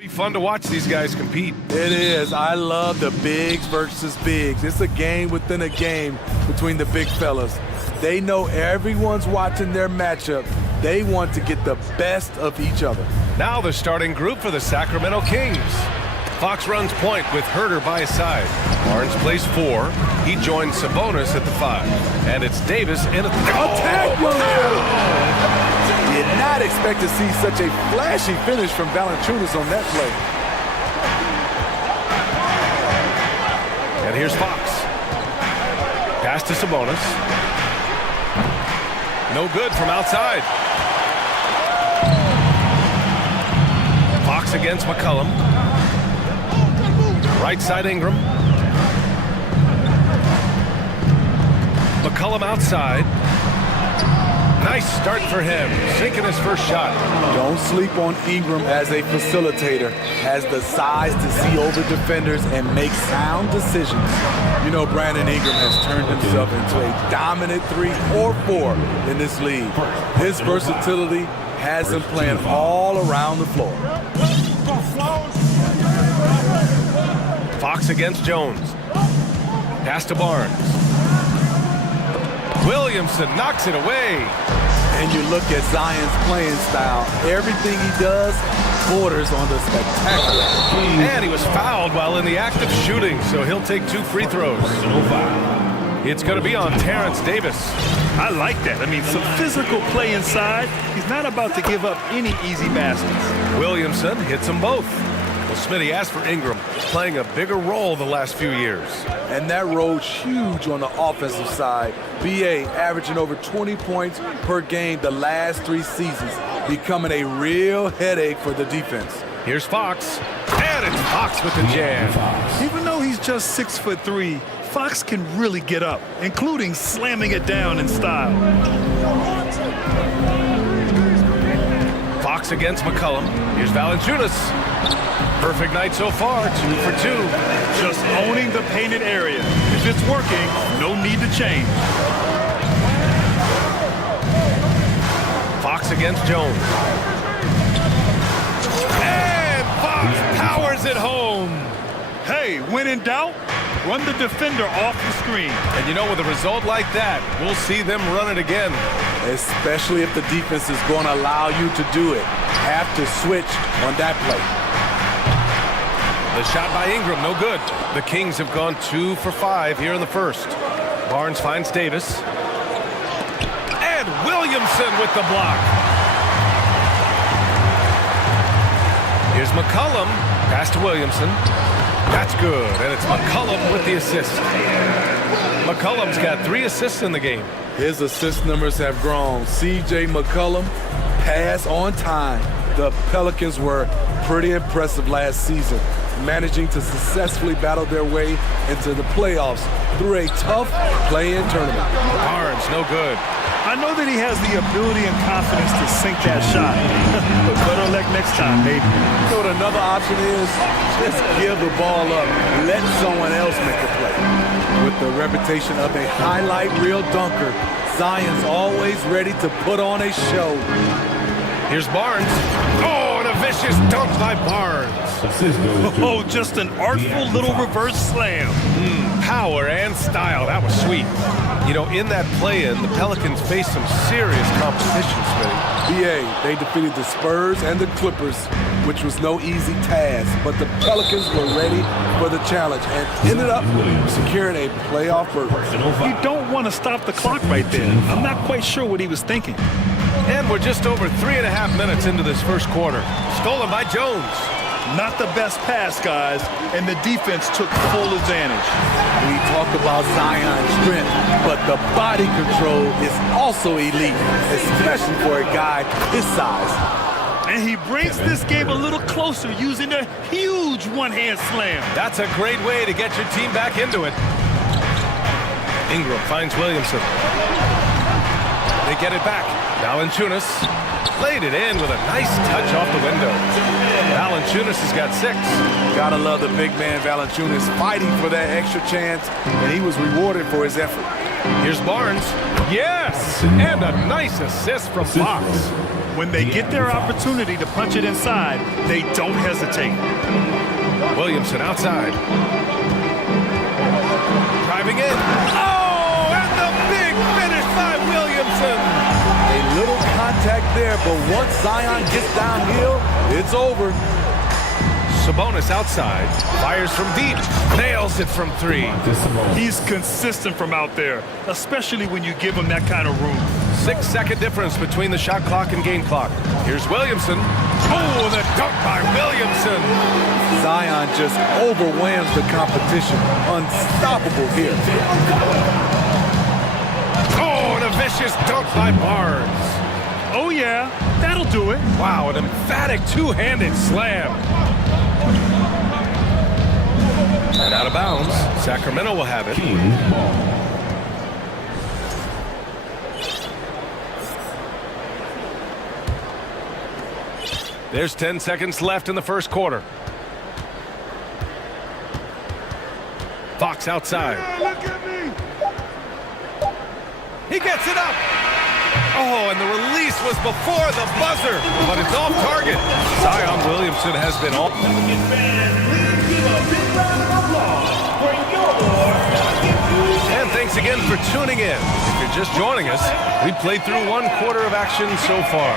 Be fun to watch these guys compete. It is. I love the bigs versus bigs. It's a game within a game between the big fellas. They know everyone's watching their matchup. They want to get the best of each other. Now the starting group for the Sacramento Kings. Fox runs point with Herder by his side. Barnes plays 4. He joins Sabonis at the 5. And it's Davis in at the... Attack, Did not expect to see such a flashy finish from Valanciunas on that play. And here's Fox. Pass to Sabonis. No good from outside. Fox against McCollum. Right side Ingram. McCollum outside. Nice start for him, sinking his first shot. Don't sleep on Ingram as a facilitator. Has the size to see over defenders and make sound decisions. You know, Brandon Ingram has turned himself into a dominant 3 or 4 in this league. His versatility has him playing all around the floor. Fox against Jones. Pass to Barnes. Williamson knocks it away. And you look at Zion's playing style. Everything he does borders on the spectacular. And he was fouled while in the act of shooting, so he'll take 2 free throws. No foul. It's going to be on Terrence Davis. I like that. I mean, some physical play inside. He's not about to give up any easy baskets. Williamson hits them both. Well, Smitty, as for Ingram, playing a bigger role the last few years. And that role's huge on the offensive side. BA averaging over 20 points per game the last 3 seasons, becoming a real headache for the defense. Here's Fox, and it's Fox with the jam. Even though he's just 6'3", Fox can really get up, including slamming it down in style. Fox against McCollum. Here's Valanciunas. Perfect night so far, 2 for 2. Just owning the painted area. If it's working, no need to change. Fox against Jones. And Fox powers it home. Hey, when in doubt, run the defender off the screen. And you know, with a result like that, we'll see them run it again. Especially if the defense is going to allow you to do it. Have to switch on that play. The shot by Ingram, no good. The Kings have gone 2 for 5 here in the first. Barnes finds Davis. And Williamson with the block. Here's McCollum. Pass to Williamson. That's good, and it's McCollum with the assist. McCollum's got 3 assists in the game. His assist numbers have grown. C.J. McCollum, pass on time. The Pelicans were pretty impressive last season, managing to successfully battle their way into the playoffs through a tough play-in tournament. Barnes, no good. I know that he has the ability and confidence to sink that shot, but better luck next time, maybe. You know what another option is? Just give the ball up. Let someone else make the play. With the reputation of a highlight reel dunker, Zion's always ready to put on a show. Here's Barnes. Oh, and a vicious dunk by Barnes. Oh, just an artful little reverse slam. Power and style. That was sweet. You know, in that play-in, the Pelicans faced some serious competition, Smitty. BA, they defeated the Spurs and the Clippers, which was no easy task, but the Pelicans were ready for the challenge and ended up securing a playoff berth. You don't want to stop the clock right there. I'm not quite sure what he was thinking. And we're just over 3.5 minutes into this first quarter. Stolen by Jones. Not the best pass, guys, and the defense took full advantage. We talk about Zion's strength, but the body control is also elite, especially for a guy his size. And he brings this game a little closer using a huge one-hand slam. That's a great way to get your team back into it. Ingram finds Williamson. They get it back. Valanciunas laid it in with a nice touch off the window. Valanciunas has got 6. Gotta love the big man Valanciunas fighting for that extra chance, and he was rewarded for his effort. Here's Barnes. Yes! And a nice assist from Fox. When they get their opportunity to punch it inside, they don't hesitate. Williamson outside. Driving in. Oh, and the big finish by Williamson. A little contact there, but once Zion gets downhill, it's over. Sabonis outside, fires from deep, nails it from three. He's consistent from out there, especially when you give him that kind of room. 6-second difference between the shot clock and game clock. Here's Williamson. Oh, the dunk by Williamson. Zion just overwhelms the competition. Unstoppable here. Oh, and a vicious dunk by Barnes. Oh, yeah, that'll do it. Wow, an emphatic two-handed slam. And out of bounds, Sacramento will have it. There's 10 seconds left in the first quarter. Fox outside. He gets it up. Oh, and the release was before the buzzer, but it's off target. Zion Williamson has been all. And thanks again for tuning in. If you're just joining us, we played through one quarter of action so far.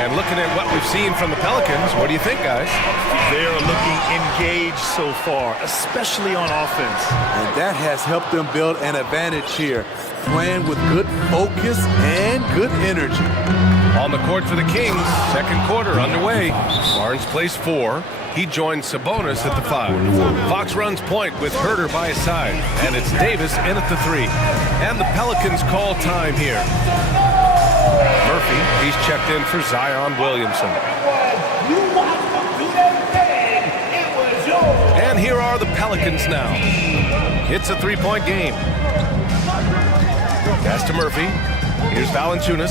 And looking at what we've seen from the Pelicans, what do you think, guys? They're looking engaged so far, especially on offense. And that has helped them build an advantage here, playing with good focus and good energy. On the court for the Kings, second quarter underway. Barnes plays 4. He joins Sabonis at the 5. Fox runs point with Herter by his side. And it's Davis in at the 3. And the Pelicans call time here. Murphy, he's checked in for Zion Williamson. And here are the Pelicans now. It's a 3-point game. Pass to Murphy. Here's Valanciunas.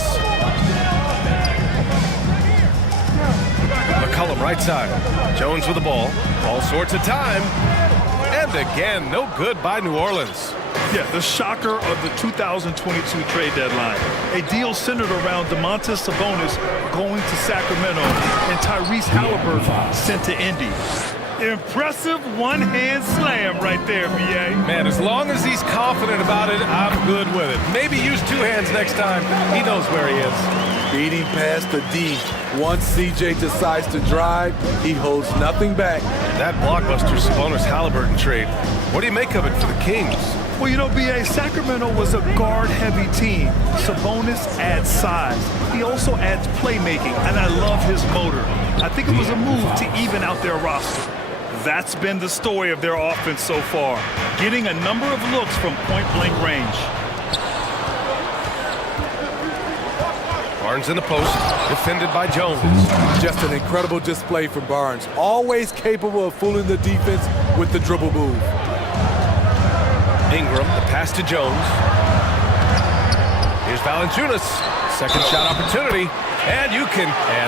McCollum right side. Jones with the ball. All sorts of time. And again, no good by New Orleans. Yeah, the shocker of the 2022 trade deadline. A deal centered around Domantas Sabonis going to Sacramento and Tyrese Halliburton sent to Indy. Impressive one-hand slam right there, B.A. Man, as long as he's confident about it, I'm good with it. Maybe use 2 hands next time. He knows where he is. Beating past the D. Once CJ decides to drive, he holds nothing back. That blockbuster Sabonis Halliburton trade. What do you make of it for the Kings? Well, you know, B.A., Sacramento was a guard-heavy team. Sabonis adds size. He also adds playmaking, and I love his motor. I think it was a move to even out their roster. That's been the story of their offense so far, getting a number of looks from point-blank range. Barnes in the post, defended by Jones. Just an incredible display from Barnes, always capable of fooling the defense with the dribble move. Ingram, the pass to Jones. Here's Valanciunas, second shot opportunity. And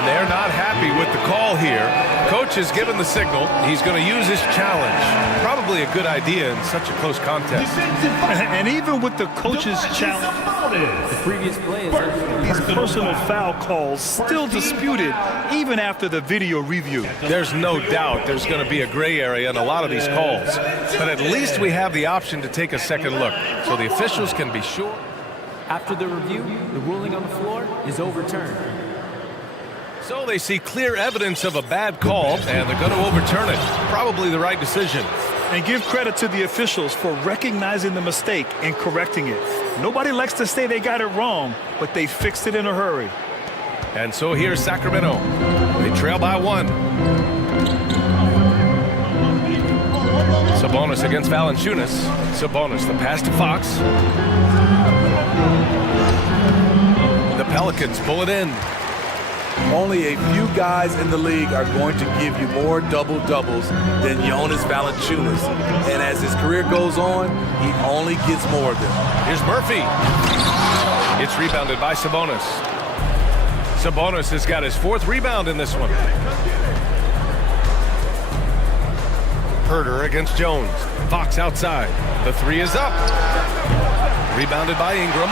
they're not happy with the call here. Coach has given the signal. He's going to use his challenge. Probably a good idea in such a close contest. And even with the coach's challenge, The previous play is these personal foul calls still disputed even after the video review. There's no doubt there's going to be a gray area in a lot of these calls. But at least we have the option to take a second look so the officials can be sure. After the review, the ruling on the floor is overturned. So they see clear evidence of a bad call, and they're going to overturn it. Probably the right decision. And give credit to the officials for recognizing the mistake and correcting it. Nobody likes to say they got it wrong, but they fixed it in a hurry. And so here's Sacramento. They trail by 1. Sabonis against Valanciunas. Sabonis, the pass to Fox. The Pelicans pull it in. Only a few guys in the league are going to give you more double-doubles than Jonas Valanciunas. And as his career goes on, he only gets more of them. Here's Murphy. It's rebounded by Sabonis. Sabonis has got his 4th rebound in this one. Herter against Jones. Fox outside. The 3 is up. Rebounded by Ingram.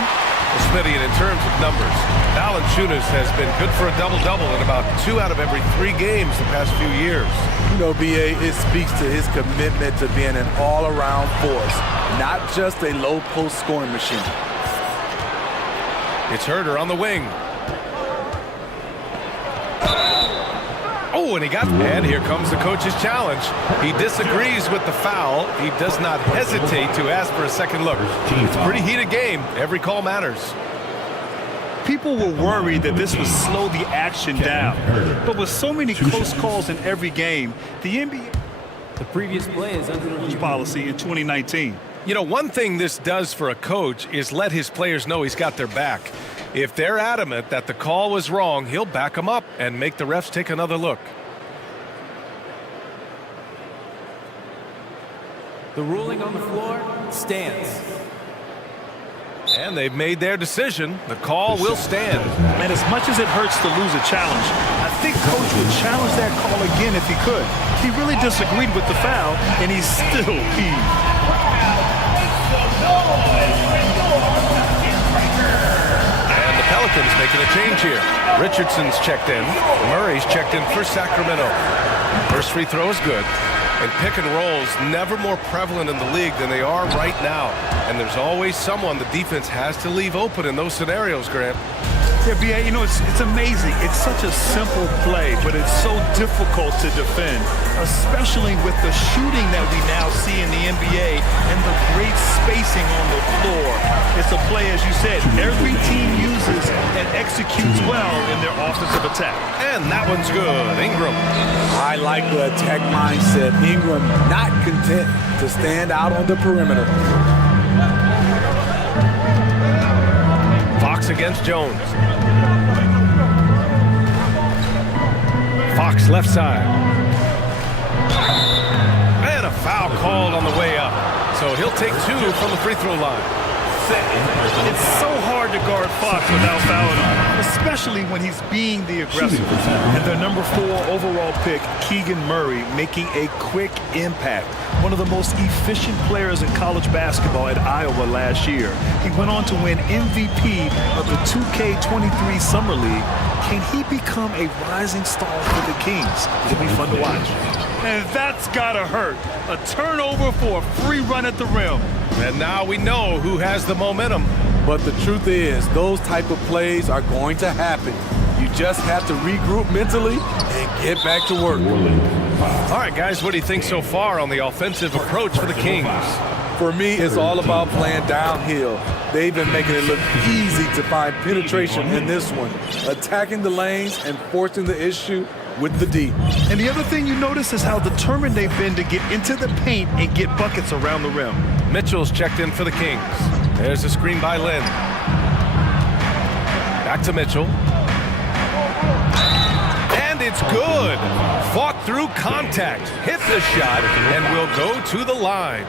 Well, Smitty, and in terms of numbers, Valanciunas has been good for a double-double in about 2 out of every 3 games the past few years. You know, B.A., it speaks to his commitment to being an all-around force, not just a low-post scoring machine. It's Herder on the wing. Oh, and and here comes the coach's challenge. He disagrees with the foul. He does not hesitate to ask for a second look. It's a pretty heated game. Every call matters. People were worried that this would slow the action down. But with so many close calls in every game, the NBA The previous play is under review. policy in 2019. You know, one thing this does for a coach is let his players know he's got their back. If they're adamant that the call was wrong, he'll back them up and make the refs take another look. The ruling on the floor stands. And they've made their decision. The call will stand. And as much as it hurts to lose a challenge, I think Coach would challenge that call again if he could. He really disagreed with the foul, and he's still peeved. And the Pelicans making a change here. Richardson's checked in. Murray's checked in for Sacramento. First free throw is good. And pick and rolls never more prevalent in the league than they are right now. And there's always someone the defense has to leave open in those scenarios, Grant. Yeah, B.A., you know, it's amazing. It's such a simple play, but it's so difficult to defend, especially with the shooting that we now see in the NBA and the great spacing on the floor. It's a play, as you said, every team uses and executes well in their offensive attack. And that one's good. Ingram. I like the attack mindset. Ingram not content to stand out on the perimeter. Fox against Jones. Fox left side. And a foul called on the way up. So he'll take 2 from the free throw line. It's so hard to guard Fox without fouling him, especially when he's being the aggressor. And their number 4 overall pick, Keegan Murray, making a quick impact. One of the most efficient players in college basketball at Iowa last year. He went on to win MVP of the 2K23 Summer League. Can he become a rising star for the Kings? It'll be fun to watch. And that's gotta hurt. A turnover for a free run at the rim. And now we know who has the momentum. But the truth is, those type of plays are going to happen. You just have to regroup mentally and get back to work. All right, guys, what do you think so far on the offensive approach for the Kings? For me, it's all about playing downhill. They've been making it look easy to find penetration in this one, attacking the lanes and forcing the issue with the D. And the other thing you notice is how determined they've been to get into the paint and get buckets around the rim. Mitchell's checked in for the Kings. There's a screen by Lynn. Back to Mitchell. And it's good. Fought through contact, hit the shot, and will go to the line.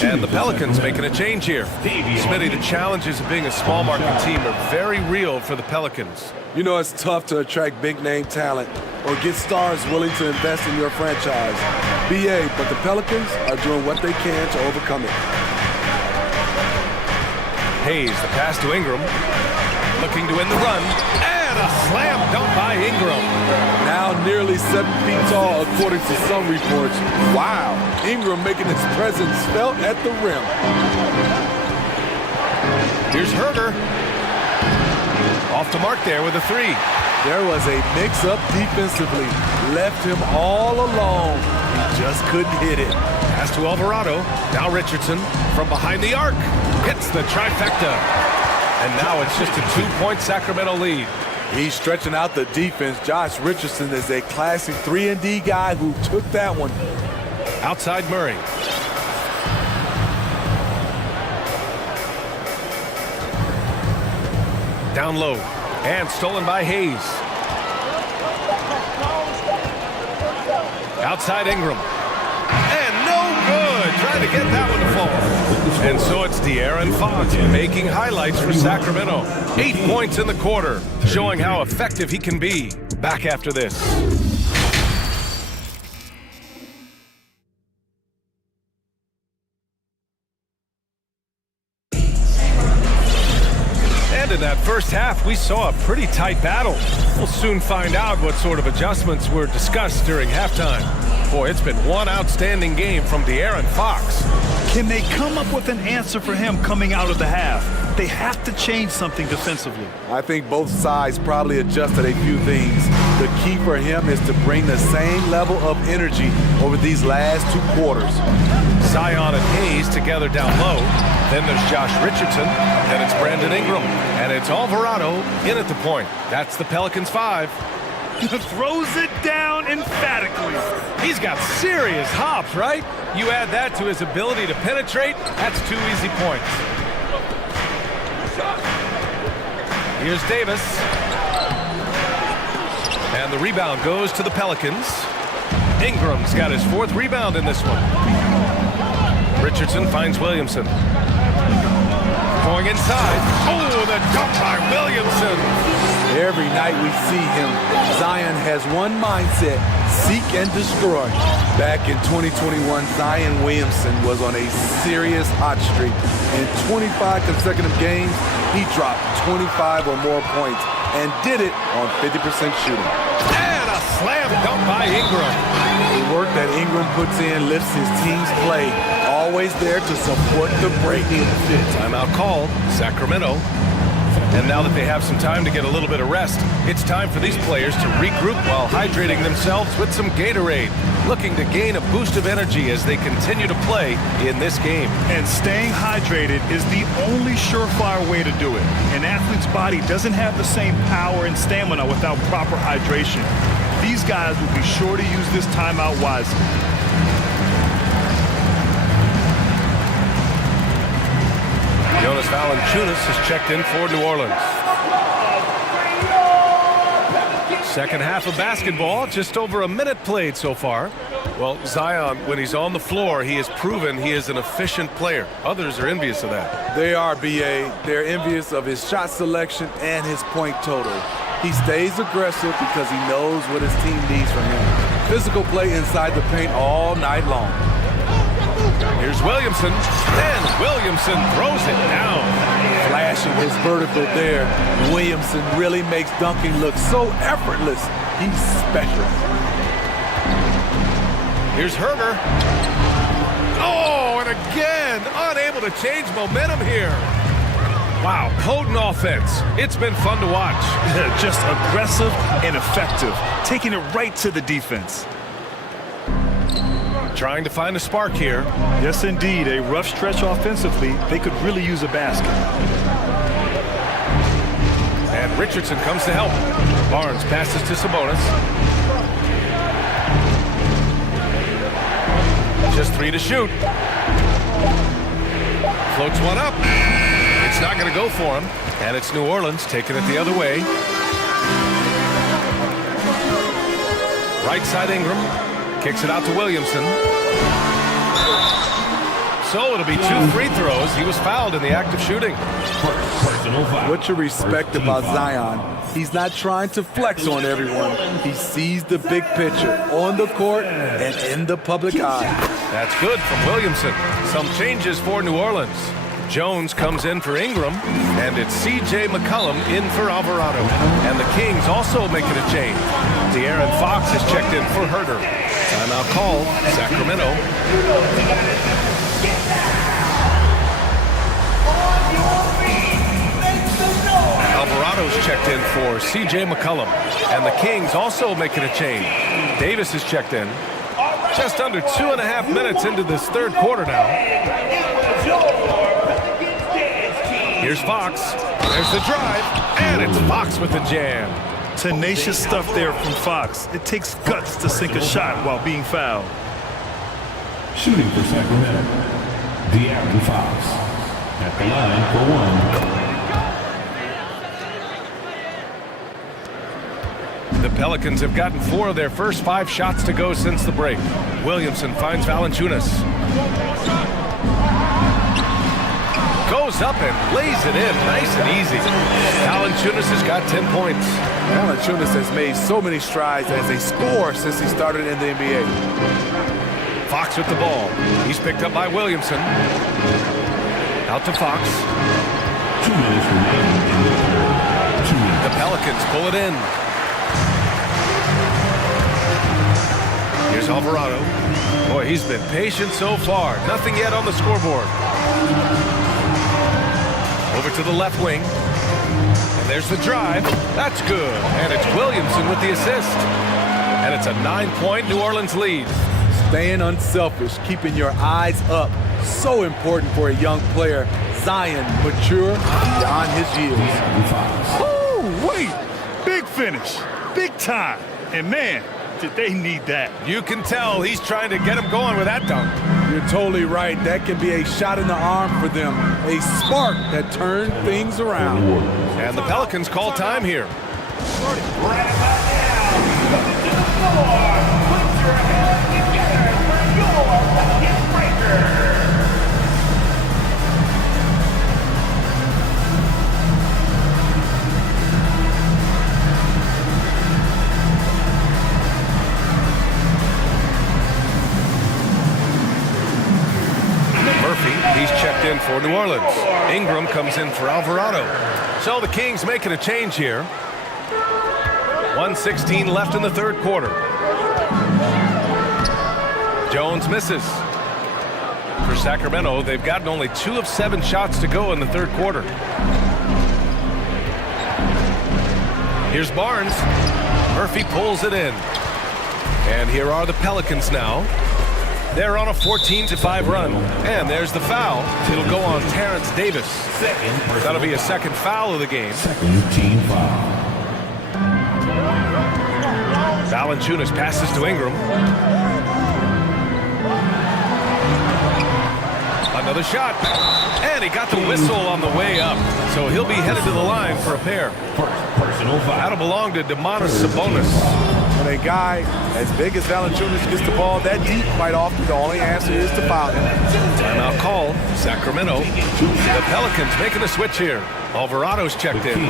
And the Pelicans making a change here. Smitty, the challenges of being a small market team are very real for the Pelicans. You know, it's tough to attract big-name talent or get stars willing to invest in your franchise. BA, but the Pelicans are doing what they can to overcome it. Hayes, the pass to Ingram. Looking to win the run. And a slam dunk by Ingram. Now nearly 7 feet tall, according to some reports. Wow, Ingram making his presence felt at the rim. Here's Herder. Off the mark there with a 3. There was a mix-up defensively. Left him all alone. He just couldn't hit it. Pass to Alvarado. Now Richardson from behind the arc. Hits the trifecta. And now it's just a 2-point Sacramento lead. He's stretching out the defense. Josh Richardson is a classic 3-and-D guy who took that one. Outside Murray. Down low. And stolen by Hayes. Outside Ingram. And no good. Trying to get that one to fall. And so it's De'Aaron Fox making highlights for Sacramento. 8 points in the quarter, showing how effective he can be. Back after this. first half, we saw a pretty tight battle. We'll soon find out what sort of adjustments were discussed during halftime. Boy, it's been one outstanding game from De'Aaron Fox. Can they come up with an answer for him coming out of the half? They have to change something defensively. I think both sides probably adjusted a few things. The key for him is to bring the same level of energy over these last 2 quarters. Zion and Hayes together down low. Then there's Josh Richardson. Then it's Brandon Ingram. And it's Alvarado in at the point. That's the Pelicans 5. Throws it down emphatically. He's got serious hops, right? You add that to his ability to penetrate, that's 2 easy points. Here's Davis. And the rebound goes to the Pelicans. Ingram's got his 4th rebound in this one. Richardson finds Williamson. Going inside. Oh, the dunk by Williamson. Every night we see him, Zion has one mindset: seek and destroy. Back in 2021, Zion Williamson was on a serious hot streak. In 25 consecutive games, he dropped 25 or more points and did it on 50% shooting. And a slam dunk by Ingram. The work that Ingram puts in lifts his team's play. Always there to support the break. Timeout called, Sacramento. And now that they have some time to get a little bit of rest, it's time for these players to regroup while hydrating themselves with some Gatorade, looking to gain a boost of energy as they continue to play in this game. And staying hydrated is the only surefire way to do it. An athlete's body doesn't have the same power and stamina without proper hydration. These guys will be sure to use this timeout wisely. Jonas Valanciunas has checked in for New Orleans. Second half of basketball, just over a minute played so far. Well, Zion, when he's on the floor, he has proven he is an efficient player. Others are envious of that. They are, B.A. They're envious of his shot selection and his point total. He stays aggressive because he knows what his team needs from him. Physical play inside the paint all night long. Here's Williamson, and Williamson throws it down. Flashing his vertical there. Williamson really makes dunking look so effortless. He's special. Here's Herder. Oh, and again, unable to change momentum here. Wow, potent offense. It's been fun to watch. Just aggressive and effective, taking it right to the defense. Trying to find a spark here. Yes, indeed. A rough stretch offensively. They could really use a basket. And Richardson comes to help. Barnes passes to Sabonis. Just 3 to shoot. Floats one up. It's not going to go for him. And it's New Orleans taking it the other way. Right side Ingram. Kicks it out to Williamson. So it'll be 2 free throws. He was fouled in the act of shooting. What you respect about Zion, he's not trying to flex on everyone. He sees the big picture on the court and in the public eye. That's good from Williamson. Some changes for New Orleans. Jones comes in for Ingram, and it's C.J. McCollum in for Alvarado. And the Kings also making a change. De'Aaron Fox has checked in for Herder. Timeout called, Sacramento. Alvarado's checked in for C.J. McCollum. And the Kings also making a change. Davis has checked in. Just under 2.5 minutes into this third quarter now. Here's Fox. There's the drive. And it's Fox with the jam. Tenacious stuff there from Fox. It takes guts to sink a shot while being fouled. Shooting for Sacramento, De'Aaron Fox. At the line for 1. The Pelicans have gotten 4 of their first 5 shots to go since the break. Williamson finds Valanciunas. Goes up and lays it in nice and easy. Valanciunas has got 10 points. Valanciunas has made so many strides as a scorer since he started in the NBA. Fox with the ball. He's picked up by Williamson. Out to Fox. 2 minutes remaining in the third. Pelicans pull it in. Here's Alvarado. Boy, he's been patient so far. Nothing yet on the scoreboard. Over to the left wing. And there's the drive. That's good. And it's Williamson with the assist. And it's a 9-point New Orleans lead. Staying unselfish, keeping your eyes up. So important for a young player. Zion, mature beyond his years. Oh, wait. Big finish. Big time. And man, did they need that. You can tell he's trying to get him going with that dunk. You're totally right. That can be a shot in the arm for them. A spark that turned things around. And the Pelicans call time here. Right about now, coming to the floor. Put your hands together for your bucket breaker. He's checked in for New Orleans. Ingram comes in for Alvarado. So the Kings making a change here. 1:16 left in the third quarter. Jones misses. For Sacramento, they've gotten only 2 of 7 shots to go in the third quarter. Here's Barnes. Murphy pulls it in. And here are the Pelicans now. They're on a 14-5 run. And there's the foul. It'll go on Terrence Davis. That'll be a second foul of the game. Second team foul. Valanciunas passes to Ingram. Another shot. And he got the whistle on the way up. So he'll be headed to the line for a pair. Personal foul. That'll belong to Domantas Sabonis. When a guy as big as Valanciunas gets the ball that deep, quite often the only answer is to foul him. Timeout call. Sacramento. The Pelicans making a switch here. Alvarado's checked in. All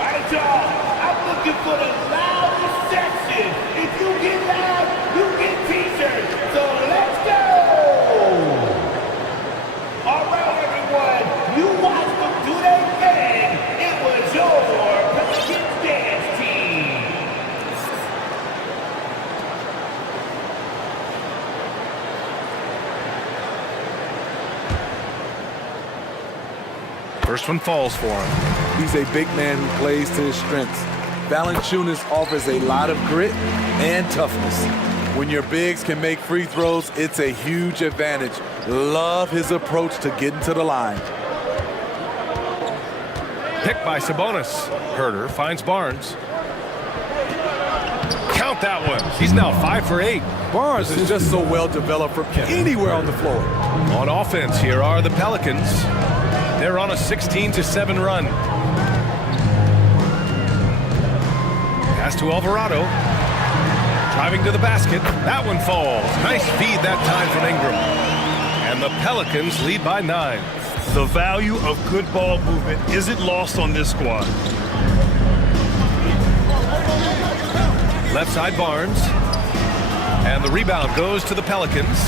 right, y'all. I'm looking for the loudest section. If you get loud, you get t-shirts. So let's go. All right, everyone. You watched them do their thing. It was your Pelicans dance team. First one falls for him. He's a big man who plays to his strengths. Valanciunas offers a lot of grit and toughness. When your bigs can make free throws, it's a huge advantage. Love his approach to getting to the line. Picked by Sabonis. Herter finds Barnes. Count that one. He's now 5 for 8. Barnes is just so well developed from anywhere on the floor. On offense, here are the Pelicans. They're on a 16-7 run. Pass to Alvarado. Driving to the basket. That one falls. Nice feed that time from Ingram. And the Pelicans lead by 9. The value of good ball movement isn't lost on this squad. Left side Barnes. And the rebound goes to the Pelicans.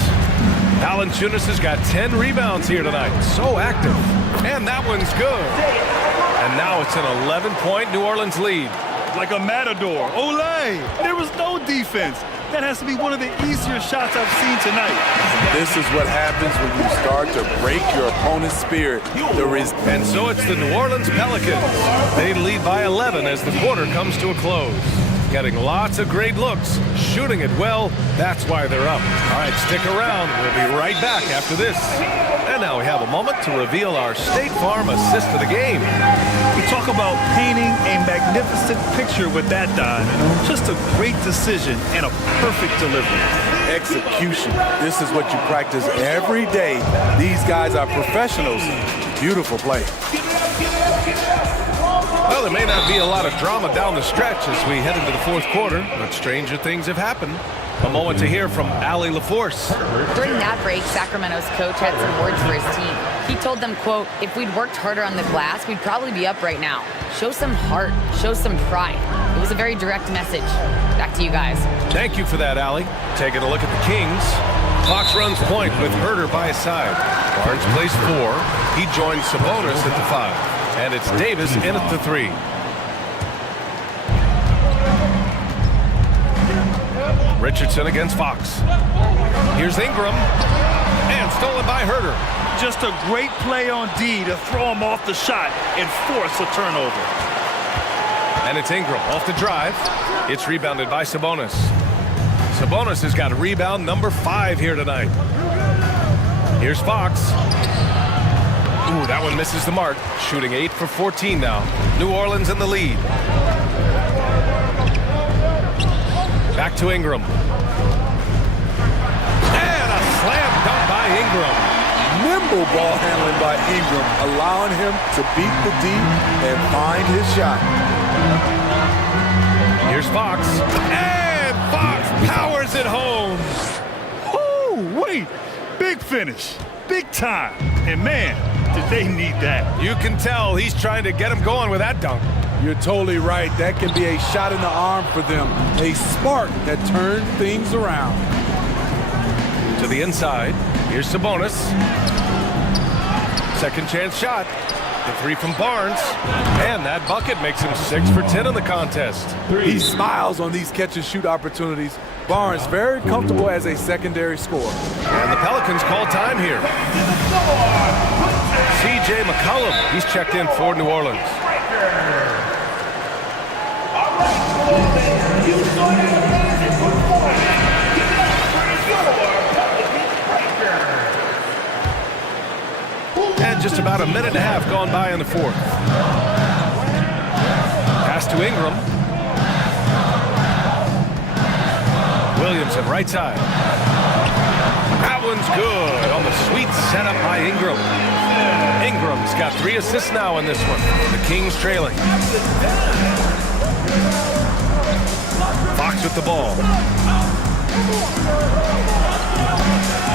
Valanciunas has got 10 rebounds here tonight. So active. And that one's good. And now it's an 11-point New Orleans lead. Like a matador. Olay! There was no defense. That has to be one of the easier shots I've seen tonight. This is what happens when you start to break your opponent's spirit. And so it's the New Orleans Pelicans. They lead by 11 as the quarter comes to a close. Getting lots of great looks, shooting it well. That's why they're up. All right, stick around. We'll be right back after this. And now we have a moment to reveal our State Farm assist of the game. We talk about painting a magnificent picture with that dive. Just a great decision and a perfect delivery. Execution. This is what you practice every day. These guys are professionals. Beautiful play. Well, there may not be a lot of drama down the stretch as we head into the fourth quarter, but stranger things have happened. A moment to hear from Allie LaForce. During that break, Sacramento's coach had some words for his team. He told them, quote, if we'd worked harder on the glass, we'd probably be up right now. Show some heart, show some pride. It was a very direct message. Back to you guys. Thank you for that, Allie. Taking a look at the Kings. Fox runs point with Herter by his side. Barnes plays 4. He joins Sabonis at the 5. And it's Davis in at the 3. Richardson against Fox. Here's Ingram. And stolen by Herder. Just a great play on D to throw him off the shot and force a turnover. And it's Ingram off the drive. It's rebounded by Sabonis. Sabonis has got rebound number 5 here tonight. Here's Fox. Ooh, that one misses the mark. Shooting 8 for 14 now. New Orleans in the lead. Back to Ingram. And a slam dunk by Ingram. Nimble ball handling by Ingram, allowing him to beat the D and find his shot. Here's Fox. And Fox powers it home. Oh, wait. Big finish. Big time. And man, did they need that. You can tell he's trying to get him going with that dunk. You're totally right. That can be a shot in the arm for them. A spark that turns things around. To the inside. Here's Sabonis. Second chance shot. The 3 from Barnes. And that bucket makes him 6 for 10 in the contest. He smiles on these catch-and-shoot opportunities. Barnes very comfortable as a secondary scorer. And the Pelicans call time here. C.J. McCollum. He's checked in for New Orleans. And just about a minute and a half gone by in the 4th. Pass to Ingram. Williamson, right side. That one's good on the sweet setup by Ingram. Ingram's got 3 assists now in this one. The Kings trailing. Fox with the ball.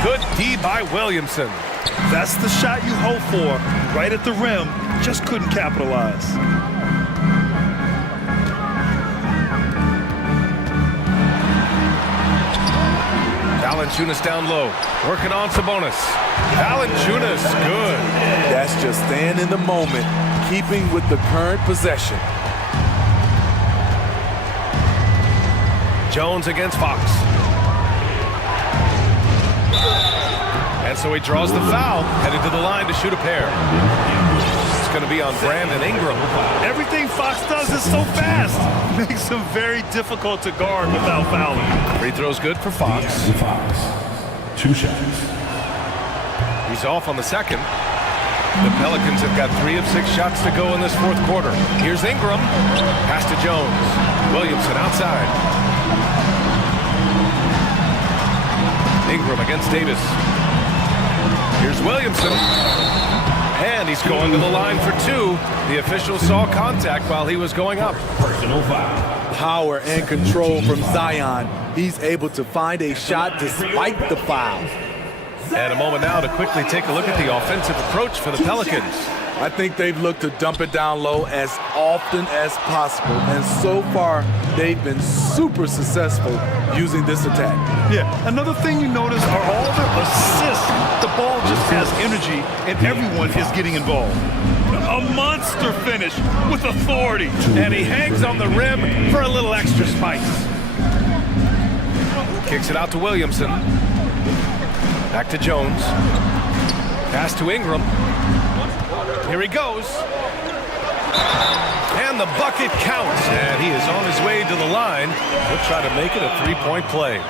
Good D by Williamson. That's the shot you hope for. Right at the rim, just couldn't capitalize. Valanciunas down low, working on Sabonis. Valanciunas, good. That's just staying in the moment, keeping with the current possession. Jones against Fox. And so he draws the foul, headed to the line to shoot a pair. It's going to be on Brandon Ingram. Everything Fox does is so fast. Makes him very difficult to guard without fouling. Free throw's good for Fox. 2 shots. He's off on the second. The Pelicans have got 3 of 6 shots to go in this 4th quarter. Here's Ingram. Pass to Jones. Williamson outside. Ingram against Davis. Here's Williamson. And he's going to the line for 2. The official saw contact while he was going up. Personal foul. Power and control from Zion. He's able to find a shot despite the foul. And a moment now to quickly take a look at the offensive approach for the Pelicans. I think they've looked to dump it down low as often as possible. And so far, they've been super successful using this attack. Yeah, another thing you notice are all the assists. The ball just has energy, and everyone is getting involved. A monster finish with authority. And he hangs on the rim for a little extra spice. Kicks it out to Williamson. Back to Jones. Pass to Ingram. Here he goes. And the bucket counts. And he is on his way to the line. He'll try to make it a 3-point play.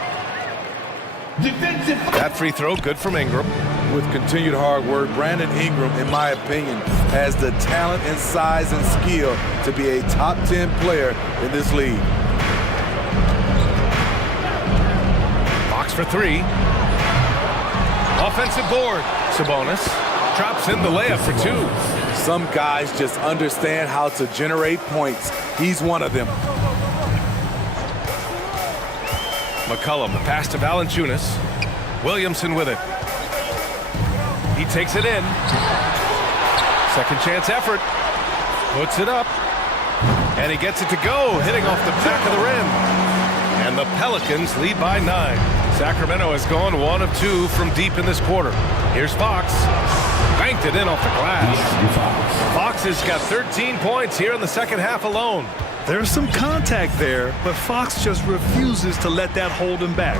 That free throw good from Ingram. With continued hard work, Brandon Ingram, in my opinion, has the talent and size and skill to be a top 10 player in this league. Fox for 3. Offensive board. Sabonis drops in the layup for 2. Some guys just understand how to generate points. He's one of them. McCollum, the pass to Valanciunas. Williamson with it. He takes it in. Second chance effort. Puts it up. And he gets it to go, hitting off the back of the rim. And the Pelicans lead by 9. Sacramento has gone 1 of 2 from deep in this quarter. Here's Fox. Banked it in off the glass. Fox has got 13 points here in the second half alone. There's some contact there, but Fox just refuses to let that hold him back.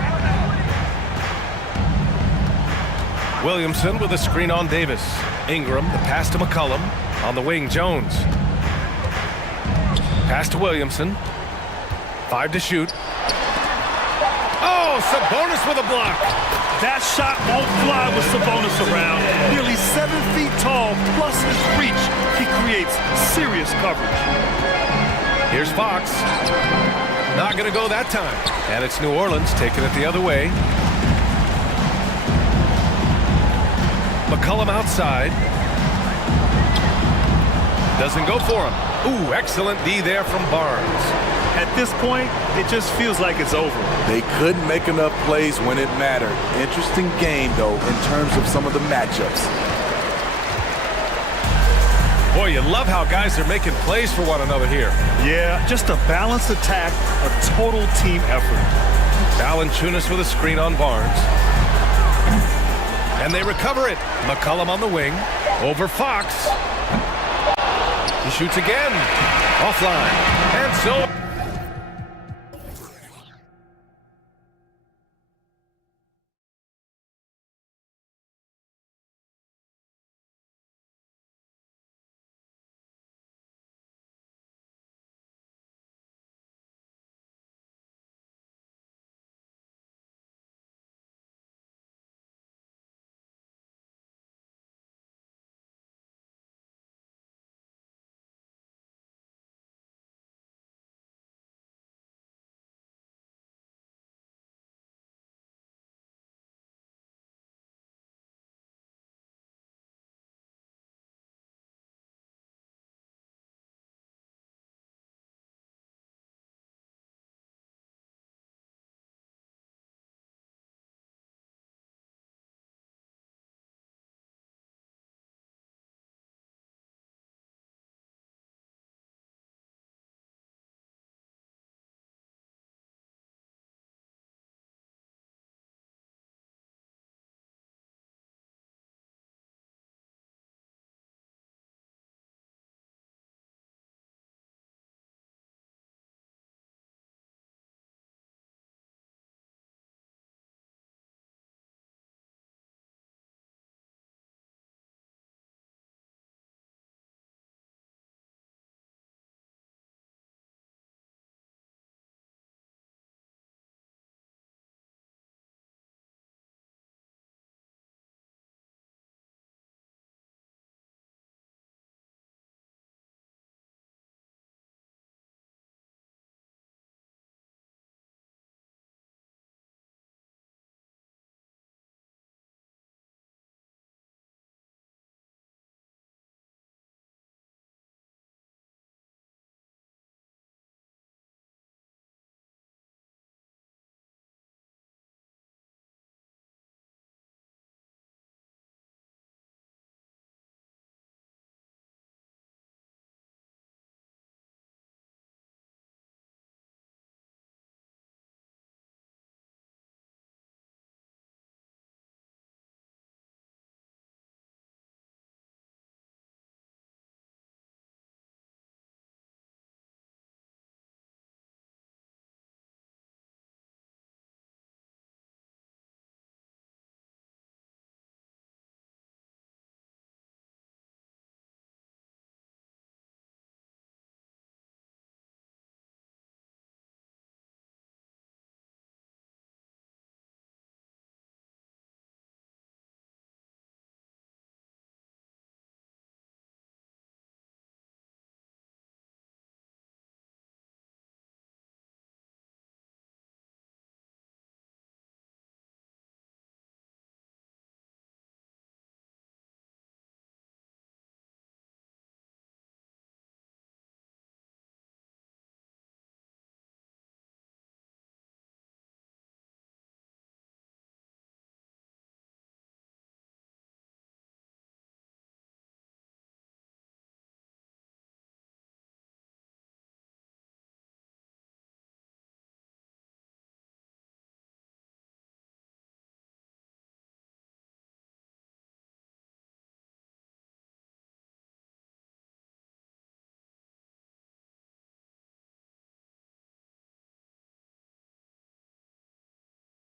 Williamson with a screen on Davis. Ingram, the pass to McCollum. On the wing, Jones. Pass to Williamson. 5 to shoot. Oh, Sabonis with a block. That shot won't fly with Sabonis around. Nearly 7 feet tall, plus his reach. He creates serious coverage. Here's Fox. Not going to go that time. And it's New Orleans taking it the other way. McCollum outside. Doesn't go for him. Ooh, excellent D there from Barnes. At this point, it just feels like it's over. They couldn't make enough plays when it mattered. Interesting game, though, in terms of some of the matchups. Boy, you love how guys are making plays for one another here. Yeah, just a balanced attack, a total team effort. Valanciunas with a screen on Barnes. And they recover it. McCollum on the wing. Over Fox. He shoots again. Offline. And so...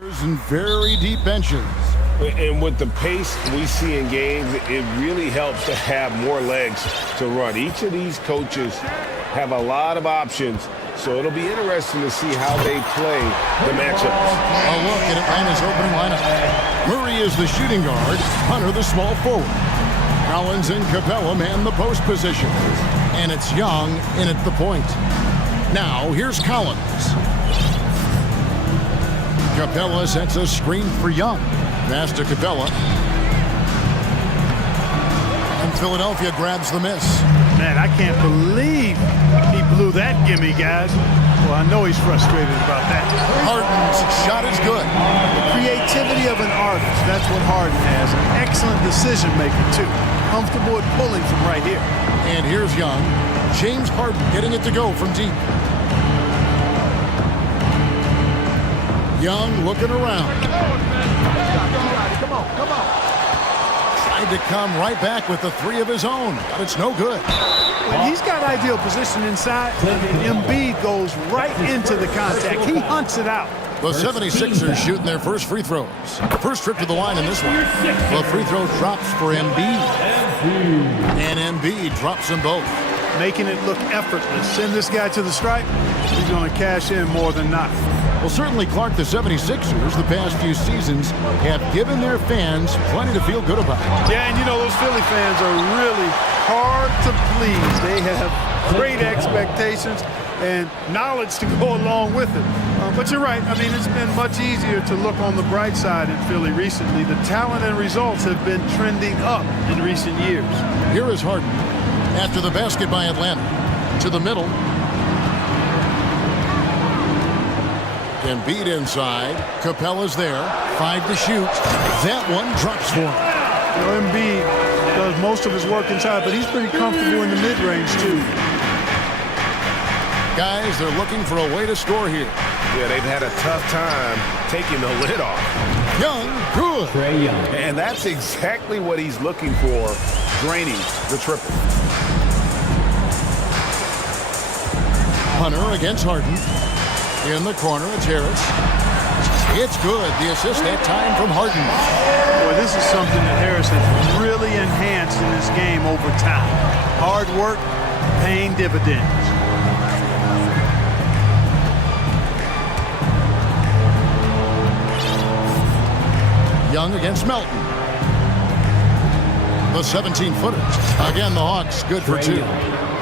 And very deep benches. And with the pace we see in games, it really helps to have more legs to run. Each of these coaches have a lot of options, so it'll be interesting to see how they play the matchups. A look at Atlanta's opening lineup. Murray is the shooting guard, Hunter the small forward. Collins and Capella man the post position. And it's Young in at the point. Now, here's Collins. Capella sets a screen for Young. Pass to Capella. And Philadelphia grabs the miss. Man, I can't believe he blew that gimme, guys. Well, I know he's frustrated about that. Harden's shot is good. The creativity of an artist, that's what Harden has. An excellent decision maker, too. Comfortable at pulling from right here. And here's Young. James Harden getting it to go from deep. Young looking around. Come on. Tried to come right back with the three of his own, but it's no good. When he's got ideal position inside, Embiid goes right into the contact. He hunts it out. The 76ers shooting their first free throws. First trip to the line in this one. The free throw drops for Embiid. And Embiid drops them both. Making it look effortless. Send this guy to the stripe, he's going to cash in more than not. Well, certainly, Clark, the 76ers the past few seasons have given their fans plenty to feel good about. Yeah, and you know, those Philly fans are really hard to please. They have great expectations and knowledge to go along with it. But you're right. I mean, it's been much easier to look on the bright side in Philly recently. The talent and results have been trending up in recent years. Here is Harden after the basket by Atlanta. To the middle. Embiid inside. Capella's there. 5 to shoot. That one drops for him. You know, Embiid does most of his work inside, but he's pretty comfortable in the mid-range, too. Guys, they're looking for a way to score here. Yeah, they've had a tough time taking the lid off. Young, good. And that's exactly what he's looking for, draining the triple. Hunter against Harden. In the corner, it's Harris. It's good. The assist that time from Harden. Boy, this is something that Harris has really enhanced in his game over time. Hard work, paying dividends. Young against Melton. The 17-footer. Again, the Hawks good for 2.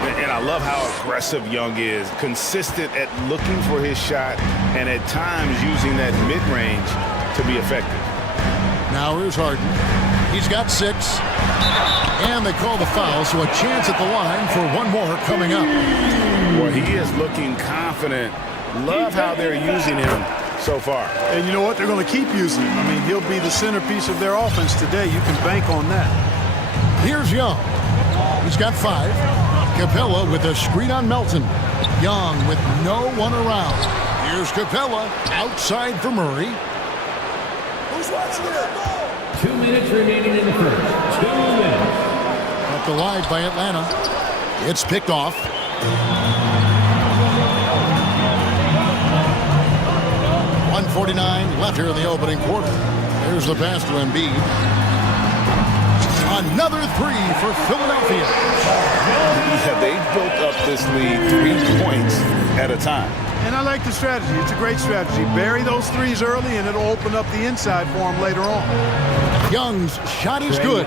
And I love how aggressive Young is, consistent at looking for his shot and at times using that mid-range to be effective. Now here's Harden. He's got 6. And they call the foul, so a chance at the line for one more coming up. Well, he is looking confident. Love how they're using him so far. And you know what? They're going to keep using him. I mean, he'll be the centerpiece of their offense today. You can bank on that. Here's Young. He's got 5. Capella with a screen on Melton. Young with no one around. Here's Capella outside for Murray. Who's watching it? 2 minutes remaining in the first. 2 minutes. Up the wide by Atlanta. It's picked off. .149 left here in the opening quarter. Here's the pass to Embiid. Another 3 for Philadelphia. Yeah, they've built up this lead 3 points at a time. And I like the strategy. It's a great strategy. Bury those threes early, and it'll open up the inside for him later on. Young's shot is good.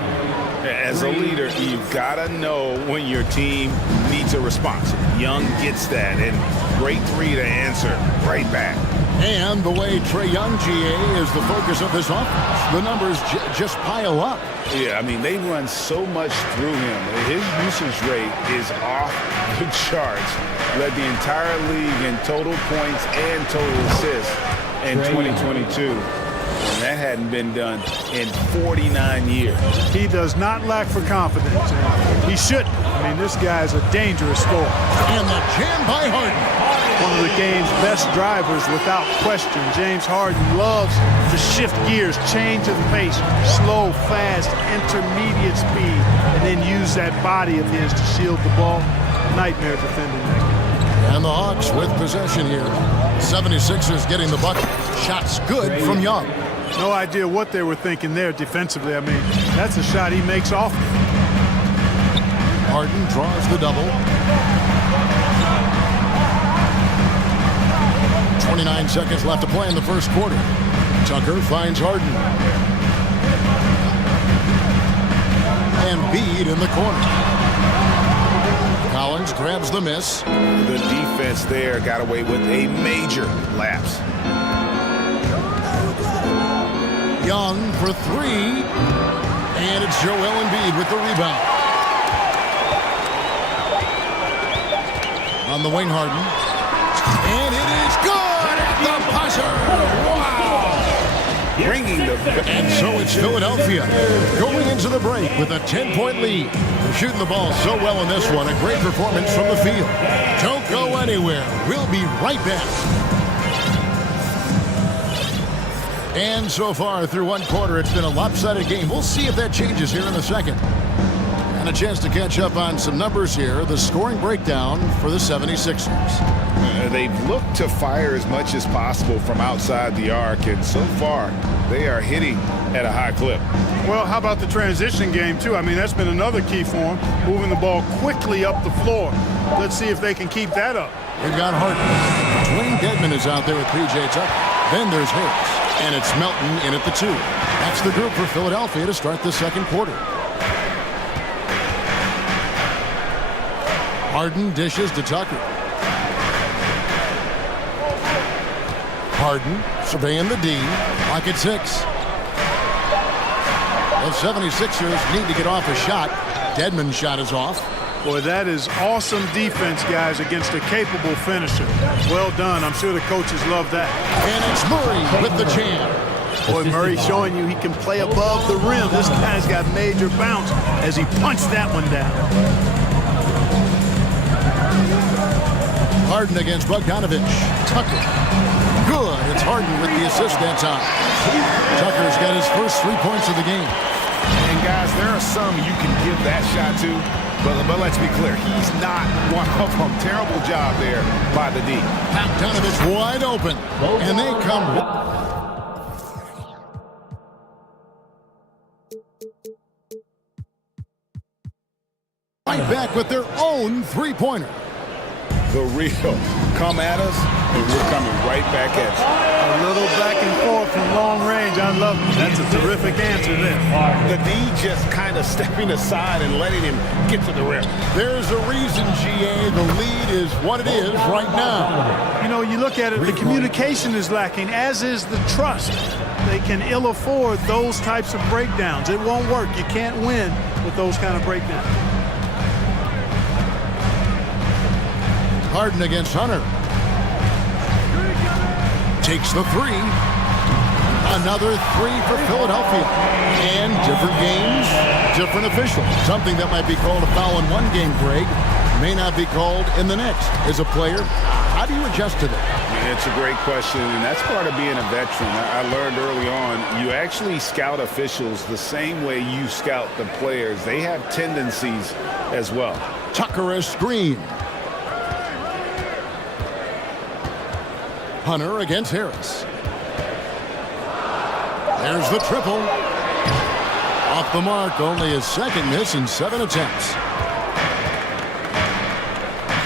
As a leader, you've got to know when your team needs a response. Young gets that, and great 3 to answer right back. And the way Trae Young, GA, is the focus of this offense, the numbers just pile up. Yeah, I mean, they run so much through him. His usage rate is off the charts. Led the entire league in total points and total assists in 2022. And that hadn't been done in 49 years. He does not lack for confidence. He shouldn't. I mean, this guy's a dangerous scorer. And the jam by Harden. One of the game's best drivers without question. James Harden loves to shift gears, change of pace, slow, fast, intermediate speed, and then use that body of his to shield the ball. Nightmare defending that. And the Hawks with possession here. 76ers getting the bucket. Shots good from Young. No idea what they were thinking there defensively. I mean, that's a shot he makes off. Harden draws the double. 29 seconds left to play in the first quarter. Tucker finds Harden. Embiid in the corner. Collins grabs the miss. The defense there got away with a major lapse. Young for three. And it's Joel Embiid with the rebound. On the wing, Harden. And it is good at the buzzer. Wow! Bringing the... And so it's Philadelphia going into the break with a 10-point lead. They're shooting the ball so well in this one. A great performance from the field. Don't go anywhere. We'll be right back. And so far through one quarter, it's been a lopsided game. We'll see if that changes here in the second. And a chance to catch up on some numbers here. The scoring breakdown for the 76ers. They've looked to fire as much as possible from outside the arc, and so far they are hitting at a high clip. Well, how about the transition game, too? I mean, that's been another key for them, moving the ball quickly up the floor. Let's see if they can keep that up. We've got Harden. Dwayne Dedmon is out there with P.J. Tucker. Then there's Harris, and it's Melton in at the 2. That's the group for Philadelphia to start the second quarter. Harden dishes to Tucker. Harden surveying the D. Clock at 6. The 76ers need to get off a shot. Dedmon's shot is off. Boy, that is awesome defense, guys, against a capable finisher. Well done. I'm sure the coaches love that. And it's Murray with the jam. Boy, Murray showing you he can play above the rim. This guy's got major bounce as he punched that one down. Harden against Bogdanovich. Tucker. Good. It's Harden with the assist that time. Tucker's got his first 3 points of the game. And guys, there are some you can give that shot to, but let's be clear, he's not one of them. Terrible job there by the D. Bogdanovich wide open, and they come right back with their own three-pointer. The real come at us, and we're coming right back at you. A little back and forth from long range. I love it. That's a terrific answer there. The D just kind of stepping aside and letting him get to the rim. There's a reason, GA, the lead is what it is right now. You know, you look at it, the communication is lacking, as is the trust. They can ill afford those types of breakdowns. It won't work. You can't win with those kind of breakdowns. Harden against Hunter. Takes the 3. Another 3 for Philadelphia. And different games, different officials. Something that might be called a foul in one game, Greg, may not be called in the next. As a player, how do you adjust to that? It's a great question, and that's part of being a veteran. I learned early on, you actually scout officials the same way you scout the players. They have tendencies as well. Tucker a screen. Hunter against Harris. There's the triple. Off the mark, only his second miss in 7 attempts.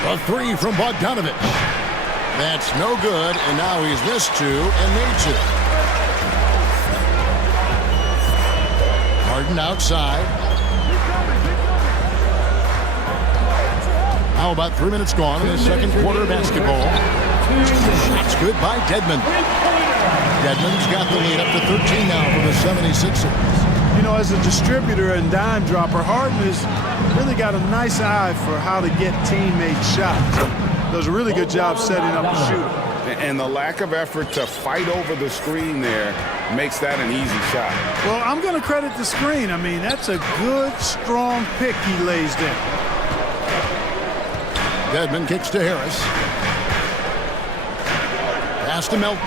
A 3 from Bogdanovich. That's no good, and now he's missed 2 and made 2. Harden outside. How about 3 minutes gone in the second quarter of basketball? Shots good by Dedmon. Dedmon's got the lead up to 13 now for the 76ers. You know, as a distributor and dime dropper, Harden has really got a nice eye for how to get teammate shots. Does a really good job setting up the shooter. And the lack of effort to fight over the screen there makes that an easy shot. Well, I'm going to credit the screen. I mean, that's a good, strong pick he lays there. Dedmon kicks to Harris. Pass to Melton.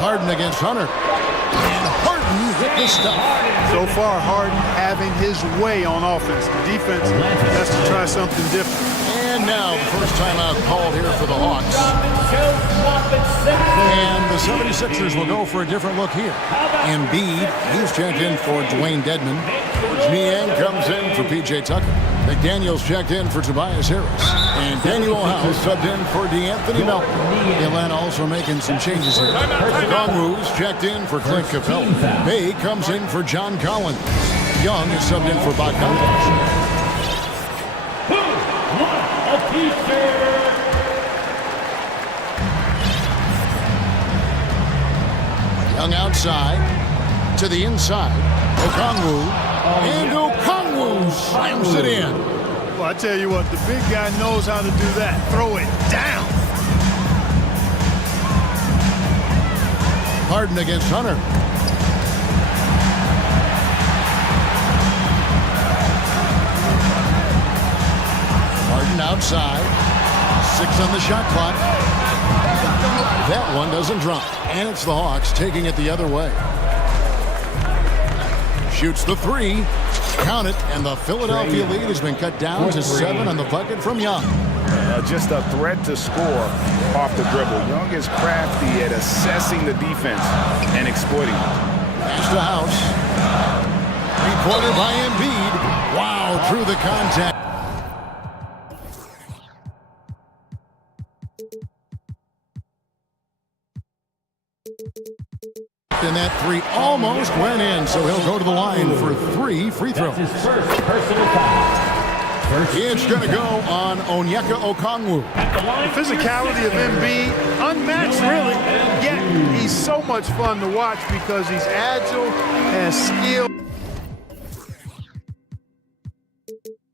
Harden against Hunter. And Harden with Good stuff. So far, Harden having his way on offense. The defense has to try something different. And now the first timeout called here for the Hawks. And the 76ers will go for a different look here. Embiid, he's checked in for Dwayne Dedman. Niang comes in for P.J. Tucker. McDaniels checked in for Tobias Harris. And Daniel House subbed in for DeAnthony Melton. Atlanta also making some changes here. Kongwu's checked in for Clint Capella. Bay comes in for John Collins. Young is subbed in for Bogdanovich. Young outside to the inside. Okongwu. And Okongwu slams it in. Well, I tell you what, the big guy knows how to do that. Throw it down. Harden against Hunter. Harden outside. 6 on the shot clock. That one doesn't drop. And it's the Hawks taking it the other way. Shoots the 3. Count it. And the Philadelphia lead has been cut down to 7 on the bucket from Young. Just a threat to score off the dribble. Young is crafty at assessing the defense and exploiting it. Pass to House. 3-pointer by Embiid. Wow, through the contact. And that 3 almost went in, so he'll go to the line for 3 free throws. His first personal foul. It's going to go on Onyeka Okongwu. The physicality of Embiid, unmatched really, yet he's so much fun to watch because he's agile, has skill,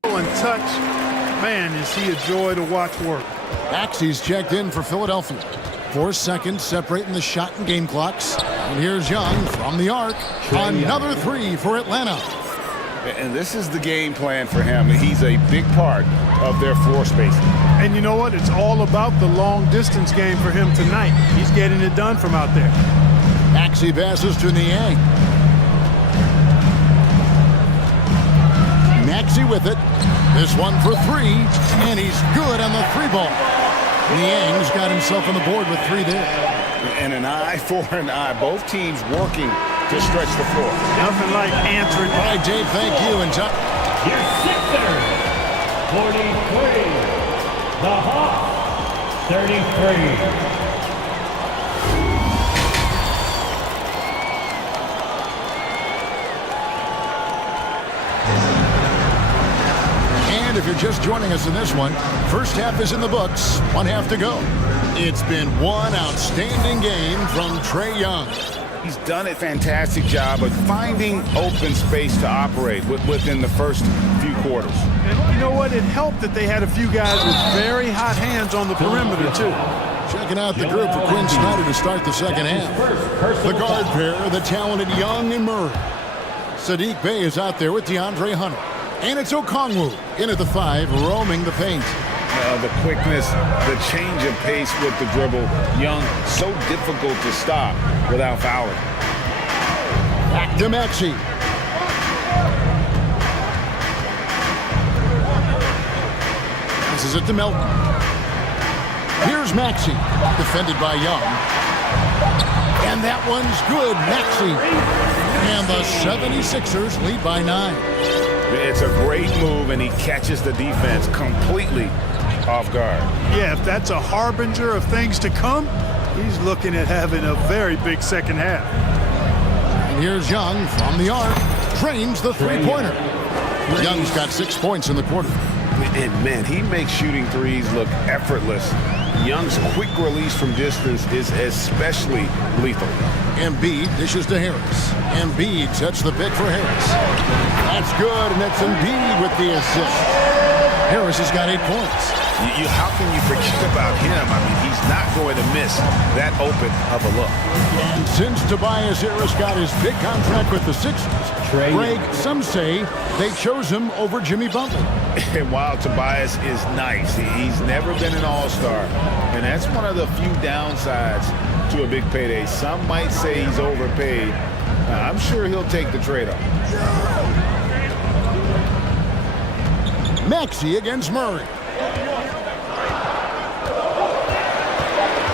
and touch. Man, is he a joy to watch work. Maxey's checked in for Philadelphia. 4 seconds separating the shot and game clocks. And here's Young from the arc. Another 3 for Atlanta. And this is the game plan for him. He's a big part of their floor space. And you know what? It's all about the long distance game for him tonight. He's getting it done from out there. Maxey passes to Niang. Maxey with it. This one for 3. And he's good on the 3 ball. Niang's got himself on the board with 3 there. And an eye for an eye. Both teams working to stretch the floor. Nothing like answering. All right, Dave, thank you. And Your Sixers, 43. The Hawks, 33. And if you're just joining us in this one, first half is in the books, 1 half to go. It's been one outstanding game from Trae Young. He's done a fantastic job of finding open space to operate within the first few quarters. And you know what? It helped that they had a few guys with very hot hands on the perimeter, too. Checking out the group for Quinn Snyder to start the second half. The guard pair, the talented Young and Murray. Sadiq Bey is out there with DeAndre Hunter. And it's Okongwu in at the 5, roaming the paint. The quickness, the change of pace with the dribble. Young, so difficult to stop without fouling. Back to Maxey. This is it to Melton. Here's Maxey, defended by Young. And that one's good, Maxey. And the 76ers lead by 9. It's a great move, and he catches the defense completely off guard. Yeah, if that's a harbinger of things to come, he's looking at having a very big second half. And here's Young from the arc. Trains the 3-pointer. Young's got 6 points in the quarter. And, man, he makes shooting threes look effortless. Young's quick release from distance is especially lethal. Embiid dishes to Harris. Embiid sets the pick for Harris. That's good, and that's Embiid with the assist. Harris has got 8 points. How can you forget about him? I mean, he's not going to miss that open of a look. And since Tobias Harris got his big contract with the Sixers, Greg, some say they chose him over Jimmy Butler. And while Tobias is nice, he's never been an all-star. And that's one of the few downsides to a big payday. Some might say he's overpaid, I'm sure he'll take the trade-off. Maxey against Murray.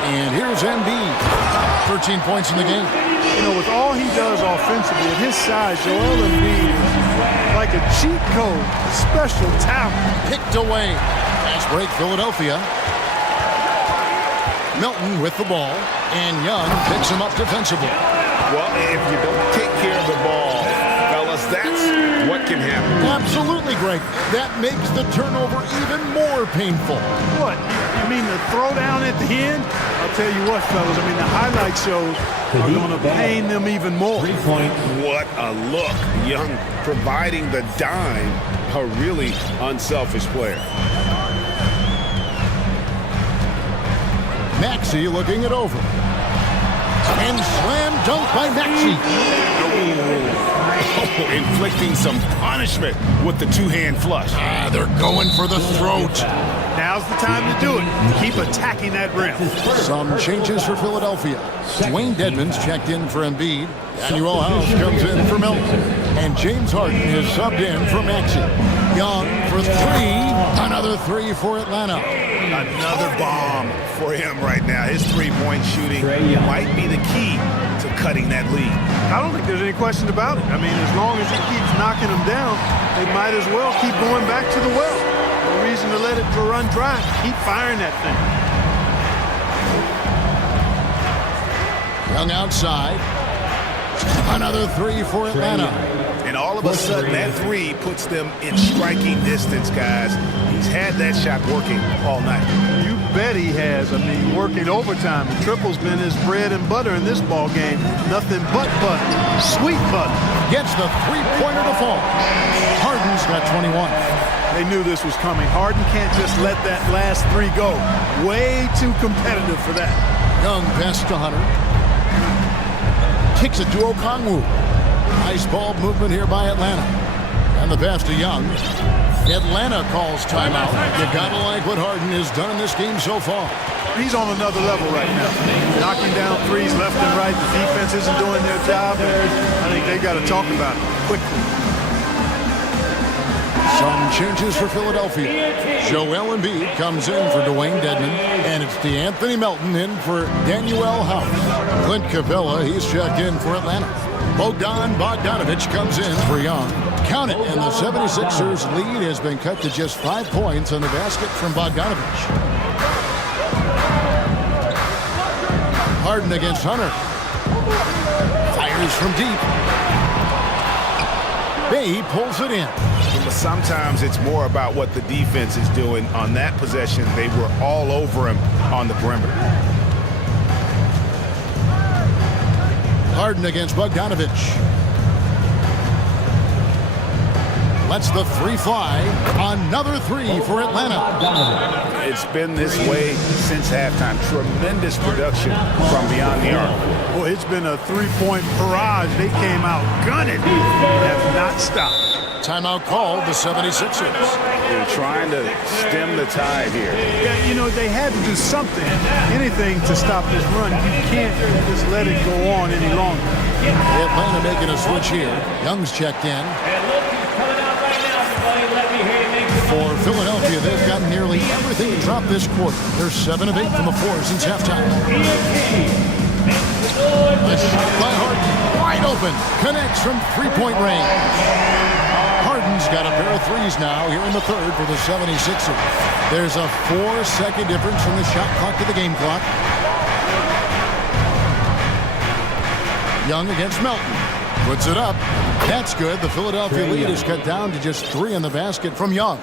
And here's Embiid. 13 points in the game. You know, with all he does offensively, at his size, Joel Embiid is like a cheat code, a special talent. Picked away. Fast break, Philadelphia. Milton with the ball, and Young picks him up defensively. Well, if you don't take care of the ball, fellas, that's what can happen. Absolutely, Greg. That makes the turnover even more painful. What? You mean the throwdown at the end? I'll tell you what, fellas. I mean, the highlight shows are going to pain them even more. 3 point. What a look. Young providing the dime. A really unselfish player. Maxey looking it over. And slam dunk by Maxey. Oh, inflicting some punishment with the two-hand flush. They're going for the throat. Now's the time to do it. Keep attacking that rim. Some changes for Philadelphia. Dwayne Dedmon's checked in for Embiid. Daniel House comes in for Milton. And James Harden is subbed in for Maxey. Young for three. Another three for Atlanta. Another bomb for him right now. His three-point shooting might be the key to cutting that lead. I don't think there's any question about it. I mean, as long as he keeps knocking them down, they might as well keep going back to the well. No reason to let it run dry. Keep firing that thing. Young outside. Another three for Atlanta. And all of a sudden, that three puts them in striking distance, guys. He's had that shot working all night. You bet he has. I mean, working overtime. The triple's been his bread and butter in this ball game. Nothing but butter. Sweet butter. Gets the three-pointer to fall. Harden's got 21. They knew this was coming. Harden can't just let that last three go. Way too competitive for that. Young pass to Hunter. Kicks it to Okongwu. Nice ball movement here by Atlanta. And the pass to Young. Atlanta calls timeout. You gotta like what Harden has done in this game so far. He's on another level right now. Knocking down threes left and right. The defense isn't doing their job. I think they got to talk about it quickly. Some changes for Philadelphia. Joel Embiid comes in for Dwayne Dedmon, and it's DeAnthony Melton in for Daniel House. Clint Capella, he's checked in for Atlanta. Bogdanovich comes in for Young. Count it, and the 76ers lead has been cut to just 5 points on the basket from Bogdanovich. Harden against Hunter. Fires from deep. Bay pulls it in. But sometimes it's more about what the defense is doing. On that possession, they were all over him on the perimeter. Harden against Bogdanovich. Lets the three fly. Another three for Atlanta. It's been this way since halftime. Tremendous production from beyond the arc. Boy, it's been a three-point barrage. They came out gunning. Have not stopped. Timeout called the 76ers. They're trying to stem the tide here. Yeah, you know, they had to do something, anything to stop this run. You can't just let it go on any longer. Atlanta making a switch here. Young's checked in. For Philadelphia, they've gotten nearly everything to drop this quarter. They're 7 of 8 from the floor since halftime. A shot by Harden, wide open, connects from three-point range. Harden's got a pair of threes now here in the third for the 76ers. There's a 4-second difference from the shot clock to the game clock. Young against Melton. Puts it up. That's good. The Philadelphia lead is cut down to just 3 in the basket from Young.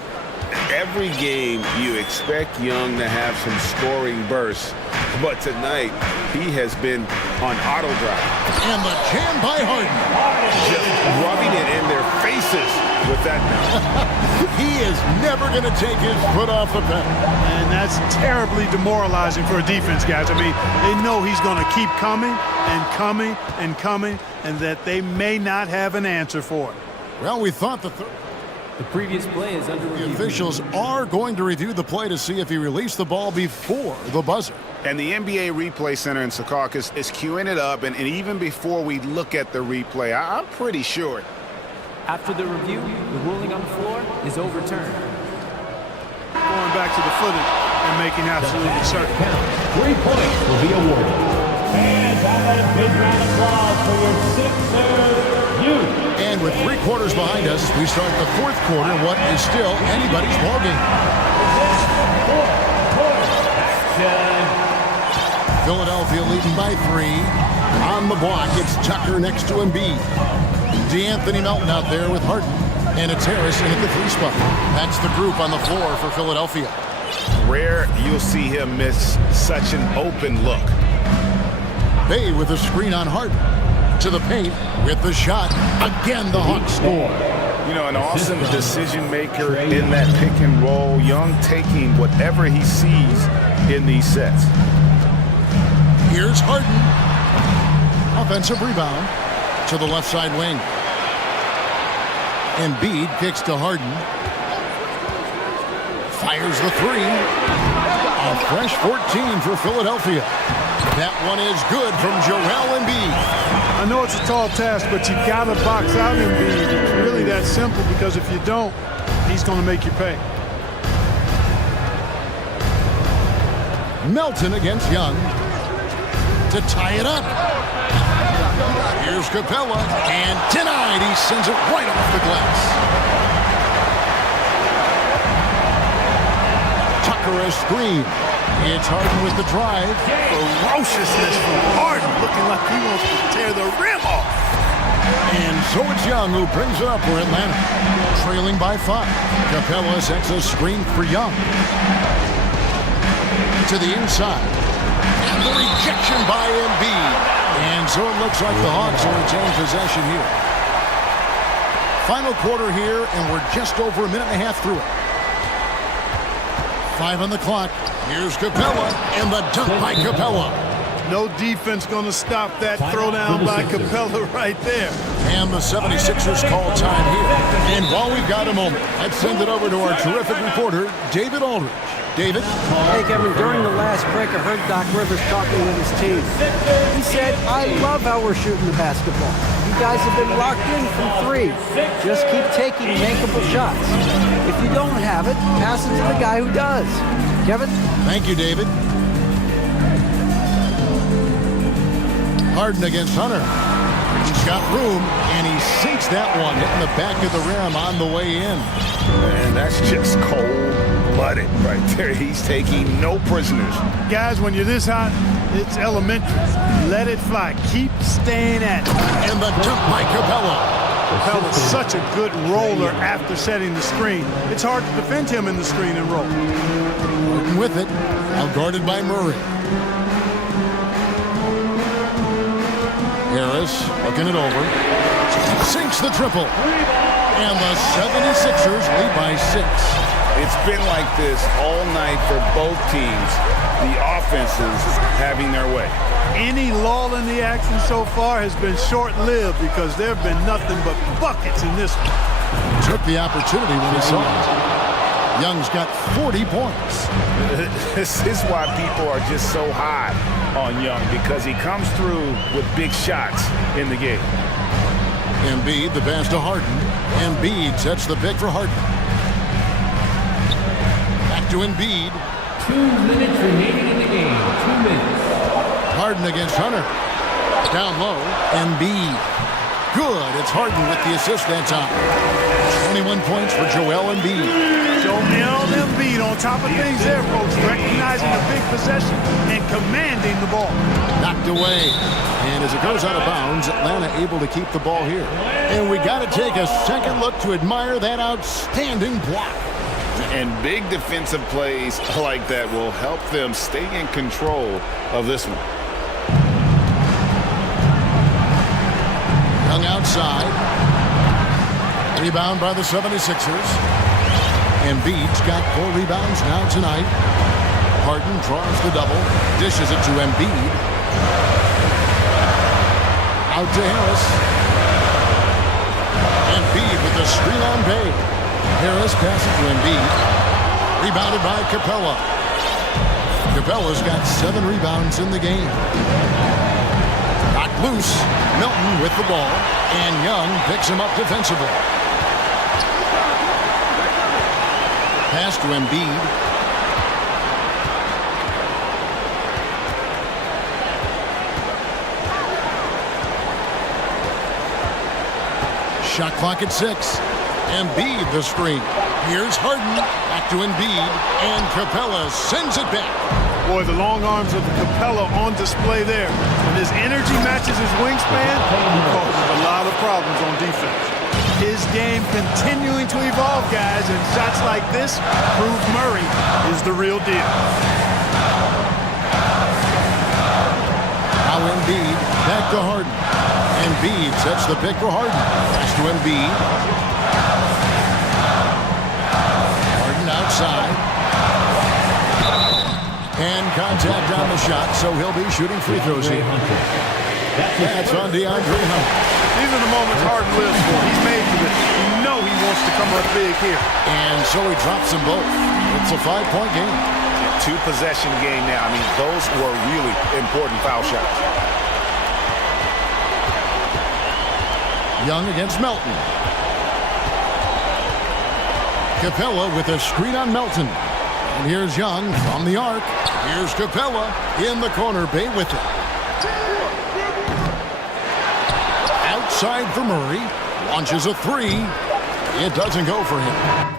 Every game, you expect Young to have some scoring bursts. But tonight, he has been on auto drive. And the jam by Harden. Just rubbing it in their faces with that now. He is never going to take his foot off the pedal. And that's terribly demoralizing for a defense, guys. I mean, they know he's going to keep coming and coming and coming, and that they may not have an answer for it. Well, we thought the third. The previous play is under review. The officials are going to review the play to see if he released the ball before the buzzer. And the NBA Replay Center in Secaucus is queuing it up, and even before we look at the replay, I'm pretty sure. After the review, the ruling on the floor is overturned. Going back to the footage and making absolutely certain. 3 points will be awarded. Fans, how about a big round of applause for your Sixers youth. And with 3 quarters behind us, we start the 4th quarter, what is still anybody's ballgame. Philadelphia leading by 3. On the block, it's Tucker next to Embiid. DeAnthony Melton out there with Harden. And it's Harrison at the 3 spot. That's the group on the floor for Philadelphia. Rare you'll see him miss such an open look. Bay with a screen on Harden. To the paint with the shot. Again, the Hawks score. You know, an awesome decision maker in that pick and roll. Young taking whatever he sees in these sets. Here's Harden. Offensive rebound to the left side wing. Embiid kicks to Harden. Fires the 3. A fresh 14 for Philadelphia. That one is good from Joel Embiid. I know it's a tall task, but you got to box out Embiid. It's really that simple, because if you don't, he's going to make you pay. Melton against Young to tie it up. Here's Capella, and denied. He sends it right off the glass. Tucker a screen. It's Harden with the drive. Ferociousness from Harden, looking like he wants to tear the rim off. And so it's Young who brings it up for Atlanta. Trailing by 5. Capella sets a screen for Young. To the inside. And the rejection by Embiid. And so it looks like the Hawks will retain possession here. Final quarter here, and we're just over a minute and a half through it. 5 on the clock. Here's Capella, and the dunk by Capella. No defense going to stop that throwdown by Capella right there. And the 76ers call time here. And while we've got a moment, let's send it over to our terrific reporter, David Aldridge. David? Hey, Kevin, during the last break, I heard Doc Rivers talking with his team. He said, I love how we're shooting the basketball. You guys have been locked in from 3. Just keep taking makeable shots. If you don't have it, pass it to the guy who does. Kevin? Thank you, David. Harden against Hunter. He's got room, and he sinks that one, hitting the back of the rim on the way in. And that's just cold-blooded right there. He's taking no prisoners. Guys, when you're this hot, it's elementary. Let it fly. Keep staying at it. And the dunk by Capella. Capella's such a good roller after setting the screen. It's hard to defend him in the screen and roll. Working with it, now guarded by Murray. Harris looking it over. Sinks the triple. And the 76ers lead by 6. It's been like this all night for both teams. The offenses having their way. Any lull in the action so far has been short-lived, because there have been nothing but buckets in this one. Took the opportunity when he saw it. Young's got 40 points. This is why people are just so high on Young, because he comes through with big shots in the game. Embiid, the pass to Harden. Embiid sets the pick for Harden. Back to Embiid. 2 minutes remaining in the game. 2 minutes. Harden against Hunter. Down low. Embiid. Good. It's Harden with the assist that time. 21 points for Joel Embiid. Joel Embiid on top of things there, folks. Recognizing a big possession and commanding the ball. Knocked away. And as it goes out of bounds, Atlanta able to keep the ball here. And we got to take a second look to admire that outstanding block. And big defensive plays like that will help them stay in control of this one. Young outside. Rebound by the 76ers. Embiid's got 4 rebounds now tonight. Harden draws the double. Dishes it to Embiid. Out to Harris. Embiid with the screen on Bay. Harris passes to Embiid. Rebounded by Capella. Capella's got 7 rebounds in the game. Knocked loose. Melton with the ball. And Young picks him up defensively. Pass to Embiid. Shot clock at 6. Embiid the screen. Here's Harden. Back to Embiid. And Capella sends it back. Boy, the long arms of Capella on display there. When his energy matches his wingspan, he causes a lot of problems on defense. His game continuing to evolve, guys, and shots like this prove Murray is the real deal. Now Embiid. Back to Harden. Embiid sets the pick for Harden. Pass to Embiid. Harden outside. And contact on the shot, so he'll be shooting free throws here. That's on DeAndre Hunter. These are the moments Harden lives for. He's made for this. You know he wants to come up big here. And so he drops them both. It's a 5-point game. 2-possession game now. I mean, those were really important foul shots. Young against Melton. Capella with a screen on Melton. And here's Young from the arc. Here's Capella in the corner, Bay with it. Outside for Murray. Launches a 3. It doesn't go for him.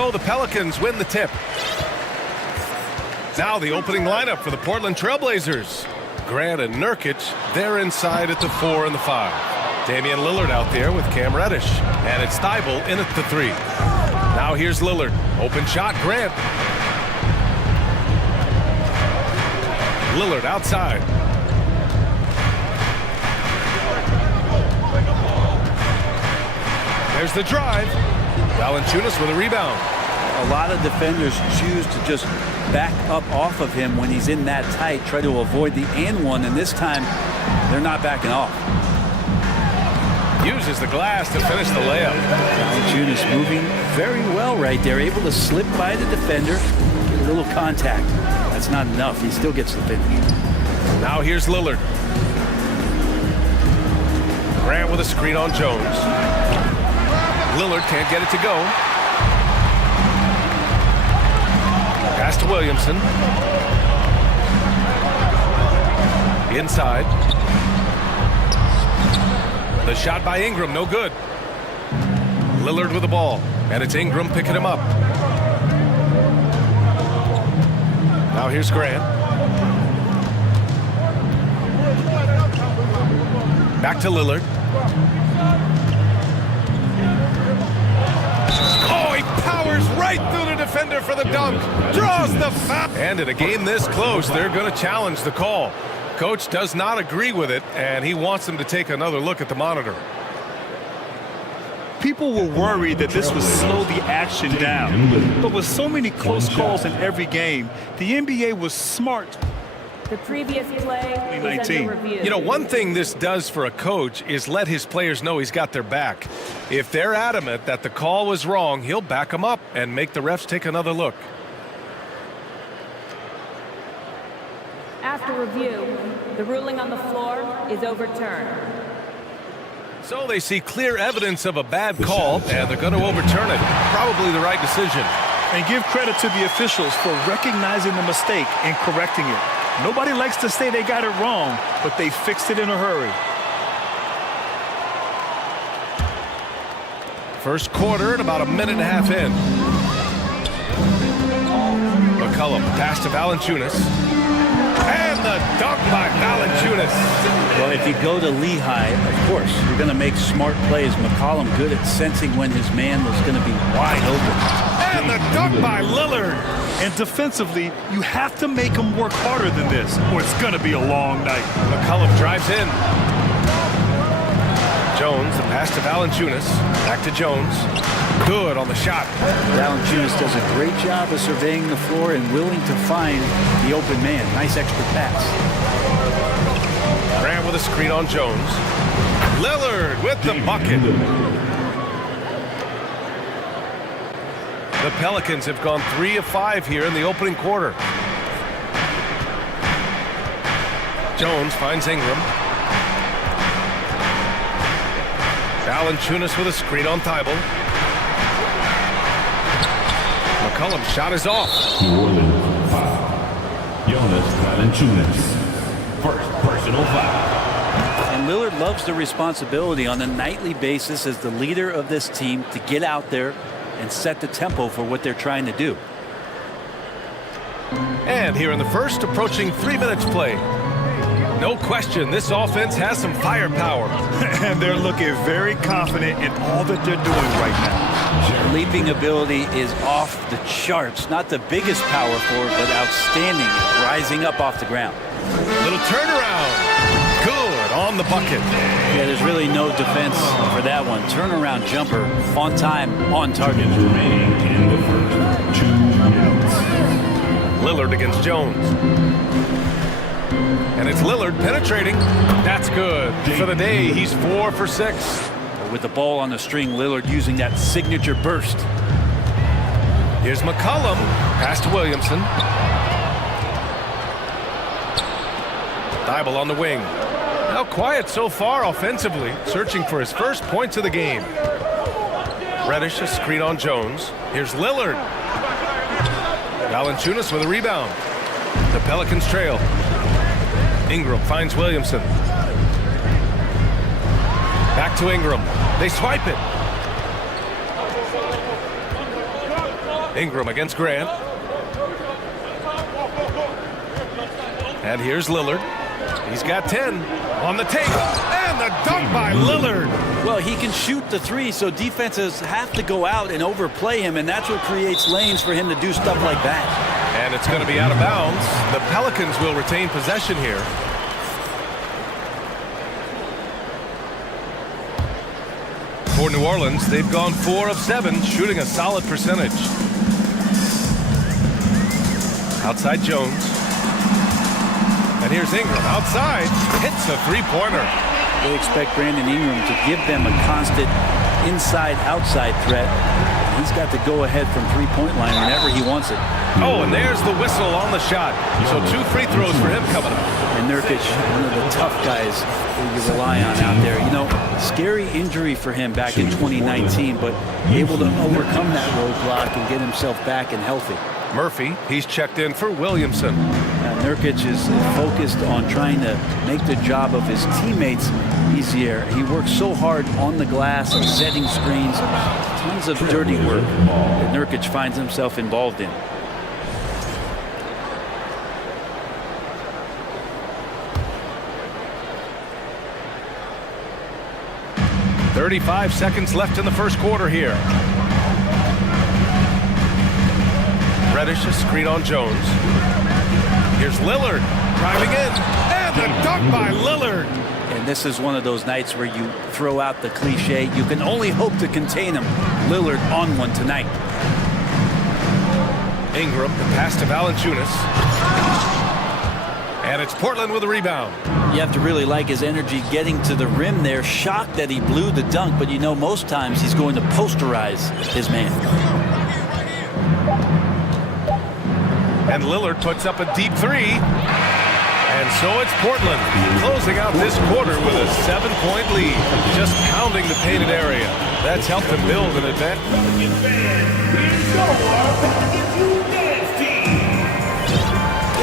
So the Pelicans win the tip. Now the opening lineup for the Portland Trailblazers. Grant and Nurkic, they're inside at the 4 and the 5. Damian Lillard out there with Cam Reddish. And it's Thibault in at the 3. Now here's Lillard. Open shot, Grant. Lillard outside. There's the drive. Valanciunas with a rebound. A lot of defenders choose to just back up off of him when he's in that tight, try to avoid the and one, and this time they're not backing off. Uses the glass to finish the layup. Valanciunas moving very well right there, able to slip by the defender, get a little contact. That's not enough. He still gets the finish. Now here's Lillard. Grant with a screen on Jones. Lillard can't get it to go. Pass to Williamson. Inside. The shot by Ingram, no good. Lillard with the ball, and it's Ingram picking him up. Now here's Grant. Back to Lillard. Oh, he powers right through the defender for the dunk. Draws the foul. And in a game this close, they're going to challenge the call. Coach does not agree with it, and he wants them to take another look at the monitor. People were worried that this would slow the action down. But with so many close calls in every game, the NBA was smart. The previous play is under review. You know, one thing this does for a coach is let his players know he's got their back. If they're adamant that the call was wrong, he'll back them up and make the refs take another look. After review, the ruling on the floor is overturned. So they see clear evidence of a bad call, and they're going to overturn it. Probably the right decision. And give credit to the officials for recognizing the mistake and correcting it. Nobody likes to say they got it wrong, but they fixed it in a hurry. First quarter and about a minute and a half in. McCollum pass to Valanciunas. And the dunk by Valanciunas. Well, if you go to Lehigh, of course, you're going to make smart plays. McCollum good at sensing when his man was going to be wide open. And the dunk by Lillard. And defensively, you have to make them work harder than this, or it's going to be a long night. McCollum drives in. Jones, the pass to Valanciunas. Back to Jones. Good on the shot. Valanciunas does a great job of surveying the floor and willing to find the open man. Nice extra pass. Grant with a screen on Jones. Lillard with the bucket. The Pelicans have gone 3 of 5 here in the opening quarter. Jones finds Ingram. Valanciunas with a screen on Thibault. McCollum's shot is off. New Orleans foul. Jonas Valanciunas. First personal foul. And Lillard loves the responsibility on a nightly basis as the leader of this team to get out there and set the tempo for what they're trying to do. And here in the first, approaching 3 minutes play. No question, this offense has some firepower. And they're looking very confident in all that they're doing right now. Leaping ability is off the charts. Not the biggest power forward, but outstanding, rising up off the ground. Little turnaround. Good on the bucket. Yeah, there's really no defense for that one. Turnaround jumper, on time, on target. Remaining in the first 2 minutes. Lillard against Jones. And it's Lillard penetrating. That's good. For the day, he's 4 for 6. With the ball on the string, Lillard using that signature burst. Here's McCollum. Pass to Williamson. Thibault on the wing. Now quiet so far offensively, searching for his first points of the game. Reddish, a screen on Jones. Here's Lillard. Valanciunas with a rebound. The Pelicans trail. Ingram finds Williamson. Back to Ingram. They swipe it. Ingram against Grant. And here's Lillard. He's got 10 on the take. And the dunk by Lillard. Well, he can shoot the three, so defenses have to go out and overplay him, and that's what creates lanes for him to do stuff like that. And it's going to be out of bounds. The Pelicans will retain possession here. For New Orleans, they've gone 4 of 7, shooting a solid percentage. Outside Jones. And here's Ingram outside. Hits a three-pointer. They expect Brandon Ingram to give them a constant inside-outside threat. He's got to go ahead from three-point line whenever he wants it. Oh, and there's the whistle on the shot. So 2 free throws for him coming up. And Nurkic, one of the tough guys who you rely on out there. You know, scary injury for him back in 2019, but able to overcome that roadblock and get himself back and healthy. Murphy, he's checked in for Williamson. Nurkic is focused on trying to make the job of his teammates easier. He works so hard on the glass and setting screens. Tons of dirty work that Nurkic finds himself involved in. .35 seconds left in the first quarter here. Reddish, a screen on Jones. Here's Lillard driving in, and the dunk by Lillard. And this is one of those nights where you throw out the cliche. You can only hope to contain him. Lillard on one tonight. Ingram, the pass to Valanciunas. And it's Portland with a rebound. You have to really like his energy getting to the rim there. Shocked that he blew the dunk, but you know most times he's going to posterize his man. And Lillard puts up a deep three. And so it's Portland closing out this quarter with a 7-point lead. Just pounding the painted area. That's helped them build an advantage.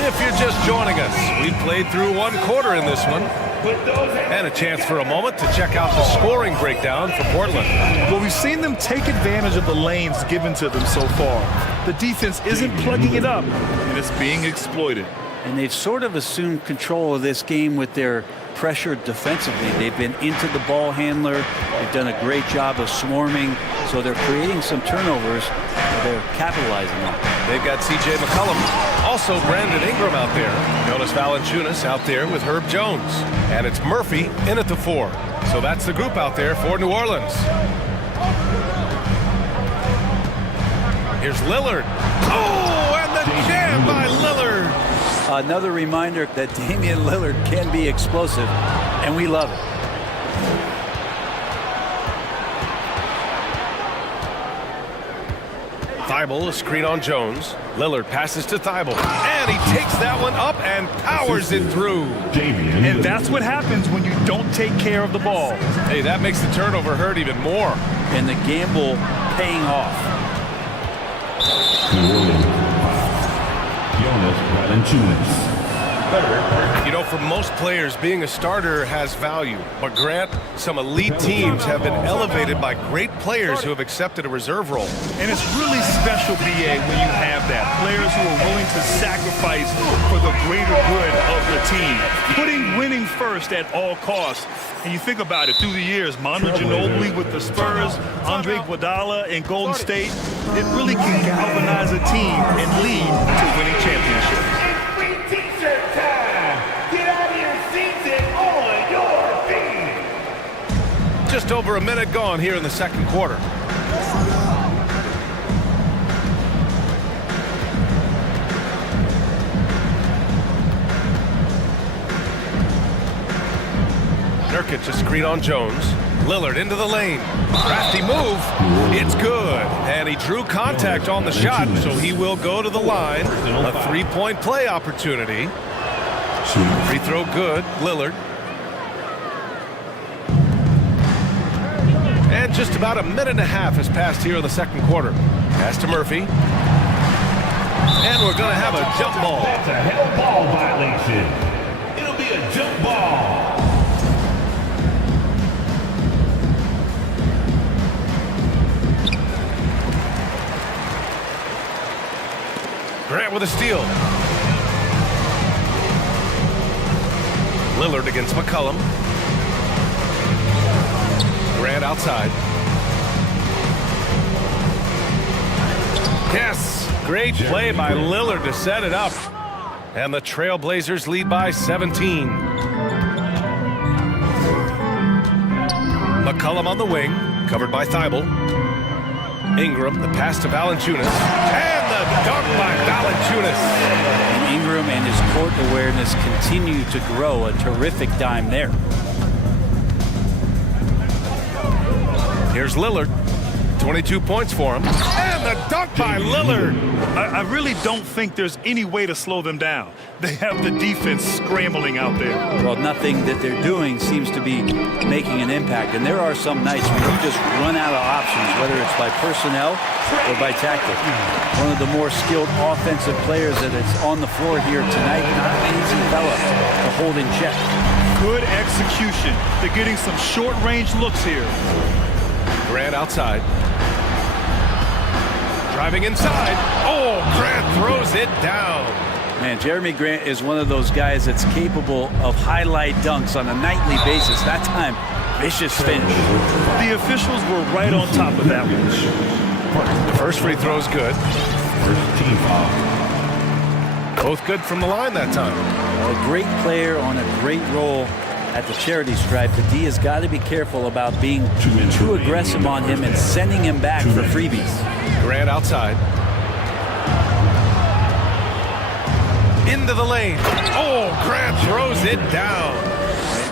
If you're just joining us, we've played through 1 quarter in this one. And a chance for a moment to check out the scoring breakdown for Portland. Well, we've seen them take advantage of the lanes given to them so far. The defense isn't plugging it up, and it's being exploited. And they've sort of assumed control of this game with their pressure defensively. They've been into the ball handler. They've done a great job of swarming. So they're creating some turnovers that they're capitalizing on. They've got C.J. McCollum. Also Brandon Ingram out there. Jonas Valanciunas out there with Herb Jones. And it's Murphy in at the 4. So that's the group out there for New Orleans. Here's Lillard. Oh, and the jam by Lillard. Another reminder that Damian Lillard can be explosive, and we love it. Thibault, a screen on Jones. Lillard passes to Thibault, and he takes that one up and powers it through. And that's what happens when you don't take care of the ball. Hey, that makes the turnover hurt even more. And the gamble paying off. You know, for most players, being a starter has value. But Grant, some elite teams have been elevated by great players who have accepted a reserve role. And it's really special, BA, when you have that. Players who are willing to sacrifice for the greater good of the team. Putting winning first at all costs. And you think about it, through the years, Manu Ginobili with the Spurs, Andre Iguodala in Golden State, it really can galvanize a team and lead to winning championships. Just over a minute gone here in the second quarter. Nurkic, a screen on Jones. Lillard into the lane. Crafty move. It's good. And he drew contact on the shot, so he will go to the line. A 3-point play opportunity. Free throw good. Lillard. And just about a minute and a half has passed here in the second quarter. Pass to Murphy. And we're going to have a jump ball. That's a head ball violation. It'll be a jump ball. the steal. Lillard against McCollum. Grant outside. Yes, great play by Lillard to set it up. And the Trailblazers lead by 17. McCollum on the wing, covered by Thibault. Ingram, the pass to Valanciunas. And the dunk by Valanciunas. And Ingram and his court awareness continue to grow. A terrific dime there. Here's Lillard. 22 points for him. And the dunk by Lillard. I really don't think there's any way to slow them down. They have the defense scrambling out there. Well, nothing that they're doing seems to be making an impact. And there are some nights when you just run out of options, whether it's by personnel or by tactic. One of the more skilled offensive players that is on the floor here tonight. Not an easy fella to hold in check. Good execution. They're getting some short-range looks here. Grant outside. Driving inside. Oh, Grant throws it down. Man, Jeremy Grant is one of those guys that's capable of highlight dunks on a nightly basis. That time, vicious finish. The officials were right on top of that one. The first free throw's good. Both good from the line that time. A great player on a great role at the charity stripe. The D has got to be careful about being too aggressive on him and sending him back for freebies. Grant outside. Into the lane. Oh, Grant throws it down.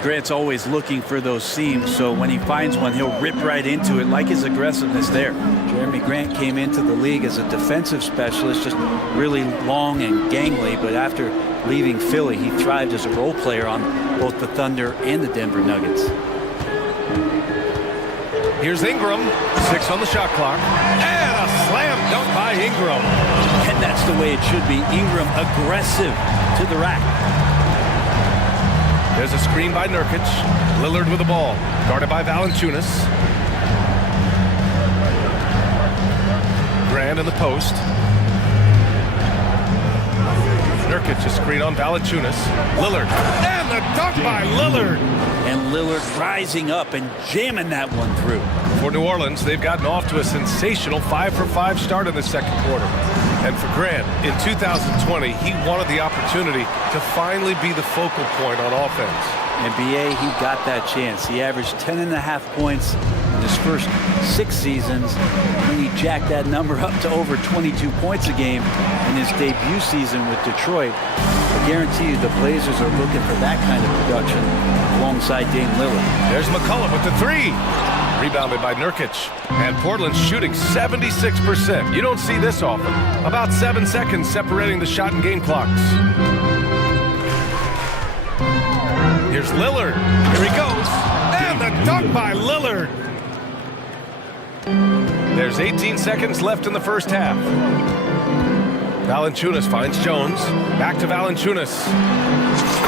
Grant's always looking for those seams, so when he finds one, he'll rip right into it, like his aggressiveness there. Jeremy Grant came into the league as a defensive specialist, just really long and gangly, but after leaving Philly, he thrived as a role player on both the Thunder and the Denver Nuggets. Here's Ingram, 6 on the shot clock, and a slam dunk by Ingram. And that's the way it should be. Ingram aggressive to the rack. There's a screen by Nurkic. Lillard with the ball, guarded by Valanciunas. Grant in the post. Nurkic a screen on Valanciunas. Lillard, and the dunk by Lillard. And Lillard rising up and jamming that one through. For New Orleans, they've gotten off to a sensational 5-for-5 start in the second quarter. And for Grant, in 2020, he wanted the opportunity to finally be the focal point on offense. And BA, he got that chance. He averaged 10.5 points in his first 6 seasons. And he jacked that number up to over 22 points a game in his debut season with Detroit. I guarantee you the Blazers are looking for that kind of production alongside Dame Lillard. There's McCollum with the 3. Rebounded by Nurkic. And Portland's shooting 76%. You don't see this often. About 7 seconds separating the shot and game clocks. Here's Lillard. Here he goes. And the dunk by Lillard. There's 18 seconds left in the first half. Valanciunas finds Jones. Back to Valanciunas.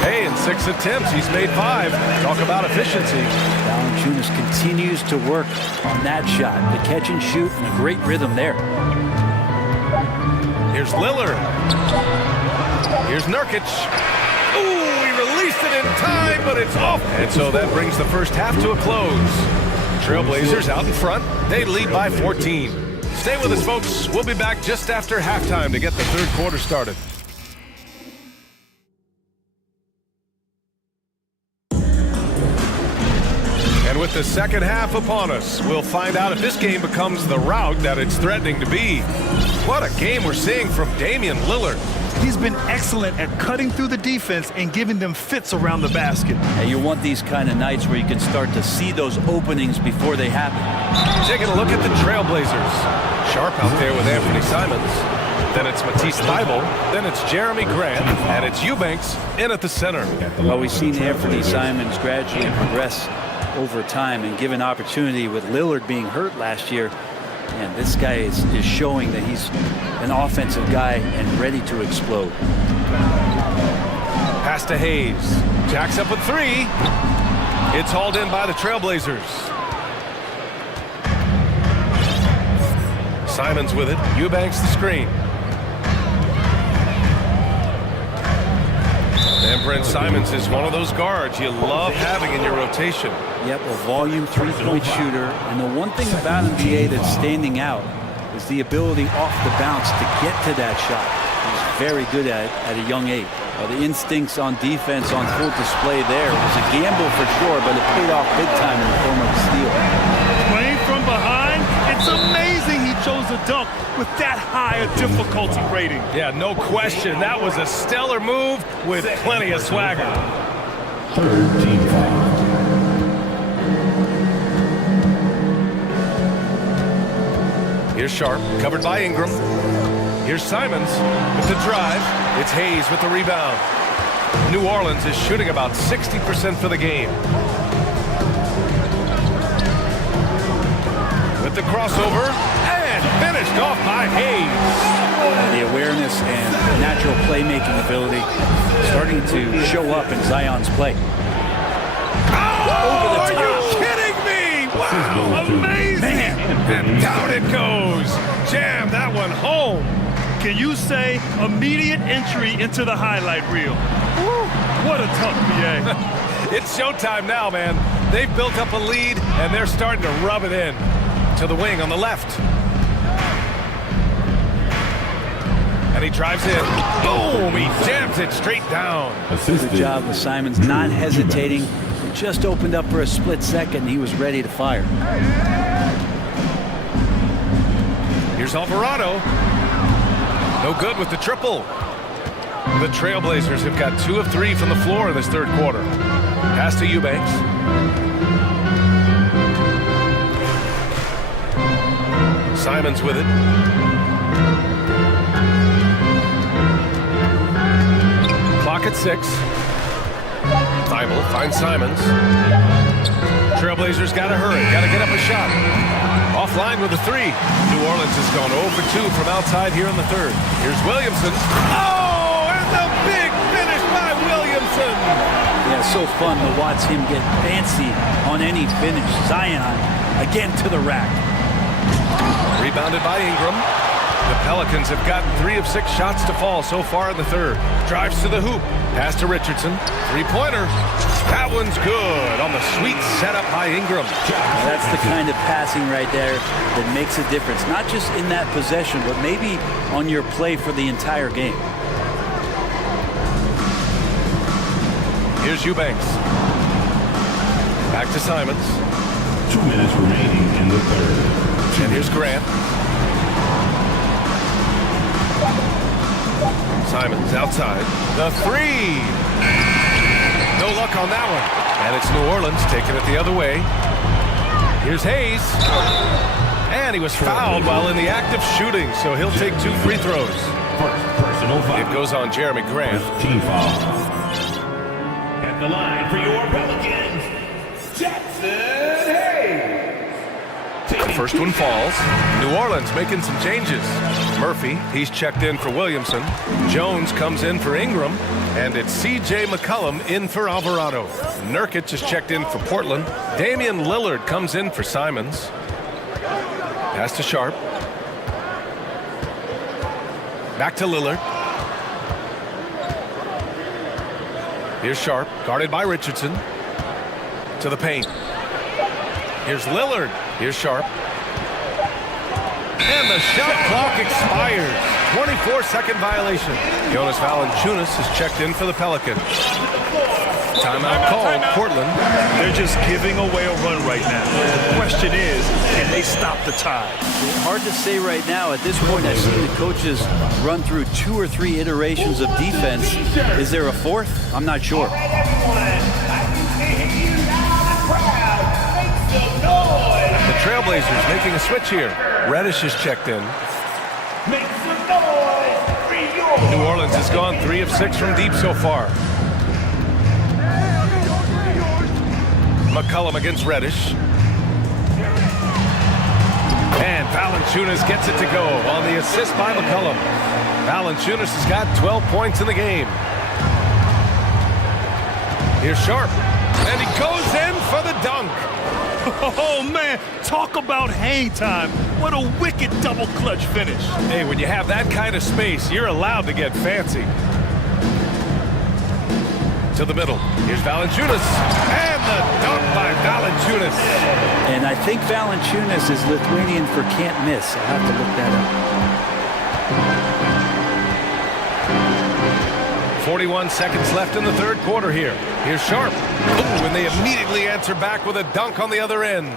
Hey, in 6 attempts, he's made 5. Talk about efficiency. Valanciunas continues to work on that shot. The catch and shoot and a great rhythm there. Here's Lillard. Here's Nurkic. Ooh, he released it in time, but it's off. And so that brings the first half to a close. Trailblazers out in front. They lead by 14. Stay with us, folks. We'll be back just after halftime to get the third quarter started. And with the second half upon us, we'll find out if this game becomes the rout that it's threatening to be. What a game we're seeing from Damian Lillard. He's been excellent at cutting through the defense and giving them fits around the basket. And you want these kind of nights where you can start to see those openings before they happen. Taking a look at the Trailblazers. Sharp out there with Anthony Simons. Then it's Matisse Thybulle. Then it's Jeremy Grant. And it's Eubanks in at the center. Well, we've seen Anthony Simons gradually progress over time and given opportunity with Lillard being hurt last year. And this guy is showing that he's an offensive guy and ready to explode. Pass to Hayes. Jacks up with 3. It's hauled in by the Trailblazers. Simons with it. Eubanks the screen. And Brent Simons is one of those guards you love having in your rotation. Yep, a volume three-point shooter. And the one thing about NBA that's standing out is the ability off the bounce to get to that shot. He's very good at a young age. The instincts on defense on full display there. It was a gamble for sure, but it paid off big time in the form of a steal. Playing from behind, it's amazing he chose a dunk with that high a difficulty rating. Yeah, no question. That was a stellar move with plenty of swagger. Third team foul. Here's Sharp, covered by Ingram. Here's Simons with the drive. It's Hayes with the rebound. New Orleans is shooting about 60% for the game. With the crossover, and finished off by Hayes. The awareness and natural playmaking ability starting to show up in Zion's play. Oh, are you kidding me? Wow, amazing. Man, and down it goes. Jam that one home. Can you say immediate entry into the highlight reel? Woo, what a tough PA. It's showtime now, man. They've built up a lead, and they're starting to rub it in. To the wing on the left. And he drives in. Boom! He jams it straight down. Good job with Simons not hesitating. He just opened up for a split second, and he was ready to fire. Here's Alvarado. No good with the triple. The Trailblazers have got 2 of 3 from the floor in this third quarter. Pass to Eubanks. Simons with it. Clock at 6. Thibault finds Simons. Trailblazers got to hurry. Got to get up a shot. Offline with a 3. New Orleans has gone 0 for 2 from outside here in the third. Here's Williamson. Oh, and the big finish by Williamson. Yeah, so fun to watch him get fancy on any finish. Zion again to the rack. Rebounded by Ingram. The Pelicans have gotten 3 of 6 shots to fall so far in the third. Drives to the hoop. Pass to Richardson. Three-pointer. That one's good on the sweet setup by Ingram. That's the kind of passing right there that makes a difference. Not just in that possession, but maybe on your play for the entire game. Here's Eubanks. Back to Simons. 2 minutes remaining in the third. And here's Grant. Simons outside. The 3. No luck on that one. And it's New Orleans taking it the other way. Here's Hayes. And he was fouled while in the act of shooting, so he'll take 2 free throws. First personal foul. It goes on Jeremy Grant. Team foul. At the line for your Pelicans, Jackson Hayes. The first one falls. New Orleans making some changes. Murphy, he's checked in for Williamson. Jones comes in for Ingram. And it's C.J. McCollum in for Alvarado. Nurkic is checked in for Portland. Damian Lillard comes in for Simons. Pass to Sharp. Back to Lillard. Here's Sharp, guarded by Richardson. To the paint. Here's Lillard. Here's Sharp. And the shot clock expires. 24-second violation. Jonas Valanciunas is checked in for the Pelicans. Timeout called, Portland. They're just giving away a run right now. The question is, can they stop the tide? Hard to say right now. At this point, I've seen the coaches run through 2 or 3 iterations of defense. Is there a 4th? I'm not sure. The Trailblazers making a switch here. Reddish is checked in. New Orleans has gone 3 of 6 from deep so far. McCollum against Reddish. And Valanciunas gets it to go on the assist by McCollum. Valanciunas has got 12 points in the game. Here's Sharp. And he goes in for the dunk. Oh, man, talk about hang time. What a wicked double clutch finish. Hey, when you have that kind of space, you're allowed to get fancy. to the middle. Here's Valanciunas, and the dunk by Valanciunas. And I think Valanciunas is Lithuanian for can't miss. I'll have to look that up. 41 seconds left in the third quarter here. Here's Sharp. Ooh, and they immediately answer back with a dunk on the other end.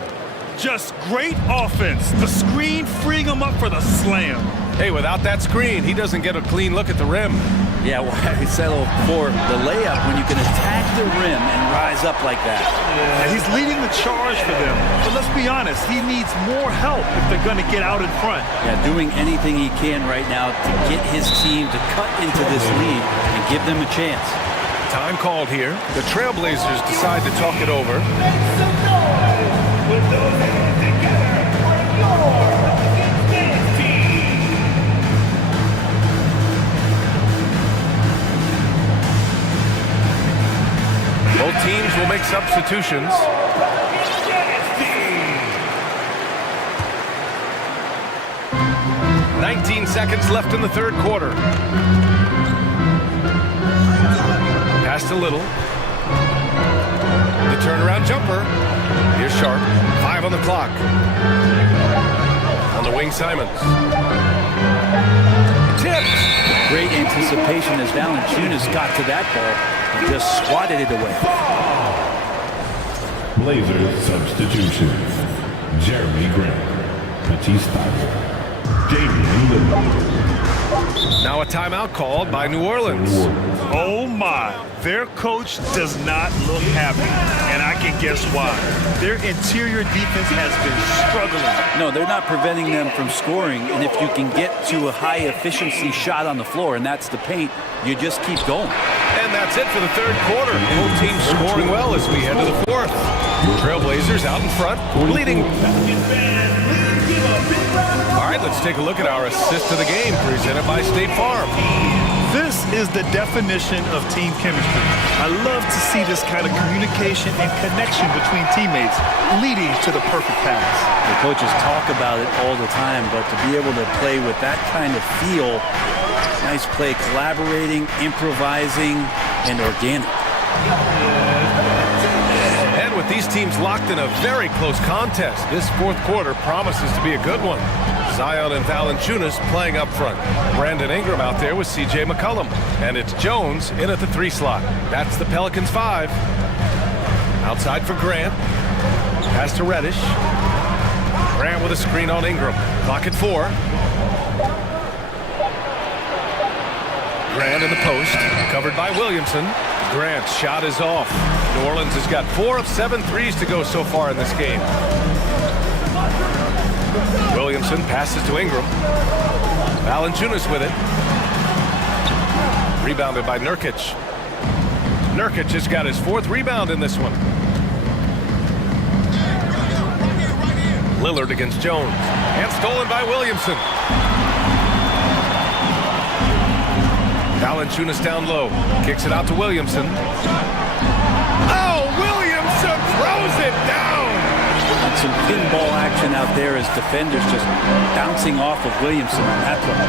Just great offense. The screen freeing him up for the slam. Hey, without that screen, he doesn't get a clean look at the rim. Yeah, well, he settled for the layup when you can attack the rim and rise up like that. Yeah, he's leading the charge for them. But let's be honest, he needs more help if they're going to get out in front. Yeah, doing anything he can right now to get his team to cut into this lead and give them a chance. Time called here. The Trailblazers decide to talk it over. With those hands together for your dance team. Both teams will make substitutions. 19 seconds left in the third quarter. Pass to Little. The turnaround jumper. Here's Sharp. 5 on the clock. On the wing, Simons. Tipped. Great anticipation as Valanciunas got to that ball and just swatted it away. Blazers substitution. Jeremy Grant. Matisse Thybulle. Damian Lillard. Now a timeout called by New Orleans. Oh my, their coach does not look happy, and I can guess why. Their interior defense has been struggling. No, they're not preventing them from scoring, and if you can get to a high efficiency shot on the floor, and that's the paint, you just keep going. And that's it for the third quarter. Both teams scoring well as we head to the fourth. Trailblazers out in front, leading. All right, let's take a look at our assist to the game presented by State Farm. This is the definition of team chemistry. I love to see this kind of communication and connection between teammates leading to the perfect pass. The coaches talk about it all the time, but to be able to play with that kind of feel, nice play, collaborating, improvising, and organic. And with these teams locked in a very close contest, this fourth quarter promises to be a good one. Zion and Valanciunas playing up front. Brandon Ingram out there with C.J. McCollum. And it's Jones in at the 3 slot. That's the Pelicans 5. Outside for Grant. Pass to Reddish. Grant with a screen on Ingram. Clock at 4. Grant in the post. Covered by Williamson. Grant's shot is off. New Orleans has got 4 of 7 threes to go so far in this game. Williamson passes to Ingram. Valanciunas with it. Rebounded by Nurkic. Nurkic has got his 4th rebound in this one. Lillard against Jones. And stolen by Williamson. Valanciunas down low. Kicks it out to Williamson. Oh, Williamson throws it down. Some pinball action out there as defenders just bouncing off of Williamson on that play.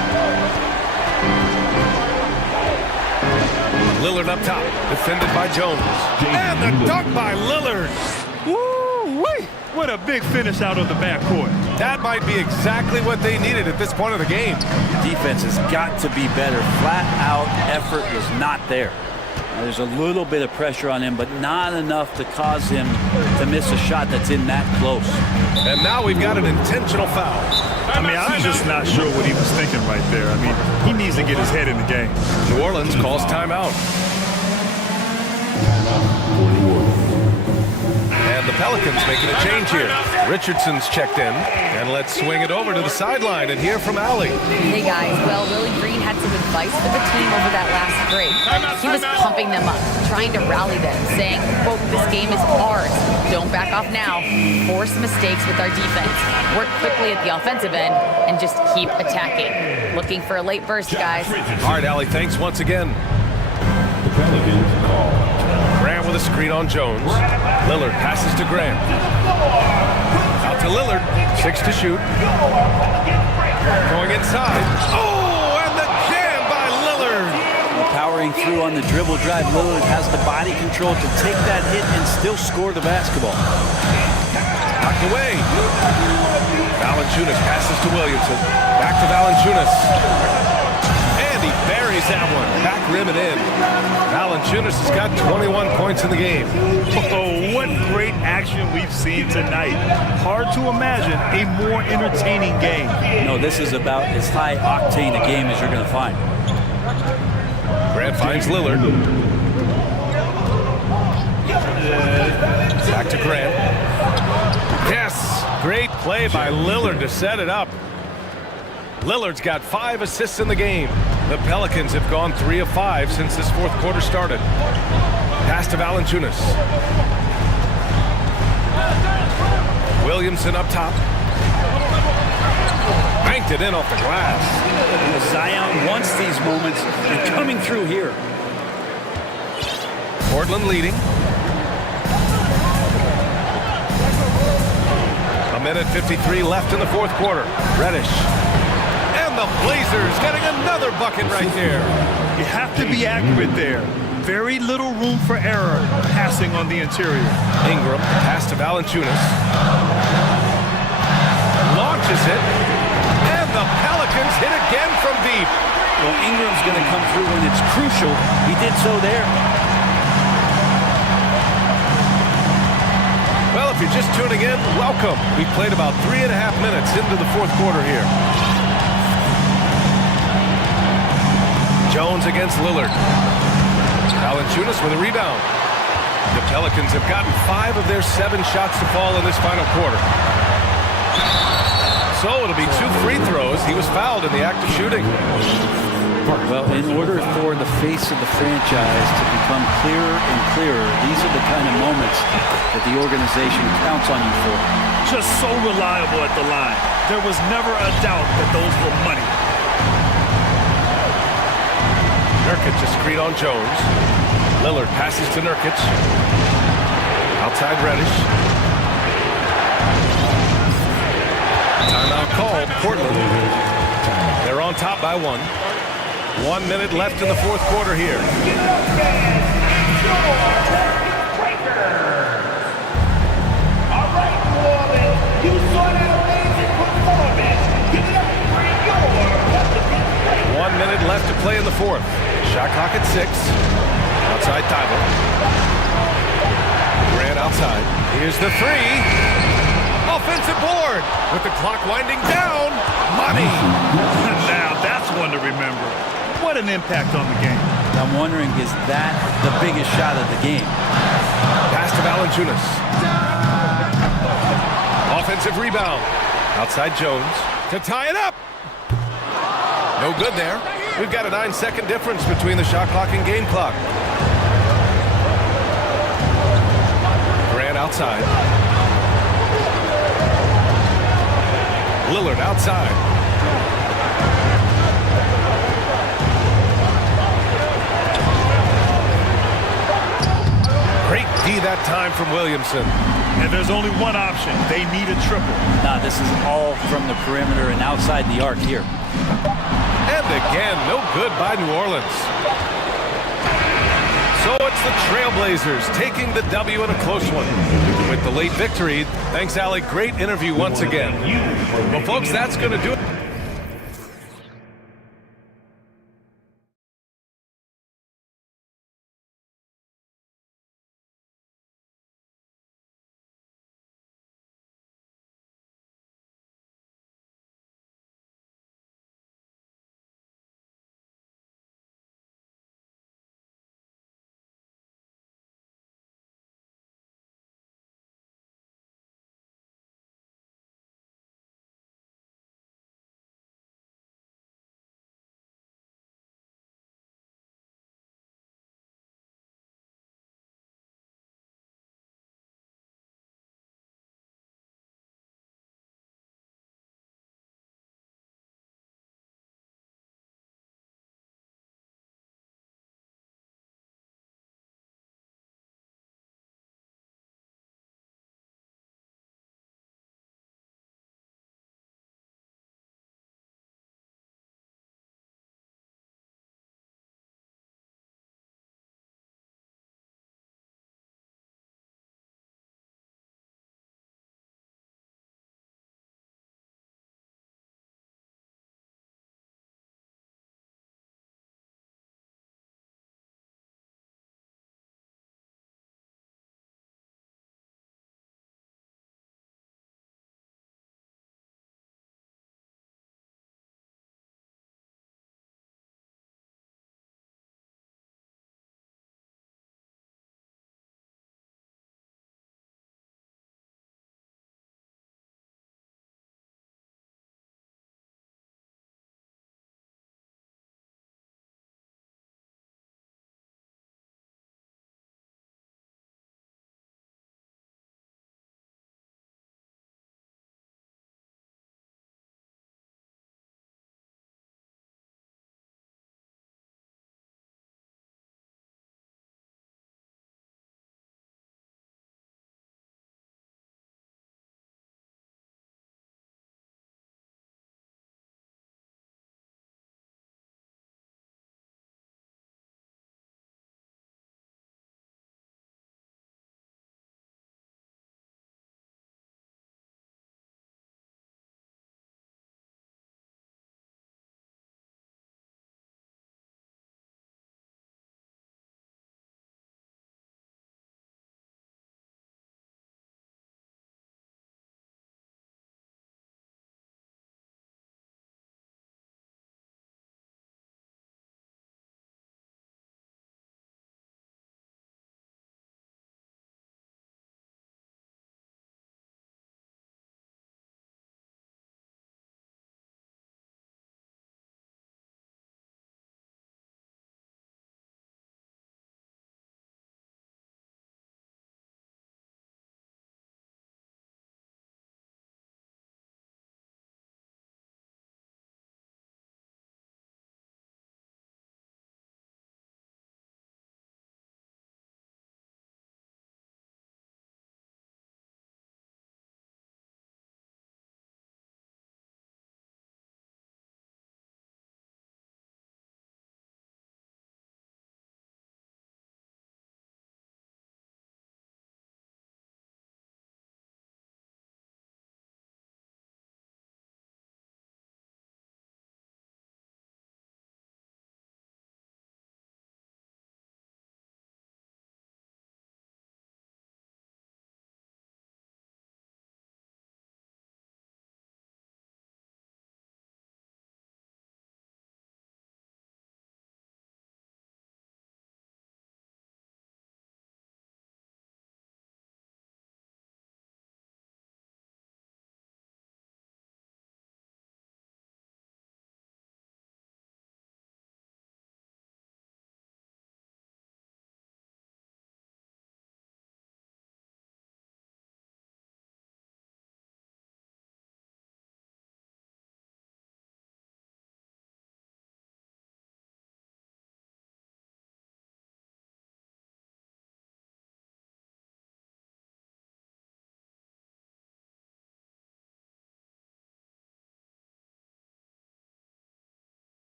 Lillard up top, defended by Jones. And the dunk by Lillard. Woo-wee! What a big finish out of the backcourt. That might be exactly what they needed at this point of the game. Defense has got to be better. Flat out effort was not there. There's a little bit of pressure on him, but not enough to cause him to miss a shot that's in that close. And now we've got an intentional foul. I mean, I'm just not sure what he was thinking right there. I mean, he needs to get his head in the game. New Orleans calls timeout. And the Pelicans making a change here. Richardson's checked in. And let's swing it over to the sideline and hear from Allie. Hey guys, well, Willie Green had some advice for the team over that last break. He was pumping them up, trying to rally them, saying, quote, this game is ours. Don't back off now. Force mistakes with our defense. Work quickly at the offensive end and just keep attacking. Looking for a late burst, guys. All right, Allie, thanks once again. The Pelicans call. Grant with a screen on Jones. Lillard passes to Grant. Out to Lillard. 6 to shoot. Going inside. Oh, and the jam by Lillard. The Powering through on the dribble drive. Lillard has the body control to take that hit and still score the basketball. Knocked away. Valanciunas passes to Williamson. Back to Valanciunas. And he buries that one. Back rim and in. Valanciunas has got 21 points in the game. Oh, what great action we've seen tonight. Hard to imagine a more entertaining game. No, this is about as high octane a game as you're going to find. Grant finds Lillard. Back to Grant. Yes! Great play by Lillard to set it up. Lillard's got 5 assists in the game. The Pelicans have gone 3 of 5 since this fourth quarter started. Pass to Valanciunas. Williamson up top. Banked it in off the glass. Zion wants these moments, and coming through here. Portland leading. A minute 53 left in the fourth quarter. Reddish. And the Blazers getting another bucket right there. You have to be accurate there. Very little room for error passing on the interior. Ingram, pass to Valanciunas. Launches it. And the Pelicans hit again from deep. Well, Ingram's going to come through when it's crucial. He did so there. Well, if you're just tuning in, welcome. We played about 3.5 minutes into the fourth quarter here. Jones against Lillard. Valanciunas with a rebound. The Pelicans have gotten 5 of their 7 shots to fall in this final quarter. So it'll be 2 free throws. He was fouled in the act of shooting. Well, in order for the face of the franchise to become clearer and clearer, these are the kind of moments that the organization counts on you for. Just so reliable at the line. There was never a doubt that those were money. Nurkic a screen on Jones. Lillard passes to Nurkic. Outside Reddish. Timeout called. Portland. They're on top by 1. 1 minute left in the fourth quarter here. All right, Norman. You saw that amazing performance. Give it up for your 1 minute left to play in the fourth. Shot clock at 6. Outside Thibault. Grant outside. Here's the 3. Offensive board. With the clock winding down. Money. Now that's one to remember. What an impact on the game. I'm wondering, is that the biggest shot of the game? Pass to Valanciunas. Offensive rebound. Outside Jones to tie it up. No good there. We've got a 9-second difference between the shot clock and game clock. Grant outside. Lillard outside. Great D that time from Williamson. And there's only one option. They need a triple. Nah, this is all from the perimeter and outside the arc here. And again, no good by New Orleans. So it's the Trailblazers taking the W in a close one. With the late victory, thanks, Alec. Great interview once again. Well, folks, that's going to do it.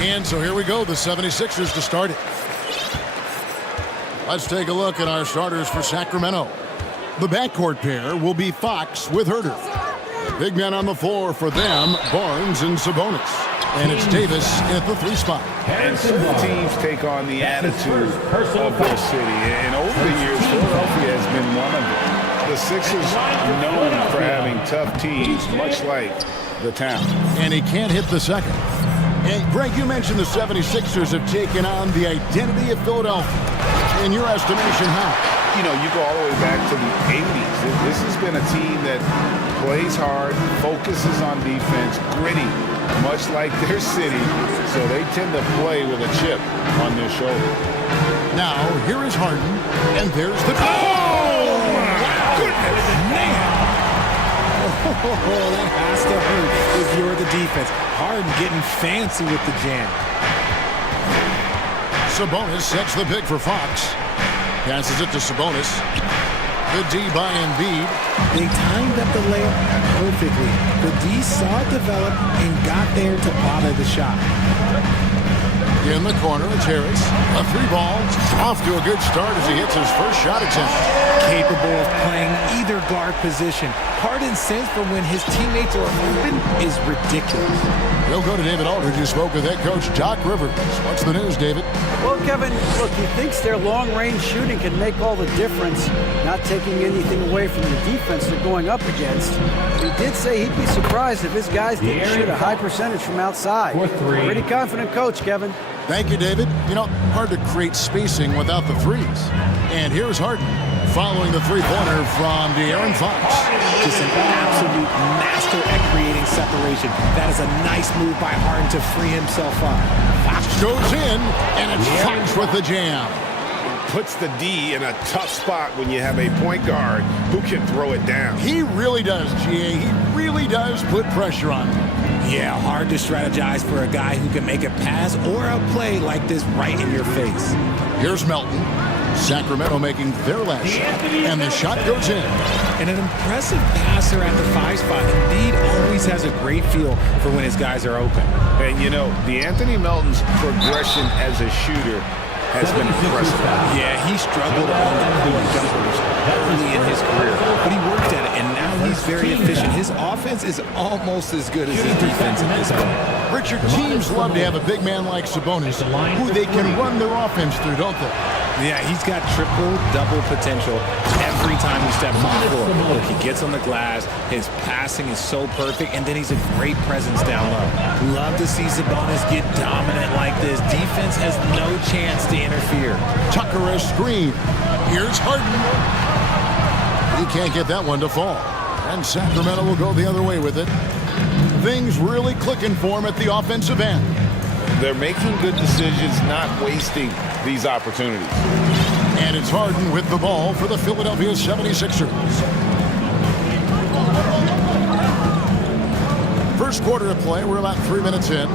And so here we go, the 76ers to start it. Let's take a look at our starters for Sacramento. The backcourt pair will be Fox with Herter. Big men on the floor for them, Barnes and Sabonis. And it's Davis at the 3 spot. And certain teams take on the attitude of their city. And over the years, Philadelphia has been one of them. The Sixers known for having tough teams, much like the town. And he can't hit the second. And Greg, you mentioned the 76ers have taken on the identity of Philadelphia. In your estimation, how? You know, you go all the way back to the 80s. This has been a team that plays hard, focuses on defense, gritty, much like their city. So they tend to play with a chip on their shoulder. Now, here is Harden, and there's the... Oh, my goodness, man! Oh, that has to hurt if you're the defense. Harden getting fancy with the jam. Sabonis sets the pick for Fox. Passes it to Sabonis. The D by Embiid. They timed up the layup perfectly. The D saw it develop and got there to bother the shot. In the corner, it's Harris. A 3-ball. Off to a good start as he hits his first shot attempt. Capable of playing either guard position. Harden's sense for when his teammates are open is ridiculous. We'll go to David Aldridge, who spoke with head coach Doc Rivers. What's the news, David? Well, Kevin, look, he thinks their long-range shooting can make all the difference, not taking anything away from the defense they're going up against. He did say he'd be surprised if his guys didn't shoot a high percentage from outside. Pretty confident coach, Kevin. Thank you, David. You know, hard to create spacing without the threes. And here's Harden following the three-pointer from De'Aaron Fox. Just an absolute master at creating separation. That is a nice move by Harden to free himself up. Fox goes in, and it's Fox with the jam. Puts the D in a tough spot when you have a point guard who can throw it down. He really does, GA. He really does put pressure on him. Yeah, hard to strategize for a guy who can make a pass or a play like this right in your face. Here's Melton. Sacramento making their last shot, and the shot goes in. And an impressive passer at the 5 spot. Embiid always has a great feel for when his guys are open. And you know, Anthony Melton's progression as a shooter has been impressive. Yeah, he struggled on the court jumpers early in his career, but he worked at it, and now he's very efficient. His offense is almost as good as his defense at this point. Richard, teams love to have a big man like Sabonis who they can run their offense through, don't they? Yeah, he's got triple-double potential every time he steps on the floor. Look, he gets on the glass, his passing is so perfect, and then he's a great presence down low. Love to see Sabonis get dominant like this. Defense has no chance to interfere. Tucker a screen. Here's Harden. He can't get that one to fall. And Sacramento will go the other way with it. Things really clicking for him at the offensive end. They're making good decisions, not wasting these opportunities. And it's Harden with the ball for the Philadelphia 76ers. First quarter of play, we're about 3 minutes in.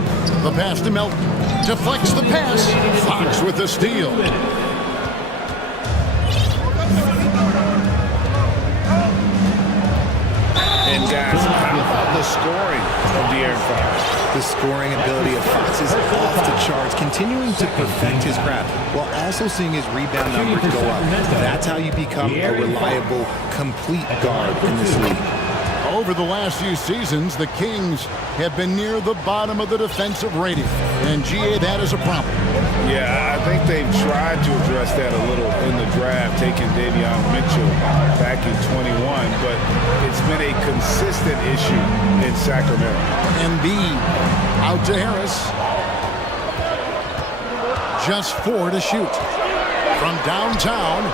The pass to Melton. Deflects the pass. Fox with the steal. And guys, how about the scoring of De'Aaron Fox? The scoring ability of Fox is off the charts, continuing to perfect his craft while also seeing his rebound numbers go up. That's how you become a reliable, complete guard in this league. Over the last few seasons, the Kings have been near the bottom of the defensive rating. And, GA, that is a problem. Yeah, I think they've tried to address that a little in the draft, taking Davion Mitchell back in 21, but it's been a consistent issue in Sacramento. Embiid out to Harris. Just 4 to shoot. From downtown.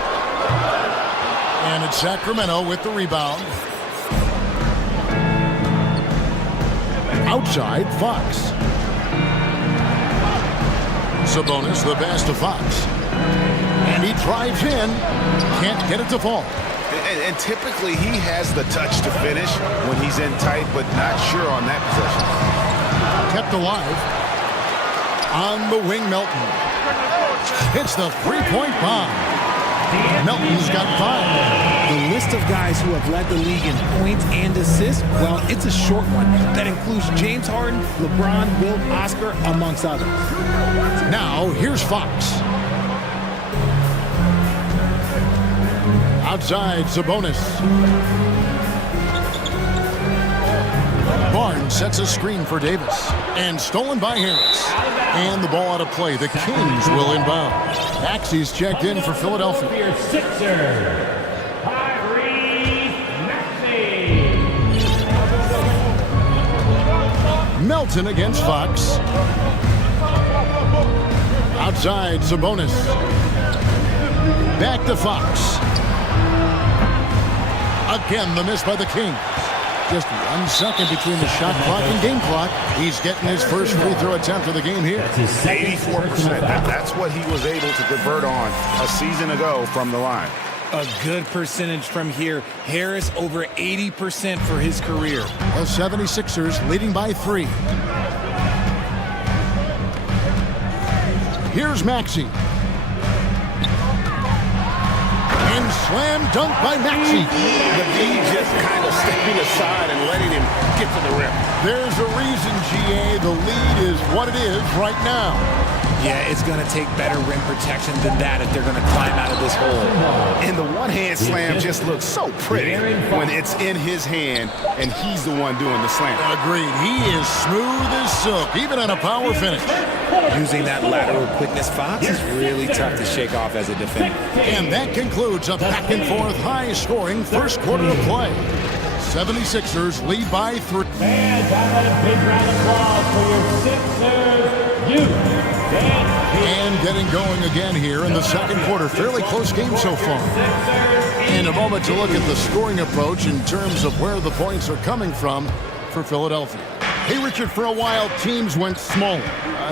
And it's Sacramento with the rebound. Outside, Fox. Sabonis, the pass to Fox. And he drives in. Can't get it to fall. And typically he has the touch to finish when he's in tight, but not sure on that possession. Kept alive. On the wing, Melton. Hits the three-point bomb. Melton's got 5. The list list of guys who have led the league in points and assists, well, it's a short one that includes James Harden, LeBron, Wilt, Oscar, amongst others. Now, here's Fox. Outside, Sabonis. Barnes sets a screen for Davis. And stolen by Harris. And the ball out of play. The Kings will inbound. Maxey's checked in for Philadelphia. Melton against Fox. Outside, Sabonis. Back to Fox. Again, the miss by the Kings. Just 1 second between the shot clock and game clock. He's getting his first free throw attempt of the game here. 84%. That's what he was able to convert on a season ago from the line. A good percentage from here. Harris over 80% for his career. The 76ers leading by 3. Here's Maxey. And slam dunk by Maxey. The lead just kind of stepping aside and letting him get to the rim. There's a reason, GA. The lead is what it is right now. Yeah, it's going to take better rim protection than that if they're going to climb out of this hole. And the one-hand slam just looks so pretty when it's in his hand and he's the one doing the slam. Agreed. He is smooth as silk, even on a power finish. Using that lateral quickness, Fox is really tough to shake off as a defender. And that concludes a back-and-forth, high-scoring first quarter of play. 76ers lead by 3. Fans, have a big round of applause for your Sixers youth. And getting going again here in the second quarter. Fairly close game so far. In a moment to look at the scoring approach in terms of where the points are coming from for Philadelphia. Hey, Richard, for a while, teams went smaller.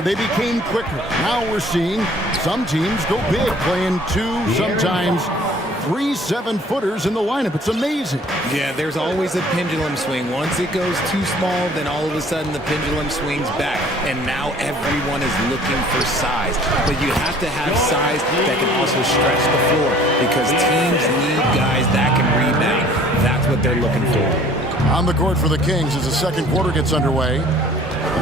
They became quicker. Now we're seeing some teams go big, playing 2, sometimes 3 7-footers in the lineup. It's amazing. Yeah, there's always a pendulum swing. Once it goes too small, then all of a sudden the pendulum swings back. And now everyone is looking for size. But you have to have size that can also stretch the floor because teams need guys that can rebound. That's what they're looking for. On the court for the Kings as the second quarter gets underway.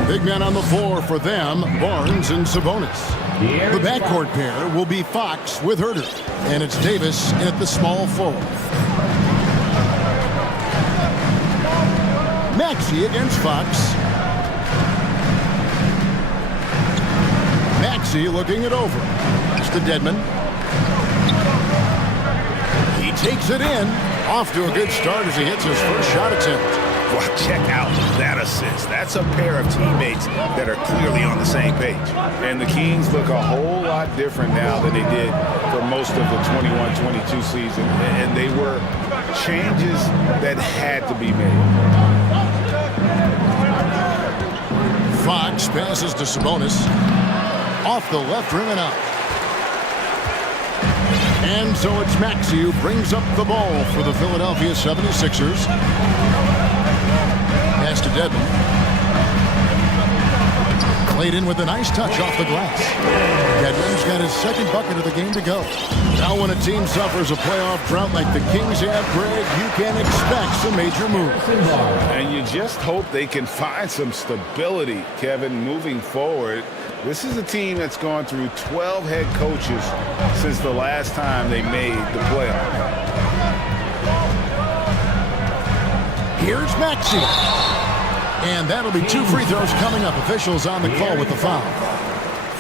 Big man on the floor for them, Barnes and Sabonis. The backcourt pair will be Fox with Herter. And it's Davis in at the small forward. Maxey against Fox. Maxey looking it over. It's to Dedmon. He takes it in. Off to a good start as he hits his first shot attempt. Well, check out that assist. That's a pair of teammates that are clearly on the same page. And the Kings look a whole lot different now than they did for most of the 21-22 season. And they were changes that had to be made. Fox passes to Sabonis. Off the left rim and out. And so it's Maxey who brings up the ball for the Philadelphia 76ers. Pass to Dedmon. Played in with a nice touch off the glass. Dedmon's got his second bucket of the game to go. Now when a team suffers a playoff drought like the Kings have, Greg, you can expect some major moves. And you just hope they can find some stability, Kevin, moving forward. This is a team that's gone through 12 head coaches since the last time they made the playoffs. Here's Maxey. And that'll be 2 free throws coming up. Officials on the call with the foul.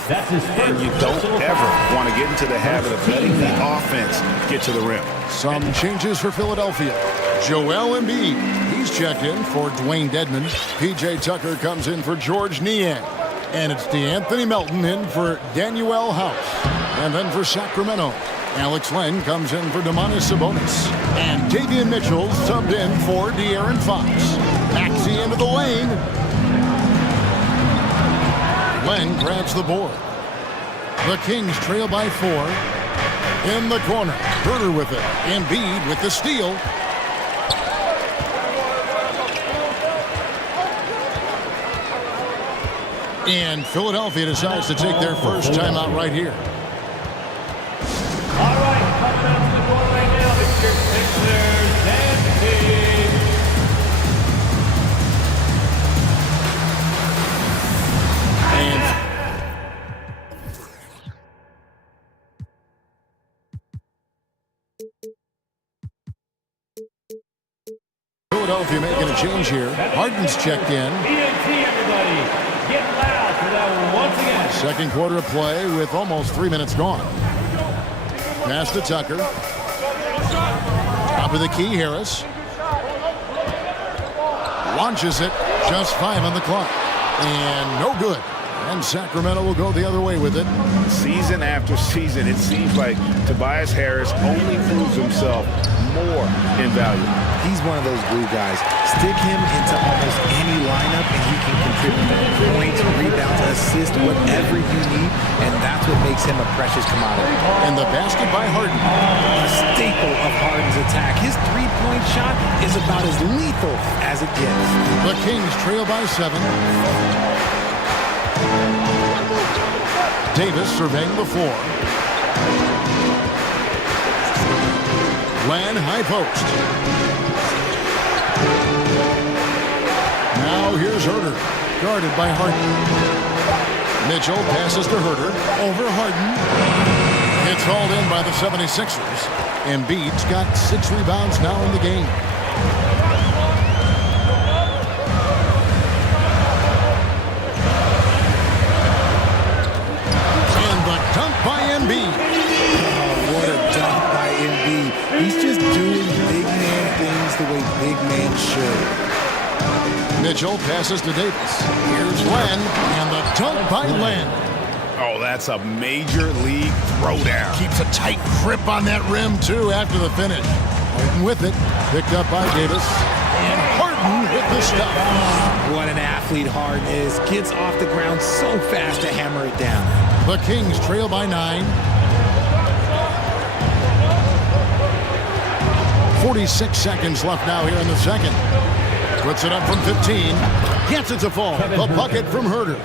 And you don't ever want to get into the habit of letting the offense get to the rim. Some changes for Philadelphia. Joel Embiid. He's checked in for Dwayne Dedmon. P.J. Tucker comes in for George Niang. And it's DeAnthony Melton in for Danuel House. And then for Sacramento, Alex Len comes in for Domantas Sabonis. And Davion Mitchell subbed in for De'Aaron Fox. Maxey into the lane. Len grabs the board. The Kings trail by 4. In the corner, Herter with it. Embiid with the steal. And Philadelphia decides to take their first timeout right here. All right, coming out to the court right now, it's your Sixers Philadelphia making a change here. Harden's checked in. Everybody, get loud for that one once again. Second quarter of play with almost 3 minutes gone. Pass to Tucker. Top of the key, Harris. Launches it. Just 5 on the clock. And no good. And Sacramento will go the other way with it. Season after season, it seems like Tobias Harris only proves himself more invaluable. He's one of those glue guys. Stick him into almost any lineup and he can contribute points, rebounds, assists, whatever you need, and that's what makes him a precious commodity. And the basket by Harden. A staple of Harden's attack. His three-point shot is about as lethal as it gets. The Kings trail by 7. Davis surveying the floor. Lan high post. Now here's Herder, guarded by Harden. Mitchell passes to Herder, over Harden. It's hauled in by the 76ers. Embiid's got 6 rebounds now in the game. And the dunk by Embiid. Oh, what a dunk by Embiid. He's just doing big man things the way big man should. Mitchell passes to Davis. Here's Len, and the dunk by Len. Oh, that's a major league throwdown. Keeps a tight grip on that rim, too, after the finish. Harden with it. Picked up by Davis. And Harden with the stuff. What an athlete Harden is. Gets off the ground so fast to hammer it down. The Kings trail by 9. 46 seconds left now here in the second. Puts it up from 15. Gets it to fall. The bucket from Herder.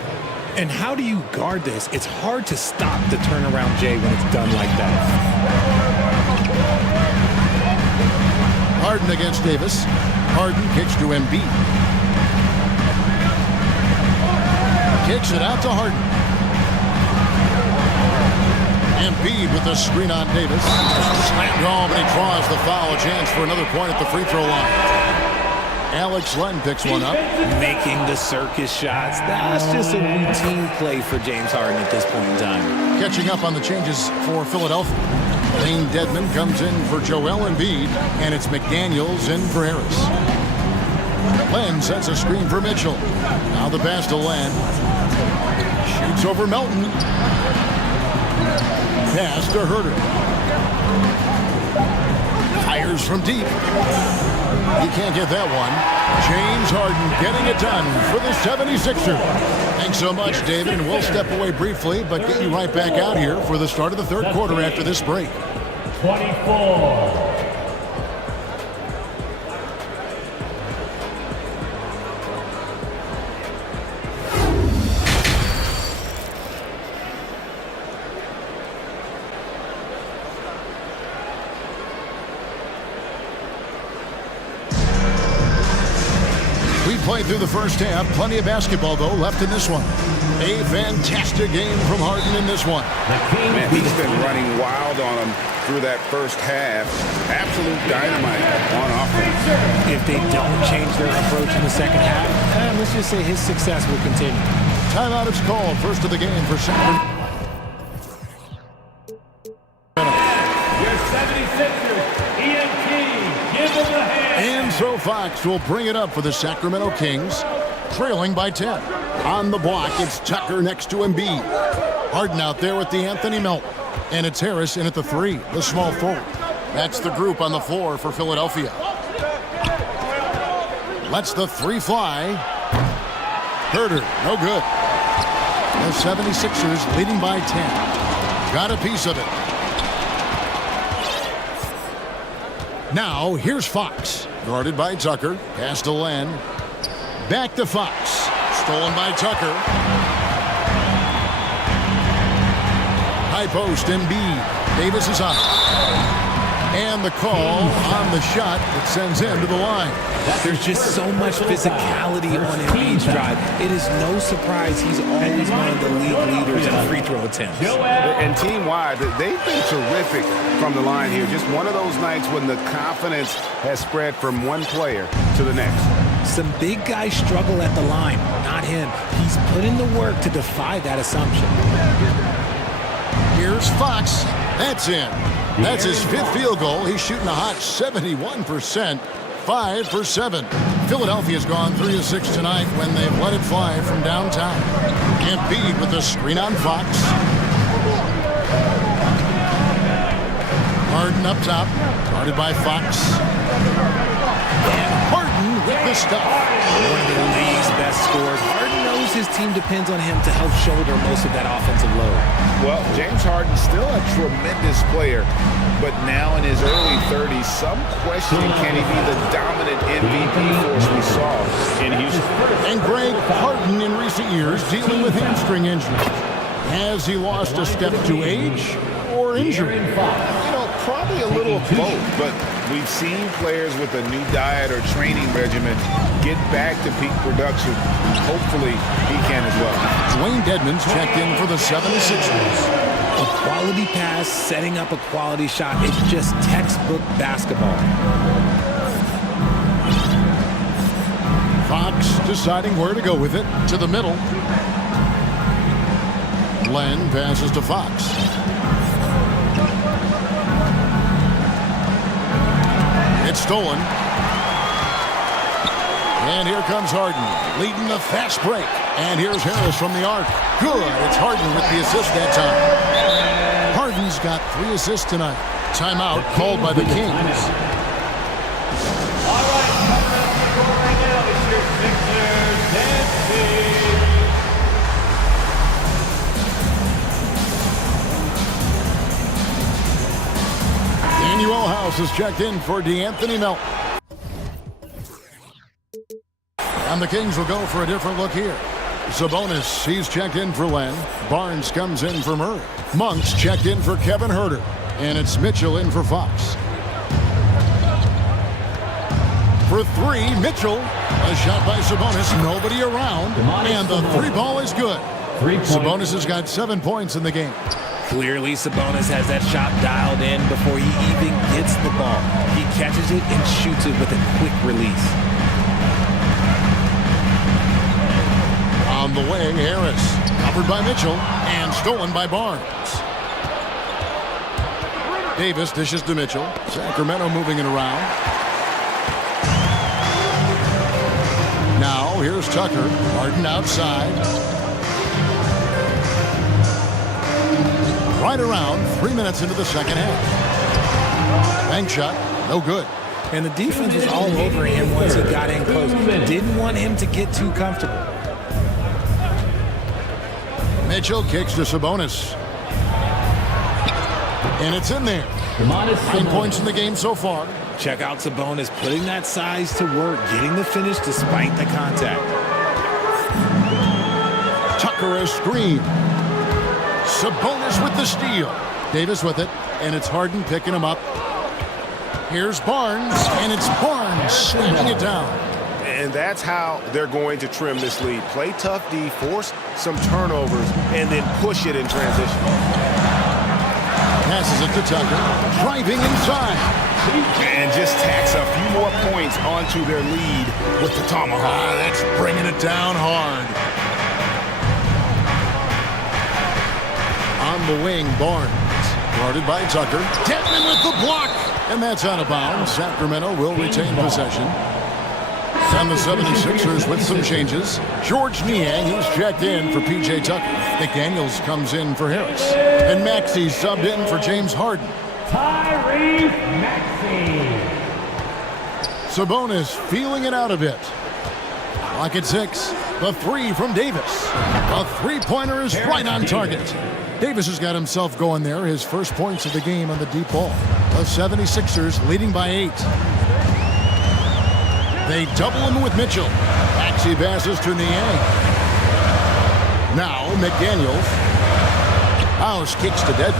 And how do you guard this? It's hard to stop the turnaround J when it's done like that. Harden against Davis. Harden kicks to Embiid. Kicks it out to Harden. Embiid with the screen on Davis. Slammed home, and he draws the foul. A chance for another point at the free throw line. Alex Len picks one up. Making the circus shots. That's just a routine play for James Harden at this point in time. Catching up on the changes for Philadelphia. Lane Dedman comes in for Joel Embiid, and it's McDaniels in for Harris. Len sets a screen for Mitchell. Now the pass to Len. Shoots over Melton. Pass to Herder. Fires from deep. He can't get that one. James Harden getting it done for the 76ers. Thanks so much, David, and we'll step away briefly, but get you right back out here for the start of the third quarter after this break. 24. Played through the first half. Plenty of basketball, though, left in this one. A fantastic game from Harden in this one. Man, he's been running wild on him through that first half. Absolute dynamite on offense. If they don't change their approach in the second half, let's just say his success will continue. Timeout is called. First of the game for Sacramento. Your 76ers, EMT, give them the hand. And so Fox will bring it up for the Sacramento Kings, trailing by 10. On the block, it's Tucker next to Embiid. Harden out there with the Anthony Melton. And it's Harris in at the 3, the small forward. That's the group on the floor for Philadelphia. Lets the 3 fly. Herder, no good. The 76ers leading by 10. Got a piece of it. Now, here's Fox. Guarded by Tucker. Pass to Len. Back to Fox. Stolen by Tucker. High post, Embiid. Davis is on. And the call on the shot that sends him to the line. There's just so much physicality on Embiid's drive. It is no surprise he's always one of the league leaders in free throw attempts. And team-wide, they've been terrific from the line here. Just one of those nights when the confidence has spread from one player to the next. Some big guys struggle at the line, not him. He's put in the work to defy that assumption. Here's Fox. That's in. That's his 5th field goal. He's shooting a hot 71%, 5 for 7. Philadelphia's gone 3 of 6 tonight when they've let it fly from downtown. Embiid with the screen on Fox. Harden up top, guarded by Fox. And Harden with the stuff. One of the league's best scorers. Harden knows his team depends on him to help shoulder most of that offensive load. Well, James Harden's still a tremendous player, but now in his early 30s, some question can he be the dominant MVP force we saw in Houston. And Greg, Harden in recent years dealing with hamstring injuries. Has he lost a step to age or injury? Probably a little of both, but we've seen players with a new diet or training regimen get back to peak production. Hopefully, he can as well. Dwayne Dedmon's checked in for the 76ers. A quality pass, setting up a quality shot. It's just textbook basketball. Fox deciding where to go with it. To the middle. Len passes to Fox. It's stolen. And here comes Harden, leading the fast break. And here's Harris from the arc. Good. It's Harden with the assist that time. Harden's got 3 assists tonight. Timeout called by the Kings. All right, coming up the score right now is your Sixers Daniel House is checked in for DeAnthony Melton. And the Kings will go for a different look here. Sabonis, he's checked in for Len. Barnes comes in for Murray. Monk's checked in for Kevin Huerter. And it's Mitchell in for Fox. For 3, Mitchell. A shot by Sabonis. Nobody around. And the 3 ball is good. Sabonis has got 7 points in the game. Clearly, Sabonis has that shot dialed in before he even gets the ball. He catches it and shoots it with a quick release. On the wing, Harris. Covered by Mitchell and stolen by Barnes. Davis dishes to Mitchell. Sacramento moving it around. Now, here's Tucker. Harden outside. Right around 3 minutes into the second half. Bank shot, no good. And the defense was all over him once he got in close. Didn't want him to get too comfortable. Mitchell kicks to Sabonis. And it's in there. 9 points in the game so far. Check out Sabonis putting that size to work, getting the finish despite the contact. Tucker a screen. Sabonis with the steal. Davis with it, and it's Harden picking him up. Here's Barnes, and it's Barnes slamming it down. And that's how they're going to trim this lead. Play tough D, force some turnovers, and then push it in transition. Passes it to Tucker, driving inside. And just tacks a few more points onto their lead with the tomahawk. That's bringing it down hard. On the wing, Barnes, guarded by Tucker. Dedmon with the block, and that's out of bounds. Sacramento will retain possession. And the 76ers with some changes. George Niang, he's checked in for P.J. Tucker. McDaniels comes in for Harris. And Maxey subbed in for James Harden. Tyrese Maxey. Sabonis feeling it out a bit. Clock at 6. The 3 from Davis. A three-pointer is right on target. Davis has got himself going there. His first points of the game on the deep ball. The 76ers leading by 8. They double him with Mitchell. Maxey passes to Niang. Now McDaniels. House kicks to Dedmon.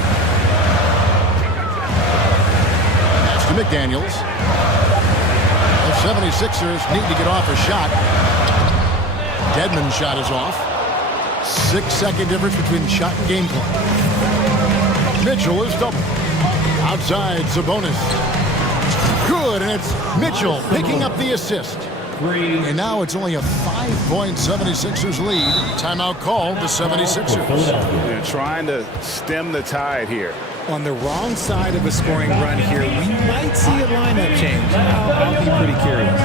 to McDaniels. The 76ers need to get off a shot. Dedmon's shot is off. 6-second difference between shot and game clock. Mitchell is double. Outside, Sabonis. Good, and it's Mitchell picking up the assist. And now it's only a 5-point 76ers lead. Timeout called the 76ers. They're trying to stem the tide here. On the wrong side of a scoring run here, we might see a lineup change. I'll be pretty curious.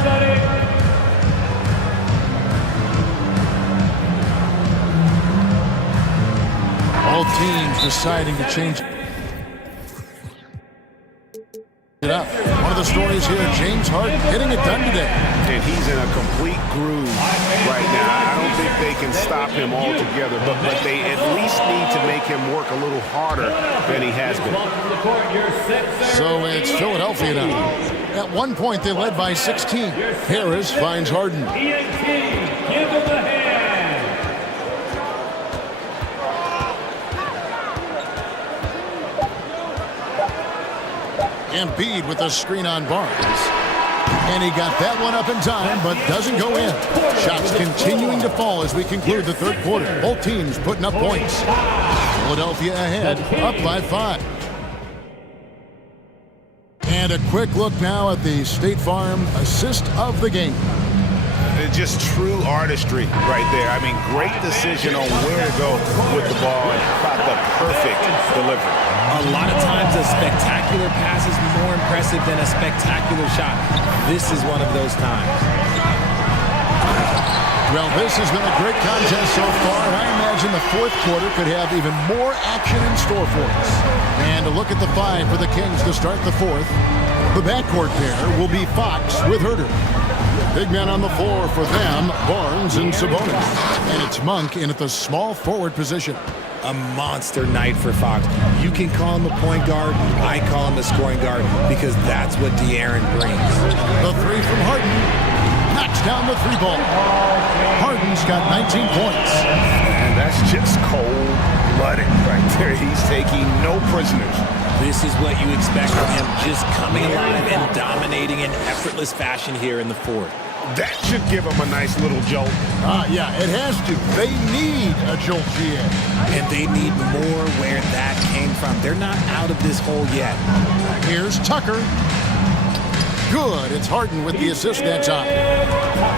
Both teams deciding to change it up. One of the stories here, James Harden getting it done today. And he's in a complete groove right now. I don't think they can stop him altogether, but they at least need to make him work a little harder than he has been. So it's Philadelphia now. At one point, they led by 16. Harris finds Harden. Give him a hand. Embiid with a screen on Barnes. And he got that one up in time, but doesn't go in. Shots continuing to fall as we conclude the third quarter. Both teams putting up points. Philadelphia ahead, up by 5. And a quick look now at the State Farm assist of the game. It's just true artistry right there. I mean, great decision on where to go with the ball and about the perfect delivery. A lot of times a spectacular pass is more impressive than a spectacular shot. This is one of those times. Well, this has been a great contest so far, and I imagine the fourth quarter could have even more action in store for us. And a look at the 5 for the Kings to start the fourth. The backcourt pair will be Fox with Herter. Big man on the floor for them, Barnes and Sabonis. And it's Monk in at the small forward position. A monster night for Fox. You can call him a point guard. I call him a scoring guard because that's what De'Aaron brings. The 3 from Harden. Knocks down the 3 ball. Harden's got 19 points. And that's just cold-blooded right there. He's taking no prisoners. This is what you expect from him, just coming alive and dominating in effortless fashion here in the fourth. That should give them a nice little jolt. Yeah, it has to. They need a jolt, GA. And they need more where that came from. They're not out of this hole yet. Here's Tucker. Good. It's Harden with the assist that time.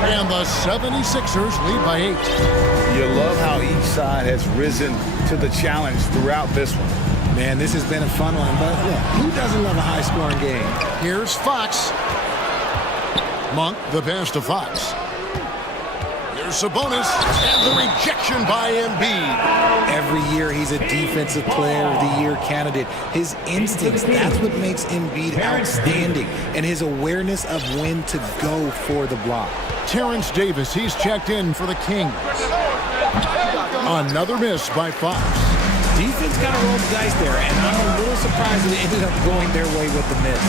And the 76ers lead by 8. You love how each side has risen to the challenge throughout this one. Man, this has been a fun one, but look, who doesn't love a high-scoring game? Here's Fox. Monk, the pass to Fox. Here's Sabonis, and the rejection by Embiid. Every year he's a Defensive Player of the Year candidate. His instincts, that's what makes Embiid outstanding, and his awareness of when to go for the block. Terrence Davis, he's checked in for the Kings. Another miss by Fox. Defense kind of rolled the dice there, and I'm a little surprised that it ended up going their way with the miss.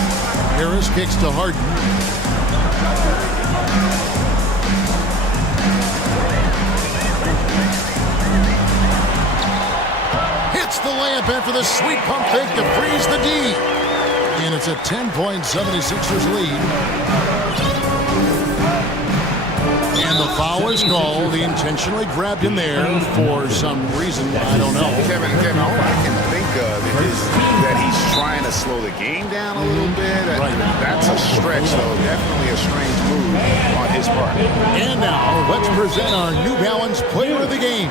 Harris kicks to Harden. Hits the layup after the sweet pump fake to freeze the D. And it's a 10-point 76ers lead. And the foul is called. He intentionally grabbed him there for some reason. I don't know. Kevin, all I can think of is that he's trying to slow the game down a little bit. Right. That's a stretch, though. Definitely a strange move on his part. And now, let's present our New Balance Player of the Game,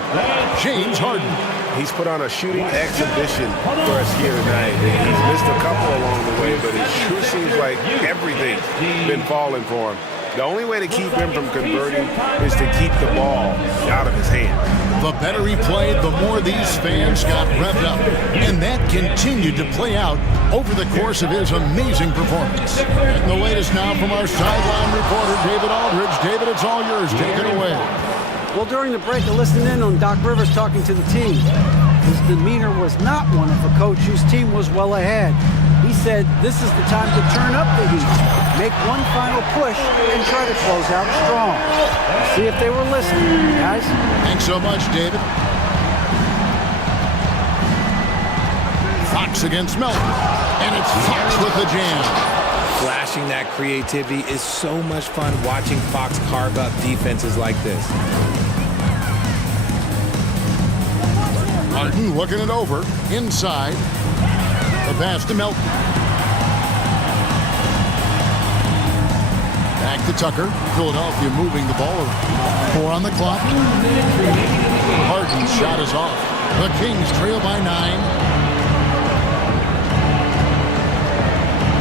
James Harden. He's put on a shooting exhibition for us here tonight. He's missed a couple along the way, but it sure seems like everything's been falling for him. The only way to keep him from converting is to keep the ball out of his hand. The better he played, the more these fans got revved up. And that continued to play out over the course of his amazing performance. And the latest now from our sideline reporter, David Aldridge. David, it's all yours. Take it away. Well, during the break, I listened in on Doc Rivers talking to the team. His demeanor was not one of a coach whose team was well ahead. He said this is the time to turn up the heat, make one final push, and try to close out strong. Let's see if they were listening, guys. Thanks so much, David. Fox against Melton, and it's Fox with the jam. Flashing that creativity is so much fun watching Fox carve up defenses like this. Martin looking it over. Inside. The pass to Melton. Back to Tucker. Philadelphia moving the ball around. 4 on the clock. Harden's shot is off. The Kings trail by 9.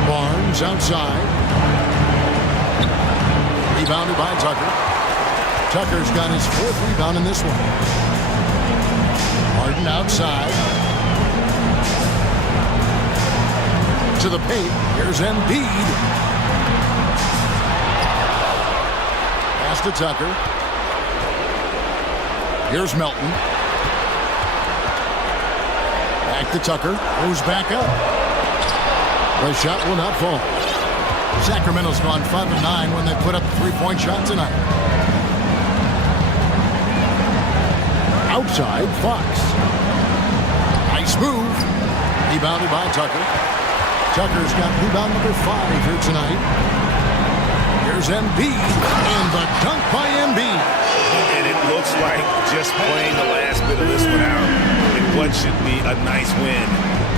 Barnes outside. Rebounded by Tucker. Tucker's got his 4th rebound in this one. Harden outside. To the paint. Here's Embiid. Pass to Tucker. Here's Melton. Back to Tucker. Goes back up. The shot will not fall. Sacramento's gone 5 of 9 when they put up the 3-point shot tonight. Outside, Fox. Nice move. Rebounded by Tucker. Tucker's got rebound number 5 here tonight. Here's Embiid. And the dunk by Embiid. And it looks like just playing the last bit of this one out in what should be a nice win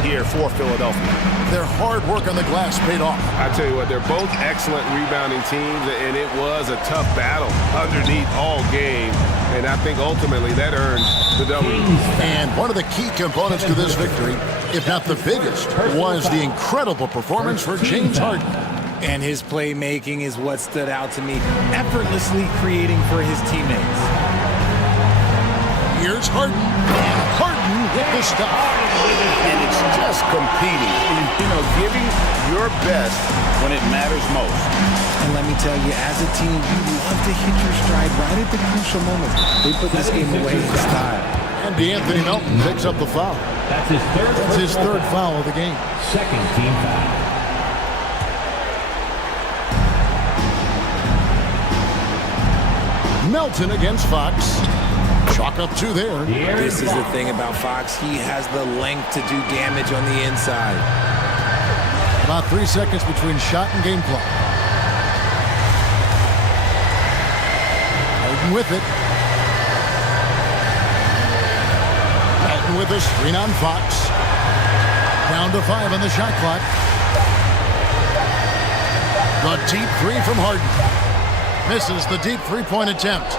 here for Philadelphia. Their hard work on the glass paid off. I tell you what, they're both excellent rebounding teams, and it was a tough battle underneath all game. And I think ultimately that earned the W. And one of the key components to this victory, if not the biggest, was the incredible performance for James Harden. And his playmaking is what stood out to me, effortlessly creating for his teammates. Here's Harden, and Harden hit the stop. And it's just competing, giving your best when it matters most. And let me tell you, as a team, you love to hit your stride right at the crucial moments. They put this game away in style. And DeAnthony Melton picks up the foul. That's his third foul of the game. Second team foul. Melton against Fox. Chalk up 2 there. This is the thing about Fox. He has the length to do damage on the inside. About 3 seconds between shot and game clock. Harden with it. Melton with a screen on Fox. Down to 5 on the shot clock. The deep 3 from Harden. Misses the deep 3-point attempt.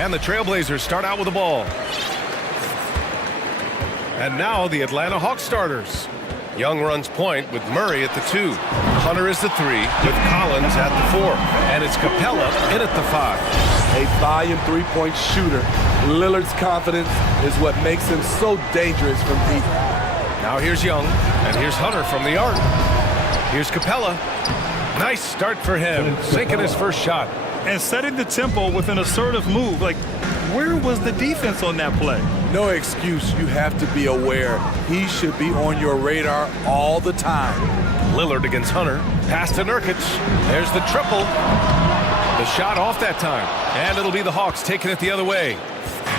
And the Trailblazers start out with the ball. And now the Atlanta Hawks starters. Young runs point with Murray at the 2. Hunter is the 3 with Collins at the 4. And it's Capella in at the 5. A volume three-point shooter. Lillard's confidence is what makes him so dangerous from deep. Now here's Young, and here's Hunter from the arc. Here's Capella. Nice start for him, sinking his first shot. And setting the tempo with an assertive move. Like, where was the defense on that play? No excuse. You have to be aware. He should be on your radar all the time. Lillard against Hunter. Pass to Nurkic. There's the triple. The shot off that time. And it'll be the Hawks taking it the other way.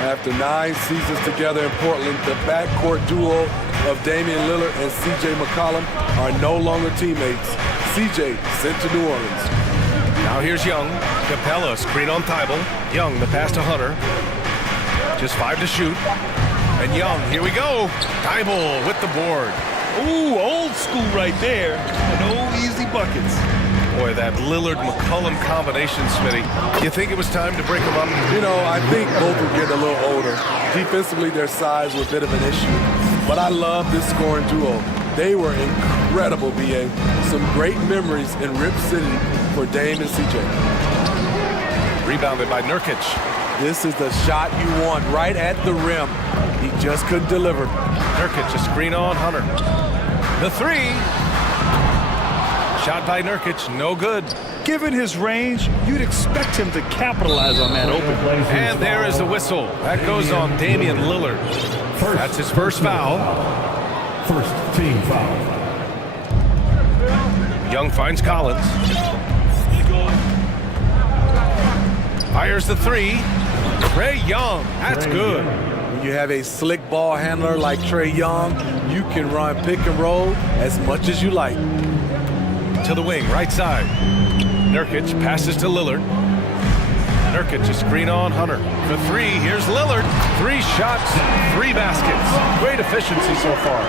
After 9 seasons together in Portland, the backcourt duo of Damian Lillard and C.J. McCollum are no longer teammates. C.J. sent to New Orleans. Now here's Young. Capella, screen on Thibault. Young, the pass to Hunter. Just 5 to shoot. And Young, here we go. Thibault with the board. Ooh, old school right there. No easy buckets. Boy, that Lillard-McCollum combination, Smitty. You think it was time to break them up? You know, I think both were getting a little older. Defensively, their size was a bit of an issue. But I love this scoring duo. They were incredible, B.A. Some great memories in Rip City for Dame and C.J. Rebounded by Nurkic. This is the shot you want right at the rim. He just couldn't deliver. Nurkic, a screen on Hunter. The 3. Shot by Nurkic, no good. Given his range, you'd expect him to capitalize on that open. And there is the whistle. That goes on Damian Lillard. That's his first foul. First team foul. Young finds Collins. Fires the 3. Trae Young, that's good. When you have a slick ball handler like Trae Young, you can run pick and roll as much as you like. To the wing, right side. Nurkic passes to Lillard. Nurkic, a screen on Hunter. For 3, here's Lillard. 3 shots, 3 baskets. Great efficiency so far.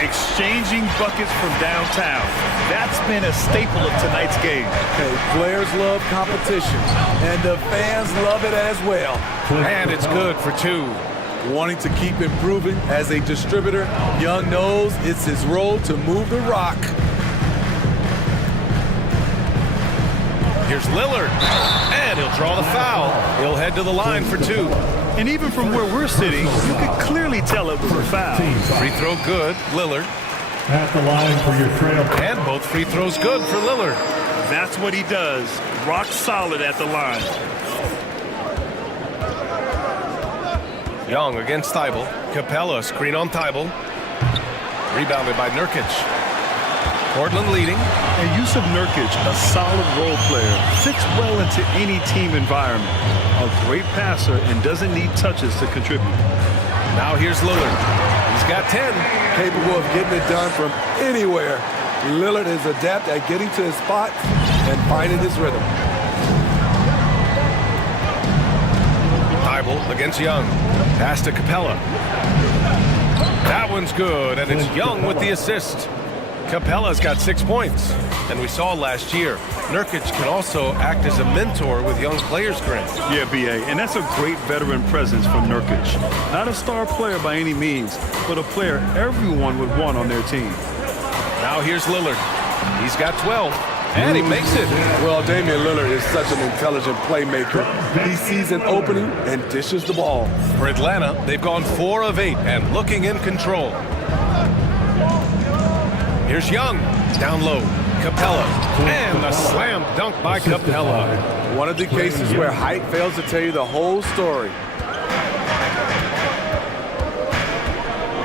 Exchanging buckets from downtown. That's been a staple of tonight's game. Okay, players love competition, and the fans love it as well. And it's good for 2. Wanting to keep improving as a distributor, Young knows it's his role to move the rock. Here's Lillard, and he'll draw the foul. He'll head to the line for 2. And even from where we're sitting, you could clearly tell it was a foul. Free throw good, Lillard. At the line for your trail. And both free throws good for Lillard. That's what he does. Rock solid at the line. Young against Thibault. Capella, screen on Thibault. Rebounded by Nurkic. Portland leading. And Yusuf Nurkic, a solid role player, fits well into any team environment. A great passer and doesn't need touches to contribute. Now here's Lillard. He's got 10. Capable of getting it done from anywhere. Lillard is adept at getting to his spots and finding his rhythm. Thibault against Young. Pass to Capella. That one's good, and it's Young with the assist. Capella's got 6 points, and we saw last year, Nurkic can also act as a mentor with young players, Grant. Yeah, B.A., and that's a great veteran presence from Nurkic. Not a star player by any means, but a player everyone would want on their team. Now here's Lillard. He's got 12, and he makes it. Well, Damian Lillard is such an intelligent playmaker. He sees an opening and dishes the ball. For Atlanta, they've gone 4 of 8 and looking in control. Here's Young, down low, Capella, and a slam dunk by Capella. One of the cases where height fails to tell you the whole story.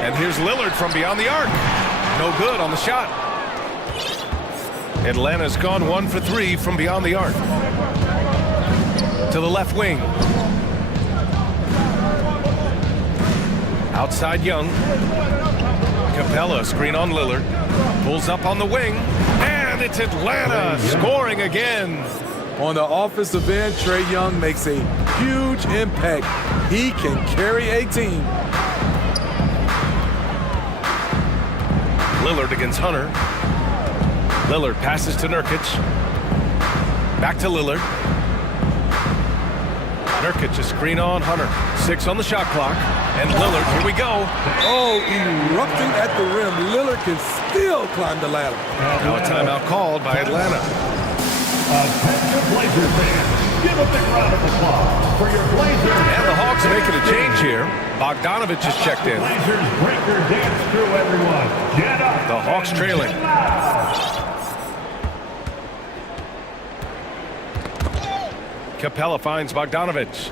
And here's Lillard from beyond the arc. No good on the shot. Atlanta's gone 1 for 3 from beyond the arc. To the left wing. Outside Young. Capella, screen on Lillard. Pulls up on the wing, and it's Atlanta scoring again. On the offensive end, Trae Young makes a huge impact. He can carry a team. Lillard against Hunter. Lillard passes to Nurkic. Back to Lillard. Nurkic a screen on Hunter. 6 on the shot clock. And Lillard, here we go. Oh, erupting at the rim. Lillard can still climb the ladder. Now a timeout called by Atlanta. Attention Blazers fans. Give a big round of applause for your Blazers. And the Hawks making a change here. Bogdanovich has checked in. Blazers breaker dance crew, everyone. Get up. The Hawks trailing. Capella finds Bogdanovich.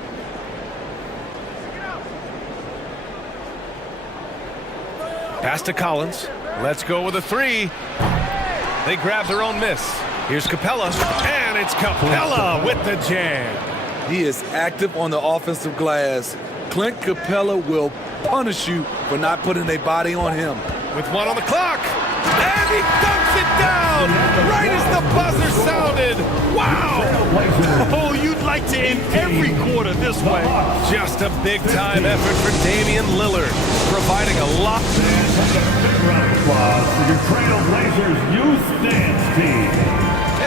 Pass to Collins. Let's go with a 3. They grab their own miss. Here's Capella, and it's Capella with the jam. He is active on the offensive glass. Clint Capella will punish you for not putting a body on him. With 1 on the clock, and he dunks it down right as the buzzer sounded. Wow! Oh, you'd like to end every quarter this way. Just a big-time effort for Damian Lillard, providing a lot. Big round of applause for your Trailblazers youth dance team.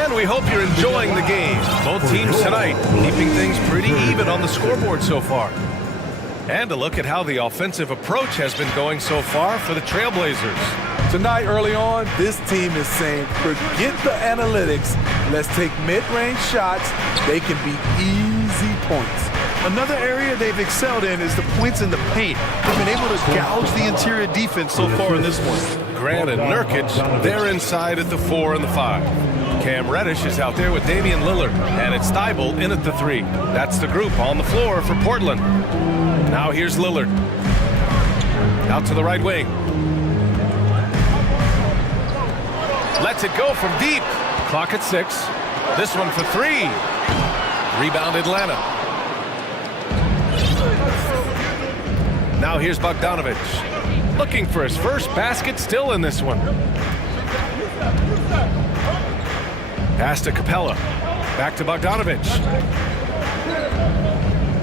And we hope you're enjoying the game. Both teams tonight keeping things pretty even on the scoreboard so far. And a look at how the offensive approach has been going so far for the Trailblazers. Tonight, early on, this team is saying, forget the analytics. Let's take mid-range shots. They can be easy points. Another area they've excelled in is the points in the paint. They've been able to gouge the interior defense so far in this one. Grant and Nurkic, they're inside at the 4 and the 5. Cam Reddish is out there with Damian Lillard, and it's Thibault in at the 3. That's the group on the floor for Portland. Now here's Lillard. Out to the right wing. Lets it go from deep. Clock at 6. This one for 3. Rebound Atlanta. Now here's Bogdanovich. Looking for his first basket, still in this one. Pass to Capella. Back to Bogdanovich.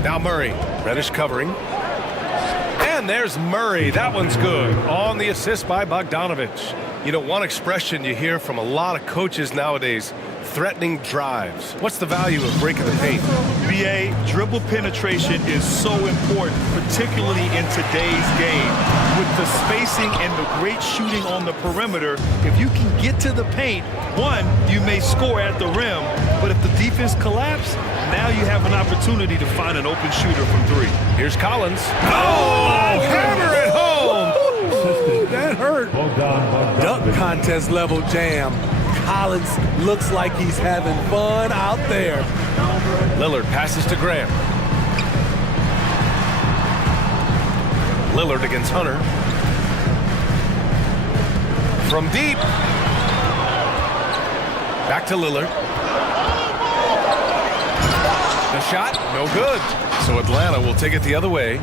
Now Murray. Reddish covering. And there's Murray. That one's good. On the assist by Bogdanovich. You know, one expression you hear from a lot of coaches nowadays, threatening drives. What's the value of breaking the paint? BA, dribble penetration is so important, particularly in today's game. With the spacing and the great shooting on the perimeter, if you can get to the paint, one, you may score at the rim, but if the defense collapses, now you have an opportunity to find an open shooter from 3. Here's Collins. Oh, hammer it home! That hurt. Dunk contest level jam. Collins looks like he's having fun out there. Lillard passes to Graham. Lillard against Hunter. From deep. Back to Lillard. The shot, no good. So Atlanta will take it the other way.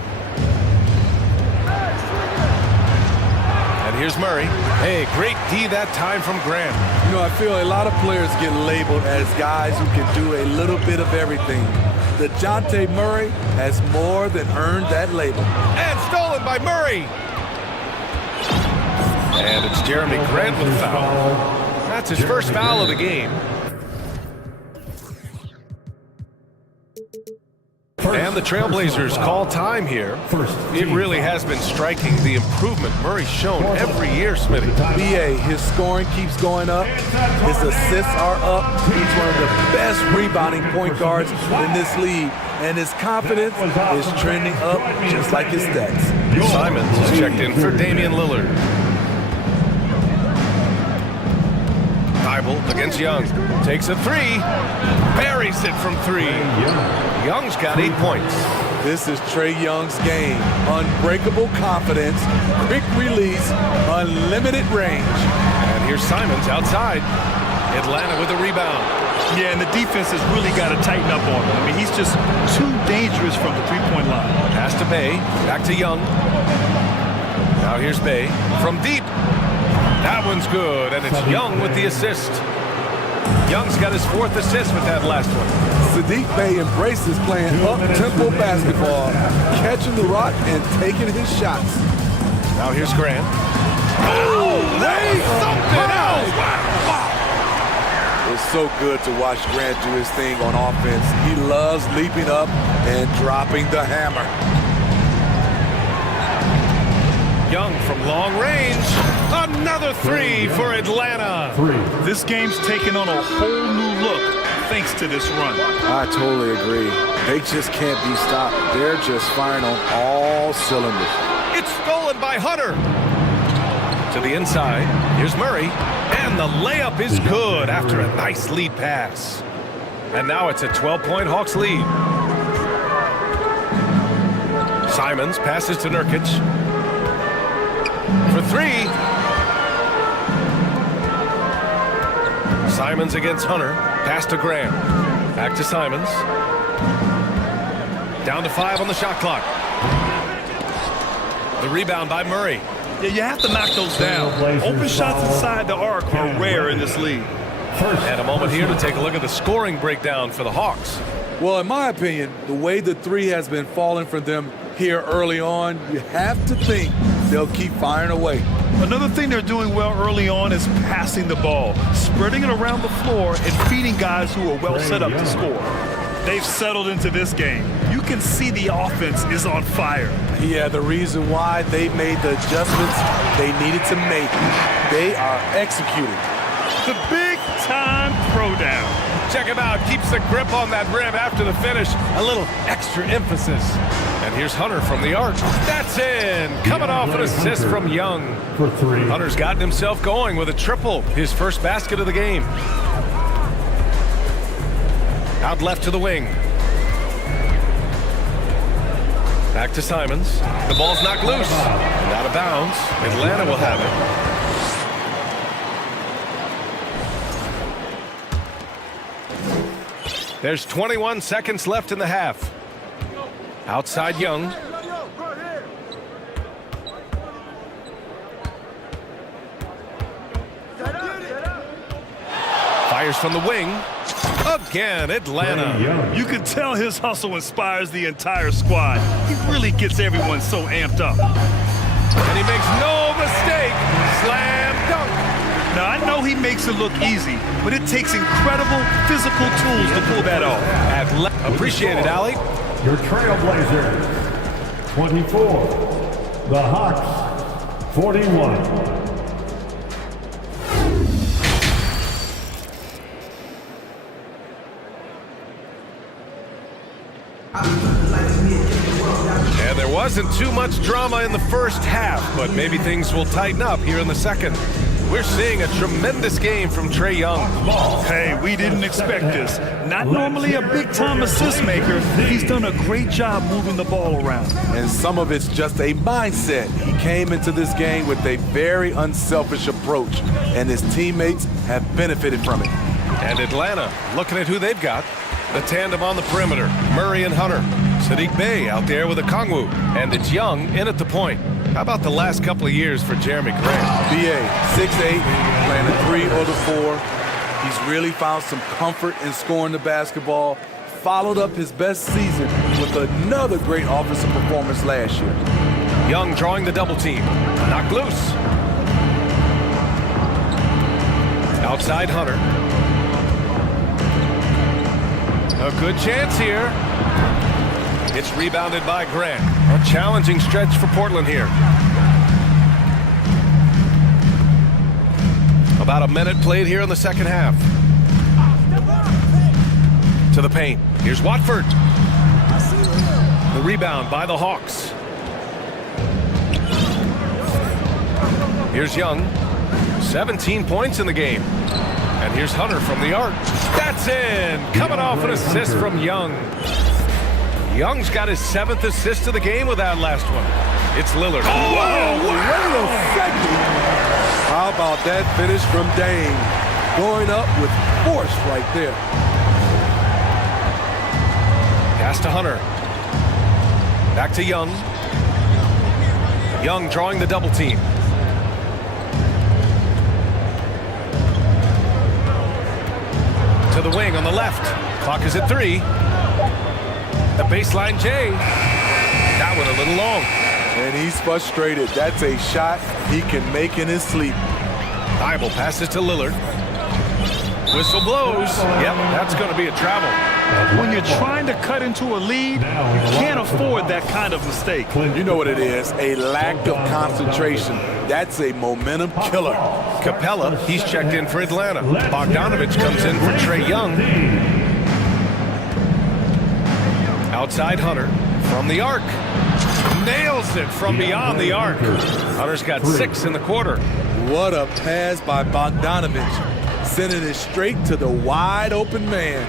And here's Murray. Hey, great D that time from Grant. You know, I feel a lot of players get labeled as guys who can do a little bit of everything. DeJounte Murray has more than earned that label. And stolen by Murray. And it's Jeremy Grant with a foul. That's his first foul of the game. And the Trailblazers call time here. It really has been striking the improvement Murray's shown every year, Smitty. BA, his scoring keeps going up. His assists are up. He's one of the best rebounding point guards in this league. And his confidence is trending up just like his stats. Simons has checked in for Damian Lillard. Thibault against Young. Takes a 3. Buries it from 3. Young's got 8 points. This is Trae Young's game. Unbreakable confidence, quick release, unlimited range. And here's Simons outside. Atlanta with a rebound. Yeah, and the defense has really got to tighten up on him. I mean, he's just too dangerous from the three-point line. Pass to Bay. Back to Young. Now here's Bay. From deep. That one's good, and it's Young with the assist. Young's got his 4th assist with that last one. Saddiq Bey embraces playing up-tempo basketball, catching the rock and taking his shots. Now here's Grant. Oh, they something else! Wow. As so good to watch Grant do his thing on offense. He loves leaping up and dropping the hammer. Young from long range. Another three for Atlanta. This game's taken on a whole new look thanks to this run. I totally agree. They just can't be stopped. They're just firing on all cylinders. It's stolen by Hunter. To the inside. Here's Murray. And the layup is good after a nice lead pass. And now it's a 12-point Hawks lead. Simons passes to Nurkic. For three. Simons against Hunter. Pass to Graham. Back to Simons. Down to 5 on the shot clock. The rebound by Murray. Yeah, you have to knock those down. Open shots inside the arc are rare in this league. And a moment here to take a look at the scoring breakdown for the Hawks. Well, in my opinion, the way the three has been falling for them here early on, you have to think they'll keep firing away. Another thing they're doing well early on is passing the ball, spreading it around the floor and feeding guys who are well set up to score. They've settled into this game. You can see the offense is on fire. Yeah, the reason why they made the adjustments they needed to make. They are executing. The big-time throwdown. Check him out. Keeps the grip on that rim after the finish. A little extra emphasis. And here's Hunter from the arc. That's in. Coming off an assist from Young. For three. Hunter's gotten himself going with a triple. His first basket of the game. Out left to the wing. Back to Simons. The ball's knocked loose. And out of bounds. Atlanta will have it. There's 21 seconds left in the half. Outside Young. Fires from the wing. Again, Atlanta. You can tell his hustle inspires the entire squad. He really gets everyone so amped up. And he makes no mistake. Slam dunk. Now, I know he makes it look easy, but it takes incredible physical tools to pull that off. Appreciate it, Allie. Your Trailblazers, 24. The Hawks, 41. And there wasn't too much drama in the first half, but maybe things will tighten up here in the second. We're seeing a tremendous game from Trae Young. Hey, we didn't expect this. Not normally a big-time assist maker, he's done a great job moving the ball around. And some of it's just a mindset. He came into this game with a very unselfish approach, and his teammates have benefited from it. And Atlanta, looking at who they've got. The tandem on the perimeter, Murray and Hunter. Sadiq Bey out there with a Kongwu. And it's Young in at the point. How about the last couple of years for Jeremy Grant? BA, 6'8", playing a 3 or the 4. He's really found some comfort in scoring the basketball. Followed up his best season with another great offensive performance last year. Young drawing the double team. Knocked loose. Outside Hunter. A good chance here. It's rebounded by Grant. A challenging stretch for Portland here. About a minute played here in the second half. To the paint. Here's Watford. The rebound by the Hawks. Here's Young. 17 points in the game. And here's Hunter from the arc. That's in. Coming off an assist from Young. Young's got his 7th assist of the game with that last one. It's Lillard. Whoa, wait a second. How about that finish from Dame? Going up with force right there. Pass to Hunter. Back to Young. Young drawing the double team. To the wing on the left. Clock is at 3. The baseline J. That one a little long. And he's frustrated. That's a shot he can make in his sleep. Thibault passes to Lillard. Whistle blows. Yep, that's going to be a travel. When you're trying to cut into a lead, you can't afford that kind of mistake. You know what it is, a lack of concentration. That's a momentum killer. Capella, he's checked in for Atlanta. Bogdanovich comes in for Trae Young. Outside Hunter from the arc. Nails it from beyond the arc. Hunter's got 6 in the quarter. What a pass by Bogdanovich, sending it straight to the wide open man.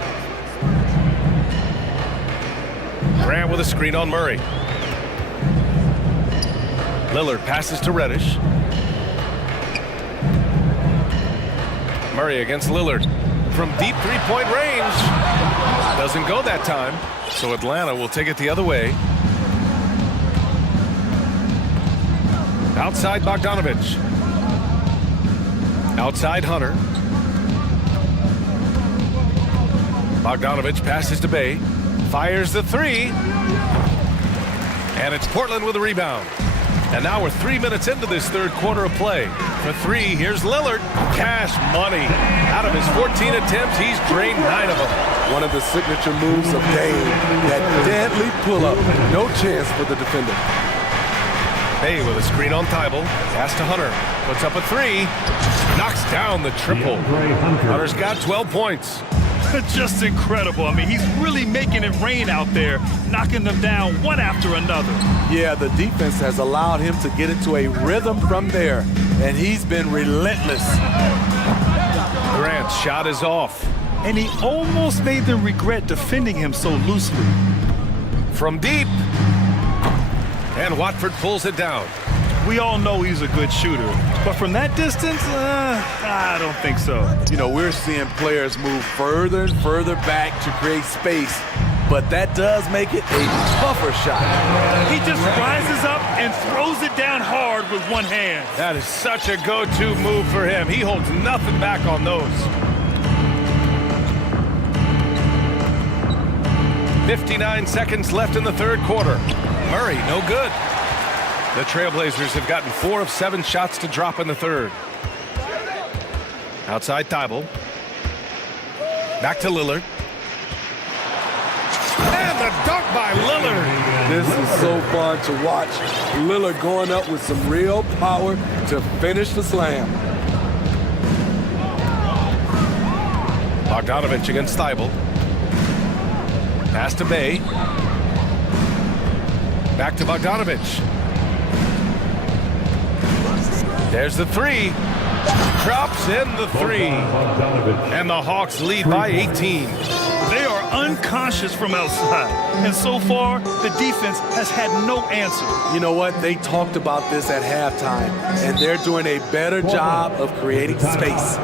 Grant with a screen on Murray. Lillard passes to Reddish. Murray against Lillard from deep three-point range. Doesn't go that time, so Atlanta will take it the other way. Outside Bogdanovich. Outside Hunter. Bogdanovich passes to Bay. Fires the three. And it's Portland with a rebound. And now we're 3 minutes into this third quarter of play. For three, here's Lillard. Cash money. Out of his 14 attempts, he's drained 9 of them. One of the signature moves of Dame, that deadly pull-up. No chance for the defender. Bay with a screen on Thibault. Pass to Hunter. Puts up a three. Knocks down the triple. Hunter's got 12 points. Just incredible. I mean, he's really making it rain out there, knocking them down one after another. Yeah, the defense has allowed him to get into a rhythm from there, and he's been relentless. Grant's shot is off. And he almost made them regret defending him so loosely. From deep. And Watford pulls it down. We all know he's a good shooter, but from that distance, I don't think so. You know, we're seeing players move further and further back to create space, but that does make it a tougher shot. He just rises up and throws it down hard with one hand. That is such a go-to move for him. He holds nothing back on those. 59 seconds left in the third quarter. Murray, no good. The Trailblazers have gotten 4 of 7 shots to drop in the third. Outside Thibault. Back to Lillard. And the dunk by Lillard. This is so fun to watch. Lillard going up with some real power to finish the slam. Bogdanovich against Thibault. Pass to Bay. Back to Bogdanovich. There's the three. Drops in the three. And the Hawks lead by 18. They are unconscious from outside. And so far, the defense has had no answer. You know what? They talked about this at halftime, and they're doing a better job of creating space.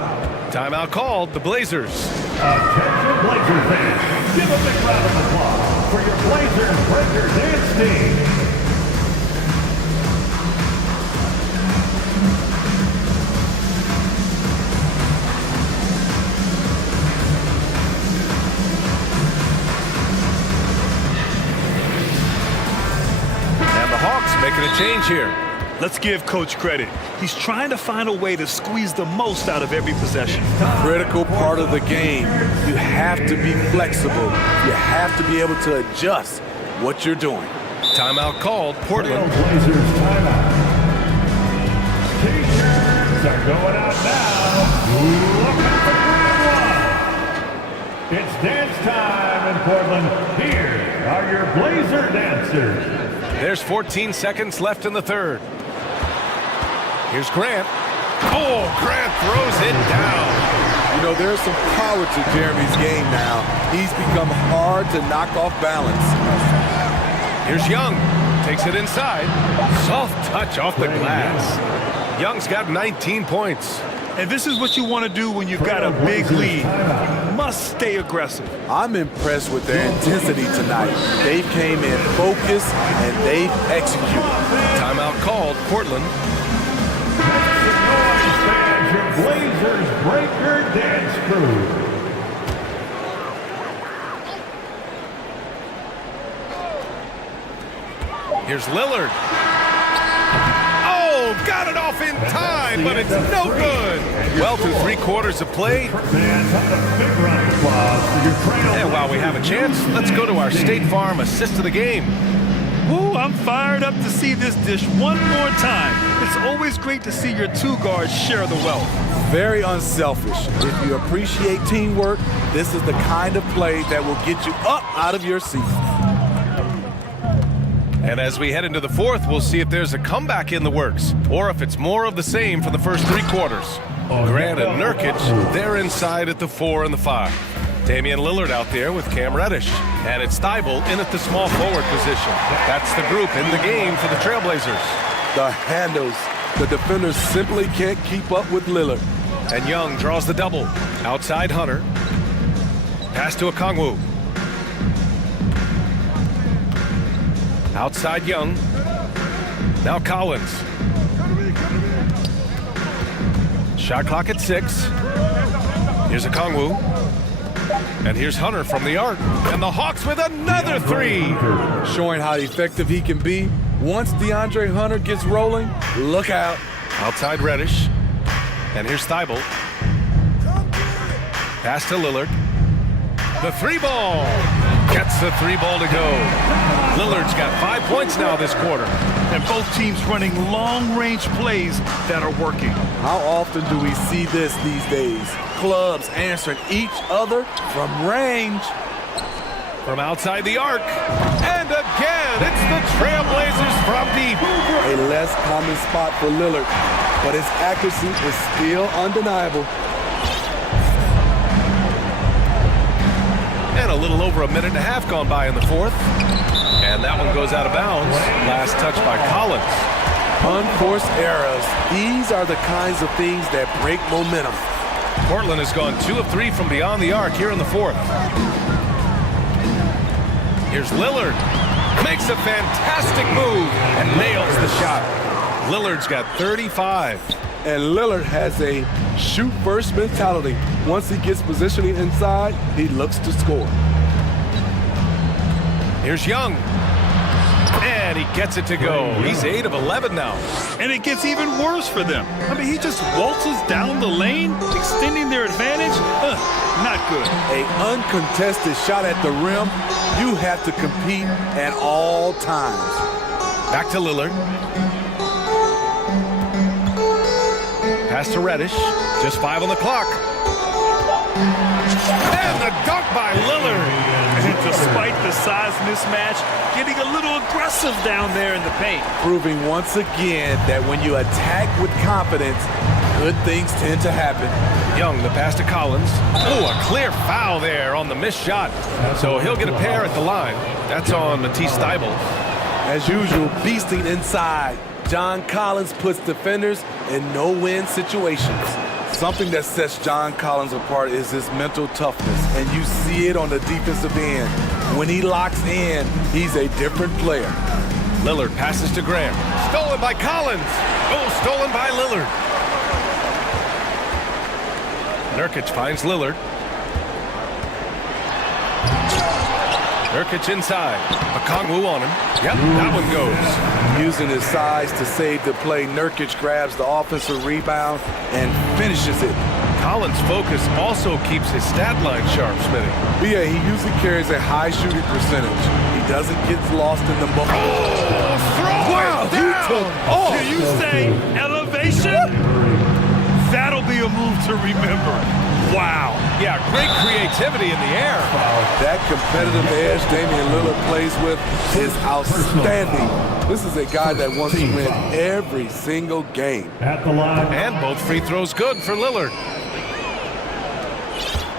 Timeout called. The Blazers. Attention Blazer fans. Give a big round of applause for your Blazers Breaker Dance team. Hawks making a change here. Let's give Coach credit. He's trying to find a way to squeeze the most out of every possession. Critical part of the game. You have to be flexible. You have to be able to adjust what you're doing. Timeout called. Portland. Blazers timeout. T-shirts are going out now. Look out for round one. It's dance time in Portland. Here are your Blazer dancers. There's 14 seconds left in the third. Here's Grant. Oh, Grant throws it down. You know, there's some power to Jeremy's game now. He's become hard to knock off balance. Here's Young. Takes it inside. Soft touch off the glass. Young's got 19 points. And this is what you want to do when you've got a big lead. You must stay aggressive. I'm impressed with their intensity tonight. They came in focused and they've executed. Timeout called. Portland. Your Blazers Breaker Dance Crew. Here's Lillard. Oh, Got it off in time, but it's no good. Well, through 3 quarters of play. And while we have a chance, let's go to our State Farm assist of the game. Woo, I'm fired up to see this dish one more time. It's always great to see your 2 guards share the wealth. Very unselfish. If you appreciate teamwork, this is the kind of play that will get you up out of your seat. And as we head into the 4th, we'll see if there's a comeback in the works, or if it's more of the same for the first 3 quarters. Grant and Nurkic, they're inside at the 4 and the 5. Damian Lillard out there with Cam Reddish. And it's Thibault in at the small forward position. That's the group in the game for the Trailblazers. The handles. The defenders simply can't keep up with Lillard. And Young draws the double. Outside Hunter. Pass to Okongwu. Outside Young. Now Collins. Shot clock at 6. Here's Okongwu. And here's Hunter from the arc. And the Hawks with another 3. Showing how effective he can be. Once DeAndre Hunter gets rolling, look out. Outside Reddish. And here's Thibault. Pass to Lillard. The 3 ball. Gets the 3 ball to go. Lillard's got 5 points now this quarter. And both teams running long-range plays that are working. How often do we see this these days? Clubs answering each other from range. From outside the arc. And again, it's the Trailblazers from deep. A less common spot for Lillard, but his accuracy is still undeniable. And a little over a minute and a half gone by in the 4th. And that one goes out of bounds. Last touch by Collins. Unforced errors. These are the kinds of things that break momentum. Portland has gone 2 of 3 from beyond the arc here in the 4th. Here's Lillard. Makes a fantastic move and nails the shot. Lillard's got 35. And Lillard has a shoot-first mentality. Once he gets positioning inside, he looks to score. Here's Young. And he gets it to go. He's 8 of 11 now. And it gets even worse for them. I mean, he just waltzes down the lane, extending their advantage. Not good. An uncontested shot at the rim. You have to compete at all times. Back to Lillard. Pass to Reddish. Just 5 on the clock. And the dunk by Lillard. And despite the size mismatch, getting a little aggressive down there in the paint. Proving once again that when you attack with confidence, good things tend to happen. Young, the pass to Collins. Oh, a clear foul there on the missed shot. So he'll get a pair at the line. That's on Matisse Thibault. As usual, beasting inside. John Collins puts defenders in no-win situations. Something that sets John Collins apart is his mental toughness, and you see it on the defensive end. When he locks in, he's a different player. Lillard passes to Graham. Stolen by Collins. Oh, stolen by Lillard. Nurkic finds Lillard. Nurkic inside. Okongwu on him. Yep, that one goes. Using his size to save the play, Nurkic grabs the offensive rebound and finishes it. Collins' focus also keeps his stat line sharp, Smitty. Yeah, he usually carries a high shooting percentage. He doesn't get lost in the moment. Oh, throw wow, it down. Did you say elevation? That'll be a move to remember. Wow. Yeah, great creativity in the air. That competitive edge Damian Lillard plays with is outstanding. This is a guy that wants to win every single game. At the line. And both free throws good for Lillard.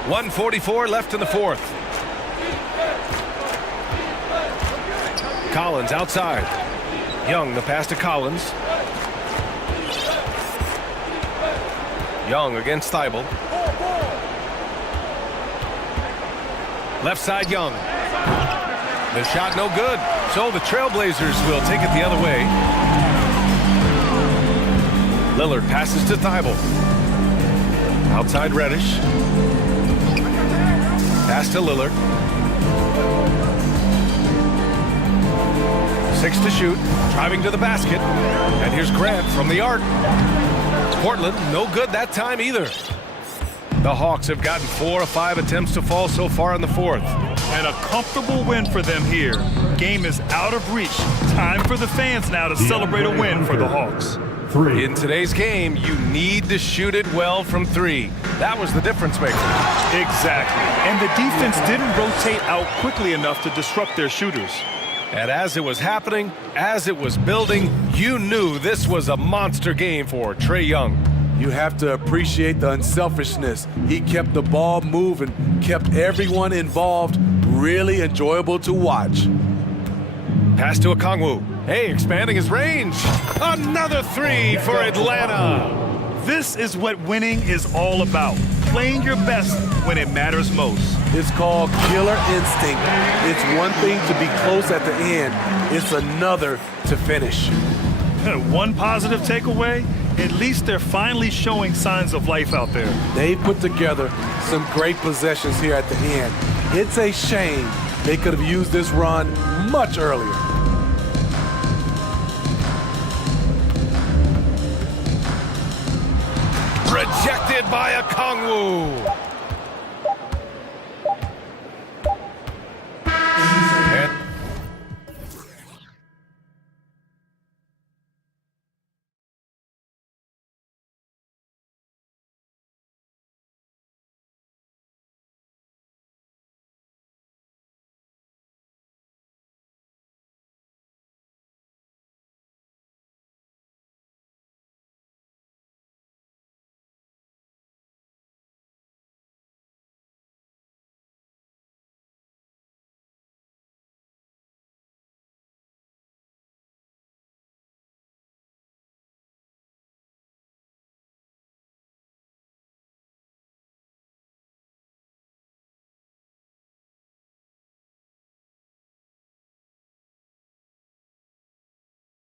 1:44 left in the 4th. Collins outside. Young, the pass to Collins. Young against Thibault. Left side, Young. The shot no good. So the Trailblazers will take it the other way. Lillard passes to Thibault. Outside Reddish. Pass to Lillard. 6 to shoot, driving to the basket. And here's Grant from the arc. Portland, no good that time either. The Hawks have gotten 4 of 5 attempts to fall so far in the fourth. And a comfortable win for them here. Game is out of reach. Time for the fans now to celebrate a win for the Hawks. In today's game, you need to shoot it well from 3. That was the difference maker. Exactly. And the defense didn't rotate out quickly enough to disrupt their shooters. And as it was happening, as it was building, you knew this was a monster game for Trae Young. You have to appreciate the unselfishness. He kept the ball moving, kept everyone involved, really enjoyable to watch. Pass to Okongwu. Hey, expanding his range. Another 3 for Atlanta. This is what winning is all about. Playing your best when it matters most. It's called killer instinct. It's one thing to be close at the end. It's another to finish. One positive takeaway, at least they're finally showing signs of life out there. They put together some great possessions here at the end. It's a shame they could have used this run much earlier. Rejected by Okongwu.